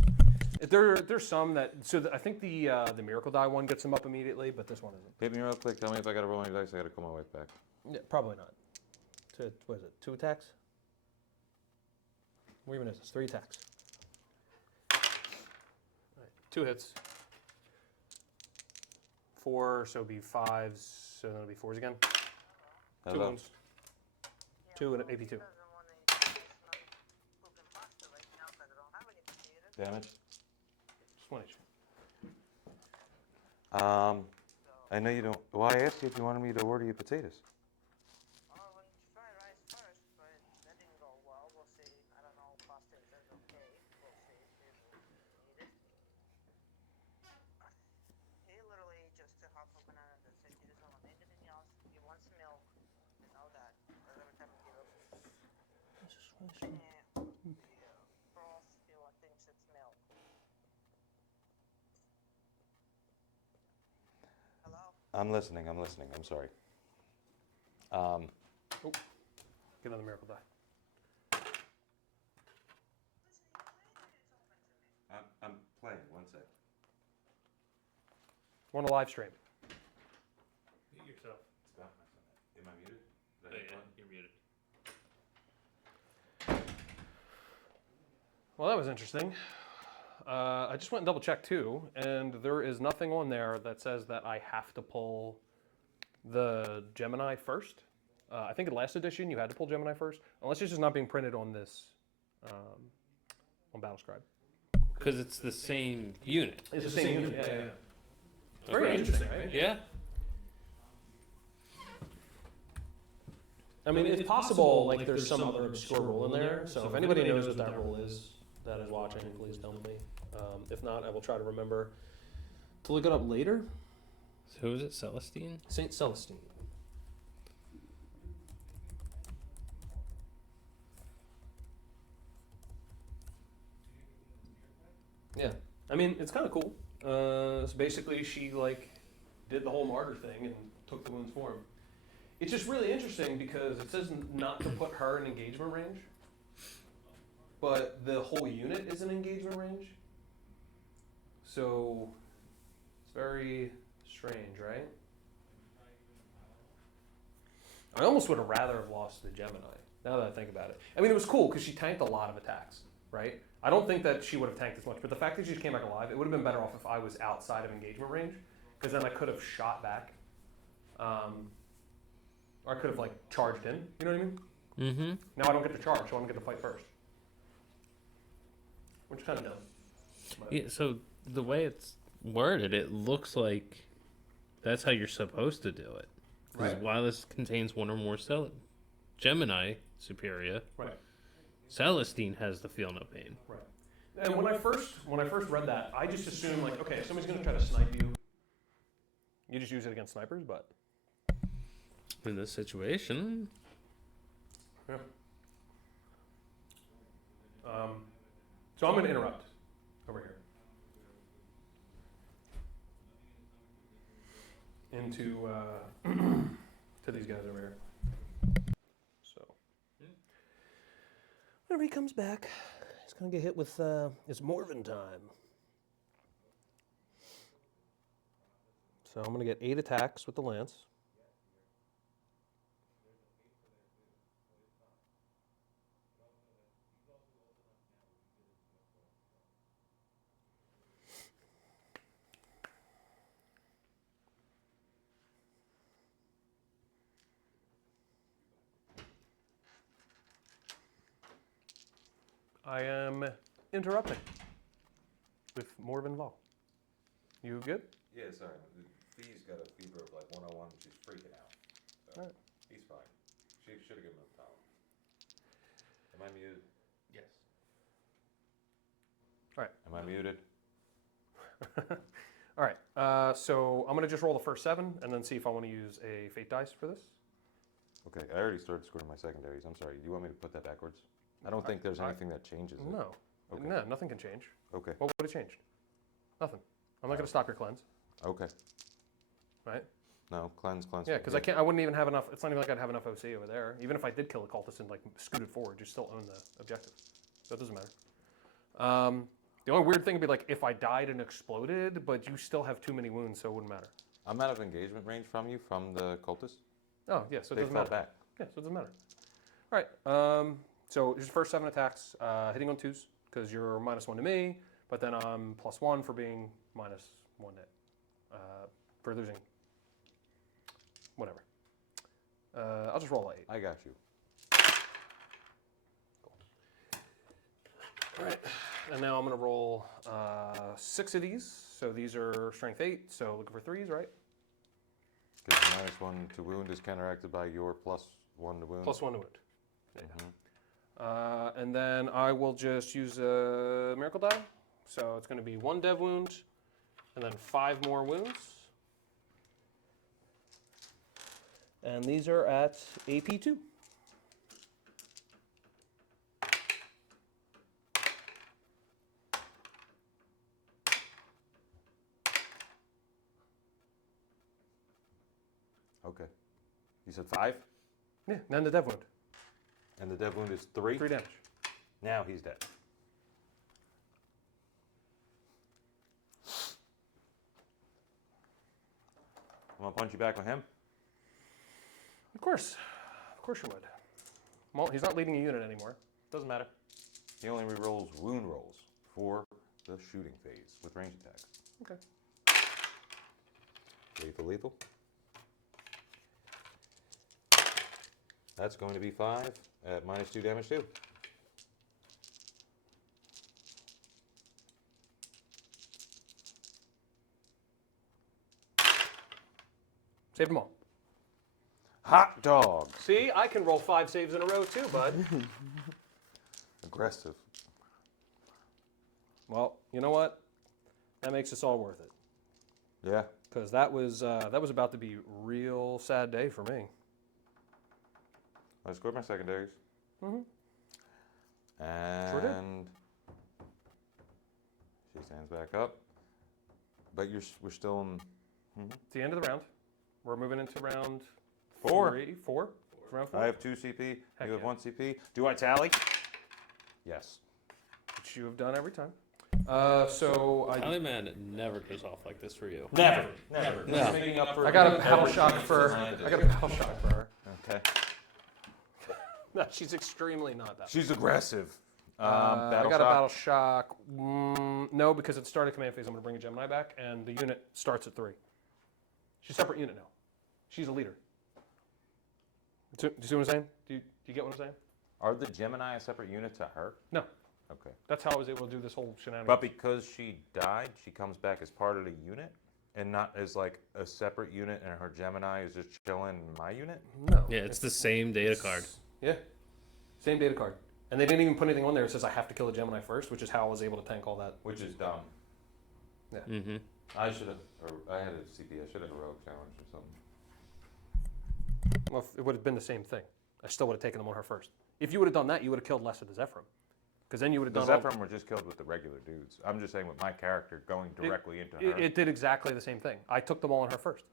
There's some that. So I think the miracle die one gets them up immediately, but this one isn't. Hit me real quick. Tell me if I got to roll any dice. I got to call my wife back. Yeah, probably not. What is it? 2 attacks? What even is this? 3 attacks. All right, 2 hits. 4, so it'll be 5s, so then it'll be 4s again. How's 2 that? wounds. 2 and AP2. Damage? Just 1 each. I know you don't... Well, I asked you if you wanted me to order you potatoes. I'm listening. I'm sorry. Get another miracle die. I'm playing. One sec. We're on a live stream. Mute yourself. Am I muted? Oh, yeah, you're muted. Well, that was interesting. I just went and double checked too, and there is nothing on there that says that I have to pull the Gemini first. I think in last edition you had to pull Gemini first, unless it's just not being printed on this, on Battlescribe. Because it's the same unit. It's the same unit. Yeah. Okay. Very interesting, right? Yeah. I mean, it's possible like there's some other obscure rule in there. So if anybody knows what that rule is that is watching, please tell me. If not, I will try to remember to look it up later. So who is it? Celestine? Saint Celestine. Yeah, I mean it's kind of cool. So basically, she like did the whole martyr thing and took the wound's form. It's just really interesting because it says not to put her in engagement range, but the whole unit is in engagement range. So it's very strange, right? I almost would have rather have lost the Gemini, now that I think about it. I mean, it was cool because she tanked a lot of attacks, right? I don't think that she would have tanked as much, but the fact that she just came back alive, it would have been better off if I was outside of engagement range, because then I could have shot back. Or I could have, like, charged in, you know what I mean? Mm-hmm. Now I don't get to charge, so I don't get to fight first. Which is kind of dumb. But Yeah, so the way it's worded, it looks like that's how you're supposed to do it. Because Right. while this contains one or more Gemini Superior, Right. Celestine has the feel no pain. Right. And when I first read that, I just assumed like, okay, if somebody's gonna try to snipe you, you just use it against snipers. But In this situation, yeah. So I'm gonna interrupt over here into to these guys over here. So whenever he comes back, he's gonna get hit with it's Morven time. So I'm gonna get 8 attacks with the lance. I am interrupting with Morven Vol. You good? Yeah, sorry. Fee's got a fever of like 101. She's freaking out. So Alright. he's fine. She should have given him a towel. Am I muted? Yes. Am I muted? All right. So I'm gonna just roll the first 7 and then see if I want to use a fate dice for this. Okay, I already started scoring my secondaries. I'm sorry. Do you want me to put that backwards? I don't think there's anything that changes it. No. Okay. No, nothing can change. Okay. What would have changed? Nothing. I'm not gonna stop your cleanse, Okay. right? No, cleanse. Yeah, because I wouldn't even have enough. It's not even like I'd have enough OC over there. Even if I did kill a cultist and like scooted forward, you still own the objective. So it doesn't matter. The only weird thing would be like if I died and exploded, but you still have too many wounds, so it wouldn't matter. I'm out of engagement range from you, from the cultists. Oh yeah, so it They doesn't fell matter. back. Yeah, so it doesn't matter. All right. So your first 7 attacks, hitting on 2s because you're -1 to me, but then I'm +1 for being -1 to, for losing. Whatever. I'll just roll a 8. I got you. All right. And now I'm gonna roll 6 of these. So these are strength 8. So looking for 3s, right? Because -1 to wound is counteracted by your +1 to wound. +1 to wound. Yeah. Mhm. And then I will just use a miracle die. So it's going to be 1 dev wound, and then 5 more wounds. And these are at AP2. Okay. You said 5? Yeah, then the dev wound. And the dev wound is 3? 3 damage. Now he's dead. I'm gonna punch you back with him. Of course you would. Well, he's not leading a unit anymore. Doesn't matter. He only rerolls wound rolls for the shooting phase with range attacks. Okay. Lethal, lethal. That's going to be 5 at -2 damage too. Save them all. Hot dog. See, I can roll 5 saves in a row too, bud. Aggressive. Well, you know what? That makes this all worth it. Yeah. Because that was about to be a real sad day for me. I scored my secondaries. Mhm. And Sure did. she stands back up. But we're still in It's the end of the round. We're moving into round 4. 4. Round 4. I have 2 CP. Heck you have yeah. 1 CP. Do I tally? Yes. Which you have done every time. So I Tally Man never goes off like this for you. Never. Never. No. Just making up for got a every battle shock chance for behind I it. got a battle shock for her. Okay. No, she's extremely not that. She's aggressive. I Battle got a shock. battle shock. No, because at the start of command phase, I'm going to bring a Gemini back, and the unit starts at 3. She's a separate unit now. She's a leader. Do you see what I'm saying? Do you get what I'm saying? Are the Gemini a separate unit to her? No. Okay. That's how I was able to do this whole shenanigans. But because she died, she comes back as part of the unit and not as like a separate unit and her Gemini is just chilling in my unit? No. Yeah, it's the same data card. Yeah. Same data card. And they didn't even put anything on there that says I have to kill a Gemini first, which is how I was able to tank all that. Which is dumb. Mm-hmm. I should have, or I had a CP, I should have heroic challenge or something. Well, it would have been the same thing. I still would have taken them on her first. If you would have done that, you would have killed less of the Zephyr. Because then you would have The done all... Zephyr were just killed with the regular dudes. I'm just saying with my character going directly into her. It did exactly the same thing. I took them all on her first.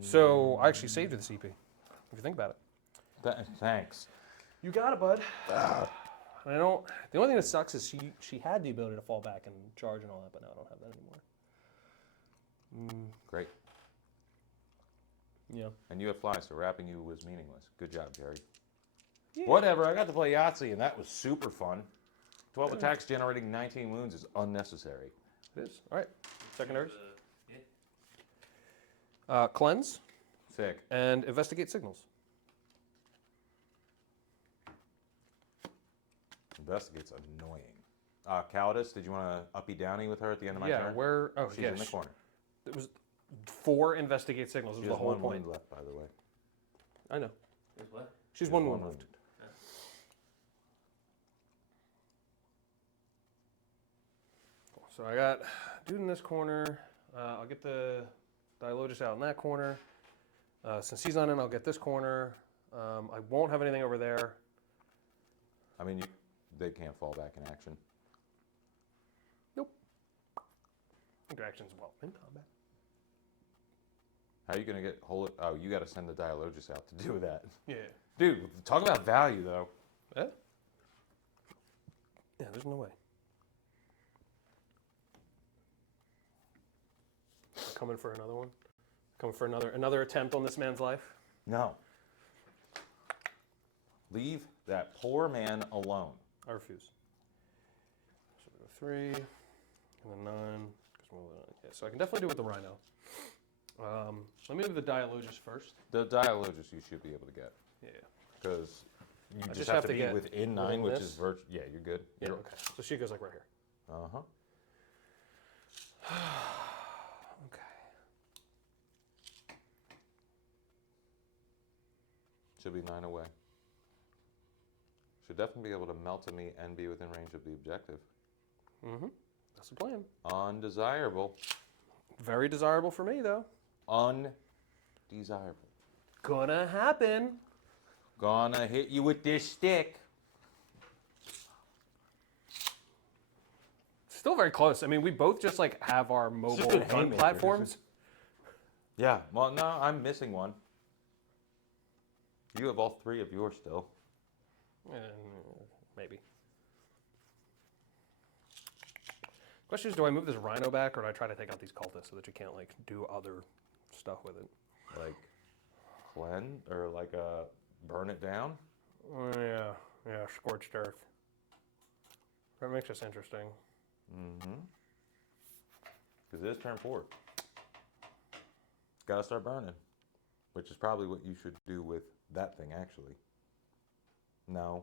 So I actually saved you the CP, if you think about it. Thanks. You got it, bud. I don't... The only thing that sucks is she had the ability to fall back and charge and all that, but now I don't have that anymore. Great. Yeah. And you have fly, so wrapping you was meaningless. Good job, Gerry. Yeah. Whatever, I got to play Yahtzee, and that was super fun. 12 attacks generating 19 wounds is unnecessary. It is. All right. Secondaries. Cleanse Sick. and investigate signals. Investigate's annoying. Calidus, did you want to uppy downy with her at the end of my Yeah, turn? where... Oh, She's yeah. in the corner. It was 4 investigate signals. It She was the has whole 1 point. wound left, by the way. I know. What? She's She one has wound one left. wound. So I got dude in this corner. I'll get the Dialogus out in that corner. Since he's not in, I'll get this corner. I won't have anything over there. I mean, they can't fall back in action. Nope. Interactions well in combat. How are you going to get hold? Oh, you got to send the Dialogus out to do that. Yeah. Dude, talk about value, though. Yeah? Yeah, there's no way. Coming for another one? Coming for another attempt on this man's life? No. Leave that poor man alone. I refuse. So we go 3, and then 9. Yeah, so I can definitely do it with the Rhino. Let me do the Dialogus first. The Dialogus you should be able to get. Yeah. Because you I just have to be get within within 9, which this. is virtual. Yeah, you're good. Yeah, You're- okay. So she goes like right here. Uh-huh. Okay. Should be 9 away. Should definitely be able to melt to me and be within range of the objective. Mm-hmm. That's the plan. Undesirable. Very desirable for me, though. Undesirable. Gonna happen. Gonna hit you with this stick. Still very close. I mean, we both just like have our mobile good hand haymaker. platforms. Yeah. Well, no, I'm missing one. You have all 3 of yours still. Maybe. Question is, do I move this rhino back, or do I try to take out these cultists so that you can't like do other stuff with it? Like cleanse or like burn it down. Yeah, scorched earth. That makes this interesting. Mm-hmm. Because it is turn 4. It's got to start burning, which is probably what you should do with that thing, actually. No,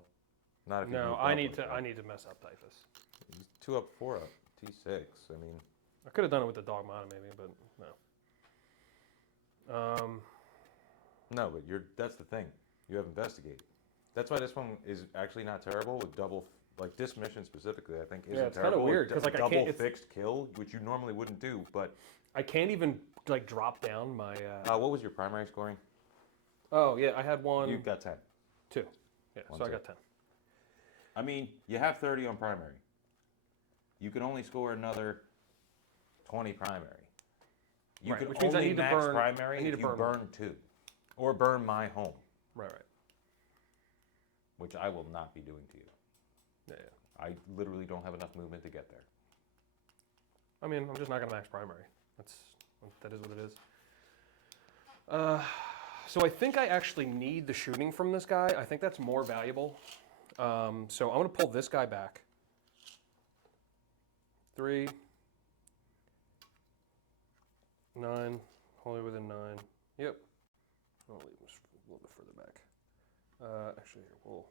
not if you. No, moved I up need like to. that. I need to mess up Typhus. He's 2 up, 4 up, T6. I mean, I could have done it with the Dogmata maybe, but no. no, but that's the thing. You have investigate. That's why this one is actually not terrible with double. Like this mission specifically, I think isn't it's kinda terrible. weird, with 'cause, like, I double can't- it's- fixed kill, which you normally wouldn't do. But I can't even like drop down my. what was your primary scoring? Oh yeah, I had one, You got 10. 2. Yeah, One, so I two. got 10. I mean, you have 30 on primary. You can only score another 20 primary. You Right, can which means I only need to max burn- primary I need if to you burn burn 2. Or burn my home, Right. which I will not be doing to you. Yeah. I literally don't have enough movement to get there. I mean, I'm just not gonna max primary. That is what it is. So I think I actually need the shooting from this guy. I think that's more valuable. So I'm gonna pull this guy back. 3, 9, wholly within 9. Yep. I'll leave him just a little bit further back. Actually, here we'll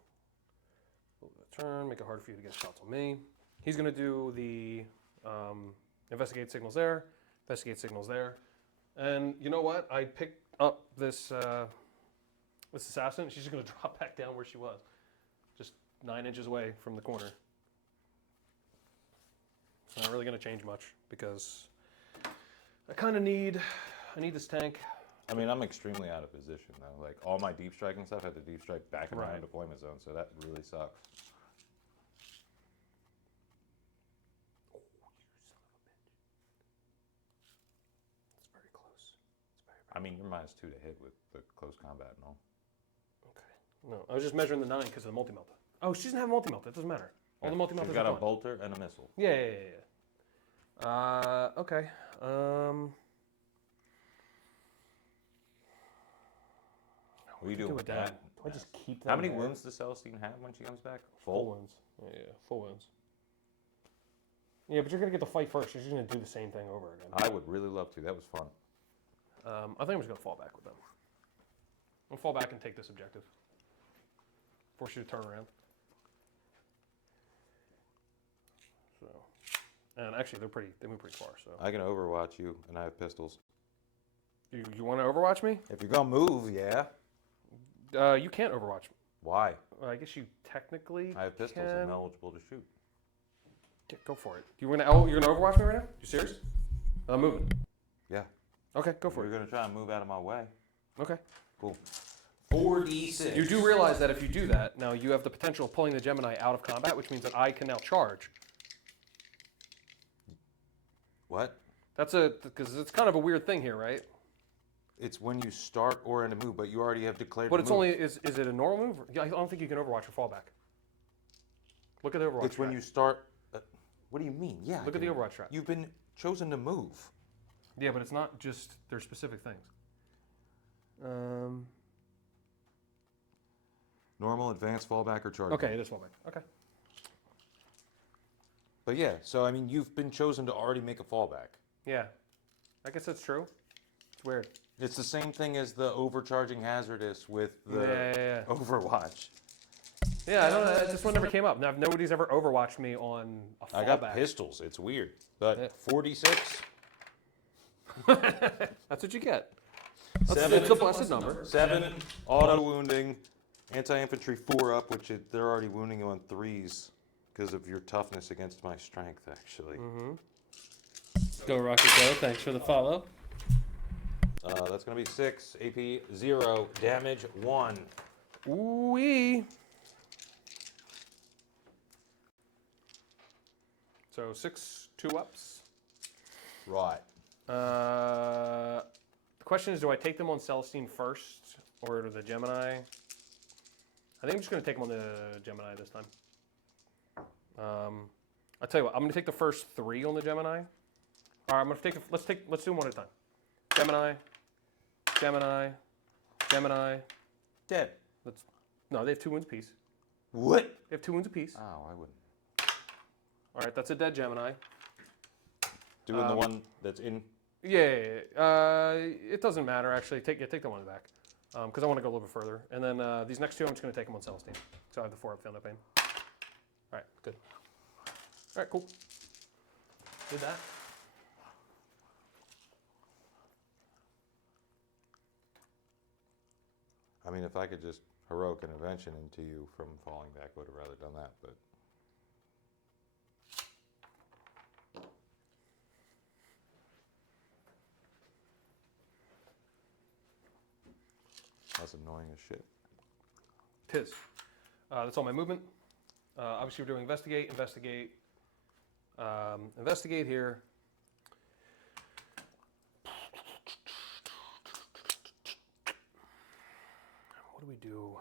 turn, make it hard for you to get shots on me. He's gonna do the investigate signals there, and you know what? I picked up this this assassin. She's just gonna drop back down where she was, just 9 inches away from the corner. It's not really gonna change much because I kind of need this tank. I mean, I'm extremely out of position, though. Like, all my deep striking stuff had to deep strike back in my own Right. deployment zone, so that really sucks. It's very close. I mean, you're -2 to hit with the close combat and all. No, I was just measuring the 9 because of the multi-melt. Oh, she doesn't have multi-melt. It doesn't matter. All the multi-melt She's is got a gone. bolter and a missile. Yeah. Okay. What are you do doing with with that? that? Do I just keep that? How many there? wounds does Celestine have when she comes back? Full Full? wounds. Yeah, full wounds. Yeah, but you're gonna get the fight first. You're just gonna do the same thing over again. I would really love to. That was fun. I think I'm just gonna fall back with them. I'll fall back and take this objective. Force you to turn around. So, and actually, they move pretty far. So, I can overwatch you, and I have pistols. you want to Overwatch me? If you're gonna move, yeah. You can't Overwatch. Why? I guess you technically. I have pistols. can. I'm eligible to shoot. Yeah, go for it. You're gonna Overwatch me right now? You serious? I'm moving. Yeah. Okay, go for You're it. gonna try and move out of my way. Okay. Cool. 4d6. You do realize that if you do that, now you have the potential of pulling the Gemini out of combat, which means that I can now charge. What? Because it's kind of a weird thing here, right? It's when you start or in a move, but you already have declared. But a it's move. only is it a normal move? Yeah, I don't think you can Overwatch or fallback. Look at the Overwatch. It's when strat. you start. What do you mean? Yeah. Look at the Overwatch strat. You've been chosen to move. Yeah, but it's not just there's specific things. Normal, advanced, fallback, or charge. Okay, it is fallback. Okay. But yeah, so I mean, you've been chosen to already make a fallback. Yeah, I guess that's true. It's weird. It's the same thing as the overcharging hazardous with the Yeah. Overwatch. Yeah, I don't know. This one never came up. Now, nobody's ever Overwatched me on a fallback. I got pistols. It's weird, but Yeah. 46. That's what you get. Seven. It's a blessed number. 7 auto wounding, anti-infantry 4 up, which they're already wounding you on 3s because of your toughness against my strength, actually. Go Rocket Go. Thanks for the follow. That's going to be 6, AP 0, damage 1. Ooh-wee. So 6 2-ups. Right. The question is, do I take them on Celestine first or the Gemini? I think I'm just going to take him on the Gemini this time. I'll tell you what. I'm going to take the first 3 on the Gemini. All right, I'm going to take. Let's do them one at a time. Gemini, Gemini, Gemini. Dead. No, they have 2 wounds apiece. What? They have 2 wounds apiece. Oh, I wouldn't. All right, that's a dead Gemini. Doing the one that's in. Yeah, it doesn't matter actually. Take the one back, because I want to go a little bit further. And then these next 2, I'm just going to take them on Celestine. So I have the 4 up, feel no pain. All right, good. All right, cool. Did that. I mean, if I could just heroic intervention into you from falling back, would have rather done that, but. That's annoying as shit. Tis. That's all my movement. Obviously, we're doing investigate, investigate here. What do we do?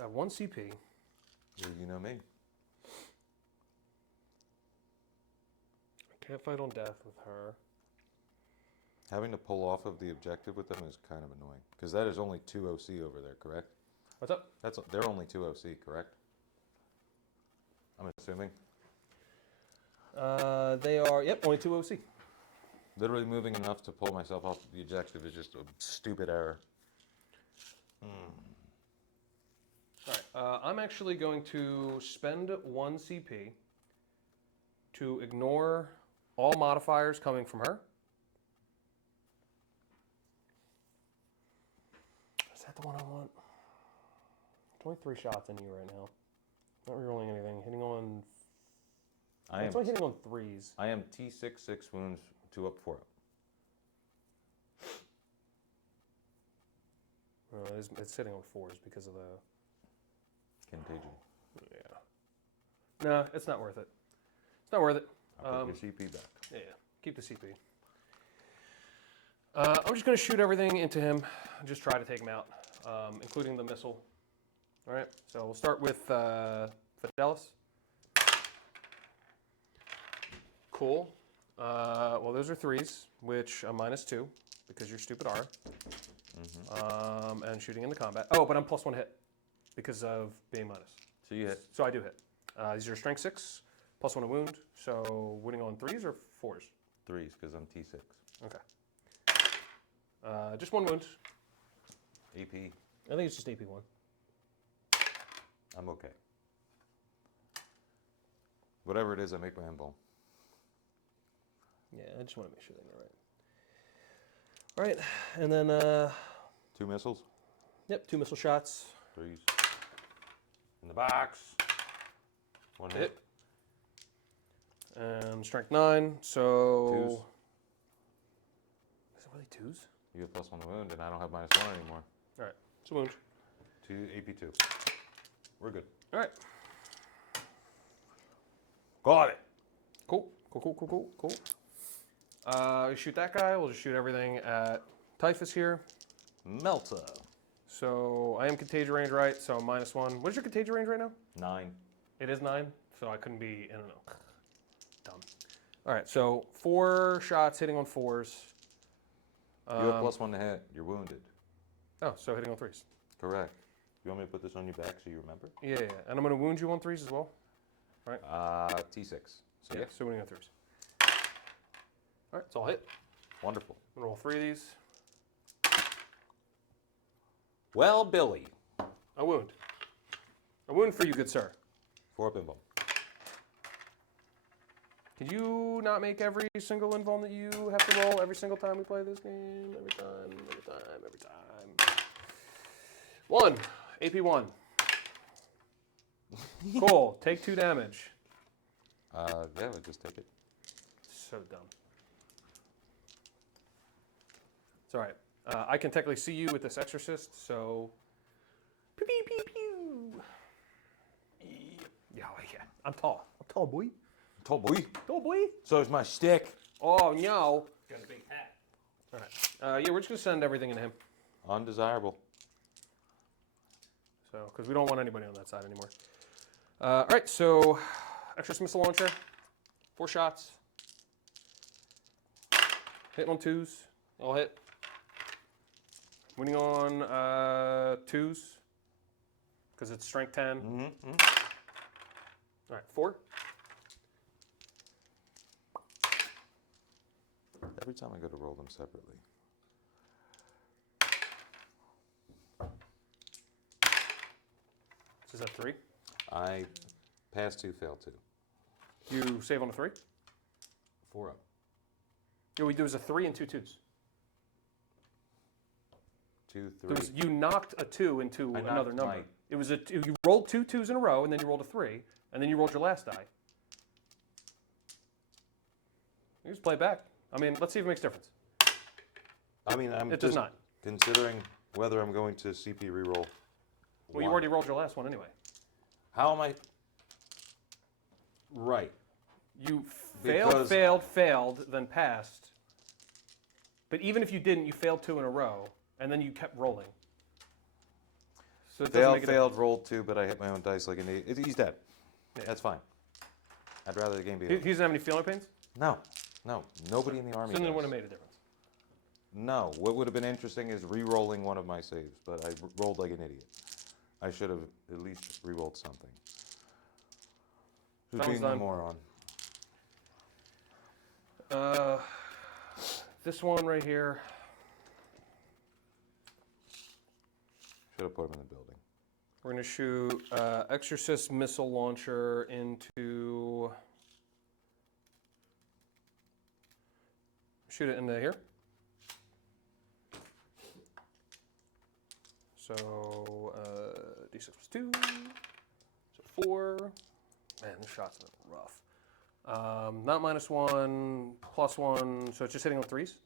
I have 1 CP. Yeah, you know me. I can't fight on death with her. Having to pull off of the objective with them is kind of annoying, because that is only 2 OC over there, correct? What's up? They're only 2 OC, correct? I'm assuming. They are, yep, only 2 OC. Literally moving enough to pull myself off the objective is just a stupid error. All right, I'm actually going to spend 1 CP to ignore all modifiers coming from her. Is that the one I want? There's only 3 shots in you right now. Not rerolling anything. Hitting on. It's only hitting on 3s. I am T6, 6 wounds, 2 up, 4 up. It's hitting on 4s because of the. Contagion. Yeah. No, it's not worth it. It's not worth it. I'll put your CP back. Yeah, keep the CP. I'm just going to shoot everything into him and just try to take him out, including the missile. All right, so we'll start with Fidelis. Cool. Well, those are 3s, which I'm -2 because you're stupid R. And shooting into combat. Oh, but I'm +1 hit because of being minus. So you hit. So I do hit. These are strength 6, +1 a wound. So winning on 3s or 4s? 3s, because I'm T6. Okay. Just 1 wound. AP, I think it's just AP 1. I'm okay. Whatever it is, I make my emblem. Yeah, I just want to make sure they're right. All right, and then 2 missiles, yep, 2 missile shots. 3s. In the box. 1 hit. And strength 9, so 2s. Is it really 2s? You get +1 to wound, and I don't have -1 anymore. All right, it's a wound. 2 AP2. We're good. All right, Got it. cool. We shoot that guy. We'll just shoot everything at Typhus here. Melta. So I am contagion range, right? So -1. What is your contagion range right now? 9. It is 9, so I couldn't be, I don't know. Dumb. All right, so 4 shots hitting on 4s. You have +1 to hit. You're wounded. Oh, so hitting on 3s. Correct. You want me to put this on your back so you remember? Yeah, and I'm going to wound you on 3s as well. T6. So Yeah, yeah. so winning on 3s. All right, it's all hit. Wonderful. I'm gonna roll 3 of these. Well, Billy. A wound. A wound for you, good sir. 4 up invuln. Can you not make every single invuln that you have to roll every single time we play this game? Every time. 1. AP 1. Cool. Take 2 damage. Yeah, we'll just take it. So dumb. It's all right. I can technically see you with this exorcist, so. Pew pew pew pew. Yeah, I'm tall. I'm tall, boy. Tall boy. Tall, boy. So is my stick. Oh no. Got a big hat. All right. Yeah, we're just gonna send everything into him. Undesirable. So, because we don't want anybody on that side anymore. All right, so extra missile launcher, 4 shots. Hitting on 2s, all hit. Winning on 2s, because it's strength 10. All right, 4. Every time I go to roll them separately. So is that 3? I pass 2, fail 2. You save on a 3? 4 up. Yeah, we do is a 3 and 2 2s. 2, 3. There was, you knocked a 2 into I knocked another number. my- It was you rolled 2 2s in a row, and then you rolled a 3, and then you rolled your last die. You just play it back. I mean, let's see if it makes a difference. I mean, I'm It does just not. considering whether I'm going to CP reroll. Well, you already rolled your last one anyway. How am I? Right. You failed, Because- failed, then passed. But even if you didn't, you failed 2 in a row, and then you kept rolling. So it doesn't make a Failed, rolled 2, but I hit my own dice like an idiot. He's dead. Yeah. That's fine. I'd rather the game be He over. doesn't have any feeling pains? No. Nobody in the army So then it does. wouldn't have made a difference. No. What would have been interesting is re-rolling one of my saves, but I rolled like an idiot. I should have at least re-rolled something. Just Sounds being a done. moron. This one right here. Should have put him in the building. We're going to shoot Exorcist missile launcher into. Shoot it into here. So D6 plus 2. So 4. Man, this shot's been rough. Not -1, +1. So it's just hitting on 3s.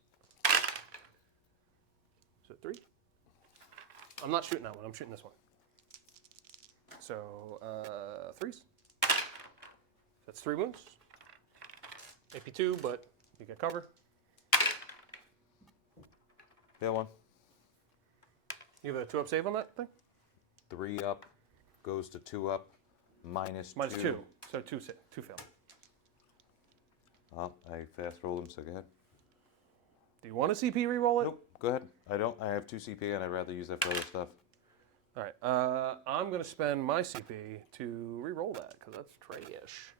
So 3. I'm not shooting that one. I'm shooting this one. So 3s. That's 3 wounds. AP2, but you get cover. Fail 1. You have a 2-up save on that thing? 3 up goes to 2 up, minus Minus 2. 2. So 2 fail. Well, I fast rolled him, so go ahead. Do you want to CP reroll it? Nope, go ahead. I don't. I have 2 CP, and I'd rather use that for other stuff. All right. I'm going to spend my CP to reroll that because that's trash.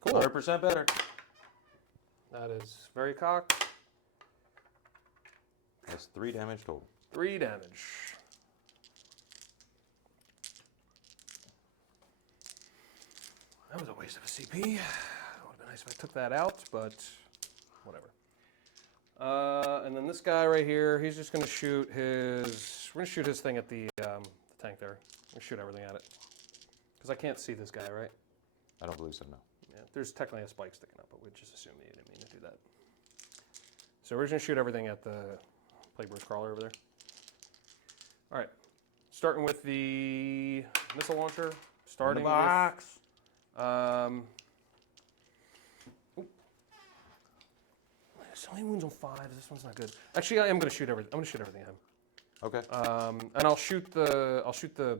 Cool. 100% better. That is very cocked. That's 3 damage total. 3 damage. That was a waste of a CP. It would have been nice if I took that out, but whatever. And then this guy right here, he's just going to shoot his. We're going to shoot his thing at the tank there. We're going to shoot everything at it. Because I can't see this guy, right? I don't believe so, no. Yeah, there's technically a spike sticking up, but we'd just assume you didn't mean to do that. So we're just going to shoot everything at the Playboy's crawler over there. All right. Starting with the missile launcher. Starting box. So many wounds on 5. This one's not good. Actually, I am going to shoot everything. I'm going to shoot everything at him. Okay. And I'll shoot the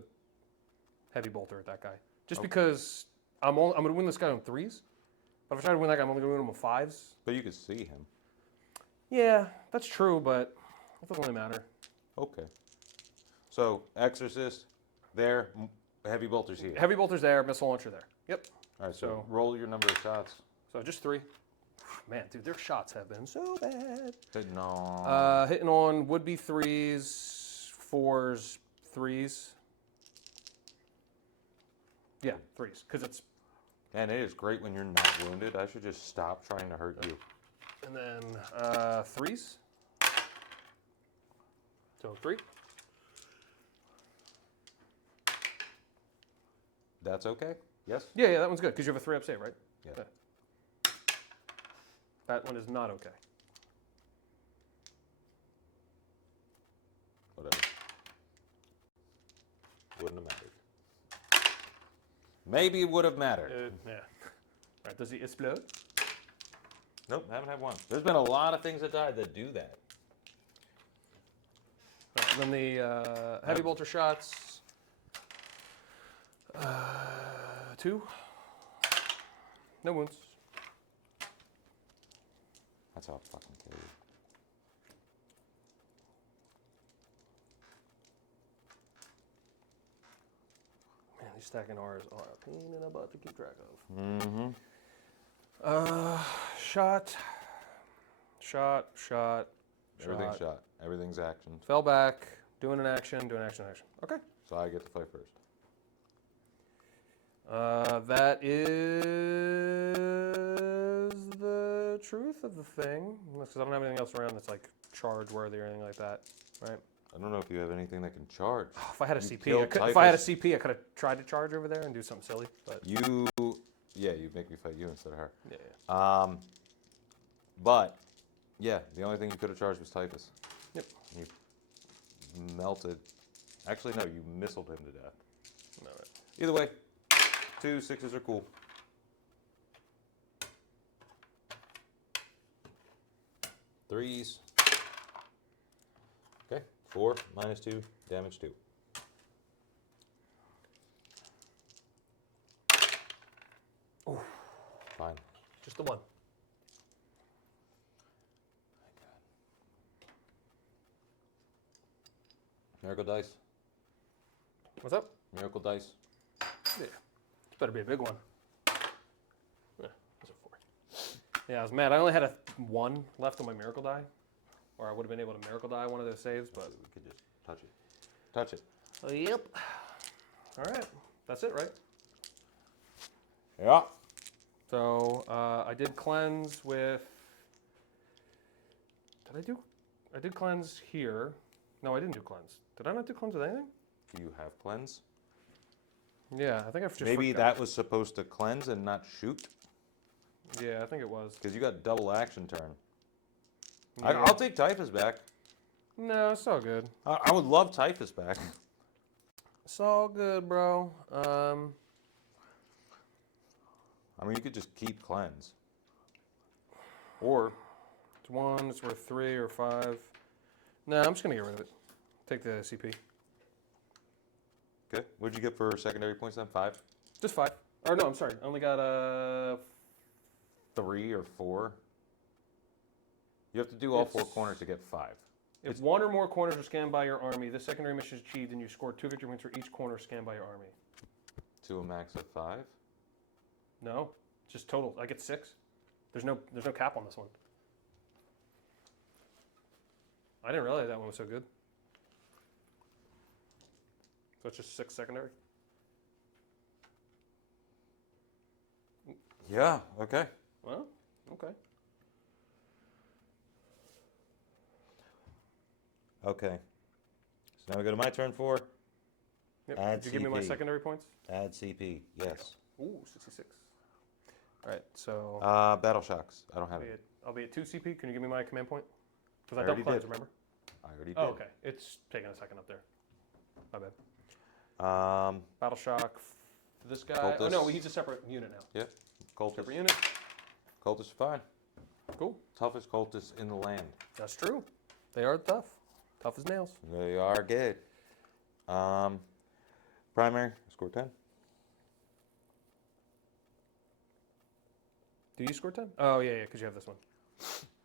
heavy bolter at that guy. Just because I'm going to win this guy on 3s. But if I try to win that guy, I'm only going to win him on 5s. But you could see him. Yeah, that's true, but it doesn't really matter. Okay. So, Exorcist, there. Heavy bolters here. Heavy bolter's there, missile launcher there. Yep. All right, so So- roll your number of shots. So just 3. Man, dude, their shots have been so bad. No. Hitting on would-be 3s, 4s, 3s. Yeah, 3s, because it's... Man, it is great when you're not wounded. I should just stop trying to hurt you. And then 3s. So 3. That's okay? Yes? Yeah, that one's good, because you have a 3-up save, right? Yeah. That one is not okay. Whatever. Wouldn't have mattered. Maybe it would have mattered. Yeah. Right, does he explode? Nope, haven't had one. There's been a lot of things that died that do that. Alright, and then the heavy bolter shots. 2. No wounds. That's how I fucking kill you. Man, these stacking R's are a pain in the butt to keep track of. Mm-hmm. Shot. Shot. Shot. Everything's shot. Everything's action. Fell back. Doing an action. Doing action. Action. Okay. So I get to fight first. That is the truth of the thing. Because I don't have anything else around that's like charge worthy or anything like that, right? I don't know if you have anything that can charge. If I had a You CP, killed if I had a Typhus. CP, I could have tried to charge over there and do something silly. But Yeah, you make me fight you instead of her. yeah. But yeah, the only thing you could have charged was Typhus. Yep. You melted. Actually, no, you missiled him to death. No, right. Either way, 2 6s are cool. Threes. Okay, 4 minus 2, damage 2. Ooh. Fine. Just the one. Miracle dice. What's up? Miracle dice. Yeah. This better be a big one. Yeah, that's a 4. Yeah, I was mad. I only had a 1 left on my miracle die. Or I would have been able to miracle die one of those saves, but. We could just touch it. Touch it. Yep. All right. That's it, right? Yeah. So I did cleanse with. I did cleanse here. No, I didn't do cleanse. Did I not do cleanse with anything? You have cleanse. Yeah, I think I've just. Maybe forgot. that was supposed to cleanse and not shoot, Yeah, I think it was. because you got double action turn. Yeah. I'll take Typhus back. No, it's all good. I would love Typhus back. It's all good, bro. I mean, you could just keep cleanse. Or It's 1. It's worth 3 or 5. No, I'm just gonna get rid of it. Take the CP. okay, what'd you get for secondary points then? 5, Just 5. Or no, I'm sorry. I only got 3, or 4. You have to do all 4 It's- corners to get 5. If 1 or more corners are scanned by your army, this secondary mission is achieved, and you score 2 victory points for each corner scanned by your army. To a max of 5. No, just total. I get 6. There's no cap on this one. I didn't realize that one was so good. So it's just 6 secondary. Yeah. Okay. Well, okay. Okay. So now we go to my turn 4. Yep. Add Did you give me my CP. secondary points? Add CP. Yes. Ooh, 66. All right, so Battle shocks. I don't have it. I'll be at 2 CP. Can you give me my command point? Because I I double already cleanse, did. remember? I already did. Oh, okay. It's taking a second up there. My bad. Battle shock. This guy. Oh no, Cultist. he's a separate unit now. Yep. Cultists. Separate unit. Cultists are fine. Cool. Toughest cultists in the land. That's true. They are tough. Tough as nails. They are good. Primary, score 10. Do you score 10? Oh yeah, because you have this one.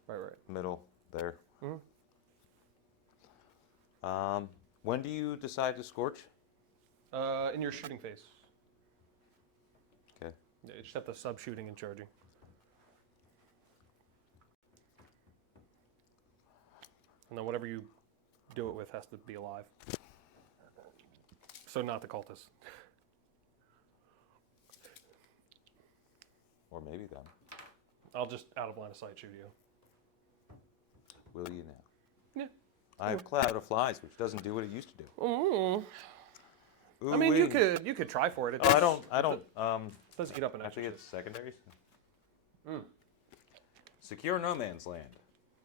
Right. Middle, there. Mhm. When do you decide to scorch? In your shooting phase. Okay. Yeah, you just have to sub shooting and charging. And then whatever you do it with has to be alive. So not the cultist. Or maybe then. I'll just out of line of sight shoot you. Will you now? Yeah. I have Cloud of Flies, which doesn't do what it used to do. I mean, you Ooh-wee. could try for it. It Oh, I does- don't. It does eat up an Actually, extra. it's secondaries. Mm. Secure no man's land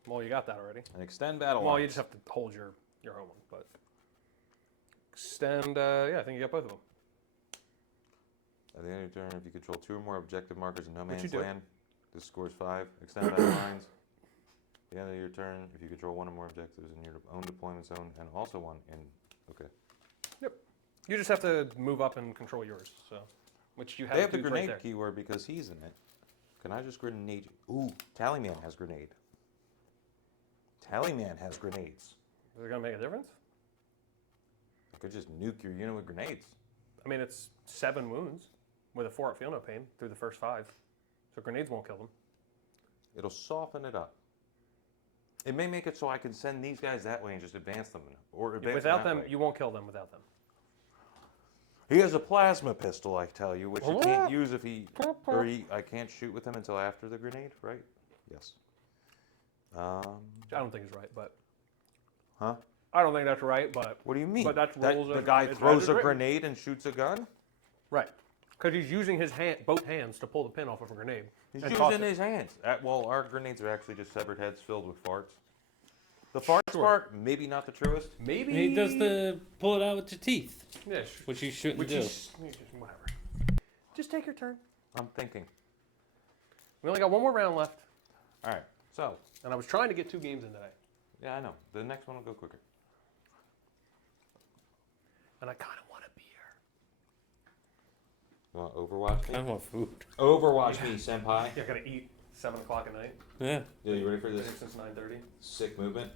Well, you got that already. and extend battle Well, lines. you just have to hold your home one, but extend. Yeah, I think you got both of them. At the end of your turn, if you control 2 or more objective markers in no Which you man's do. land, this scores 5. Extend battle lines. the end of your turn, if you control one or more objectives in your own deployment zone and also one in. Okay. You just have to move up and control yours. So, which you have. They have the dudes grenade right there. keyword because he's in it. Can I just grenade you? Ooh, Tallyman has grenade. Tallyman has grenades. Is it gonna make a difference? I could just nuke your unit with grenades. I mean, it's 7 wounds with a 4 at feel no pain through the first 5, so grenades won't kill them. It'll soften it up. It may make it so I can send these guys that way and just advance them, or advance Without them them, that way. you won't kill them without them. He has a plasma pistol, I tell you, which you can't use if I can't shoot with him until after the grenade, right? Yes. I don't think it's right, but Huh? I don't think that's right, but What do you mean? But that's rules the of- guy it's throws as a written. grenade and shoots a gun? right, because he's using his both hands to pull the pin off of a grenade. He's and toss using it. his hands. Well, our grenades are actually just severed heads filled with farts. The farts part, maybe not the truest. Maybe He does the pull it out with your teeth, Yeah, which you shouldn't which do. is whatever. Just take your turn. I'm thinking. We only got 1 more round left, All right, so, and I was trying to get 2 games in today, yeah, I know. The next one will go quicker. and I kind of want a beer. You want to Overwatch me? I want food. Overwatch me, senpai. Yeah, I gotta eat 7 o'clock at night. Yeah. Yeah, you ready for this? Since 9:30. Sick movement.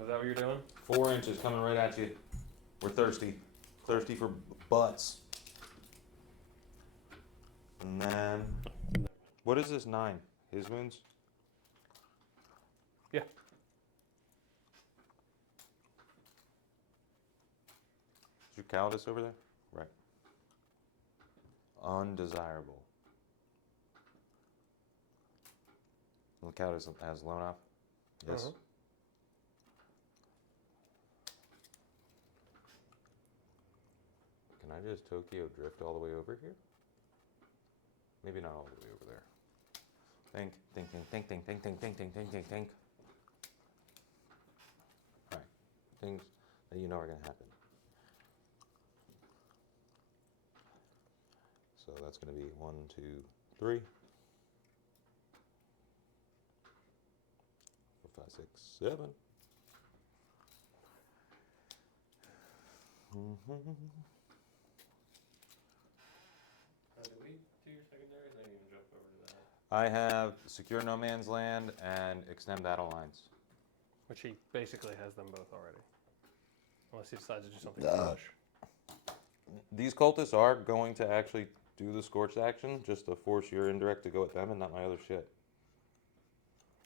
Is that what you're doing? 4 inches coming right at you. We're thirsty. Thirsty for butts. And then, what is this 9? His wounds? Yeah. Is your Calidus over there? Right. Undesirable. The Calidus has loan off? Yes. Uh-huh. Can I just Tokyo drift all the way over here? Maybe not all the way over there. Think, think, think, think, think, think, think, think, think, think, think, think. Alright. Things that you know are gonna happen. So that's gonna be 1, 2, 3. 4, 5, 6, 7. Did we do your secondaries? I didn't even jump over to that. I have secure no man's land and extend battle lines. Which he basically has them both already. Unless he decides to do something foolish. These cultists are going to actually do the scorched action just to force your indirect to go at them and not my other shit.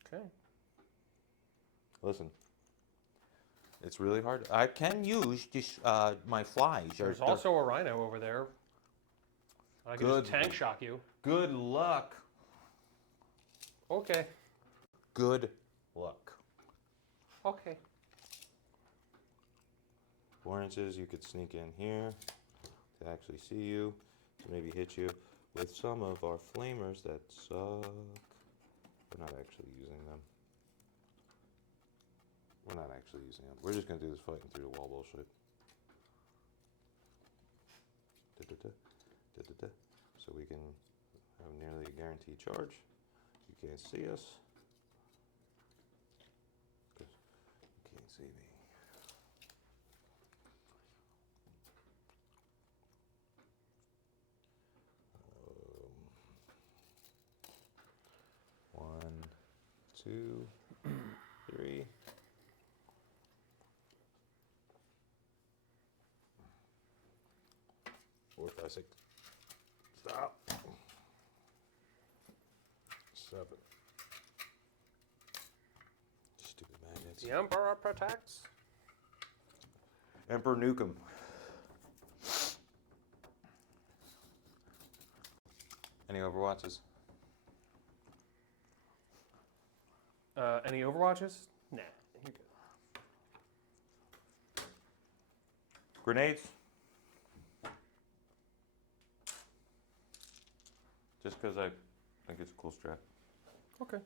Okay. Listen, it's really hard. I can use this, my flies. There's also a rhino over there. I can Good. just tank shock you. Good luck. Okay. Good luck. Okay. 4 inches, you could sneak in here to actually see you, to maybe hit you with some of our flamers that suck. We're not actually using them. We're not actually using them. We're just going to do this fighting through the wall bullshit. So we can have nearly a guaranteed charge. You can't see us. 'Cause you can't see me. One, 2, 3. Four, 5, 6. Stop. 7. Stupid magnets. The Emperor protects. Emperor Nukem. Any Overwatches? Any Overwatches? Nah. You're good. Grenades? Just because I think it's a cool strat. Okay.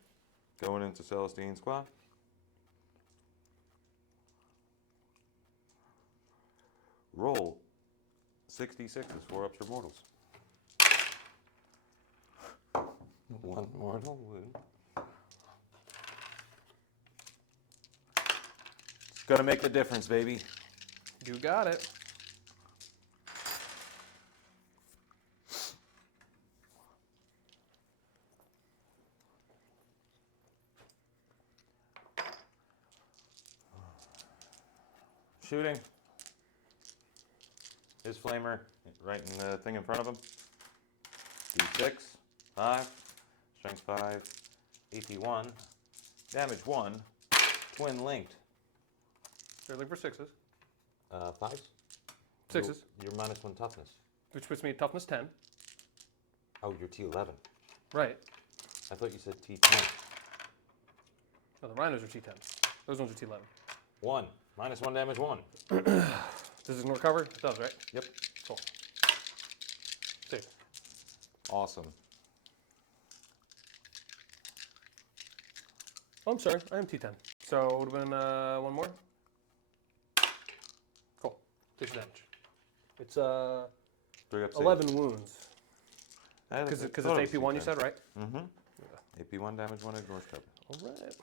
Going into Celestine Squad. Roll 66 4 ups your mortals. 1 mortal wound. gonna make the difference, baby. You got it. Shooting. His flamer right in the thing in front of him. D6, 5, strength 5, AP 1, damage 1, twin linked. They're looking for 6s. 5s? 6s, You're -1 toughness. which puts me at toughness 10. Oh, you're T11. Right. I thought you said T10. Oh, the rhinos are T10. Those ones are T11. 1, -1 damage 1. Does this ignore cover? It does, right? Yep. Cool. Save. Awesome. Oh, I'm sorry. I am T10. So it would have been one more. Cool. Takes damage. It's 3 up save. 11 wounds. I Because thought it's it was AP1, you T10. said, right? Mm-hmm. AP1 damage 1 ignores cover. All right.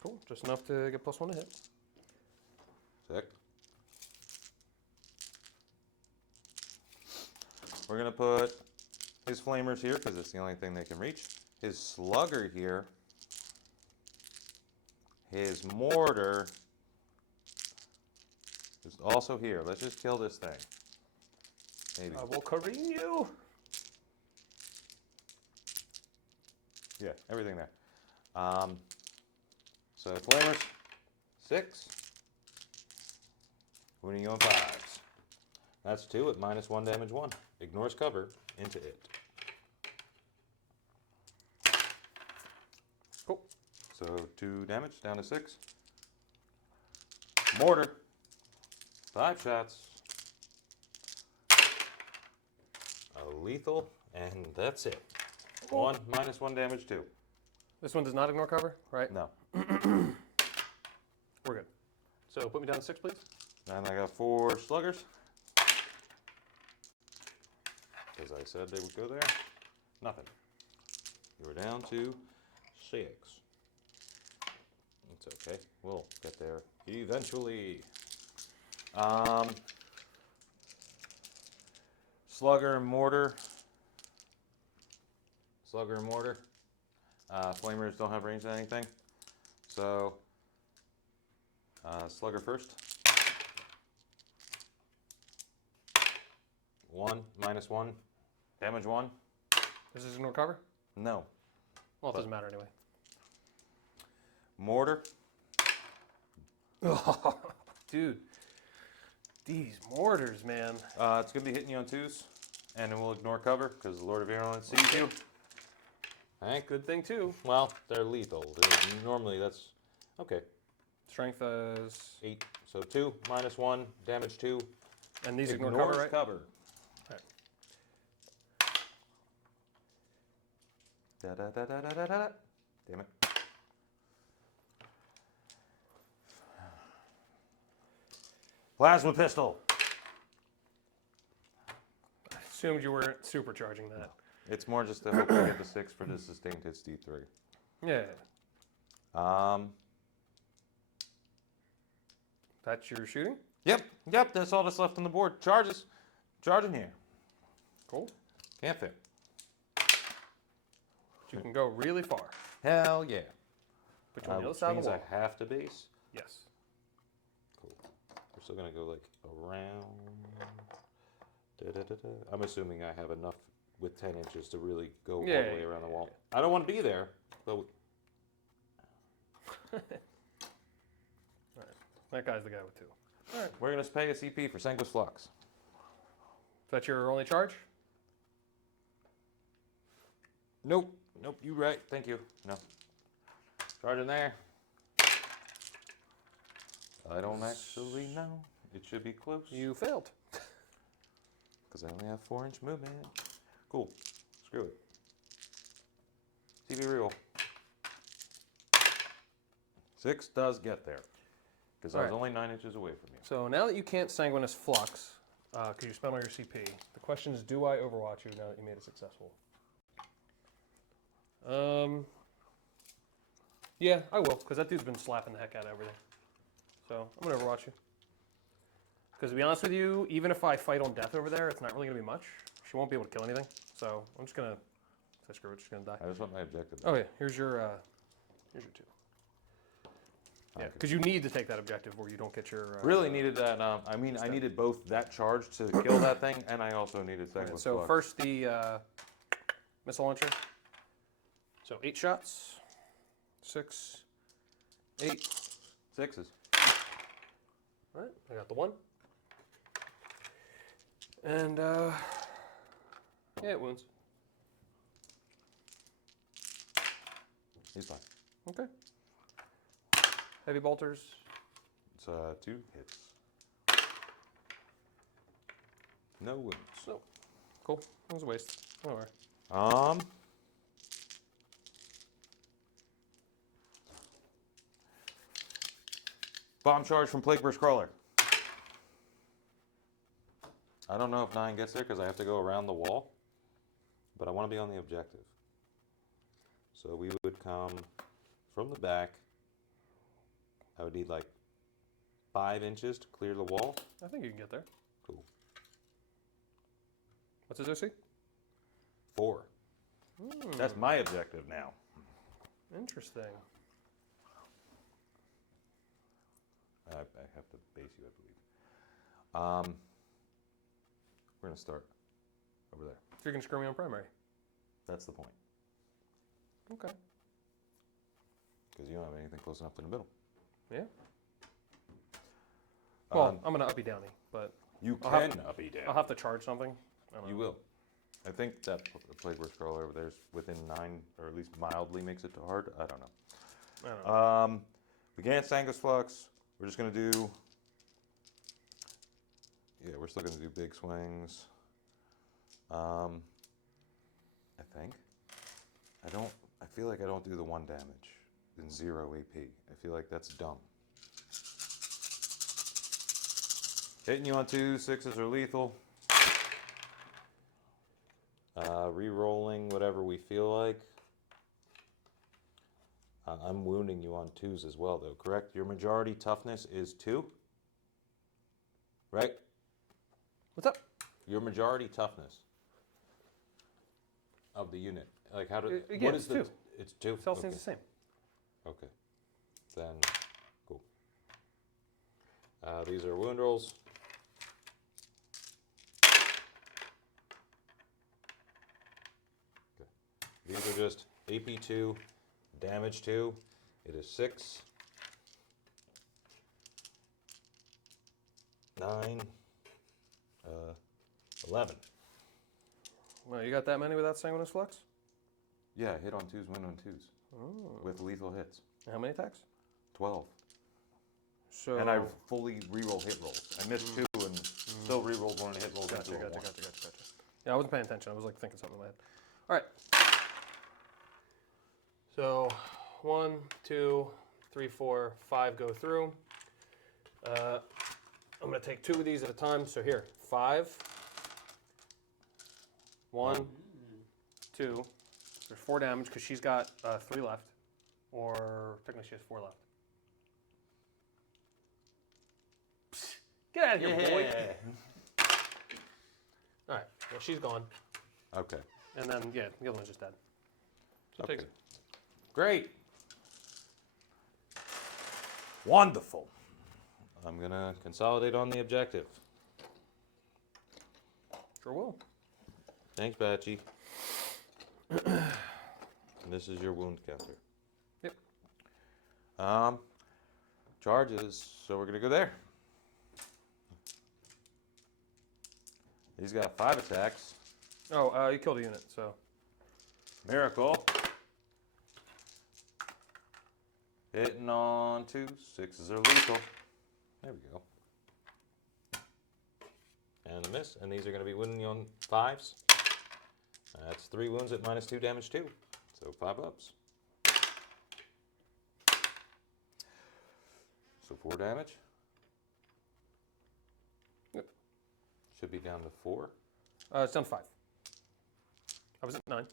Cool. Just enough to get +1 to hit. Sick. We're going to put his flamers here because it's the only thing they can reach. His slugger here. His mortar is also here. Let's just kill this thing. Maybe. I will careen you. Yeah, everything there. So flamers, 6. Wounding you on 5s. That's 2 at -1 damage 1. Ignores cover into it. Cool. So 2 damage down to 6. Mortar, 5 shots. A lethal, and that's it. Cool. 1 -1 damage 2. This one does not ignore cover, right? No. We're good. So put me down to 6, please. And I got 4 sluggers. Because I said they would go there. Nothing. You were down to 6. It's okay. We'll get there eventually. Slugger and mortar. Slugger and mortar. Flamers don't have range on anything. So, slugger first. 1 -1. Damage 1. Does this ignore cover? No. Well, it doesn't matter anyway. Mortar. Dude. These mortars, man. It's going to be hitting you on 2s. And it will ignore cover because the Lord of Virulence sees you. Hank. Good thing, too. Well, they're lethal. Normally that's... Okay. Strength is... 8. So 2 -1. Damage 2. And these ignore Ignores cover, right? cover. Right. Da, da, da, da, da, da, da. Damn it. Plasma pistol. I assumed you weren't supercharging that. It's more just to hope I get the 6 for the sustained hits D3. Yeah. Um. That's your shooting? Yep. That's all that's left on the board. Charges. Charging here. Cool. Can't fit. You can go really far. Hell yeah. Put you on the other Which side of means the I wall. have to base. Yes. Cool. We're still gonna go like around. Da, da, da, da. I'm assuming I have enough with 10 inches to really go all the Yeah, way yeah, around the yeah, wall. I don't want to be there, but That guy's the guy with 2. All right. we're gonna pay a CP for Sanguis Flux. Is that your only charge? Nope. You right. Thank you. No. Charging there. I don't actually know. It should be close. You failed. Because I only have 4-inch movement. Cool. Screw it. TV reroll. 6 does get there. Because I was Alright. only 9 inches away from you. So now that you can't Sanguinous Flux, because you spent all your CP, the question is, do I Overwatch you now that you made it successful? Yeah, I will, because that dude's been slapping the heck out of everything. So I'm gonna overwatch you. Because to be honest with you, even if I fight on death over there, it's not really gonna be much. She won't be able to kill anything. So I'm just gonna say screw it. She's gonna die. I just want my objective. Oh yeah, here's your 2. Yeah, Okay. because you need to take that objective where you don't get your. Really needed that. I mean, I needed both that charge to kill that thing, and I also needed Right, second. so first the missile launcher. So 8 shots. 6, 8. 6s. All right, I got the 1. And yeah, it wounds. He's fine. Okay. Heavy bolters. It's 2 hits. No wounds. So cool. It was a waste. Don't worry. Bomb charge from Plague Burst Crawler. I don't know if 9 gets there because I have to go around the wall, but I want to be on the objective. So we would come from the back. I would need like 5 inches to clear the wall. I think you can get there. Cool. What's his OC? 4. That's my objective now. Interesting. I have to base you, I believe. We're gonna start over there. So you're gonna screw me on primary. That's the point. Okay. Because you don't have anything close enough to the middle. Yeah. Well, I'm gonna uppy downy, but You I'll can have- uppy down. I'll have to charge something. I don't You know. will. I think that Plague Burst Crawler over there is within 9, or at least mildly makes it to hard. I don't know. I don't know. We can't Sangus Flux. We're just gonna do. Yeah, we're still gonna do big swings. I think. I feel like I don't do the 1 damage in 0 AP. I feel like that's dumb. Hitting you on 2, 6s are lethal. Re-rolling whatever we feel like. I'm wounding you on 2s as well, though, correct? Your majority toughness is 2? Right? What's up? Your majority toughness of the unit. Like, how do... Yeah, what it's is the... 2. It's 2? Cell Okay. stays the same. Okay. Then, cool. These are wound rolls. Okay. These are just AP 2, damage 2. It is 6, 9, 11. Well, you got that many without Sanguinis Flux? Yeah, hit on 2s, win on 2s. Oh. With lethal hits. And how many attacks? 12. So. And I fully reroll hit rolls. I missed 2 and still rerolled 1 hit roll. Gotcha. Yeah, I wasn't paying attention. I was like thinking something in my head. All right. So 1, 2, 3, 4, 5 go through. I'm gonna take 2 of these at a time. So here, 5. 1, 2. There's 4 damage because she's got 3 left, or technically she has 4 left. Psst, get out of here, boy! All right. Well, she's gone, Okay. and then yeah, the other one's just dead. So Okay. take it. Great. Wonderful. I'm going to consolidate on the objective. Sure will. Thanks, Batchy. And this is your wound counter. Yep. Charges, so we're going to go there. He's got 5 attacks. Oh, you killed a unit, so. Miracle. Hitting on 2, 6s are lethal. There we go. And a miss. And these are going to be wounding you on 5s. That's 3 wounds at -2 damage too. So 5 ups. So 4 damage. Yep. Should be down to 4. It's down to 5. I was at 9.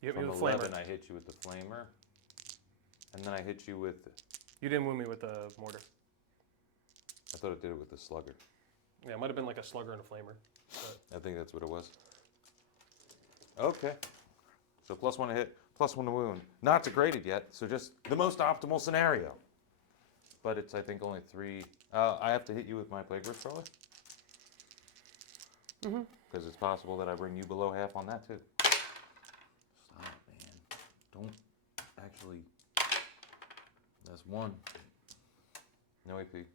You hit me From with a 11, flamer. I hit you with the flamer. And then I hit you with You didn't wound me with the mortar. I thought it did it with the slugger. Yeah, it might have been like a slugger and a flamer. But I think that's what it was. Okay. So +1 to hit, +1 to wound. Not degraded yet, so just the most optimal scenario. But it's, I think, only 3. I have to hit you with my Plague Burst Crawler? Mm-hmm. Because it's possible that I bring you below half on that, too. Stop, man. Don't actually... That's 1. No AP.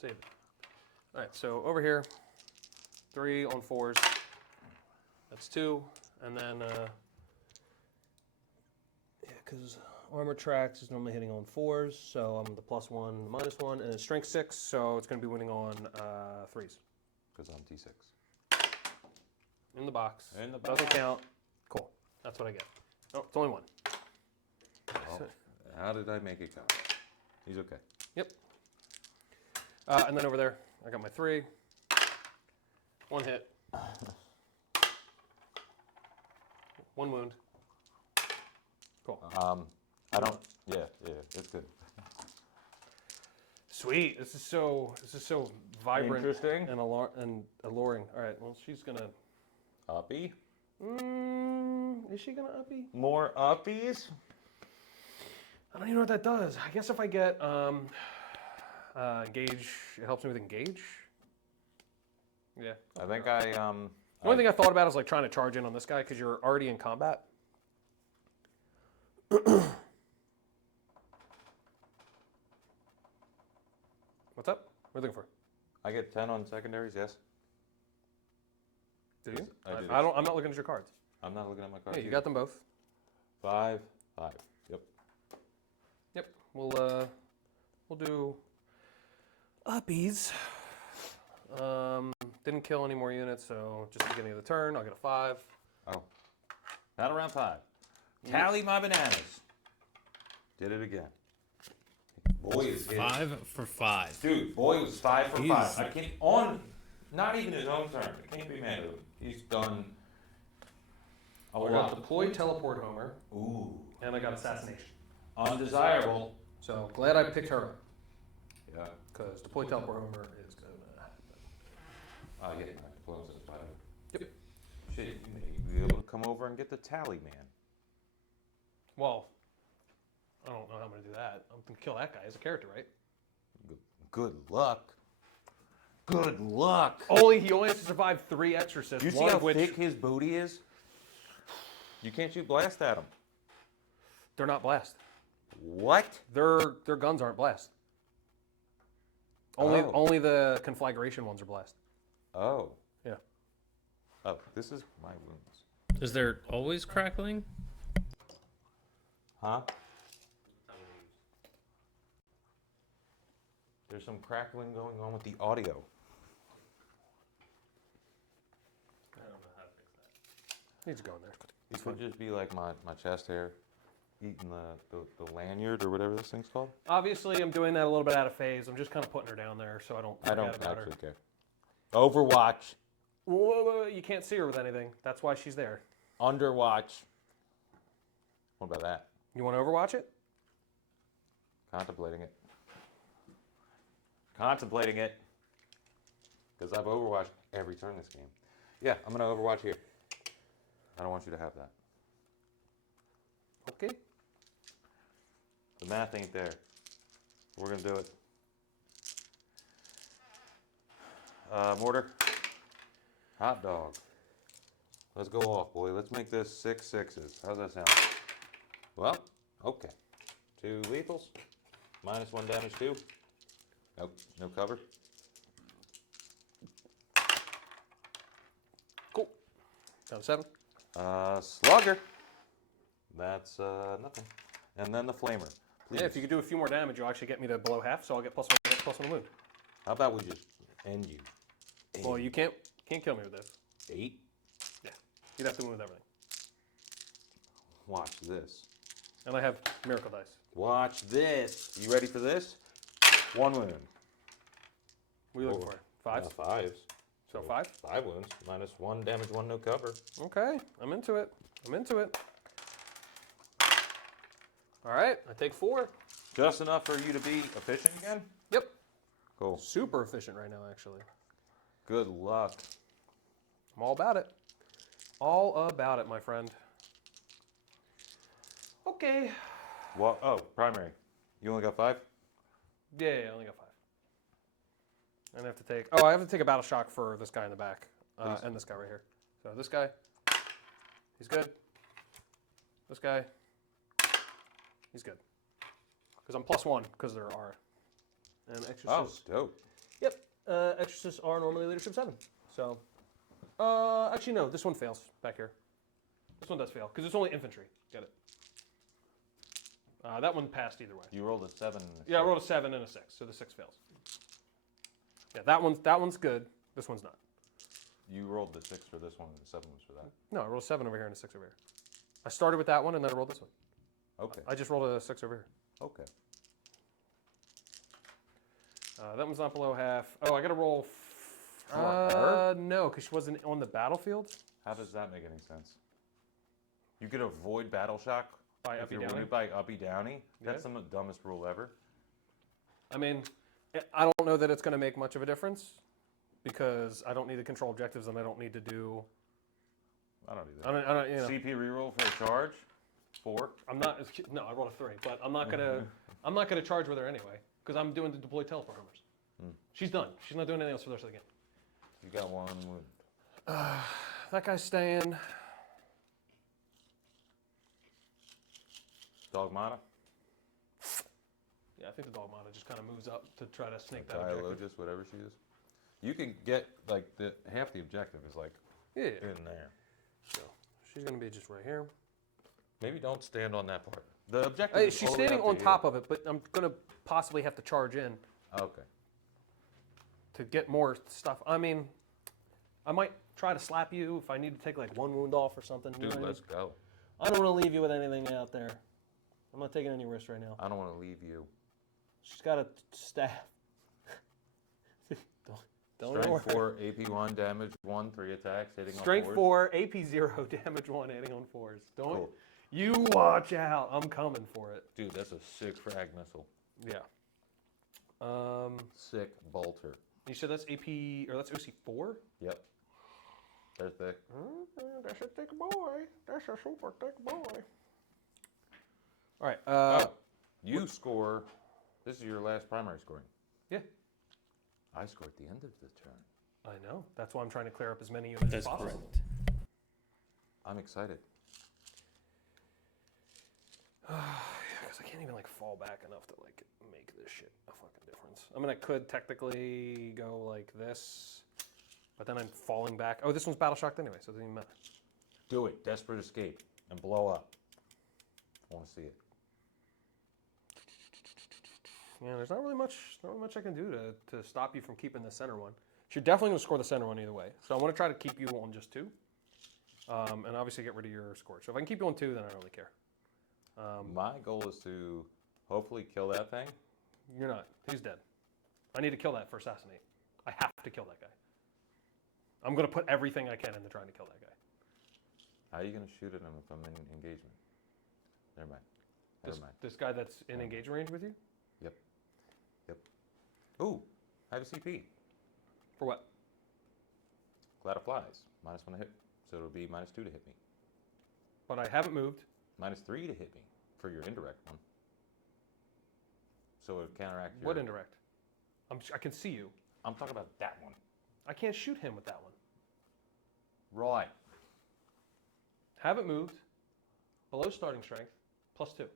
save it. All right, so over here, 3 on 4s. That's 2, and then yeah, because armor tracks is normally hitting on 4s, so I'm the +1, the -1, and then strength 6, so it's going to be winning on 3s. Because I'm T6. In the box. In the Doesn't box. count. Cool. That's what I get. Oh, it's only 1. Well, how did I make it count? He's okay. Yep. And then over there, I got my 3. 1 hit. 1 wound. Cool. I don't... Yeah, it's good. Sweet. This is so vibrant Interesting. and alluring. All right. Well, she's gonna. Uppy? Is she gonna uppy? More uppies? I don't even know what that does. I guess if I get engage, it helps me with engage. Yeah. I think I... The only thing I thought about is like trying to charge in on this guy because you're already in combat. What's up? What are you looking for? I get 10 on secondaries, yes. Do you? I did. I'm not looking at your cards. I'm not looking at my cards. Yeah, you either. got them both. 5, 5. Yep. Yep. We'll do uppies. Didn't kill any more units, so just beginning of the turn, I'll get a 5. Oh. Not around 5. Tally my bananas. Did it again. Boy is hit. 5 for 5. Dude, boy was 5 for 5. Jesus. I can't... On... Not even his own turn. I can't be mad at him. He's done... A I got lot. deploy teleport Homer, Ooh. and I got assassination. Undesirable. So glad I picked her Yeah. because deploy teleport Homer is gonna happen. Oh, yeah. I close it. Yep. Shit, you may be able to come over and get the tally, man. Well, I don't know how I'm gonna do that. I'm gonna kill that guy as a character, right? Good luck. Good luck. He only has to survive 3 exorcists. You see one how of which thick his booty is? You can't shoot blast at him. they're not blast. What? Their guns aren't blast. Only Oh. only the conflagration ones are blast. Oh. Yeah. Oh, this is my wounds. Is there always crackling? Huh? There's some crackling going on with the audio. I don't know how to fix that. Needs to go in there. It could just be like my chest hair eating the lanyard or whatever this thing's called. Obviously, I'm doing that a little bit out of phase. I'm just kind of putting her down there so I don't I forget don't about her. actually care. Overwatch. Whoa, you can't see her with anything. That's why she's there. Underwatch. What about that? You want to overwatch it? Contemplating it. Contemplating it. Because I've overwatched every turn this game. Yeah, I'm going to overwatch here. I don't want you to have that. Okay. The math ain't there. We're going to do it. Mortar. Hot dog. Let's go off, boy. Let's make this 6 6s. How's that sound? Well, okay. 2 lethals. -1 damage, 2. Nope, no cover. Cool. Down to 7. Slugger. That's nothing. And then the flamer. Please. Yeah, if you could do a few more damage, you'll actually get me to below half, so I'll get +1 wound. How about we just end you? Well, you can't kill me with this. 8. Yeah. You'd have to wound with everything. Watch this. And I have miracle dice. Watch this. You ready for this? 1 wound. What are you looking for? 5s? 5s. So 5? 5 wounds. -1 damage, 1 no cover. Okay, I'm into it. I'm into it. All right, I take 4. Just enough for you to be efficient again? Yep. Cool. Super efficient right now, actually. Good luck. I'm all about it. All about it, my friend. Okay. Well, oh, primary. You only got 5? Yeah, I only got 5. And I have to take. Oh, I have to take a battle shock for this guy in the back, and this guy right here. So this guy, he's good. This guy, he's good. Because I'm +1 because there are. And exorcists. Oh, dope. Yep. Exorcists are normally leadership 7. So, actually no, this one fails back here. This one does fail because it's only infantry. Get it? That one passed either way. You rolled a 7. And a Yeah, I 6. rolled a 7 and a 6, so the 6 fails. Yeah, that one's good. This one's not. You rolled the 6 for this one, and the 7 was for that. No, I rolled a 7 over here and a 6 over here. I started with that one and then I rolled this one. Okay. I just rolled a 6 over here. Okay. That one's not below half. Oh, I got to roll. For her? No, because she wasn't on the battlefield. How does that make any sense? You could avoid battle shock By if uppy you're downy? wounded by uppy downy. That's Yeah. the dumbest rule ever. I mean, I don't know that it's going to make much of a difference because I don't need to control objectives and I don't need to do. I don't do I that. don't you know. CP reroll for a charge. 4. I'm not. No, I rolled a 3, but I'm not gonna. I'm not gonna charge with her anyway because I'm doing the deploy teleport homers. She's done. She's not doing anything else for the rest of the game. You got 1 wound. That guy's staying. Dogmata. Yeah, I think the Dogmata just kind of moves up to try to snake that objective. Dialogist, whatever she is. You can get like half the objective is like Yeah. in there. So she's gonna be just right here. Maybe don't stand on that part. The objective. Hey, is she's all the way standing up on to top of it, but I'm gonna possibly have to charge in here. Okay. to get more stuff. I mean, I might try to slap you if I need to take like 1 wound off or something. you know Dude, what I mean? let's go. I don't want to leave you with anything out there. I'm not taking any risks right now. I don't want to leave you. She's got a staff. don't Strength 4, AP 1, damage 1, 3 attacks, hitting Strength on 4s. 4, AP 0, damage 1, hitting on 4s. Don't Cool. you watch out. I'm coming for it. Dude, that's a sick frag missile. Yeah. Sick bolter. You said that's AP, or that's OC4? Yep. They're thick. That's a thick boy. That's a super thick boy. All right. Oh, you score. This is your last primary scoring. Yeah. I score at the end of the turn. I know. That's why I'm trying to clear up as many units That's as possible. correct. I'm excited. Because I can't even like fall back enough to like make this shit a fucking difference. I mean, I could technically go like this, but then I'm falling back. Oh, this one's battle shocked anyway, so it doesn't even matter. Do it. Desperate escape and blow up. I want to see it. Yeah, there's not really much I can do to stop you from keeping the center one. You're definitely going to score the center one either way. So I want to try to keep you on just 2, and obviously get rid of your score. So if I can keep you on 2, then I don't really care. My goal is to hopefully kill that thing. You're not. He's dead. I need to kill that for assassinate. I have to kill that guy. I'm going to put everything I can into trying to kill that guy. How are you going to shoot at him if I'm in engagement? Never mind. Never mind. This guy that's in engagement range with you? Yep. Yep. Ooh, I have a CP. For what? Cloud of Flies. -1 to hit. So it'll be -2 to hit me. But I haven't moved. -3 to hit me for your indirect one. So it would counteract your... What indirect? I can see you. I'm talking about that one. I can't shoot him with that one. Right. Haven't moved. Below starting strength. +2.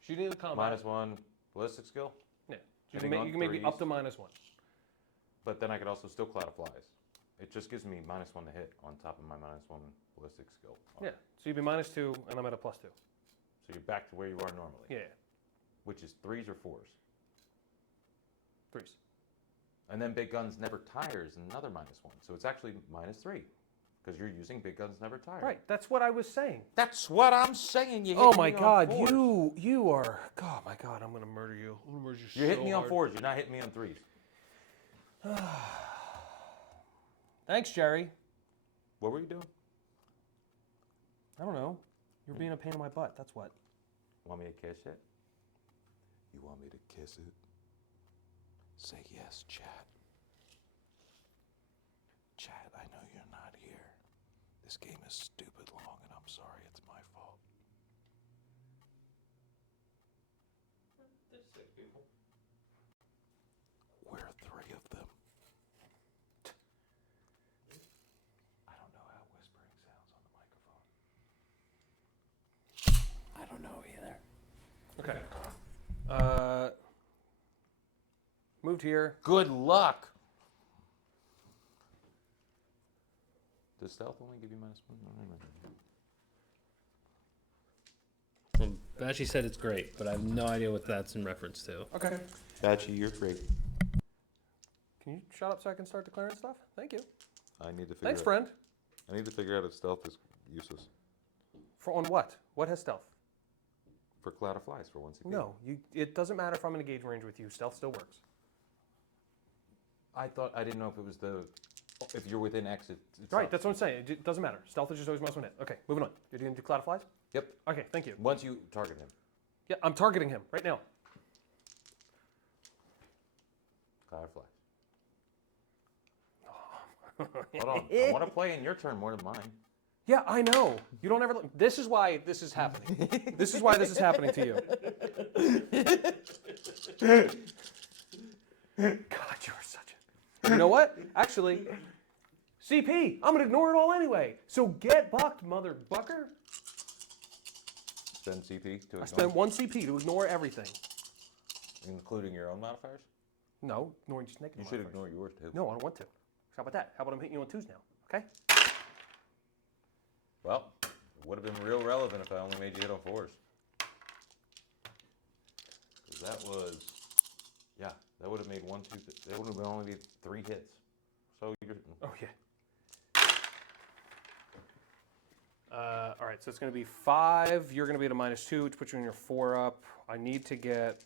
Shooting in the combat. -1 ballistic skill. Yeah. You Hitting can, on you can make me up to threes. -1. But then I could also still Cloud of Flies. It just gives me -1 to hit on top of my -1 ballistic skill. Yeah. So you'd be -2, and I'm at a +2. So you're back to where you are normally. Yeah. Which is 3s or 4s. 3s. And then Big Guns Never Tires, another -1. So it's actually -3. Because you're using Big Guns Never Tire. Right. That's what I was saying. That's what I'm saying. You hit Oh me my on God, 4s. you are. Oh my God, I'm gonna murder you. I'm gonna murder you You're hitting me so on hard. 4s. You're not hitting me on 3s. Thanks, Gerry. What were you doing? I don't know. You're being a pain in my butt. That's what. Want me to kiss it? You want me to kiss it? Say yes, chat. Chat, I know you're not here. This game is stupid long, and I'm sorry, it's my fault. There's 6 people. We're 3 of them. I don't know how whispering sounds on the microphone. I don't know either. Okay. Moved here. Good luck! Does stealth only give you -1? Well, Bashy said it's great, but I have no idea what that's in reference to. Okay. Batchy, you're great. Can you shut up so I can start declaring stuff? Thank you. I need to figure Thanks, out, friend. I need to figure out if stealth is useless. For on what? What has stealth? For Cloud of Flies, for 1 CP. No, it doesn't matter if I'm in engage range with you. Stealth still works. I didn't know if it was if you're within X, it's Right, that's what I'm saying. It doesn't matter. Stealth is just always +1 hit. Okay, moving on. You're going to do Cloud of Flies? Yep. Okay, thank you. Once you target him. Yeah, I'm targeting him right now. Cloud of Flies. Hold on. I want to play in your turn more than mine. Yeah, I know. You don't ever. This is why this is happening. This is why this is happening to you. God, you are such a. You know what? Actually, CP. I'm gonna ignore it all anyway. So get bucked, mother bucker. Spend CP to ignore, I spent 1 CP to ignore everything. including your own modifiers? No, ignoring just negative. You should modifiers. ignore yours too. No, I don't want to. How about that? How about I'm hitting you on 2s now? Okay. Well, it would have been real relevant if I only made you hit on 4s. Because that was, yeah, that would have made 1, 2, that would have only been 3 hits. So you're, Oh yeah. All right, so it's going to be 5. You're going to be at a -2, which puts you in your 4 up. I need to get.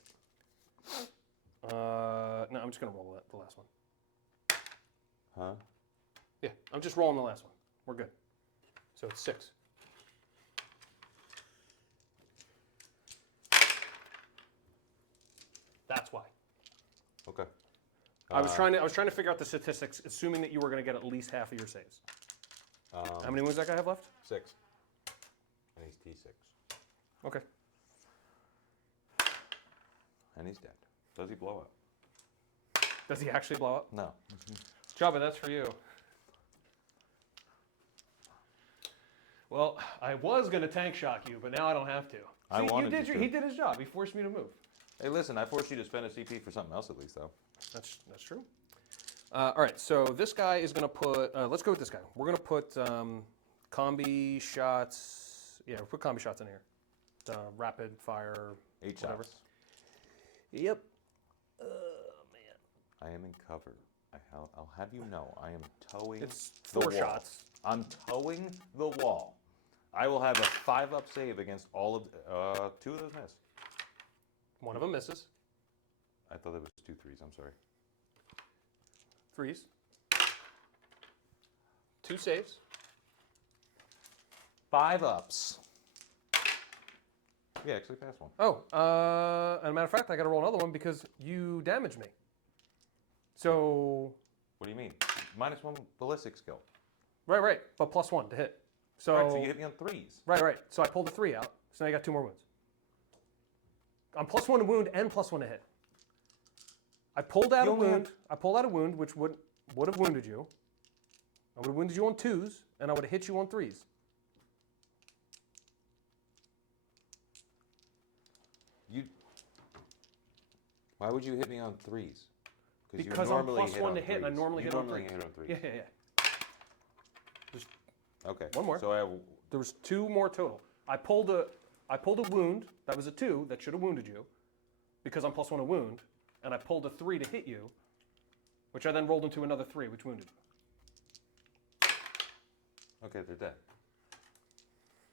No, I'm just going to roll the last one. huh? Yeah, I'm just rolling the last one. We're good. So it's 6. That's why. Okay. I was trying to figure out the statistics, assuming that you were going to get at least half of your saves. How many wounds does that guy have left? 6. And he's T6. Okay. And he's dead. Does he blow up? Does he actually blow up? No. Jabba, that's for you. Well, I was going to tank shock you, but now I don't have to. I See, wanted you to. He did his job. He forced me to move. Hey, listen, I forced you to spend a CP for something else at least, though. That's true. All right, so this guy is going to put. Let's go with this guy. We're going to put combi shots. Yeah, we'll put combi shots in here. Rapid fire. 8 whatever. shots. Yep. I am in cover. I'll have you know, I am towing It's the 4 wall. shots. I'm towing the wall. I will have a 5-up save against all of 2 of those miss. One of them misses. I thought there was 2 3s. I'm sorry. 3s. 2 saves. 5-ups. Yeah, actually passed one. Oh, as a matter of fact, I got to roll another one because you damaged me. So, What do you mean? -1 ballistic skill. right, but +1 to hit. So, Right, so you hit me on 3s. right. So I pulled a 3 out. So now I got 2 more wounds. I'm +1 to wound and +1 to hit. I pulled out You a only wound. I pulled out a wound which would have wounded you. I would have wounded you on 2s, and I would have hit you on 3s. Why would you hit me on 3s? Because you I'm normally +1 to on hit, and I 3s. normally You hit on normally 3s. hit on 3s. Yeah. Okay. One more. So I have There was 2 more total. I pulled a wound that was a 2 that should have wounded you, because I'm +1 to wound, and I pulled a 3 to hit you, which I then rolled into another 3, which wounded you. Okay, they're dead.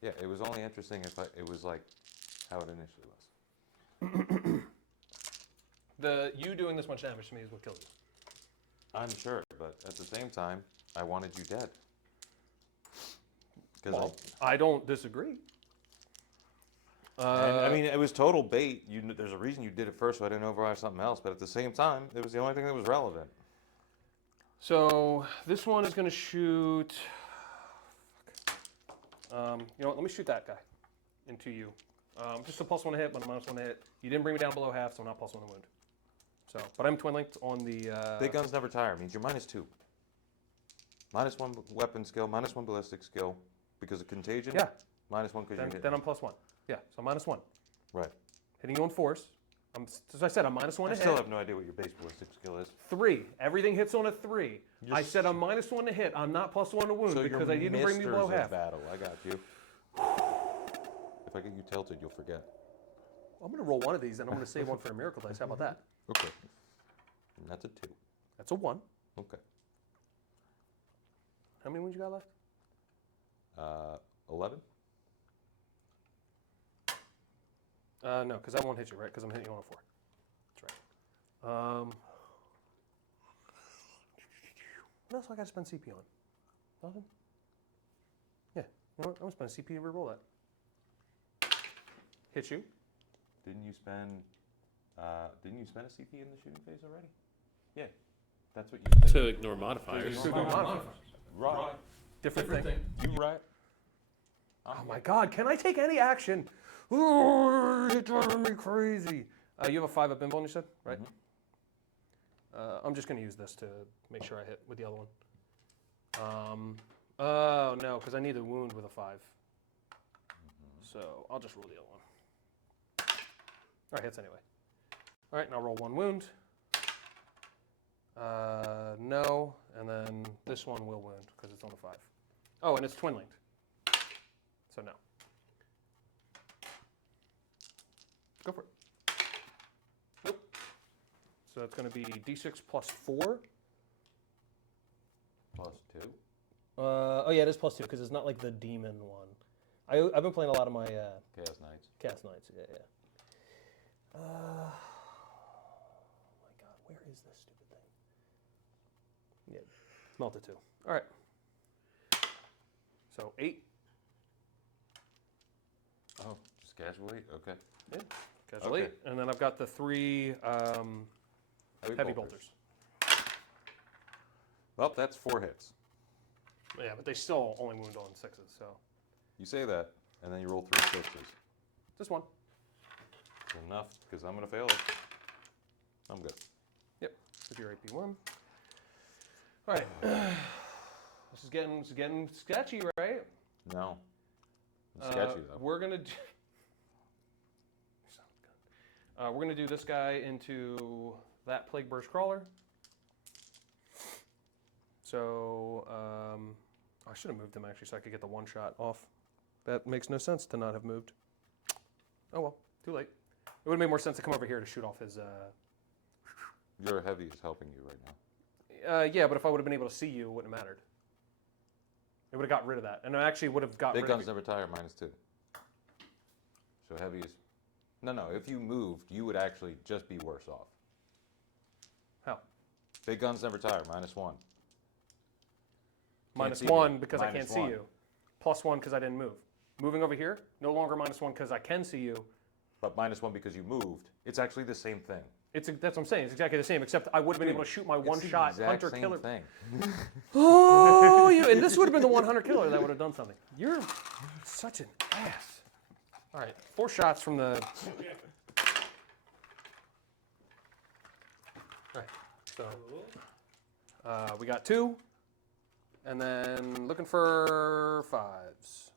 Yeah, it was only interesting if it was like how it initially was. You doing this much damage to me is what killed you. I'm sure, but at the same time, I wanted you dead. Because Well, I don't disagree. And, I mean, it was total bait. There's a reason you did it first, so I didn't override something else. But at the same time, it was the only thing that was relevant. So this one is going to shoot. You know what? Let me shoot that guy into you. Just a +1 to hit, but a -1 to hit. You didn't bring me down below half, so I'm not +1 to wound. So, but I'm twin linked on the. Big guns never tire means you're -2. -1 weapon skill, -1 ballistic skill because of contagion. Yeah. -1 because you hit. Then I'm +1. Yeah, so -1. Right. Hitting you on force. As I said, I'm -1 I to still hit. have no idea what your base ballistic skill is. 3. Everything hits on a 3. I said I'm -1 to hit. I'm not +1 to wound So because you're I didn't bring me below misters of half. battle. I got you. If I get you tilted, you'll forget. I'm going to roll one of these, and I'm going to save one for a miracle dice. How about that? Okay. And that's a 2. That's a 1. Okay. How many wounds you got left? 11. No, because that won't hit you, right? Because I'm hitting you on a 4. That's right. What else do I got to spend CP on? Nothing? Yeah. You know what? I'm going to spend CP to reroll that. Hit you. Didn't you spend a CP in the shooting phase already? Yeah. That's what you said. To ignore modifiers. Right. Different thing. You right. Oh my God, can I take any action? Ooh, you're driving me crazy. You have a 5 up invuln, you said, right? I'm just going to use this to make sure I hit with the other one. Oh, no, because I need a wound with a 5. So I'll just roll the other one. All right, hits anyway. All right, and I'll roll 1 wound. No, and then this one will wound because it's on a 5. Oh, and it's twin linked. So no. Go for it. Nope. So it's going to be d6 plus 4. +2. Oh yeah, it is +2 because it's not like the demon one. I've been playing a lot of my Chaos Knights. Chaos Knights. Yeah. Oh my God, where is this stupid thing? Yeah, melted 2. All right. So 8. Oh, just casually? Okay. Yeah, casually. Okay. And then I've got the 3 heavy bolters. Well, that's 4 hits. Yeah, but they still only wound on 6s, so You say that, and then you roll 3 6s. just 1. Enough, because I'm going to fail it. I'm good. Yep, with your AP1. All right. This is getting sketchy, right? No. It's sketchy, though. We're gonna do. We're gonna do this guy into that Plague Burst Crawler. So I should have moved him actually, so I could get the 1 shot off. That makes no sense to not have moved. Oh well, too late. It would have made more sense to come over here to shoot off his. Your heavy is helping you right now. Yeah, but if I would have been able to see you, it wouldn't have mattered. It would have got rid of that, and I actually would have got Big rid of guns never tire, -2. So heavy is... No, if you moved, you would actually just be worse off. How? Big guns never tire, -1. Minus see 1 me. because I can't see -1. you. +1 because I didn't move. Moving over here, no longer -1 because I can see you. But -1 because you moved. It's actually the same thing. That's what I'm saying. It's exactly the same, except I would have been able to shoot my It's 1 the shot exact hunter same killer. thing. Oh, and this would have been the 100 killer that would have done something. You're such an ass. All right, 4 shots from the. All right, so we got 2, and then looking for 5s.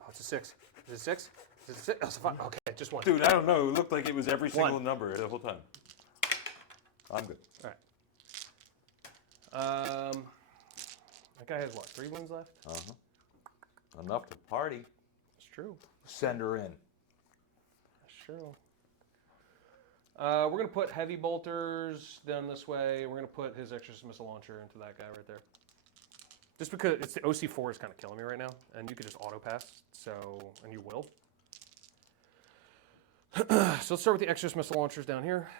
Oh, it's a 6. Is it 6? Is it 6? Oh, it's a 5. Okay, just 1. Dude, I don't know. It looked like it was every single 1. number the whole time. I'm good. All right. That guy has what? 3 wounds left? Enough to party. That's true. Send her in. That's true. We're going to put heavy bolters down this way. We're going to put his exorcist missile launcher into that guy right there. Just because it's the OC4 is kind of killing me right now, and you could just auto pass, and you will. So let's start with the exorcist missile launchers down here.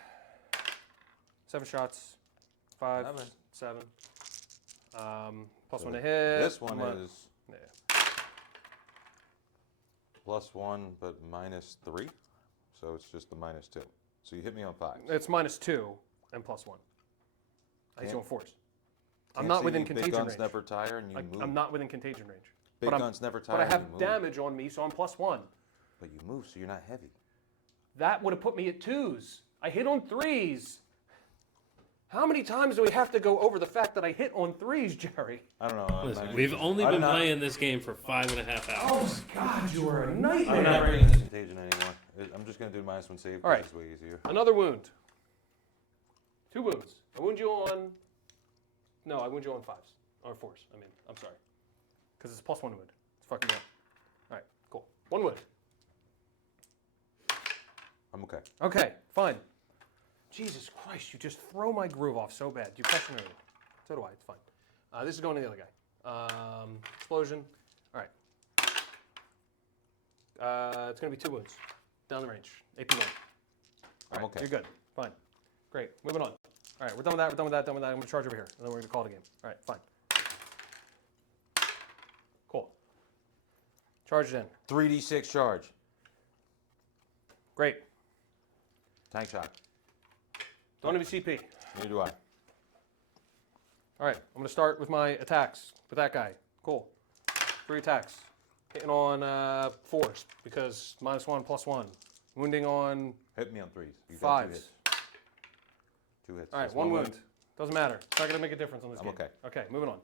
7 shots, 5, 7. Plus So 1 to hit. This one Come on. is Yeah. +1, but -3. So it's just the -2. So you hit me on 5s. It's -2 and +1. I hit you on 4s. I'm Can't not see within Big contagion guns range. never tire and you move. I'm not within contagion range. Big but guns never tire But I and have you move. damage on me, so I'm +1. But you move, so you're not heavy. That would have put me at 2s. I hit on 3s. How many times do we have to go over the fact that I hit on 3s, Jerry? I don't know. Listen, we've only been playing this game for 5.5 hours. Oh my God, you are a I'm not nightmare. bringing this contagion anymore. I'm just going to do -1 save All right. because it's way easier. Another wound. 2 wounds. I wound you on. No, I wound you on 5s. Or 4s. I mean, I'm sorry. Because it's +1 wound. It's fucking good. All right, cool. 1 wound. I'm okay. Okay, fine. Jesus Christ, you just throw my groove off so bad. You question everything. So do I. It's fine. This is going to the other guy. Explosion. All right. It's going to be 2 wounds. Down the range. AP 1. All I'm right, okay. You're good. Fine. Great. Moving on. All right, we're done with that. We're done with that. Done with that. I'm going to charge over here. And then we're going to call it a game. All right, fine. Cool. Charge it in. 3d6 charge. Great. Tank shot. Don't have any CP. Neither do I. All right, I'm going to start with my attacks with that guy. Cool. 3 attacks. Hitting on 4s because -1, +1. Wounding on Hit me on 3s. You got 2 5s. hits. 2 hits. All right, That's 1 wound. Doesn't matter. It's not going to make a difference on this I'm game. okay. Okay, moving on.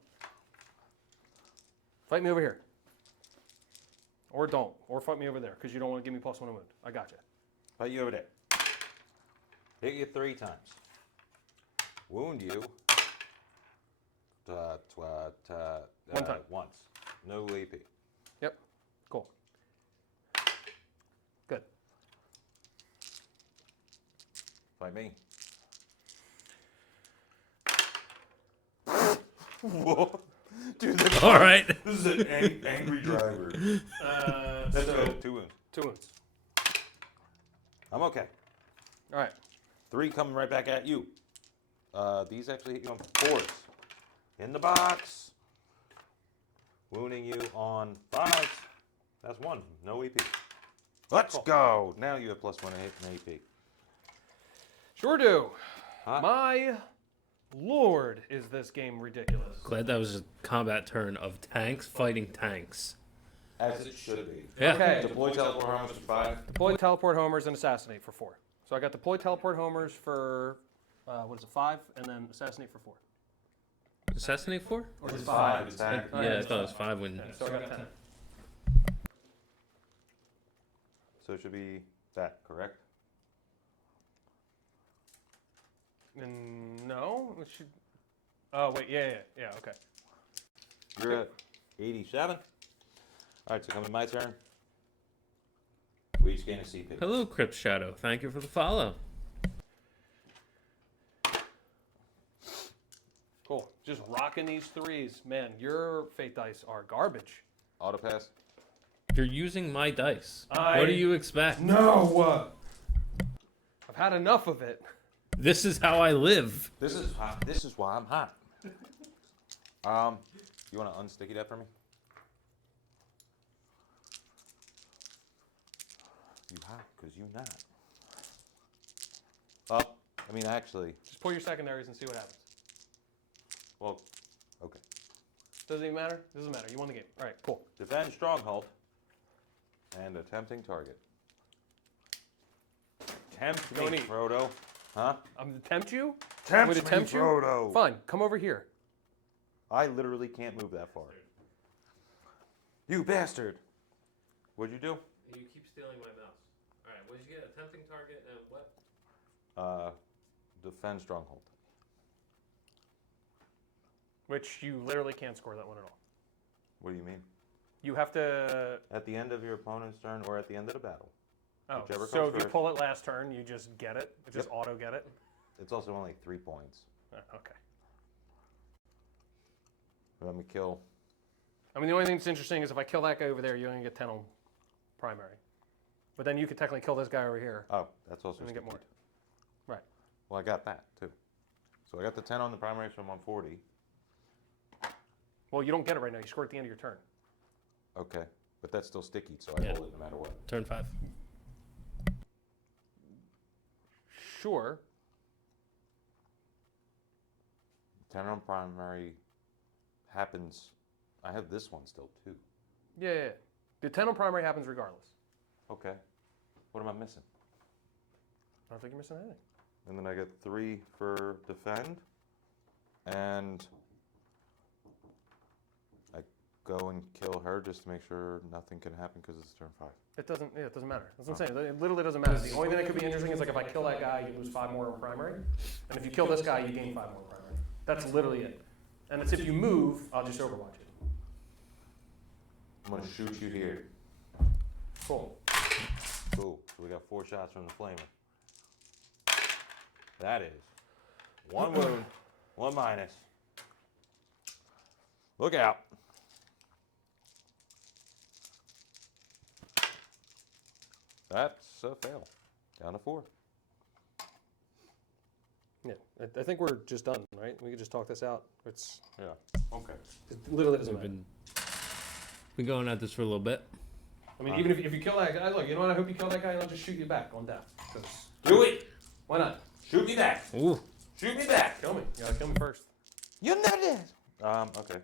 Fight me over here. Or don't. Or fight me over there because you don't want to give me +1 wound. I got you. Fight you over there. Hit you 3 times. Wound you. One time. Once. No AP. Yep. Cool. Good. Fight me. Whoa. Dude, this, All right. this is an angry driver. That's So 2 wounds. 2 wounds. I'm okay. All right. 3 coming right back at you. These actually hit you on 4s. In the box. Wounding you on 5s. That's 1. No AP. Let's go. Now you have +1 to hit and AP. Sure do. Huh? My lord, is this game ridiculous. Glad that was a combat turn of tanks fighting tanks. As it should be. Yeah. Okay. Deploy teleport homers for 5. Deploy teleport homers and assassinate for 4. So I got deploy teleport homers for, 5, and then assassinate for 4. Assassinate 4? Or just 5 is Yeah, attack. I thought it was 5 when. So I got 10. So it should be that, correct? No, it should. Oh wait, yeah, okay. You're at 87. All right, so coming to my turn. We each gain a CP. Hello, Crypt Shadow. Thank you for the follow. Cool. Just rocking these 3s, man. Your fate dice are garbage. Auto pass. You're using my dice. I- What do you expect? No. I've had enough of it. This is how I live. This is hot. This is why I'm hot. You want to unsticky that for me? You hot, because you not. I mean, actually, Just pull your secondaries and see what happens. well, okay. Doesn't even matter. Doesn't matter. You won the game. All right, cool. Defend stronghold and attempting target. Tempt Don't me, eat. Frodo. Huh? I'm gonna tempt you. Tempt me to tempt you? Frodo. Fine. Come over here. I literally can't move that far. You bastard. What'd you do? You keep stealing my mouse. All right, what did you get? Attempting target and what? Defend stronghold. Which you literally can't score that one at all. What do you mean? You have to. At the end of your opponent's turn or at the end of the battle. Oh, Whichever so comes if you first. pull it last turn, you just get it. You just Yep. auto get it. It's also only 3 points. Okay. Let me kill. I mean, the only thing that's interesting is if I kill that guy over there, you only get 10 on primary. But then you could technically kill this guy over here. Oh, that's also And then get sticky. more. Right. Well, I got that too. So I got the 10 on the primary, so I'm on 40. Well, you don't get it right now. You score at the end of your turn. Okay, but that's still sticky, so I Yeah. hold it no matter what. Turn 5. Sure. 10 on primary happens. I have this one still too. Yeah. The 10 on primary happens regardless. Okay. What am I missing? I don't think you're missing anything. And then I get 3 for defend, and I go and kill her just to make sure nothing can happen because it's turn 5. It doesn't matter. That's what I'm saying. It literally doesn't matter. The only thing that could be interesting is like if I kill that guy, you lose 5 more on primary. And if you kill this guy, you gain 5 more on primary. That's literally it. And it's if you move, I'll just overwatch it. I'm gonna shoot you here. Cool. Cool. So we got 4 shots from the flamer. That is 1 wound, 1 minus. Look out. That's a fail. Down to 4. Yeah. I think we're just done, right? We can just talk this out. It's Yeah. Okay. it literally doesn't We've matter. been going at this for a little bit. I mean, even if you kill that guy, look, you know what? I hope you kill that guy and I'll just shoot you back on death. 'Cause Do it. why not? Shoot me back. Ooh. Shoot me back. Kill me. You gotta kill me first. You're not dead. Okay.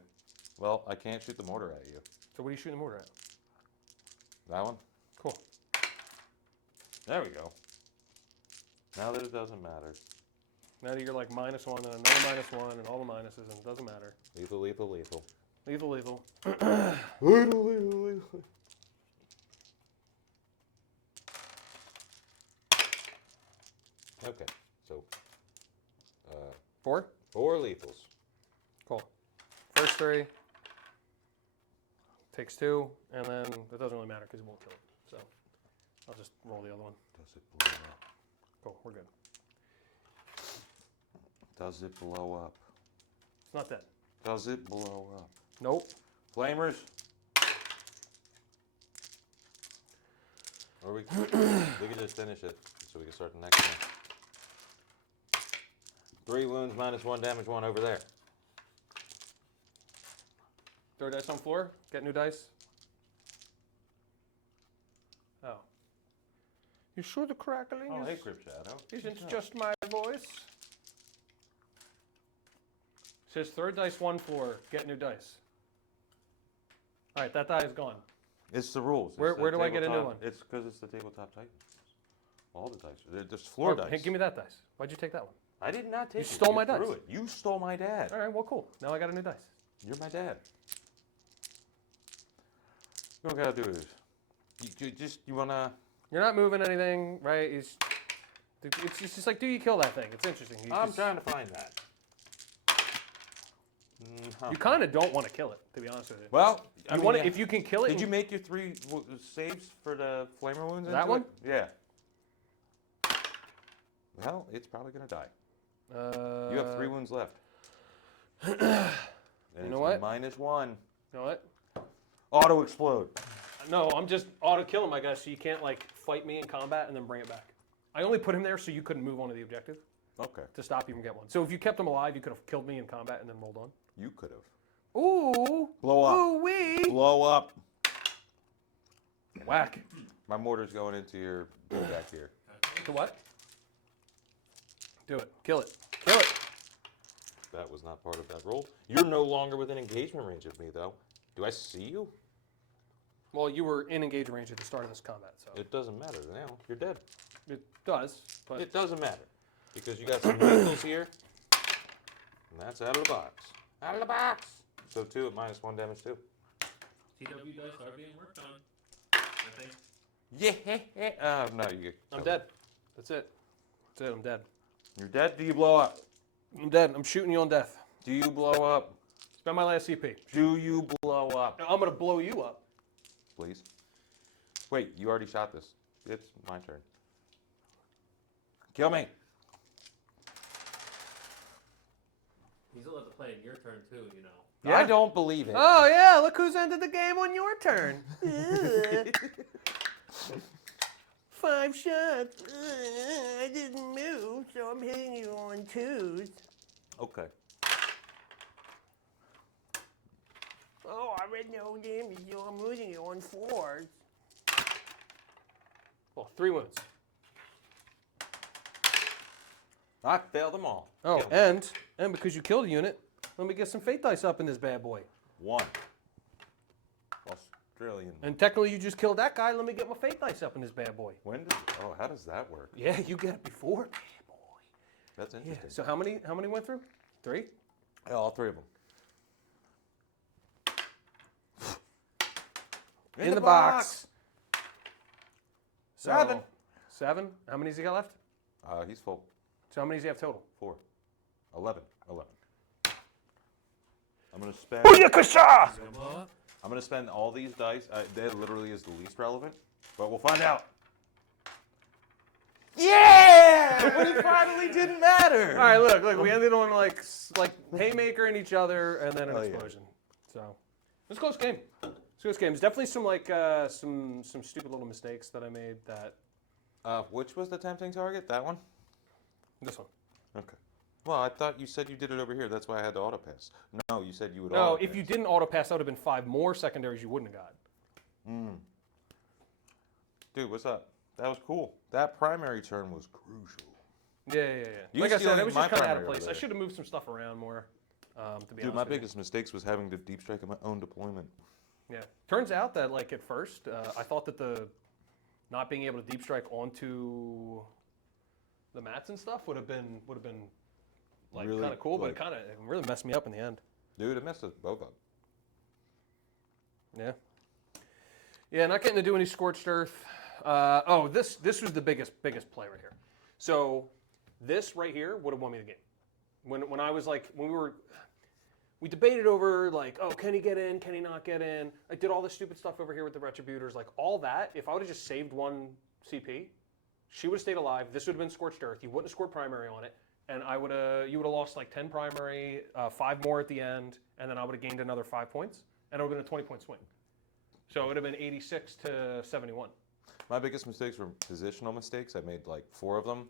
Well, I can't shoot the mortar at you. So what are you shooting the mortar at? That one? Cool. There we go. Now that it doesn't matter. Now that you're like -1 and another -1 and all the minuses and it doesn't matter. Lethal, lethal, lethal. Lethal, lethal. Lethal, lethal, lethal. Okay, so 4? 4 lethals. Cool. First 3. Takes 2, and then it doesn't really matter because it won't kill it. So I'll just roll the other one. Does it blow up? Cool, we're good. Does it blow up? It's not dead. Does it blow up? Nope. Flamers. Or we can just finish it so we can start the next one. 3 wounds, -1 damage, 1 over there. Throw dice on floor. Get new dice. Oh. You sure the crackling Oh, hey, Crypt Shadow. isn't just my voice? Says throw dice 1 floor. Get new dice. All right, that die is gone. It's the rules. It's Where the do I get a new tabletop- one? It's because it's the tabletop Titans. All the dice. There's floor Oh, dice. hey, give me that dice. Why'd you take that one? I did not take it. stole my threw dice. it. You stole my dad. All right, well, cool. Now I got a new dice. You're my dad. You don't gotta do this. You wanna. You're not moving anything, right? It's just like, do you kill that thing? It's interesting. I'm trying to find that. You kind of don't want to kill it, to be honest with you. Well, You want it, if you can kill it. Did you make your 3 saves for the flamer wounds? That into one? it? Yeah. Well, it's probably gonna die. You have 3 wounds left. And You know what? -1. You know what? Auto explode. No, I'm just auto killing my guy, so you can't like fight me in combat and then bring it back. I only put him there so you couldn't move on to the objective Okay. to stop you from getting one. So if you kept him alive, you could have killed me in combat and then rolled on. You could have. Ooh. Blow up. Ooh wee. Blow up. Whack. My mortar's going into your dude back here. To what? Do it. Kill it. Kill it. That was not part of that roll. You're no longer within engagement range of me, though. Do I see you? Well, you were in engage range at the start of this combat, so It doesn't matter now. You're dead. it does. But It doesn't matter. Because you got some vehicles here. And that's out of the box. Out of the box! So 2 at -1 damage, too. TW dice are being worked on. I think. Yeah. No, you get. I'm dead. That's it. That's it. I'm dead. You're dead? Do you blow up? I'm dead. I'm shooting you on death. Do you blow up? Spend my last CP. Do you blow up? I'm gonna blow you up. Please. Wait, you already shot this. It's my turn. Kill me. He's allowed to play in your turn too, you know. Yeah. I don't believe it. Oh yeah, look who's ended the game on your turn. 5 shots. I didn't move, so I'm hitting you on 2s. Okay. red no damage. I'm losing it on 4s. Well, 3 wounds. I failed them all. Oh, Kill them. and because you killed a unit, let me get some fate dice up in this bad boy. 1. Australian. And technically, you just killed that guy. Let me get my fate dice up in this bad boy. How does that work? Yeah, you get it before, bad boy. That's Yeah. interesting. So how many went through? 3. Yeah, all 3 of them. In the box. So, 7. 7. How many does he got left? He's full. So how many does he have total? 4. 11. I'm gonna spend. Booyakasha! I'm gonna spend all these dice. That literally is the least relevant, but we'll find out. Yeah! But it finally didn't matter. All right, look. We ended on like haymaker in each other, and then an Oh, yeah. explosion. So it was a close game. There's definitely some some stupid little mistakes that I made. That Which was the tempting target? That one? this one. Okay. Well, I thought you said you did it over here. That's why I had to auto pass. No, you said you would. No, auto if you pass. didn't auto pass, that would have been 5 more secondaries you wouldn't have got. Dude, what's up? That was cool. That primary turn was crucial. Yeah. You Like I said, stealing it was my just kind of out primary of place. over I there. should have moved some stuff around more. To be Dude, honest my with you. biggest mistakes was having to deep strike in my own deployment. Yeah. Turns out that like at first, I thought that the not being able to deep strike onto the mats and stuff would have been like Really, kind of cool, but like- it really messed me up in the end. Dude, it messed us both up. Yeah. Yeah, not getting to do any scorched earth. This was the biggest play right here. So this right here would have won me the game. When I was like we debated over like, oh, can he get in? Can he not get in? I did all this stupid stuff over here with the Retributors, like all that. If I would have just saved 1 CP, she would have stayed alive. This would have been scorched earth. You wouldn't have scored primary on it, and you would have lost like 10 primary, 5 more at the end, and then I would have gained another 5 points, and it would have been a 20-point swing. So it would have been 86 to 71. My biggest mistakes were positional mistakes. I made like 4 of them.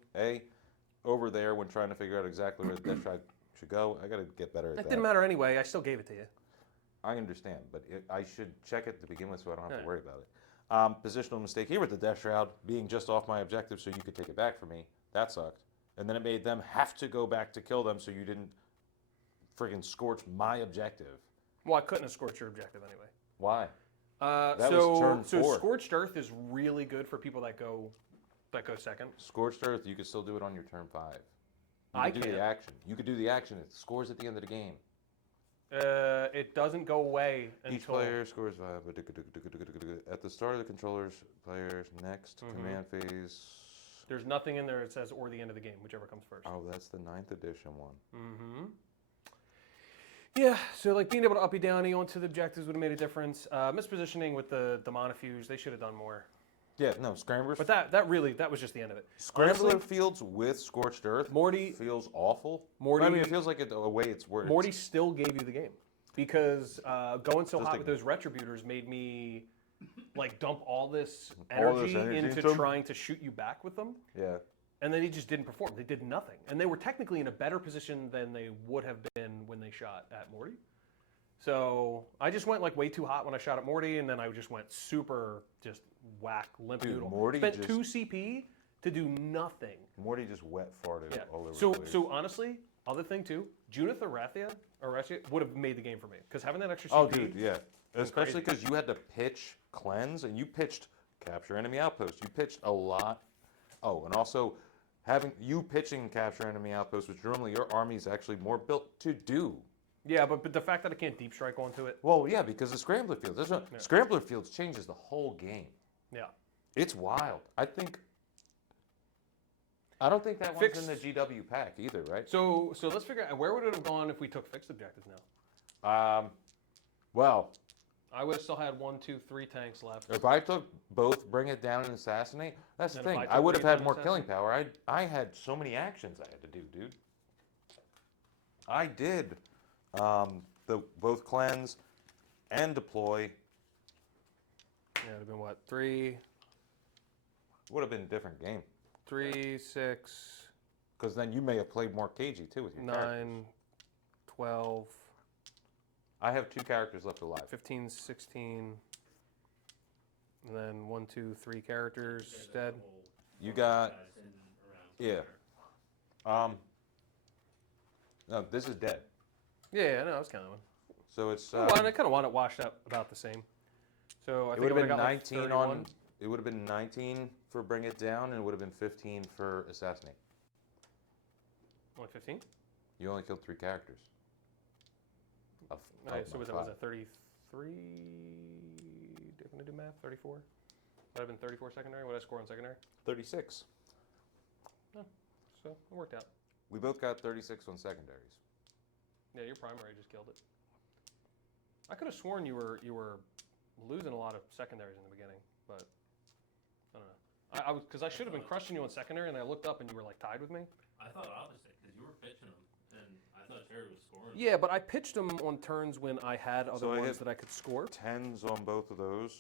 Over there when trying to figure out exactly where the death shot should go, I got to get better at that. It didn't matter anyway. I still gave it to you. I understand, but I should check it to begin with so I don't have Yeah. to worry about it. Positional mistake here with the Death Shroud being just off my objective so you could take it back from me. That sucked. And then it made them have to go back to kill them so you didn't friggin' scorch my objective. Well, I couldn't have scorched your objective anyway. Why? That was turn 4. Scorched Earth is really good for people that go second. Scorched Earth, you could still do it on your turn 5. I You could do can't. the action. You could do the action. It scores at the end of the game. It doesn't go away until Each player scores 5 at the start of the controller's player's next command phase. there's nothing in there that says or the end of the game, whichever comes first. Oh, that's the 9th edition one. Mm-hmm. Yeah, so like being able to uppy downy onto the objectives would have made a difference. Mispositioning with the monofuge, they should have done more. Yeah, no, Scramblers. But that was just the end of it. Scrambler Honestly, fields with Scorched Earth Morty- feels awful. Morty- I mean, it feels like a way it's worked. Morty still gave you the game because going so Just hot like- with those Retributors made me like dump all this All this energy energy into into 'em? trying to shoot you back with them. Yeah. And then they just didn't perform. They did nothing. And they were technically in a better position than they would have been when they shot at Morty. So I just went like way too hot when I shot at Morty, and then I just went super just whack, limp Dude, noodle. Morty Spent just- 2 CP to do nothing. Morty just wet farted Yeah. all over So the place. so honestly, other thing too, Junith Arathia would have made the game for me. Because having that extra Oh, CP. dude, yeah. Especially crazy. because you had to pitch cleanse, and you pitched capture enemy outpost. You pitched a lot. Oh, and also having you pitching capture enemy outpost, which normally your army is actually more built to do. Yeah, but the fact that I can't deep strike onto it. Well, yeah, because the Scrambler Fields. Scrambler Fields changes the whole game. Yeah. It's wild. I don't think that Fixed- one's in the GW pack either, right? So let's figure out where would it have gone if we took fixed objectives now? Well, I would have still had 1, 2, 3 tanks left. if I took both Bring It Down and Assassinate, that's the And if thing. I I took would have Bring It had Down more and killing power. I had so many actions I had to do, dude. I did both cleanse and deploy. Yeah, it would have been what? 3, Would have been a different game. 3, 6, Because then you may have played more cagey too with your characters. 9, 12. I have 2 characters left alive. 15, 16, and then 1, 2, 3 characters dead. You got, yeah. No, this is dead. Yeah, I know, I was counting one. So it's. Well, and I kind of want it washed out about the same. So I It think would have been got like 19 31. on. It would have been 19 for bring it down, and it would have been 15 for assassinate. Only 15? You only killed 3 characters. Of Alright, so my was it 5. 33? Did I do math? 34? Would have been 34 secondary? What did I score on secondary? 36. So it worked out. We both got 36 on secondaries. Yeah, your primary just killed it. I could have sworn you were losing a lot of secondaries in the beginning, but I don't know. I was because I should have been crushing you on secondary, and I looked up and you were like tied with me. I thought opposite because you were pitching them, and I thought Gerry was scoring. Yeah, but I pitched them on turns when I had other So I ones hit that I could score. 10s on both of those.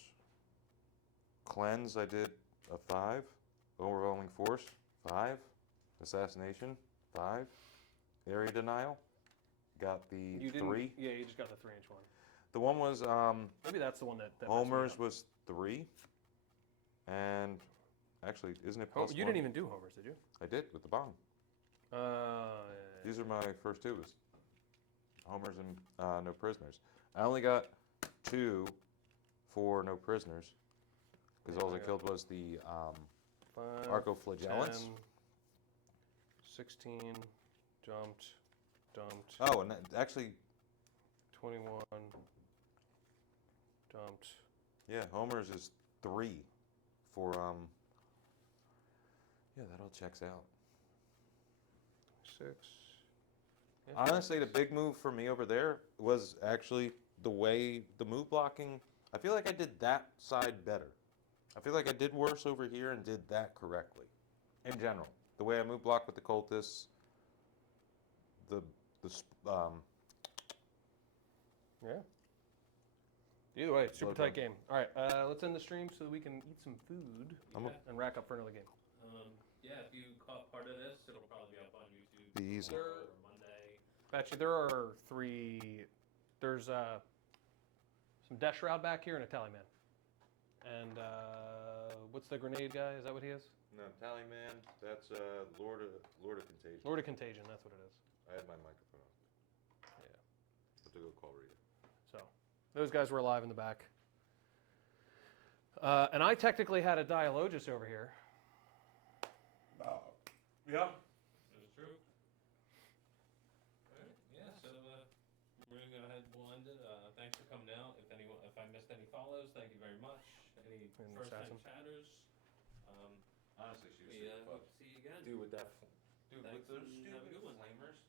Cleanse, I did a 5. Overwhelming force, 5. Assassination, 5. Area denial, got the You didn't. 3. Yeah, you just got the 3-inch one. The one was Maybe that's the one that. That Homer's was 3. And actually, isn't it plus You 1? didn't even do homers, did you? I did with the bomb. These are my first 2 was homers and no prisoners. I only got 2 for no prisoners because all I killed was the 5, arcoflagellants. 10, 16, dumped. Oh, and actually, 21, dumped. yeah, homers is 3 for yeah, that all checks out. 6. Yeah, Honestly, the big move for me over there was actually the way the move blocking. I feel like I did that side better. I feel like I did worse over here and did that correctly. In general, the way I move block with the cultists, Yeah. Either way, super Okay. tight game. All right, let's end the stream so that we can eat some food I'm and rack up for another game. Yeah, if you caught part of this, it'll probably be up on YouTube Be easy. tomorrow or Monday. Actually, there are 3. There's some Death Shroud back here and a Tally Man. And what's the grenade guy? Is that what he is? No, Tallyman, that's Lord of Contagion. Lord of Contagion, that's what it is. I had my microphone on. Yeah. Have to go call Rita. So those guys were alive in the back. And I technically had a Dialogist over here. Yeah. That is true. Alright, yeah, so we're gonna go ahead and we'll end it. Thanks for coming out. If I missed any follows, thank you very much. Any And first time assassin. chatters. Honestly, she was We super hope fun. to see you again. Dude, with that Dude, Thanks, with those and have a stupid good one. flamers,